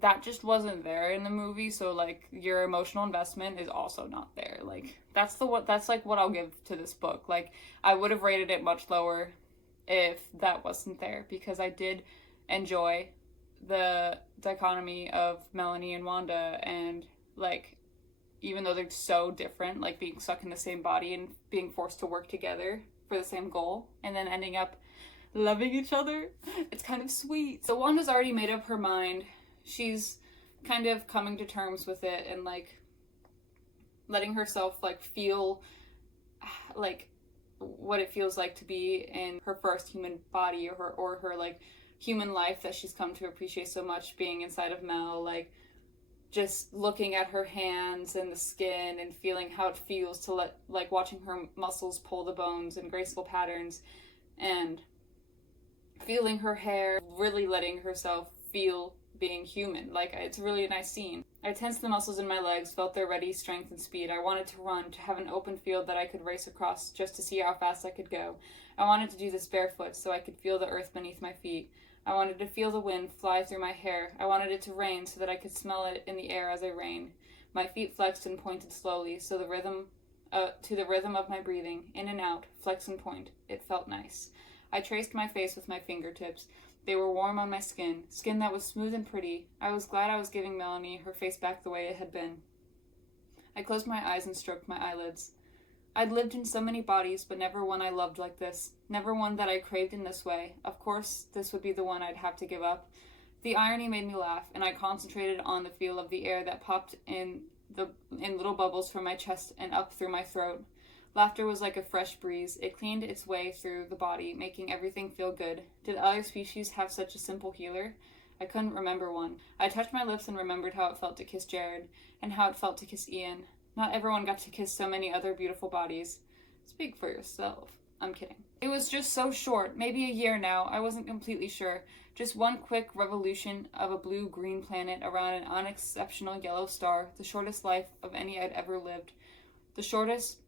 that just wasn't there in the movie, so, like, your emotional investment is also not there. Like, that's like what I'll give to this book. Like, I would have rated it much lower if that wasn't there, because I did enjoy the dichotomy of Melanie and Wanda, and, like, even though they're so different, like, being stuck in the same body and being forced to work together for the same goal and then ending up loving each other, it's kind of sweet. So Wanda's already made up her mind. She's kind of coming to terms with it and, like, letting herself, like, feel like what it feels like to be in her first human body, or her like human life that she's come to appreciate so much, being inside of Mel. Like, just looking at her hands and the skin and feeling how it feels to like watching her muscles pull the bones in graceful patterns, and feeling her hair, really letting herself feel being human. Like, it's really a nice scene. I tensed the muscles in my legs, felt their ready strength and speed. I wanted to run, to have an open field that I could race across just to see how fast I could go. I wanted to do this barefoot so I could feel the earth beneath my feet. I wanted to feel the wind fly through my hair. I wanted it to rain so that I could smell it in the air as I rained. My feet flexed and pointed slowly, so the rhythm to the rhythm of my breathing, in and out, flex and point. It felt nice. I traced my face with my fingertips. They were warm on my skin that was smooth and pretty. I was glad I was giving Melanie her face back the way it had been. I closed my eyes and stroked my eyelids. I'd lived in so many bodies, but never one I loved like this. Never one that I craved in this way. Of course, this would be the one I'd have to give up. The irony made me laugh, and I concentrated on the feel of the air that popped in little bubbles from my chest and up through my throat. Laughter was like a fresh breeze. It cleaned its way through the body, making everything feel good. Did other species have such a simple healer? I couldn't remember one. I touched my lips and remembered how it felt to kiss Jared, and how it felt to kiss Ian. Not everyone got to kiss so many other beautiful bodies. Speak for yourself. I'm kidding. It was just so short, maybe a year now. I wasn't completely sure. Just one quick revolution of a blue-green planet around an unexceptional yellow star, the shortest life of any I'd ever lived. The shortest,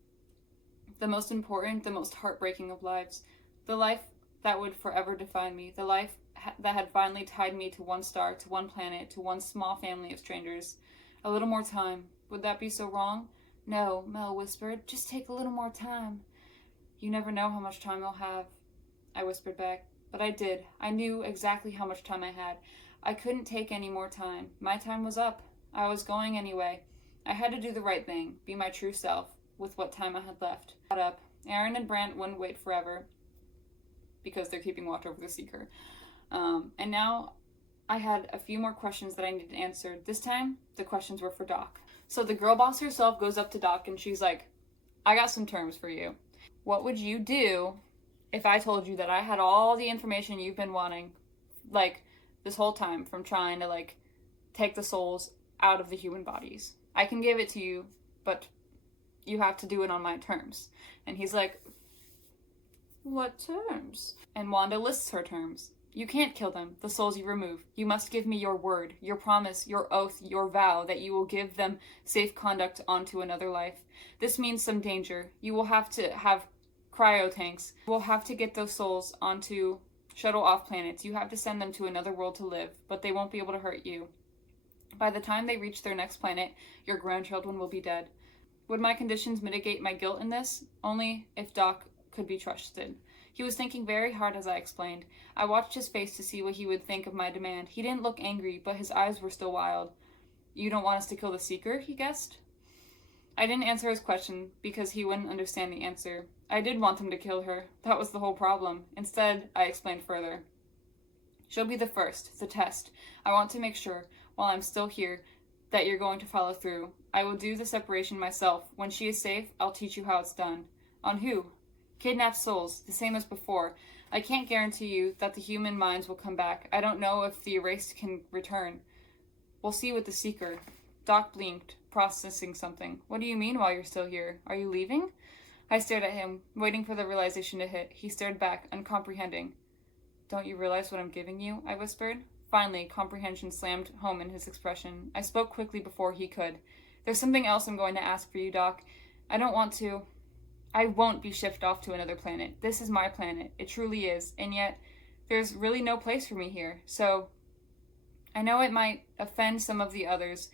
the most important, the most heartbreaking of lives. The life that would forever define me. The life that had finally tied me to one star, to one planet, to one small family of strangers. A little more time. Would that be so wrong? No, Mel whispered. Just take a little more time. You never know how much time you'll have, I whispered back. But I did. I knew exactly how much time I had. I couldn't take any more time. My time was up. I was going anyway. I had to do the right thing, be my true self, with what time I had left. Got up. Aaron and Brant wouldn't wait forever, because they're keeping watch over the Seeker. And now I had a few more questions that I needed answered. This time, the questions were for Doc. So the girl boss herself goes up to Doc and she's like, I got some terms for you. What would you do if I told you that I had all the information you've been wanting, like, this whole time, from trying to, like, take the souls out of the human bodies? I can give it to you, but you have to do it on my terms. And he's like, what terms? And Wanda lists her terms. You can't kill them, the souls you remove. You must give me your word, your promise, your oath, your vow that you will give them safe conduct onto another life. This means some danger. You will have to have cryo tanks. You will have to get those souls onto shuttle off planets. You have to send them to another world to live, but they won't be able to hurt you. By the time they reach their next planet, your grandchildren will be dead. Would my conditions mitigate my guilt in this? Only if Doc could be trusted. He was thinking very hard as I explained. I watched his face to see what he would think of my demand. He didn't look angry, but his eyes were still wild. You don't want us to kill the Seeker? He guessed. I didn't answer his question because he wouldn't understand the answer. I did want him to kill her. That was the whole problem. Instead, I explained further. She'll be the first, the test. I want to make sure, while I'm still here, that you're going to follow through. I will do the separation myself. When she is safe, I'll teach you how it's done. On who? Kidnapped souls, the same as before. I can't guarantee you that the human minds will come back. I don't know if the erased can return. We'll see with the Seeker. Doc blinked, processing something. What do you mean while you're still here? Are you leaving? I stared at him, waiting for the realization to hit. He stared back, uncomprehending. Don't you realize what I'm giving you? I whispered. Finally, comprehension slammed home in his expression. I spoke quickly before he could. There's something else I'm going to ask for you, Doc. I won't be shipped off to another planet. This is my planet. It truly is. And yet, there's really no place for me here. So, I know it might offend some of the others.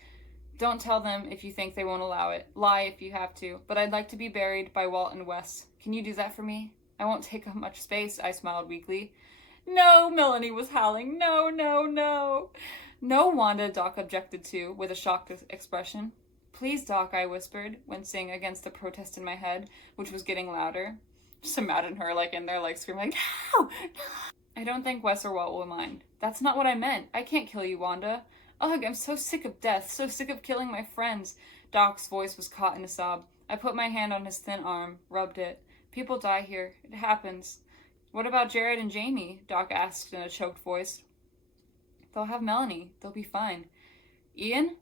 Don't tell them if you think they won't allow it. Lie if you have to. But I'd like to be buried by Walt and Wes. Can you do that for me? I won't take up much space, I smiled weakly. No, Melanie was howling. No, no, no. No, Wanda, Doc objected to, with a shocked expression. Please, Doc, I whispered, wincing against the protest in my head, which was getting louder. Just imagine her, in there, screaming, no, no. I don't think Wes or Walt will mind. That's not what I meant. I can't kill you, Wanda. Ugh, I'm so sick of death, so sick of killing my friends. Doc's voice was caught in a sob. I put my hand on his thin arm, rubbed it. People die here. It happens. What about Jared and Jamie? Doc asked in a choked voice. They'll have Melanie. They'll be fine. Ian?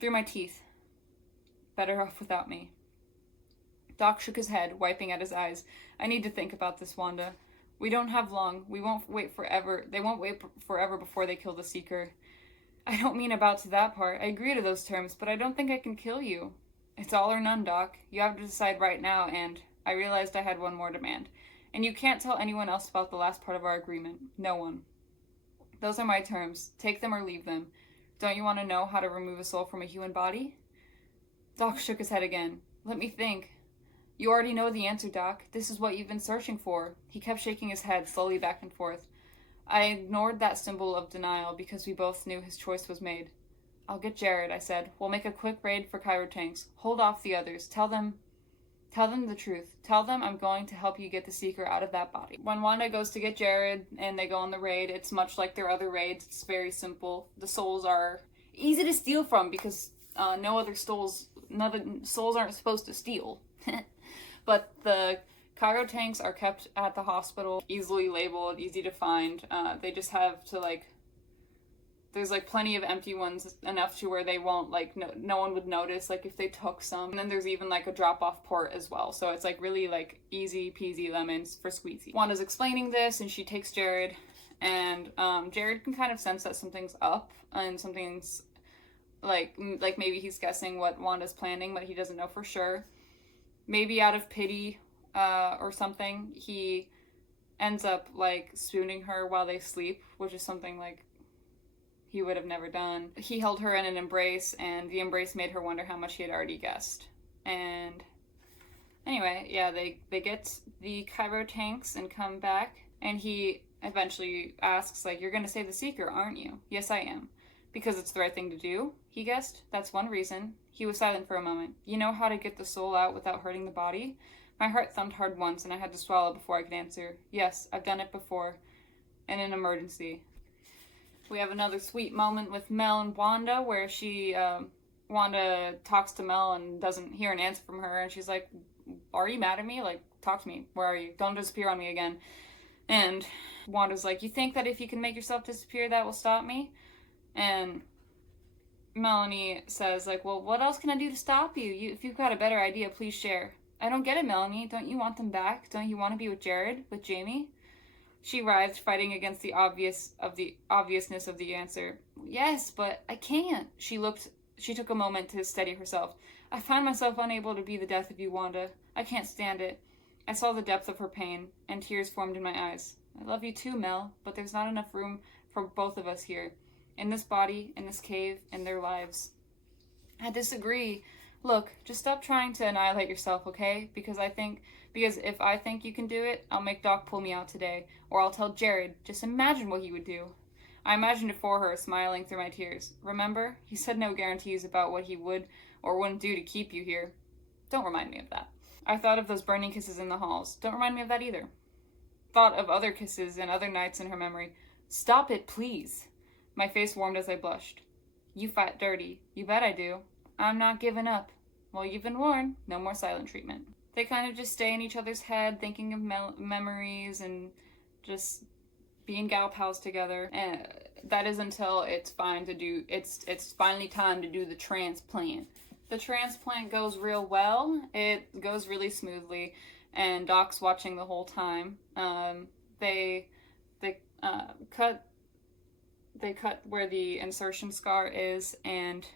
Through my teeth. Better off without me. Doc shook his head, wiping at his eyes. I need to think about this, Wanda. We don't have long. We won't wait forever. They won't wait forever before they kill the Seeker. I don't mean about to that part. I agree to those terms, but I don't think I can kill you. It's all or none, Doc. You have to decide right now, and I realized I had one more demand. And you can't tell anyone else about the last part of our agreement. No one. Those are my terms. Take them or leave them. Don't you want to know how to remove a soul from a human body? Doc shook his head again. Let me think. You already know the answer, Doc. This is what you've been searching for. He kept shaking his head slowly back and forth. I ignored that symbol of denial because we both knew his choice was made. I'll get Jared, I said. We'll make a quick raid for cryo tanks. Hold off the others. Tell them the truth. Tell them I'm going to help you get the Seeker out of that body. When Wanda goes to get Jared and they go on the raid, it's much like their other raids. It's very simple. The souls are easy to steal from because souls aren't supposed to steal. But the cryo tanks are kept at the hospital, easily labeled, easy to find. They just have to, like, there's, like, plenty of empty ones, enough to where they won't, like, no one would notice, like, if they took some. And then there's even, like, a drop-off port as well. So it's, like, really, like, easy peasy lemons for squeezy. Wanda's explaining this, and she takes Jared, and Jared can kind of sense that something's up, and something's, like maybe he's guessing what Wanda's planning, but he doesn't know for sure. Maybe out of pity, or something, he ends up, like, spooning her while they sleep, which is something, like, he would have never done. He held her in an embrace, and the embrace made her wonder how much he had already guessed. And anyway, yeah, they get the cryo tanks and come back, and he eventually asks, like, you're gonna save the Seeker, aren't you? Yes, I am. Because it's the right thing to do, he guessed. That's one reason. He was silent for a moment. You know how to get the soul out without hurting the body? My heart thumped hard once, and I had to swallow before I could answer. Yes, I've done it before. In an emergency. We have another sweet moment with Mel and Wanda, where Wanda talks to Mel and doesn't hear an answer from her, and she's like, are you mad at me? Like, talk to me. Where are you? Don't disappear on me again. And Wanda's like, you think that if you can make yourself disappear, that will stop me? And Melanie says, like, well, what else can I do to stop you? If you've got a better idea, please share. I don't get it, Melanie. Don't you want them back? Don't you want to be with Jared? With Jamie? She writhed, fighting against the obviousness of the answer. Yes, but I can't. She took a moment to steady herself. I find myself unable to be the death of you, Wanda. I can't stand it. I saw the depth of her pain, and tears formed in my eyes. I love you too, Mel, but there's not enough room for both of us here. In this body, in this cave, in their lives. I disagree. Look, just stop trying to annihilate yourself, okay? Because if I think you can do it, I'll make Doc pull me out today. Or I'll tell Jared. Just imagine what he would do. I imagined it for her, smiling through my tears. Remember? He said no guarantees about what he would or wouldn't do to keep you here. Don't remind me of that. I thought of those burning kisses in the halls. Don't remind me of that either. Thought of other kisses and other nights in her memory. Stop it, please. My face warmed as I blushed. You fight dirty. You bet I do. I'm not giving up. Well, you've been warned. No more silent treatment. They kind of just stay in each other's head, thinking of memories and just being gal pals together. And that is until it's finally time to do the transplant. The transplant goes real well. It goes really smoothly, and Doc's watching the whole time. They cut where the insertion scar is and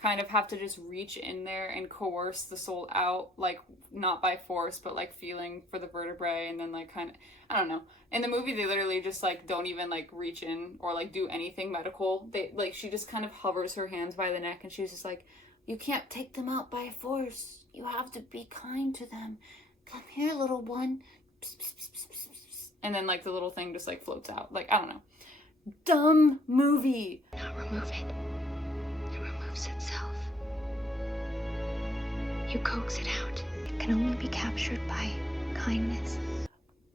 kind of have to just reach in there and coerce the soul out, like, not by force, but, like, feeling for the vertebrae, and then, like, kind of, I don't know. In the movie, they literally just, like, don't even, like, reach in or, like, do anything medical. She just kind of hovers her hands by the neck, and she's just like, you can't take them out by force. You have to be kind to them. Come here, little one. And then, like, the little thing just, like, floats out. Like, I don't know. Dumb movie. Not remove it. It removes itself. You coax it out. It can only be captured by kindness.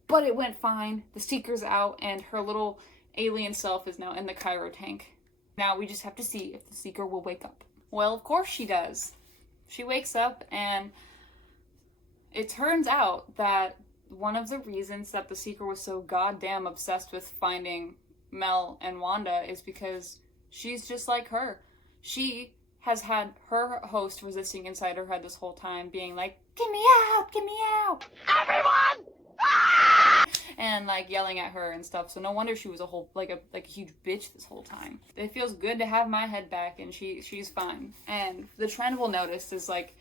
But it went fine. The Seeker's out, and her little alien self is now in the cryo tank. Now we just have to see if the Seeker will wake up. Well, of course she does. She wakes up, and it turns out that one of the reasons that the Seeker was so goddamn obsessed with finding Mel and Wanda is because she's just like her. She has had her host resisting inside her head this whole time, being like, get me out, everyone! Ah! And like yelling at her and stuff. So no wonder she was a huge bitch this whole time. It feels good to have my head back, and she's fine. And the trend we'll notice is like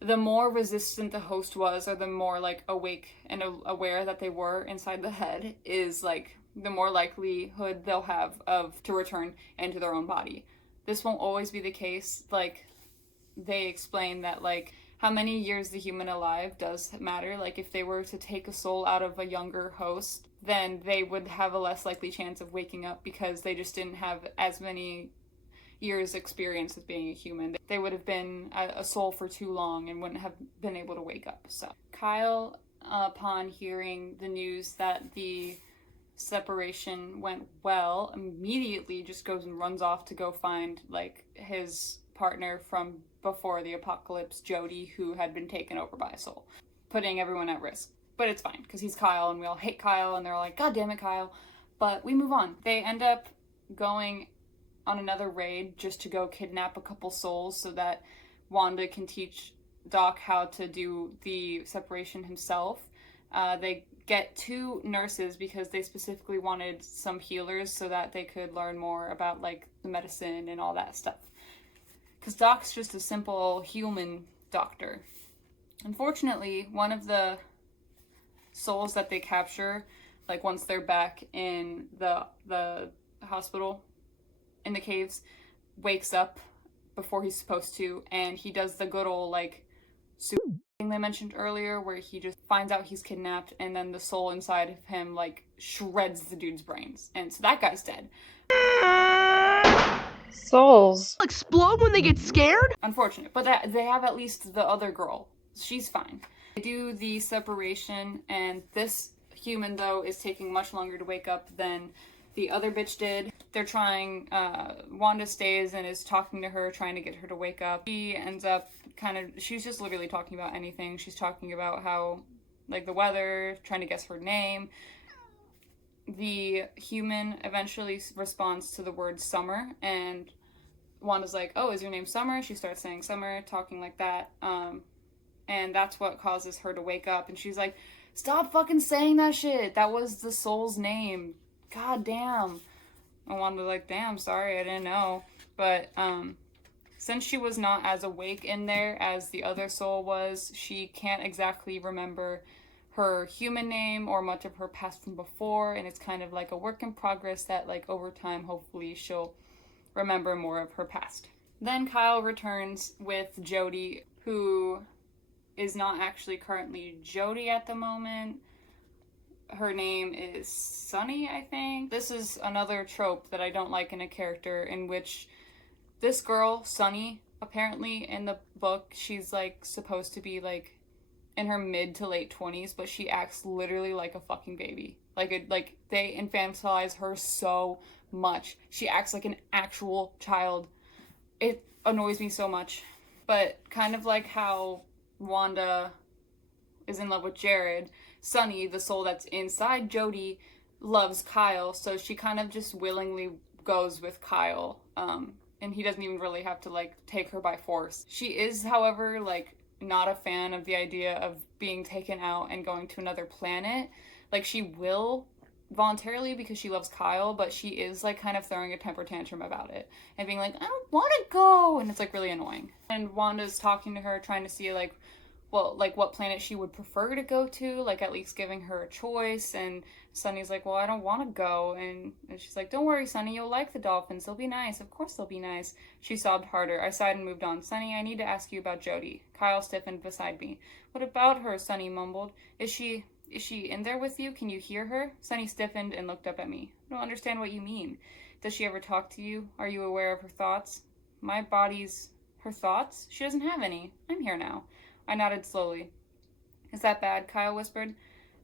the more resistant the host was, or the more like awake and aware that they were inside the head, is like the more likelihood they'll have to return into their own body. This won't always be the case. Like, they explain that, like, how many years the human alive does matter. Like, if they were to take a soul out of a younger host, then they would have a less likely chance of waking up because they just didn't have as many years experience with being a human. They would have been a soul for too long and wouldn't have been able to wake up. So Kyle, upon hearing the news that the separation went well, immediately just goes and runs off to go find like his partner from before the apocalypse, Jody, who had been taken over by a soul, putting everyone at risk. But it's fine, because he's Kyle, and we all hate Kyle, and they're like, God damn it, Kyle. But we move on. They end up going on another raid just to go kidnap a couple souls so that Wanda can teach Doc how to do the separation himself. They get 2 nurses because they specifically wanted some healers so that they could learn more about, like, the medicine and all that stuff. Because Doc's just a simple human doctor. Unfortunately, one of the souls that they capture, like, once they're back in the hospital in the caves, wakes up before he's supposed to, and he does the good old, like, super thing they mentioned earlier, where he just finds out he's kidnapped, and then the soul inside of him, like, shreds the dude's brains, and so that guy's dead. Souls explode when they get scared? Unfortunate, but they have at least the other girl. She's fine. They do the separation, and this human, though, is taking much longer to wake up than the other bitch did. They're trying, Wanda stays and is talking to her, trying to get her to wake up. She ends up she's just literally talking about anything. She's talking about how, like, the weather, trying to guess her name. The human eventually responds to the word summer, and Wanda's like, oh, is your name Summer? She starts saying Summer, talking like that, and that's what causes her to wake up, and she's like, stop fucking saying that shit! That was the soul's name. God damn. And Wanda's like, damn, sorry, I didn't know. But, since she was not as awake in there as the other soul was, she can't exactly remember her human name or much of her past from before, and it's kind of like a work in progress that, like, over time, hopefully she'll remember more of her past. Then Kyle returns with Jody, who is not actually currently Jody at the moment. Her name is Sunny, I think. This is another trope that I don't like in a character, in which this girl, Sunny, apparently in the book, she's, like, supposed to be, like, in her mid to late 20s, but she acts literally like a fucking baby. Like, they infantilize her so much. She acts like an actual child. It annoys me so much. But kind of like how Wanda is in love with Jared, Sunny, the soul that's inside Jody, loves Kyle, so she kind of just willingly goes with Kyle, and he doesn't even really have to, like, take her by force. She is, however, like, not a fan of the idea of being taken out and going to another planet. Like, she will voluntarily because she loves Kyle, but she is, like, kind of throwing a temper tantrum about it and being like, I don't want to go, and it's, like, really annoying. And Wanda's talking to her, trying to see, like, well, like, what planet she would prefer to go to, like, at least giving her a choice, and Sunny's like, well, I don't want to go, and she's like, don't worry, Sunny, you'll like the dolphins, they'll be nice, of course they'll be nice. She sobbed harder. I sighed and moved on. Sunny, I need to ask you about Jody. Kyle stiffened beside me. What about her? Sunny mumbled. Is she in there with you? Can you hear her? Sunny stiffened and looked up at me. I don't understand what you mean. Does she ever talk to you? Are you aware of her thoughts? My body's... her thoughts? She doesn't have any. I'm here now. I nodded slowly. Is that bad? Kyle whispered.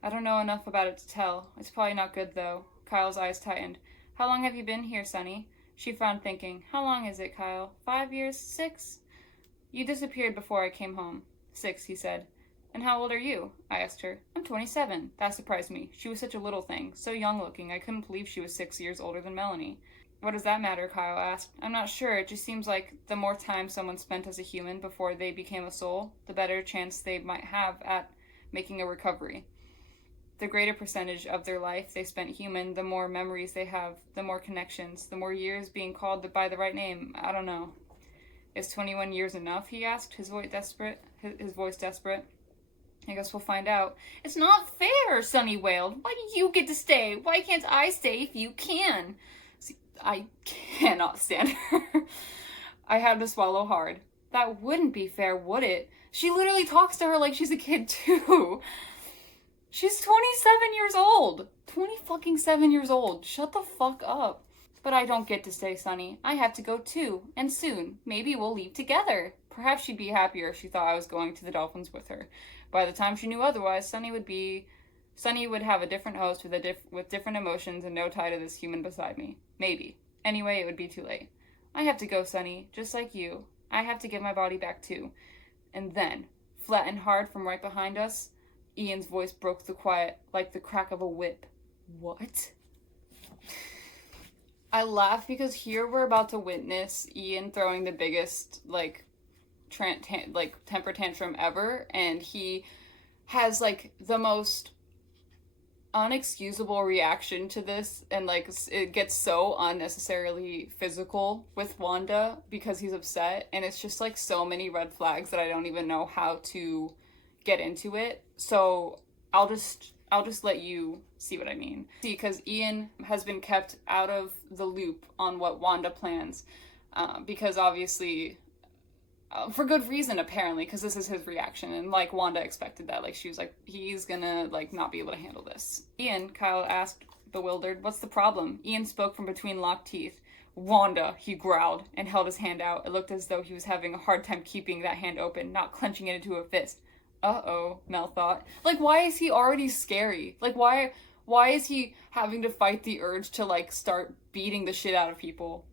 I don't know enough about it to tell. It's probably not good, though. Kyle's eyes tightened. How long have you been here, Sunny? She frowned, thinking. How long is it, Kyle? 5 years? 6? You disappeared before I came home. 6, he said. And how old are you? I asked her. I'm 27. That surprised me. She was such a little thing, so young-looking. I couldn't believe she was 6 years older than Melanie. What does that matter? Kyle asked. I'm not sure. It just seems like the more time someone spent as a human before they became a soul, the better chance they might have at making a recovery. The greater percentage of their life they spent human, the more memories they have, the more connections, the more years being called by the right name. I don't know. Is 21 years enough? He asked, his voice desperate. I guess we'll find out. It's not fair, Sunny wailed. Why do you get to stay? Why can't I stay if you can? I cannot stand her. I had to swallow hard. That wouldn't be fair, would it? She literally talks to her like she's a kid, too. She's 27 years old. 20-fucking-7 years old. Shut the fuck up. But I don't get to stay, Sunny. I have to go, too. And soon. Maybe we'll leave together. Perhaps she'd be happier if she thought I was going to the Dolphins with her. By the time she knew otherwise, Sunny would have a different host with different emotions and no tie to this human beside me. Maybe. Anyway, it would be too late. I have to go, Sunny, just like you. I have to get my body back too. And then, flat and hard from right behind us, Ian's voice broke the quiet like the crack of a whip. What? I laugh because here we're about to witness Ian throwing the biggest, like, temper tantrum ever, and he has, like, the most unexcusable reaction to this, and, like, it gets so unnecessarily physical with Wanda because he's upset, and it's just, like, so many red flags that I don't even know how to get into it. So I'll just let you see what I mean. See, because Ian has been kept out of the loop on what Wanda plans, because obviously, for good reason apparently, because this is his reaction, and like Wanda expected that. Like she was like, he's gonna like not be able to handle this. Ian, Kyle asked, bewildered, what's the problem? Ian spoke from between locked teeth. Wanda, he growled and held his hand out. It looked as though he was having a hard time keeping that hand open, not clenching it into a fist. Uh-oh, Mel thought. Like, why is he already scary? Like, why is he having to fight the urge to, like, start beating the shit out of people?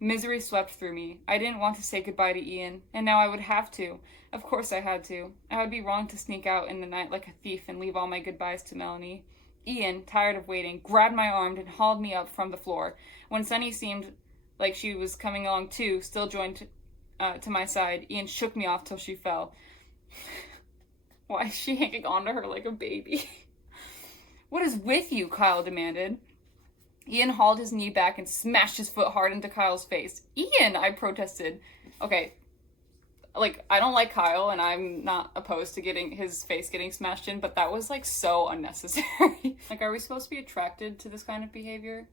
Misery swept through me. I didn't want to say goodbye to Ian, and now I would have to. Of course I had to. I would be wrong to sneak out in the night like a thief and leave all my goodbyes to Melanie. Ian, tired of waiting, grabbed my arm and hauled me up from the floor. When Sunny seemed like she was coming along too, still joined to my side, Ian shook me off till she fell. Why is she hanging on to her like a baby? What is with you? Kyle demanded. Ian hauled his knee back and smashed his foot hard into Kyle's face. Ian, I protested. Okay, like, I don't like Kyle, and I'm not opposed to getting his face getting smashed in, but that was, like, so unnecessary. Like, are we supposed to be attracted to this kind of behavior?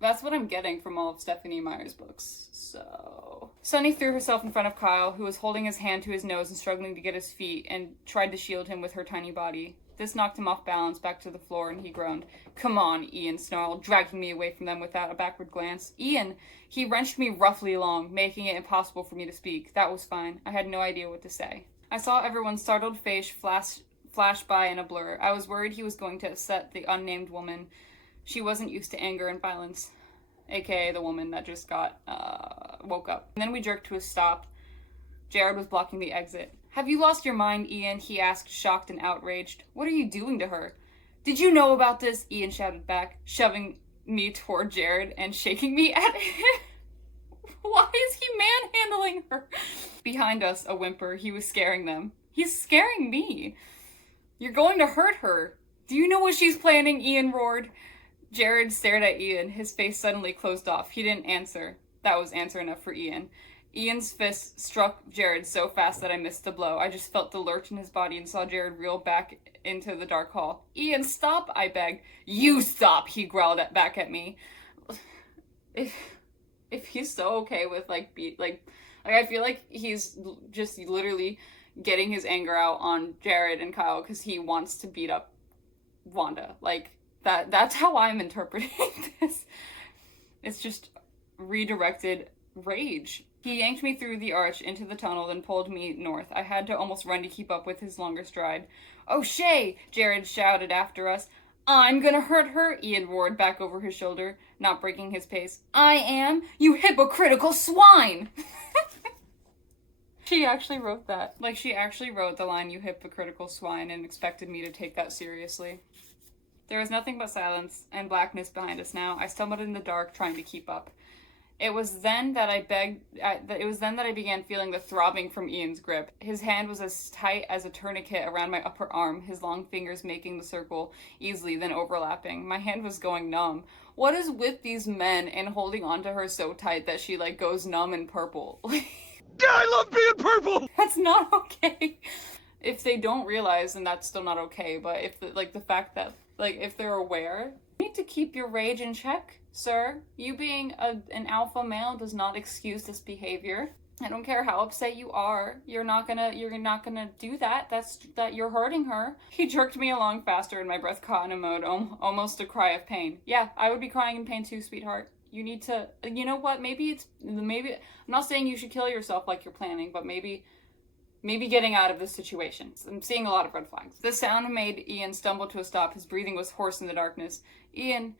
That's what I'm getting from all of Stephenie Meyer's books, so... Sunny threw herself in front of Kyle, who was holding his hand to his nose and struggling to get his feet, and tried to shield him with her tiny body. This knocked him off balance back to the floor, and he groaned. Come on, Ian snarled, dragging me away from them without a backward glance. Ian! He wrenched me roughly along, making it impossible for me to speak. That was fine. I had no idea what to say. I saw everyone's startled face flash by in a blur. I was worried he was going to upset the unnamed woman. She wasn't used to anger and violence, aka the woman that just got, woke up. And then we jerked to a stop. Jared was blocking the exit. Have you lost your mind, Ian? He asked, shocked and outraged. What are you doing to her? Did you know about this? Ian shouted back, shoving me toward Jared and shaking me at him. Why is he manhandling her? Behind us, a whimper. He was scaring them. He's scaring me. You're going to hurt her. Do you know what she's planning? Ian roared. Jared stared at Ian. His face suddenly closed off. He didn't answer. That was answer enough for Ian. Ian's fist struck Jared so fast that I missed the blow. I just felt the lurch in his body and saw Jared reel back into the dark hall. Ian, stop, I begged. You stop, he growled back at me. If he's so okay with, like, I feel like he's just literally getting his anger out on Jared and Kyle because he wants to beat up Wanda. Like, that's how I'm interpreting this. It's just redirected rage. He yanked me through the arch into the tunnel, then pulled me north. I had to almost run to keep up with his longer stride. O'Shea! Jared shouted after us. I'm gonna hurt her, Ian roared back over his shoulder, not breaking his pace. I am? You hypocritical swine! She actually wrote that. Like, she actually wrote the line, you hypocritical swine, and expected me to take that seriously. There was nothing but silence and blackness behind us now. I stumbled in the dark, trying to keep up. It was then that I began feeling the throbbing from Ian's grip. His hand was as tight as a tourniquet around my upper arm, his long fingers making the circle easily, then overlapping. My hand was going numb. What is with these men and holding onto her so tight that she, like, goes numb and purple? I love being purple! That's not okay. If they don't realize, then that's still not okay, but if, the fact that, like, if they're aware, you need to keep your rage in check. Sir, you being an alpha male does not excuse this behavior. I don't care how upset you are. You're not gonna do that. That you're hurting her. He jerked me along faster and my breath caught in a mode, almost a cry of pain. Yeah, I would be crying in pain too, sweetheart. You need to, you know what, maybe, I'm not saying you should kill yourself like you're planning, but maybe getting out of this situation. I'm seeing a lot of red flags. The sound made Ian stumble to a stop. His breathing was hoarse in the darkness. Ian,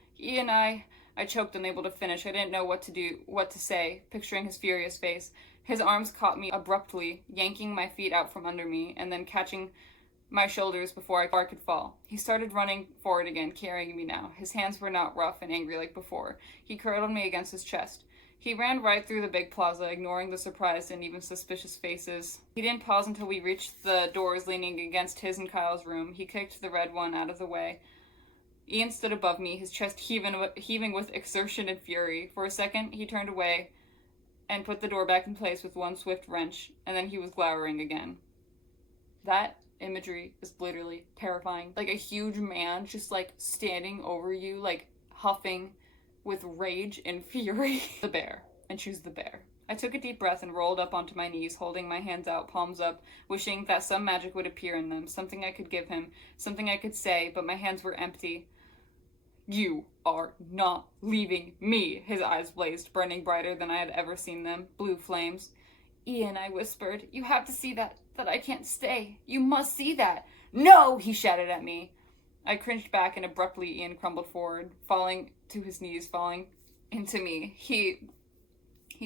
I choked, unable to finish. I didn't know what to say, picturing his furious face. His arms caught me abruptly, yanking my feet out from under me, and then catching my shoulders before I could fall. He started running forward again, carrying me now. His hands were not rough and angry like before. He curled me against his chest. He ran right through the big plaza, ignoring the surprised and even suspicious faces. He didn't pause until we reached the doors leaning against his and Kyle's room. He kicked the red one out of the way. Ian stood above me, his chest heaving with exertion and fury. For a second, he turned away and put the door back in place with one swift wrench, and then he was glowering again. That imagery is literally terrifying. Like a huge man just like standing over you, like huffing with rage and fury. The bear. And choose the bear. I took a deep breath and rolled up onto my knees, holding my hands out, palms up, wishing that some magic would appear in them, something I could give him, something I could say, but my hands were empty. You are not leaving me. His eyes blazed, burning brighter than I had ever seen them, blue flames. Ian, I whispered, you have to see that I can't stay. You must see that. No, he shouted at me. I cringed back and abruptly Ian crumbled forward, falling to his knees, falling into me. He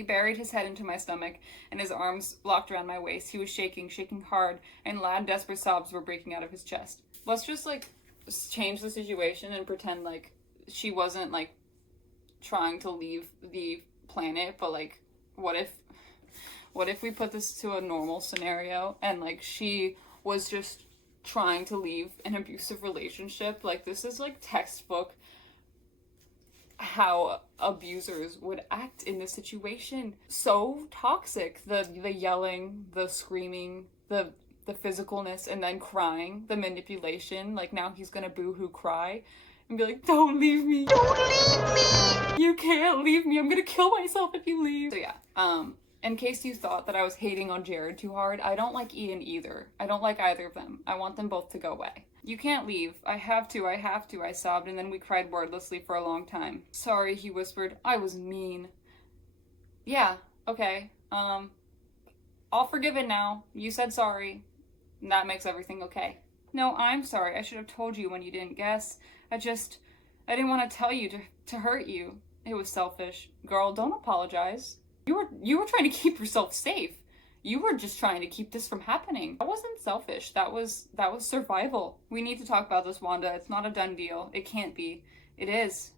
buried his head into my stomach and his arms locked around my waist. He was shaking hard, and loud, desperate sobs were breaking out of his chest. Let's just, like, change the situation and pretend like she wasn't, like, trying to leave the planet, but, like, what if we put this to a normal scenario and, like, she was just trying to leave an abusive relationship? Like, this is like textbook how abusers would act in this situation. So toxic. The yelling, the screaming, the physicalness, and then crying, the manipulation. Like, now he's gonna boo-hoo cry and be like, don't leave me. Don't leave me! You can't leave me. I'm gonna kill myself if you leave. So yeah, in case you thought that I was hating on Jared too hard, I don't like Ian either. I don't like either of them. I want them both to go away. You can't leave. I have to, I sobbed, and then we cried wordlessly for a long time. Sorry, he whispered. I was mean. Yeah, okay. I'll forgive it now. You said sorry. And that makes everything okay. No, I'm sorry. I should have told you when you didn't guess. I didn't want to tell you to hurt you. It was selfish. Girl, don't apologize. You were trying to keep yourself safe. You were just trying to keep this from happening. That wasn't selfish. That was survival. We need to talk about this, Wanda. It's not a done deal. It can't be. It is.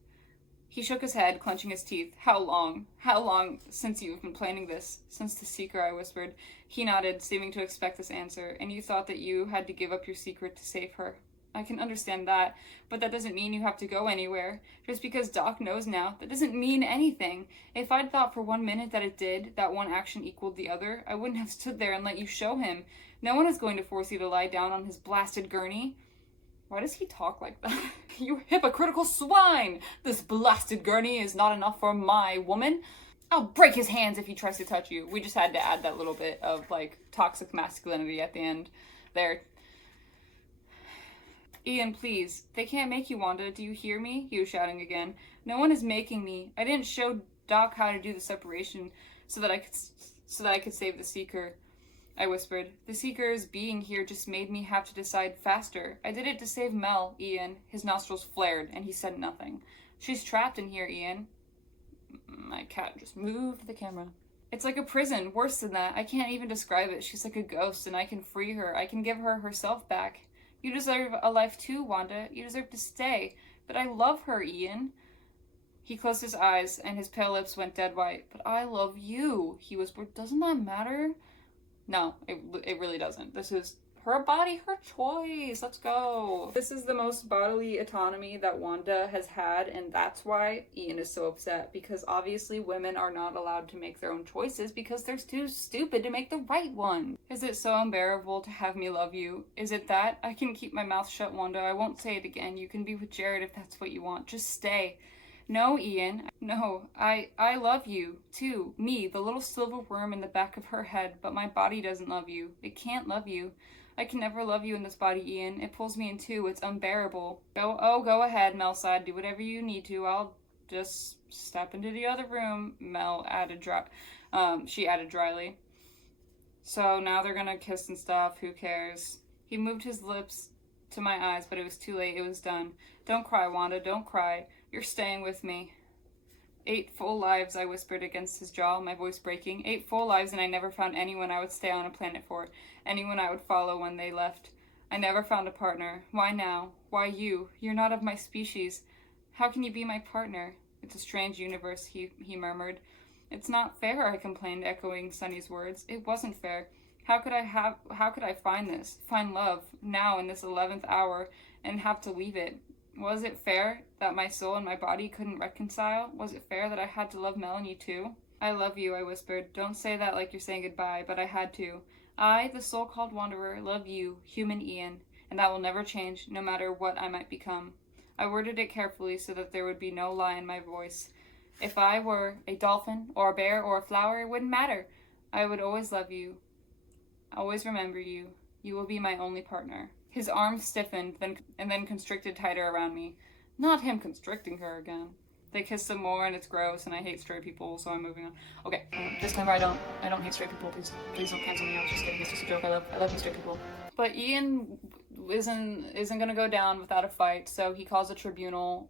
He shook his head, clenching his teeth. How long? How long since you've been planning this? Since the Seeker, I whispered. He nodded, seeming to expect this answer. And you thought that you had to give up your secret to save her. I can understand that, but that doesn't mean you have to go anywhere. Just because Doc knows now, that doesn't mean anything. If I'd thought for 1 minute that it did, that one action equaled the other, I wouldn't have stood there and let you show him. No one is going to force you to lie down on his blasted gurney. Why does he talk like that? You hypocritical swine! This blasted gurney is not enough for my woman. I'll break his hands if he tries to touch you. We just had to add that little bit of, like, toxic masculinity at the end there. Ian, please. They can't make you, Wanda. Do you hear me? He was shouting again. No one is making me. I didn't show Doc how to do the separation so that I could save the Seeker. I whispered. The Seeker's being here just made me have to decide faster. I did it to save Mel, Ian. His nostrils flared, and he said nothing. She's trapped in here, Ian. My cat just moved the camera. It's like a prison. Worse than that. I can't even describe it. She's like a ghost, and I can free her. I can give her herself back. You deserve a life too, Wanda. You deserve to stay. But I love her, Ian. He closed his eyes, and his pale lips went dead white. But I love you, he whispered. Doesn't that matter? No, it really doesn't. This is her body, her choice. Let's go. This is the most bodily autonomy that Wanda has had, and that's why Ian is so upset, because obviously women are not allowed to make their own choices because they're too stupid to make the right one. Is it so unbearable to have me love you? Is it that? I can keep my mouth shut, Wanda. I won't say it again. You can be with Jared if that's what you want. Just stay. No, Ian. No, I love you, too. Me, the little silver worm in the back of her head, but my body doesn't love you. It can't love you. I can never love you in this body, Ian. It pulls me in two. It's unbearable. Go ahead, Mel sighed. Do whatever you need to. I'll just step into the other room, Mel added she added dryly. So now they're gonna kiss and stuff. Who cares? He moved his lips to my eyes, but it was too late. It was done. Don't cry, Wanda. Don't cry. You're staying with me. 8 full lives, I whispered against his jaw, my voice breaking. 8 full lives, and I never found anyone I would stay on a planet for. Anyone I would follow when they left. I never found a partner. Why now? Why you? You're not of my species. How can you be my partner? It's a strange universe, he murmured. It's not fair, I complained, echoing Sunny's words. It wasn't fair. How could I find this? Find love, now in this 11th hour, and have to leave it? Was it fair that my soul and my body couldn't reconcile? Was it fair that I had to love Melanie too? I love you, I whispered. Don't say that like you're saying goodbye, but I had to. I, the soul-called wanderer, love you, human Ian, and that will never change, no matter what I might become. I worded it carefully so that there would be no lie in my voice. If I were a dolphin, or a bear, or a flower, it wouldn't matter. I would always love you, always remember you. You will be my only partner. His arms stiffened, and then constricted tighter around me. Not him constricting her again. They kiss some more, and it's gross, and I hate straight people, so I'm moving on. Okay, disclaimer, I don't hate straight people. Please don't cancel me. I was just kidding. It's just a joke. I love straight people. But Ian isn't gonna go down without a fight, so he calls a tribunal,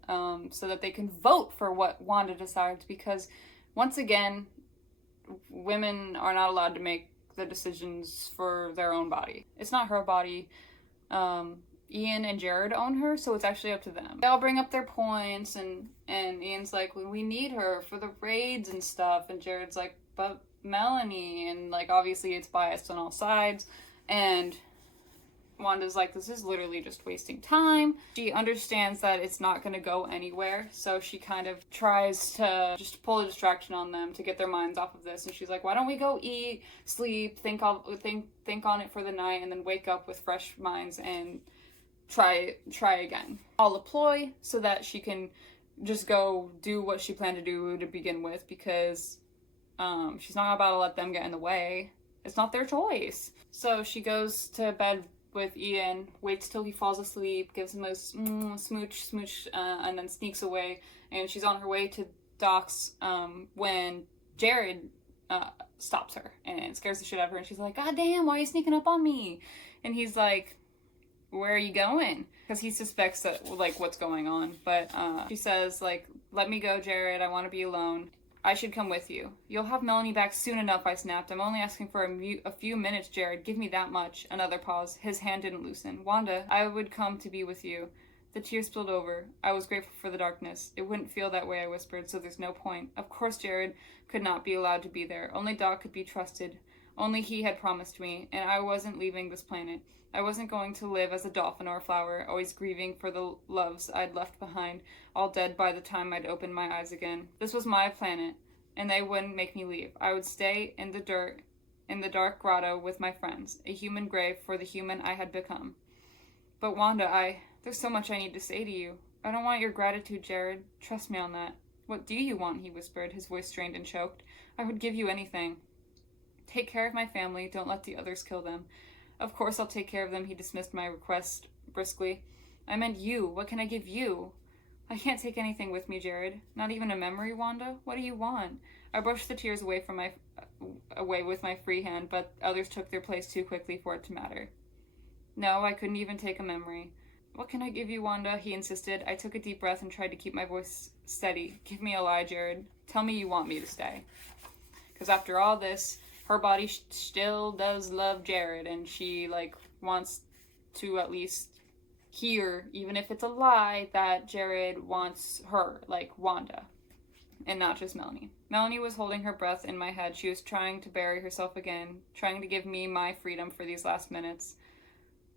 so that they can vote for what Wanda decides, because once again, women are not allowed to make the decisions for their own body. It's not her body. Ian and Jared own her, so it's actually up to them. They all bring up their points, and Ian's like, well, we need her for the raids and stuff, and Jared's like, but Melanie, and like, obviously it's biased on all sides, and Wanda's like, this is literally just wasting time. She understands that it's not going to go anywhere, so she kind of tries to just pull a distraction on them to get their minds off of this, and she's like, why don't we go eat, sleep, think on it for the night, and then wake up with fresh minds and try again. I'll deploy so that she can just go do what she planned to do to begin with, because she's not about to let them get in the way. It's not their choice. So she goes to bed with Ian, waits till he falls asleep, gives him a smooch, and then sneaks away. And she's on her way to Doc's when Jared stops her and scares the shit out of her. And she's like, God damn, why are you sneaking up on me? And he's like, where are you going? Because he suspects that, like, what's going on. But she says, like, let me go, Jared. I want to be alone. I should come with you. You'll have Melanie back soon enough, I snapped. I'm only asking for a few minutes, Jared. Give me that much. Another pause. His hand didn't loosen. Wanda, I would come to be with you. The tears spilled over. I was grateful for the darkness. It wouldn't feel that way, I whispered, so there's no point. Of course Jared could not be allowed to be there. Only Doc could be trusted. Only he had promised me, and I wasn't leaving this planet. I wasn't going to live as a dolphin or a flower, always grieving for the loves I'd left behind, all dead by the time I'd opened my eyes again. This was my planet, and they wouldn't make me leave. I would stay in the dirt, in the dark grotto with my friends, a human grave for the human I had become. But Wanda, there's so much I need to say to you. I don't want your gratitude, Jared. Trust me on that. What do you want? He whispered, his voice strained and choked. I would give you anything. Take care of my family. Don't let the others kill them. Of course I'll take care of them, he dismissed my request briskly. I meant you. What can I give you? I can't take anything with me, Jared. Not even a memory, Wanda? What do you want? I brushed the tears away with my free hand, but others took their place too quickly for it to matter. No, I couldn't even take a memory. What can I give you, Wanda? He insisted. I took a deep breath and tried to keep my voice steady. Give me a lie, Jared. Tell me you want me to stay. Because after all this, her body still does love Jared, and she, like, wants to at least hear, even if it's a lie, that Jared wants her, like Wanda, and not just Melanie. Melanie was holding her breath in my head. She was trying to bury herself again, trying to give me my freedom for these last minutes.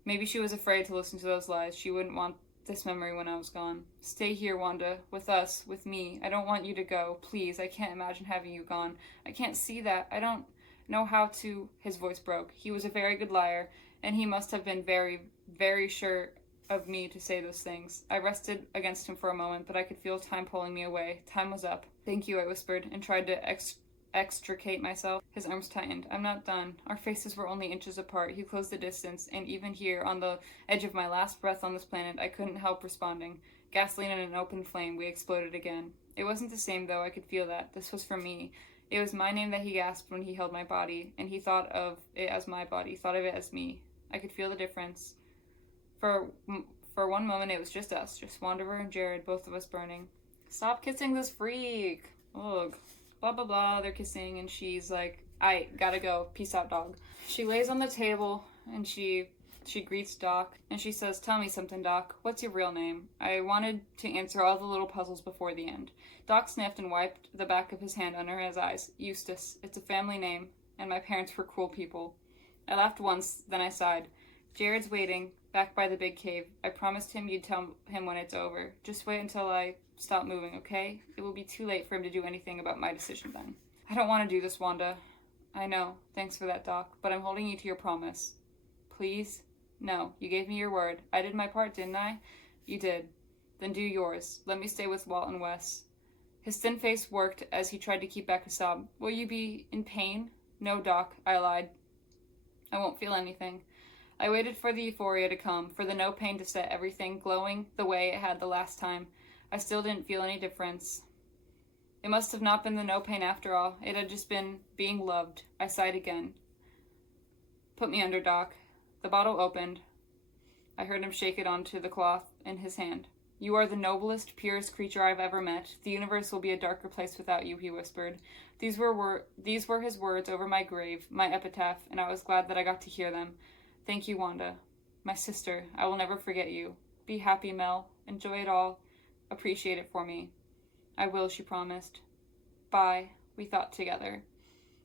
Maybe she was afraid to listen to those lies. She wouldn't want this memory when I was gone. Stay here, Wanda, with us, with me. I don't want you to go. Please, I can't imagine having you gone. I can't see that. I don't know how to. His voice broke. He was a very good liar, and he must have been very, very sure of me to say those things. I rested against him for a moment, but I could feel time pulling me away. Time was up. Thank you, I whispered, and tried to extricate myself. His arms tightened. I'm not done. Our faces were only inches apart. He closed the distance, and even here, on the edge of my last breath on this planet, I couldn't help responding. Gasoline in an open flame, we exploded again. It wasn't the same, though. I could feel that. This was for me. It was my name that he gasped when he held my body, and he thought of it as my body, thought of it as me. I could feel the difference. For one moment, it was just us, just Wanderer and Jared, both of us burning. Stop kissing this freak! Ugh. Blah, blah, blah. They're kissing, and she's like, I gotta go. Peace out, dog. She lays on the table, and she greets Doc, and she says, tell me something, Doc. What's your real name? I wanted to answer all the little puzzles before the end. Doc sniffed and wiped the back of his hand under his eyes. Eustace. It's a family name, and my parents were cruel people. I laughed once, then I sighed. Jared's waiting, back by the big cave. I promised him you'd tell him when it's over. Just wait until I stop moving, okay? It will be too late for him to do anything about my decision then. I don't want to do this, Wanda. I know. Thanks for that, Doc. But I'm holding you to your promise. Please? No. You gave me your word. I did my part, didn't I? You did. Then do yours. Let me stay with Walt and Wes. His thin face worked as he tried to keep back a sob. Will you be in pain? No, Doc. I lied. I won't feel anything. I waited for the euphoria to come, for the no pain to set everything glowing the way it had the last time. I still didn't feel any difference. It must have not been the no pain after all. It had just been being loved. I sighed again. Put me under, Doc. The bottle opened. I heard him shake it onto the cloth in his hand. You are the noblest, purest creature I've ever met. The universe will be a darker place without you, he whispered. These were his words over my grave, my epitaph, and I was glad that I got to hear them. Thank you, Wanda. My sister, I will never forget you. Be happy, Mel. Enjoy it all. Appreciate it for me. I will, she promised. Bye, we thought together.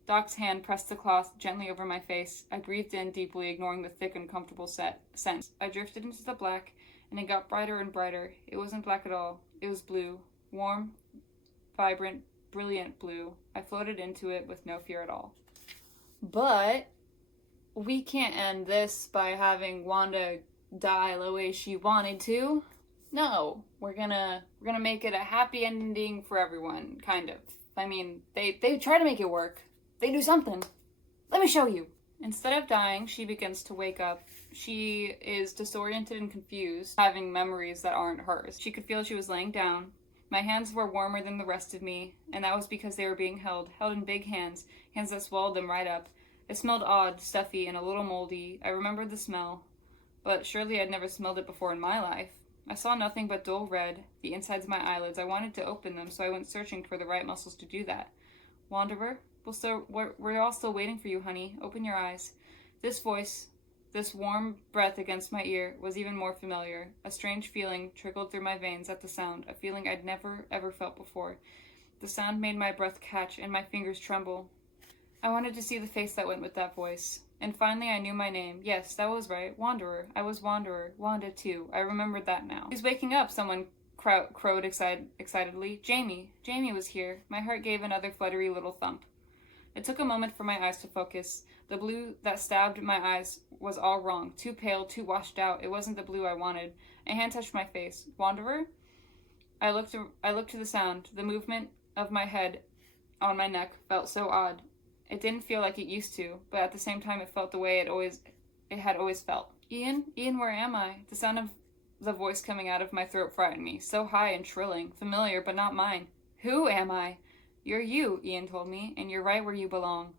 Doc's hand pressed the cloth gently over my face. I breathed in deeply, ignoring the thick, uncomfortable scent. I drifted into the black, and it got brighter and brighter. It wasn't black at all. It was blue. Warm, vibrant, brilliant blue. I floated into it with no fear at all. But we can't end this by having Wanda die the way she wanted to. No, we're gonna make it a happy ending for everyone, kind of. I mean, they try to make it work. They do something. Let me show you. Instead of dying, she begins to wake up. She is disoriented and confused, having memories that aren't hers. She could feel she was laying down. My hands were warmer than the rest of me, and that was because they were being held in big hands that swallowed them right up. It smelled odd, stuffy, and a little moldy. I remembered the smell, but surely I'd never smelled it before in my life. I saw nothing but dull red, the insides of my eyelids. I wanted to open them, so I went searching for the right muscles to do that. Wanderer, we're all still waiting for you, honey. Open your eyes. This voice, this warm breath against my ear, was even more familiar. A strange feeling trickled through my veins at the sound, a feeling I'd never, ever felt before. The sound made my breath catch and my fingers tremble. I wanted to see the face that went with that voice. And finally I knew my name. Yes, that was right. Wanderer. I was Wanderer. Wanda, too. I remembered that now. He's waking up, someone crowed excitedly. Jamie. Jamie was here. My heart gave another fluttery little thump. It took a moment for my eyes to focus. The blue that stabbed my eyes was all wrong. Too pale, too washed out. It wasn't the blue I wanted. A hand touched my face. Wanderer? I looked to the sound. The movement of my head on my neck felt so odd. It didn't feel like it used to, but at the same time it felt the way it had always felt. Ian? Ian, where am I? The sound of the voice coming out of my throat frightened me. So high and trilling. Familiar, but not mine. Who am I? You're you, Ian told me, and you're right where you belong.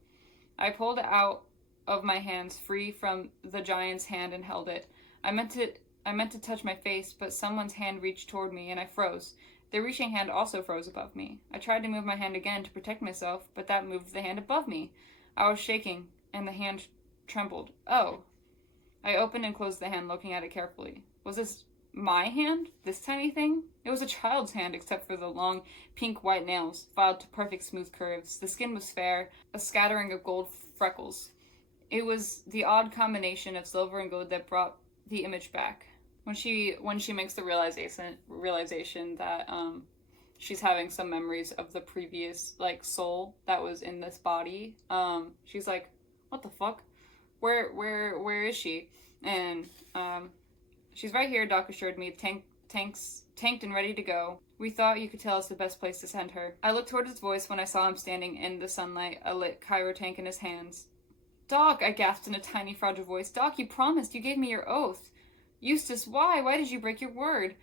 I pulled it out of my hands, free from the giant's hand, and held it. I meant to touch my face, but someone's hand reached toward me, and I froze. The reaching hand also froze above me. I tried to move my hand again to protect myself, but that moved the hand above me. I was shaking, and the hand trembled. Oh. I opened and closed the hand, looking at it carefully. Was this my hand? This tiny thing? It was a child's hand, except for the long, pink-white nails, filed to perfect smooth curves. The skin was fair, a scattering of gold freckles. It was the odd combination of silver and gold that brought the image back. When she makes the realization that she's having some memories of the previous soul that was in this body, she's like, what the fuck? Where is she? And she's right here, Doc assured me, tanked and ready to go. We thought you could tell us the best place to send her. I looked toward his voice when I saw him standing in the sunlight, a lit Cairo tank in his hands. Doc, I gasped in a tiny, fragile voice. Doc, you promised. You gave me your oath. Eustace, why? Why did you break your word?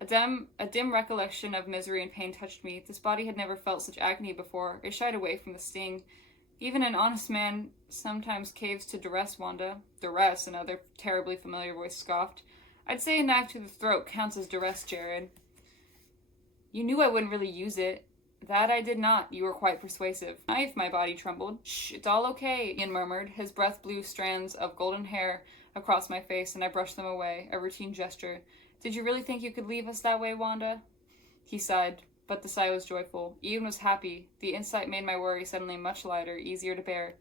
A dim recollection of misery and pain touched me. This body had never felt such agony before. It shied away from the sting. Even an honest man sometimes caves to duress, Wanda. Duress, another terribly familiar voice scoffed. I'd say a knife to the throat counts as duress, Jared. You knew I wouldn't really use it. That I did not. You were quite persuasive. Knife, my body trembled. Shh, it's all okay, Ian murmured. His breath blew strands of golden hair across my face, and I brushed them away, a routine gesture. Did you really think you could leave us that way, Wanda? He sighed, but the sigh was joyful. Ian was happy. The insight made my worry suddenly much lighter, easier to bear.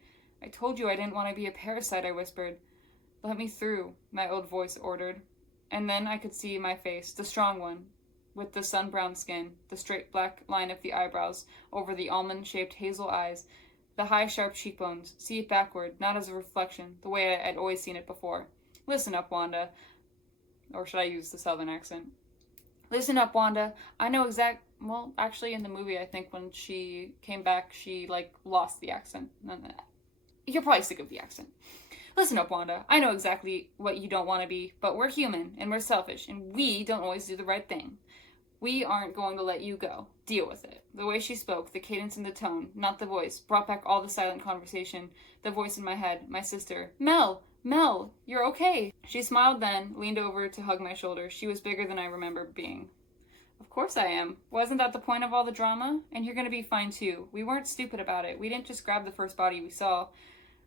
I told you I didn't want to be a parasite, I whispered. Let me through, my old voice ordered. And then I could see my face, the strong one, with the sun-browned skin, the straight black line of the eyebrows over the almond-shaped hazel eyes, the high, sharp cheekbones, see it backward, not as a reflection, the way I'd always seen it before. Listen up, Wanda. Or should I use the southern accent? Listen up, Wanda. I know well, actually in the movie, I think when she came back, she, lost the accent. You're probably sick of the accent. Listen up, Wanda. I know exactly what you don't want to be, but we're human, and we're selfish, and we don't always do the right thing. We aren't going to let you go. Deal with it. The way she spoke, the cadence and the tone, not the voice, brought back all the silent conversation, the voice in my head, my sister. Mel, you're okay. She smiled then, leaned over to hug my shoulder. She was bigger than I remember being. Of course I am. Wasn't that the point of all the drama? And you're going to be fine too. We weren't stupid about it. We didn't just grab the first body we saw.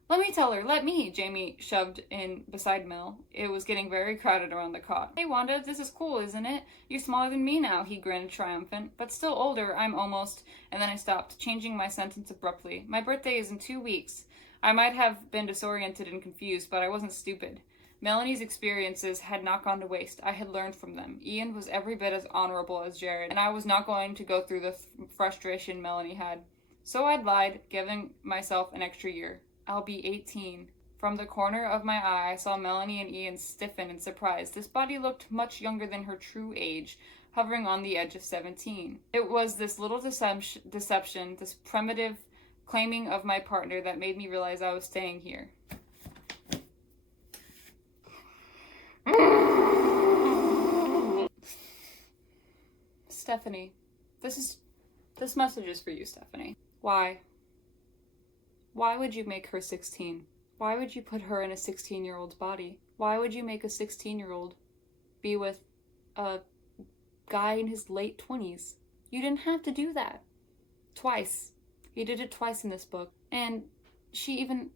Let me tell her, let me, Jamie shoved in beside Mel. It was getting very crowded around the cot. Hey Wanda, this is cool, isn't it? You're smaller than me now, he grinned, triumphant. But still older, I'm almost... And then I stopped, changing my sentence abruptly. My birthday is in 2 weeks. I might have been disoriented and confused, but I wasn't stupid. Melanie's experiences had not gone to waste. I had learned from them. Ian was every bit as honorable as Jared, and I was not going to go through the frustration Melanie had. So I'd lied, giving myself an extra year. I'll be 18. From the corner of my eye, I saw Melanie and Ian stiffen in surprise. This body looked much younger than her true age, hovering on the edge of 17. It was this little deception, this primitive claiming of my partner that made me realize I was staying here. Stephenie, this message is for you, Stephenie. Why? Why would you make her 16? Why would you put her in a 16-year-old's body? Why would you make a 16-year-old be with a guy in his late 20s? You didn't have to do that. Twice. You did it twice in this book. And she even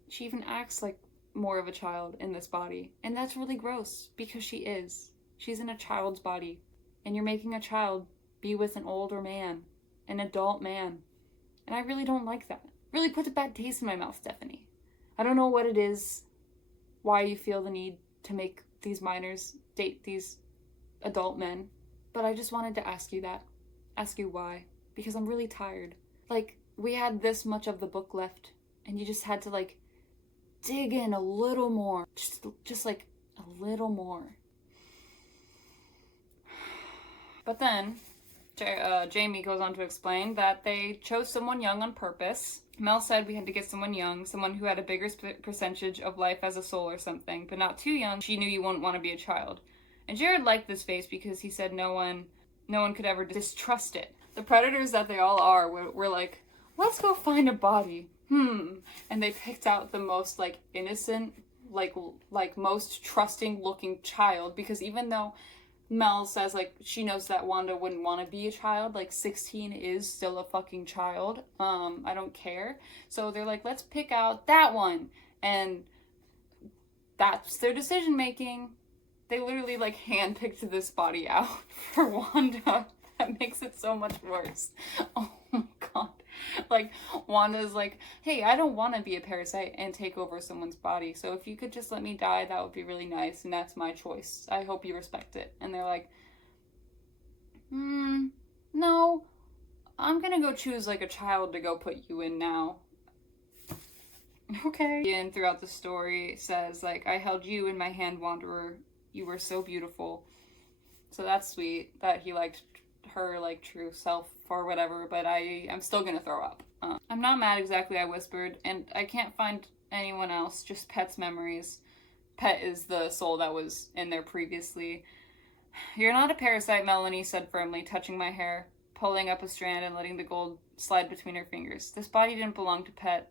acts like more of a child in this body. And that's really gross, because she is. She's in a child's body. And you're making a child be with an older man, an adult man. And I really don't like that. Really puts a bad taste in my mouth, Stephenie. I don't know what it is, why you feel the need to make these minors date these adult men, but I just wanted to ask you that. Ask you why. Because I'm really tired. We had this much of the book left, and you just had to, dig in a little more. Just a little more. But then, Jamie goes on to explain that they chose someone young on purpose. Mel said we had to get someone young, someone who had a bigger percentage of life as a soul or something, but not too young. She knew you wouldn't want to be a child. And Jared liked this face because he said no one could ever distrust it. The predators that they all are were like, let's go find a body. And they picked out the most innocent, most trusting looking child, because even though Mel says, she knows that Wanda wouldn't want to be a child. 16 is still a fucking child. I don't care. So they're like, let's pick out that one. And that's their decision making. They literally, handpicked this body out for Wanda. That makes it so much worse. Oh my god. Wanda's hey, I don't want to be a parasite and take over someone's body, so if you could just let me die, that would be really nice, and that's my choice. I hope you respect it. And they're like, no, I'm gonna go choose, a child to go put you in now. Okay. And throughout the story, it says, I held you in my hand, Wanderer. You were so beautiful. So that's sweet that he liked her true self or whatever, but I'm still gonna throw up. I'm not mad exactly, I whispered, and I can't find anyone else, just Pet's memories. Pet is the soul that was in there previously. You're not a parasite, Melanie said firmly, touching my hair, pulling up a strand and letting the gold slide between her fingers. This body didn't belong to Pet,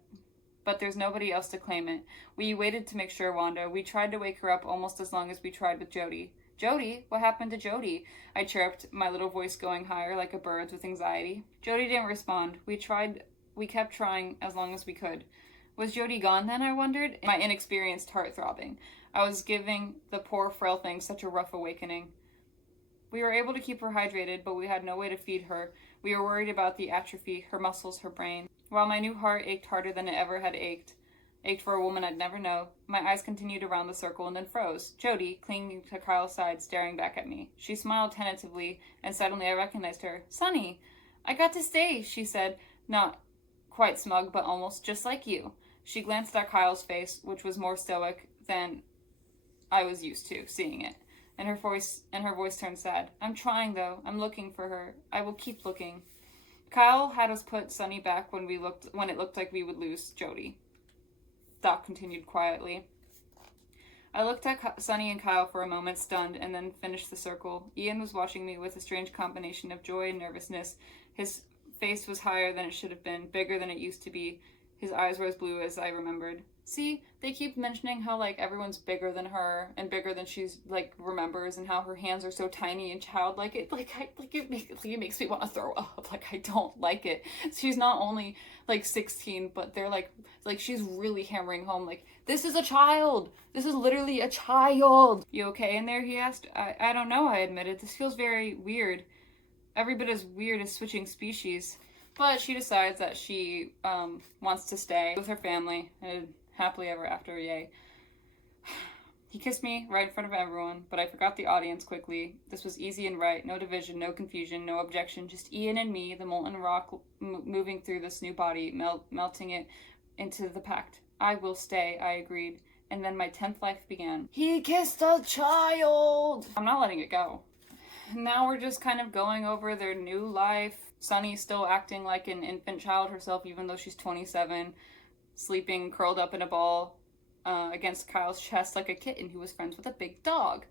but there's nobody else to claim it. We waited to make sure, Wanda. We tried to wake her up almost as long as we tried with Jody. Jody, what happened to Jody? I chirped, my little voice going higher like a bird's with anxiety. Jody didn't respond. We kept trying as long as we could. Was Jody gone then, I wondered, my inexperienced heart throbbing. I was giving the poor frail thing such a rough awakening. We were able to keep her hydrated, but we had no way to feed her. We were worried about the atrophy, her muscles, her brain. While my new heart ached harder than it ever had ached for a woman I'd never know, my eyes continued around the circle and then froze. Jody, clinging to Kyle's side, staring back at me. She smiled tentatively, and suddenly I recognized her. Sonny, I got to stay, she said, not quite smug, but almost just like you. She glanced at Kyle's face, which was more stoic than I was used to seeing it. And her voice turned sad. I'm trying, though. I'm looking for her. I will keep looking. Kyle had us put Sonny back when it looked like we would lose Jody. Doc continued quietly. I looked at Sonny and Kyle for a moment, stunned, and then finished the circle. Ian was watching me with a strange combination of joy and nervousness. His face was higher than it should have been, bigger than it used to be. His eyes were as blue as I remembered. See, they keep mentioning how, like, everyone's bigger than her and bigger than she's, like, remembers, and how her hands are so tiny and childlike. It makes me want to throw up. Like, I don't like it. She's not only, like, 16, but they're, like, she's really hammering home, like, this is a child. This is literally a child. You okay in there, he asked. I don't know, I admitted. This feels very weird. Every bit as weird as switching species. But she decides that she wants to stay with her family and happily ever after, yay. He kissed me right in front of everyone, but I forgot the audience quickly. This was easy and right, no division, no confusion, no objection, just Ian and me, the molten rock moving through this new body, melting it into the pact. I will stay, I agreed, and then my 10th life began. He kissed a child! I'm not letting it go. Now we're just kind of going over their new life. Sunny's still acting like an infant child herself, even though she's 27, sleeping curled up in a ball against Kyle's chest like a kitten who was friends with a big dog.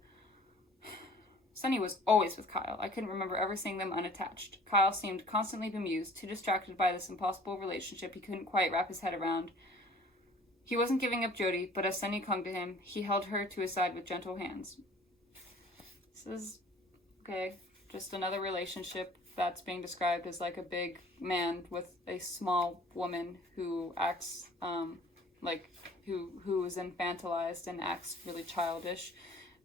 Sunny was always with Kyle. I couldn't remember ever seeing them unattached. Kyle seemed constantly bemused, too distracted by this impossible relationship he couldn't quite wrap his head around. He wasn't giving up Jody, but as Sunny clung to him, he held her to his side with gentle hands. This is, okay, just another relationship that's being described as like a big man with a small woman who acts who is infantilized and acts really childish.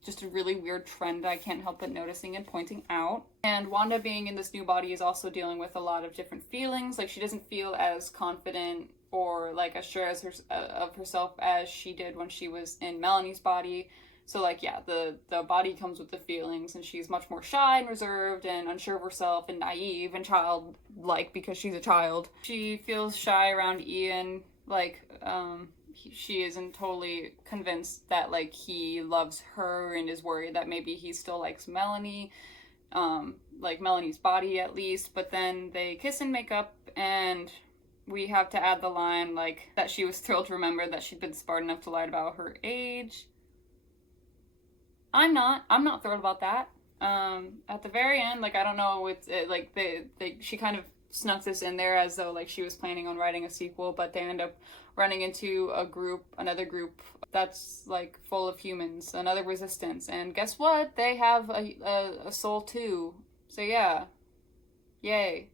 Just a really weird trend I can't help but noticing and pointing out. And Wanda being in this new body is also dealing with a lot of different feelings. Like, she doesn't feel as confident or like as sure as of herself as she did when she was in Melanie's body. So, like, yeah, the body comes with the feelings, and she's much more shy and reserved and unsure of herself and naive and childlike because she's a child. She feels shy around Ian, like, she isn't totally convinced that, like, he loves her and is worried that maybe he still likes Melanie, like Melanie's body at least, but then they kiss and make up, and we have to add the line, like, that she was thrilled to remember that she'd been smart enough to lie about her age. I'm not thrilled about that. At the very end, like, I don't know, she kind of snuck this in there as though, like, she was planning on writing a sequel, but they end up running into another group that's, like, full of humans, another resistance, and guess what? They have a soul too. So yeah, yay.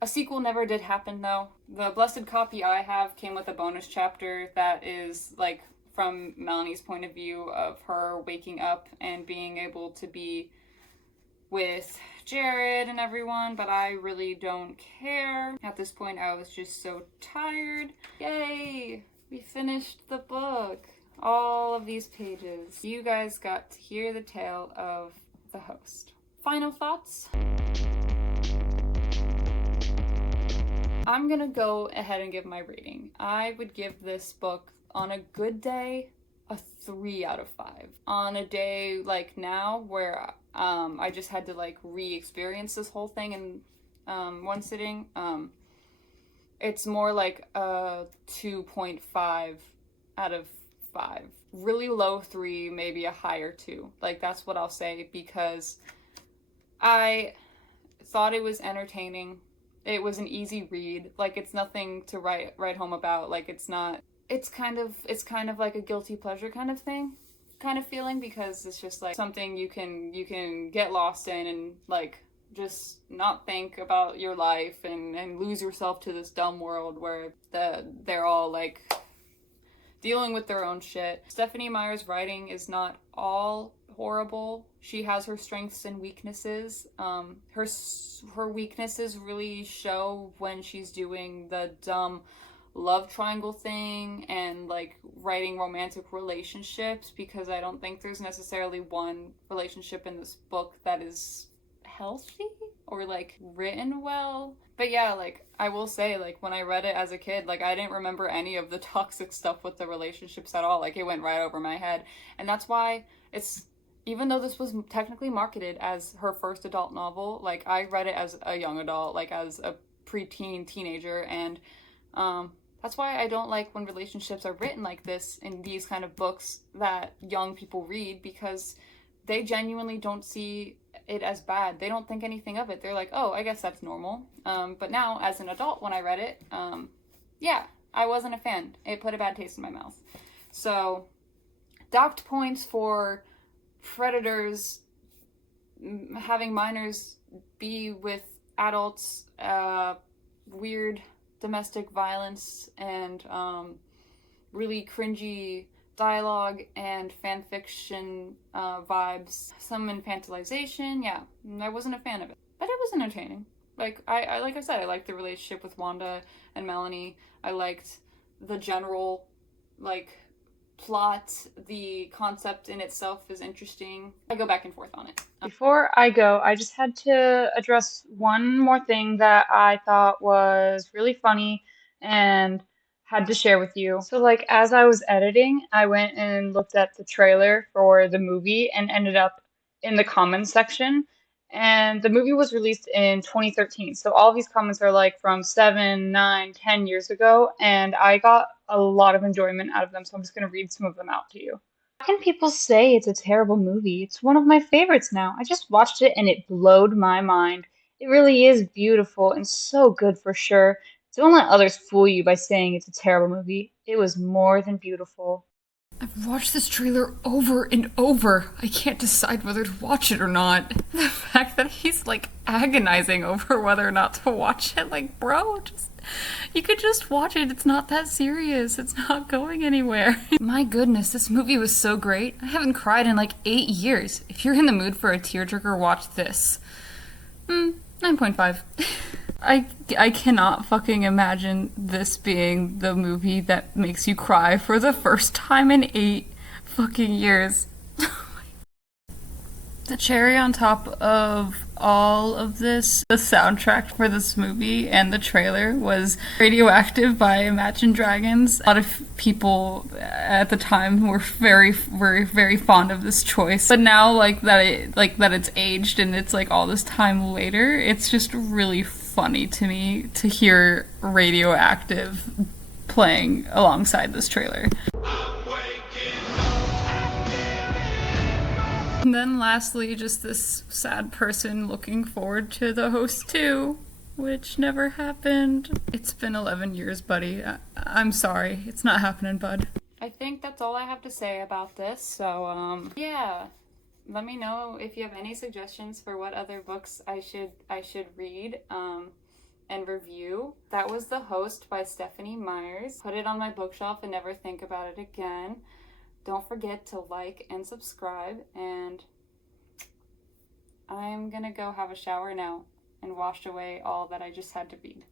A sequel never did happen, though. The blessed copy I have came with a bonus chapter that is, like, from Melanie's point of view of her waking up and being able to be with Jared and everyone, but I really don't care. At this point, I was just so tired. Yay! We finished the book. All of these pages. You guys got to hear the tale of the host. Final thoughts? I'm gonna go ahead and give my rating. I would give this book, on a good day, a 3 out of 5. On a day like now, where I just had to, like, re-experience this whole thing in one sitting, it's more like a 2.5 out of 5. Really low 3, maybe a higher 2. Like, that's what I'll say, because I thought it was entertaining. It was an easy read. Like, it's nothing to write home about. Like, it's kind of like a guilty pleasure kind of thing. kind of feeling, because it's just like something you can get lost in and like just not think about your life and lose yourself to this dumb world where they're all like dealing with their own shit. Stephenie Meyer's writing is not all horrible. She has her strengths and weaknesses. Her weaknesses really show when she's doing the dumb love triangle thing and like writing romantic relationships, because I don't think there's necessarily one relationship in this book that is healthy or like written well. But yeah, like I will say, like when I read it as a kid, like I didn't remember any of the toxic stuff with the relationships at all. Like it went right over my head. And that's why it's, even though this was technically marketed as her first adult novel, like I read it as a young adult, like as a preteen teenager, and that's why I don't like when relationships are written like this in these kind of books that young people read, because they genuinely don't see it as bad. They don't think anything of it. They're like, oh, I guess that's normal. But now, as an adult, when I read it, yeah, I wasn't a fan. It put a bad taste in my mouth. So, docked points for predators having minors be with adults, weird domestic violence, and really cringy dialogue and fan fiction vibes, some infantilization. Yeah, I wasn't a fan of it, but it was entertaining. Like I said, I liked the relationship with Wanda and Melanie. I liked the general like plot. The concept in itself is interesting. I go back and forth on it. Before I go, I just had to address one more thing that I thought was really funny and had to share with you. So, like, as I was editing, I went and looked at the trailer for the movie and ended up in the comments section. And the movie was released in 2013. So all these comments are like from 7, 9, 10 years ago. And I got a lot of enjoyment out of them. So I'm just going to read some of them out to you. How can people say it's a terrible movie? It's one of my favorites now. I just watched it and it blowed my mind. It really is beautiful and so good for sure. Don't let others fool you by saying it's a terrible movie. It was more than beautiful. I've watched this trailer over and over. I can't decide whether to watch it or not. The fact that he's like agonizing over whether or not to watch it, like, bro, you could just watch it. It's not that serious. It's not going anywhere. My goodness, this movie was so great. I haven't cried in like 8 years. If you're in the mood for a tearjerker, watch this. 9.5. I cannot fucking imagine this being the movie that makes you cry for the first time in 8 fucking years. The cherry on top of all of this, the soundtrack for this movie and the trailer was Radioactive by Imagine Dragons. A lot of people at the time were very, very, very fond of this choice. But now, like that it's aged and it's like all this time later, it's just really funny to me to hear Radioactive playing alongside this trailer. And then lastly, just this sad person looking forward to The Host 2, which never happened. It's been 11 years, buddy. I'm sorry. It's not happening, bud. I think that's all I have to say about this. So, yeah. Let me know if you have any suggestions for what other books I should read and review. That was The Host by Stephenie Myer. Put it on my bookshelf and never think about it again. Don't forget to like and subscribe, and I'm gonna go have a shower now and wash away all that I just had to read.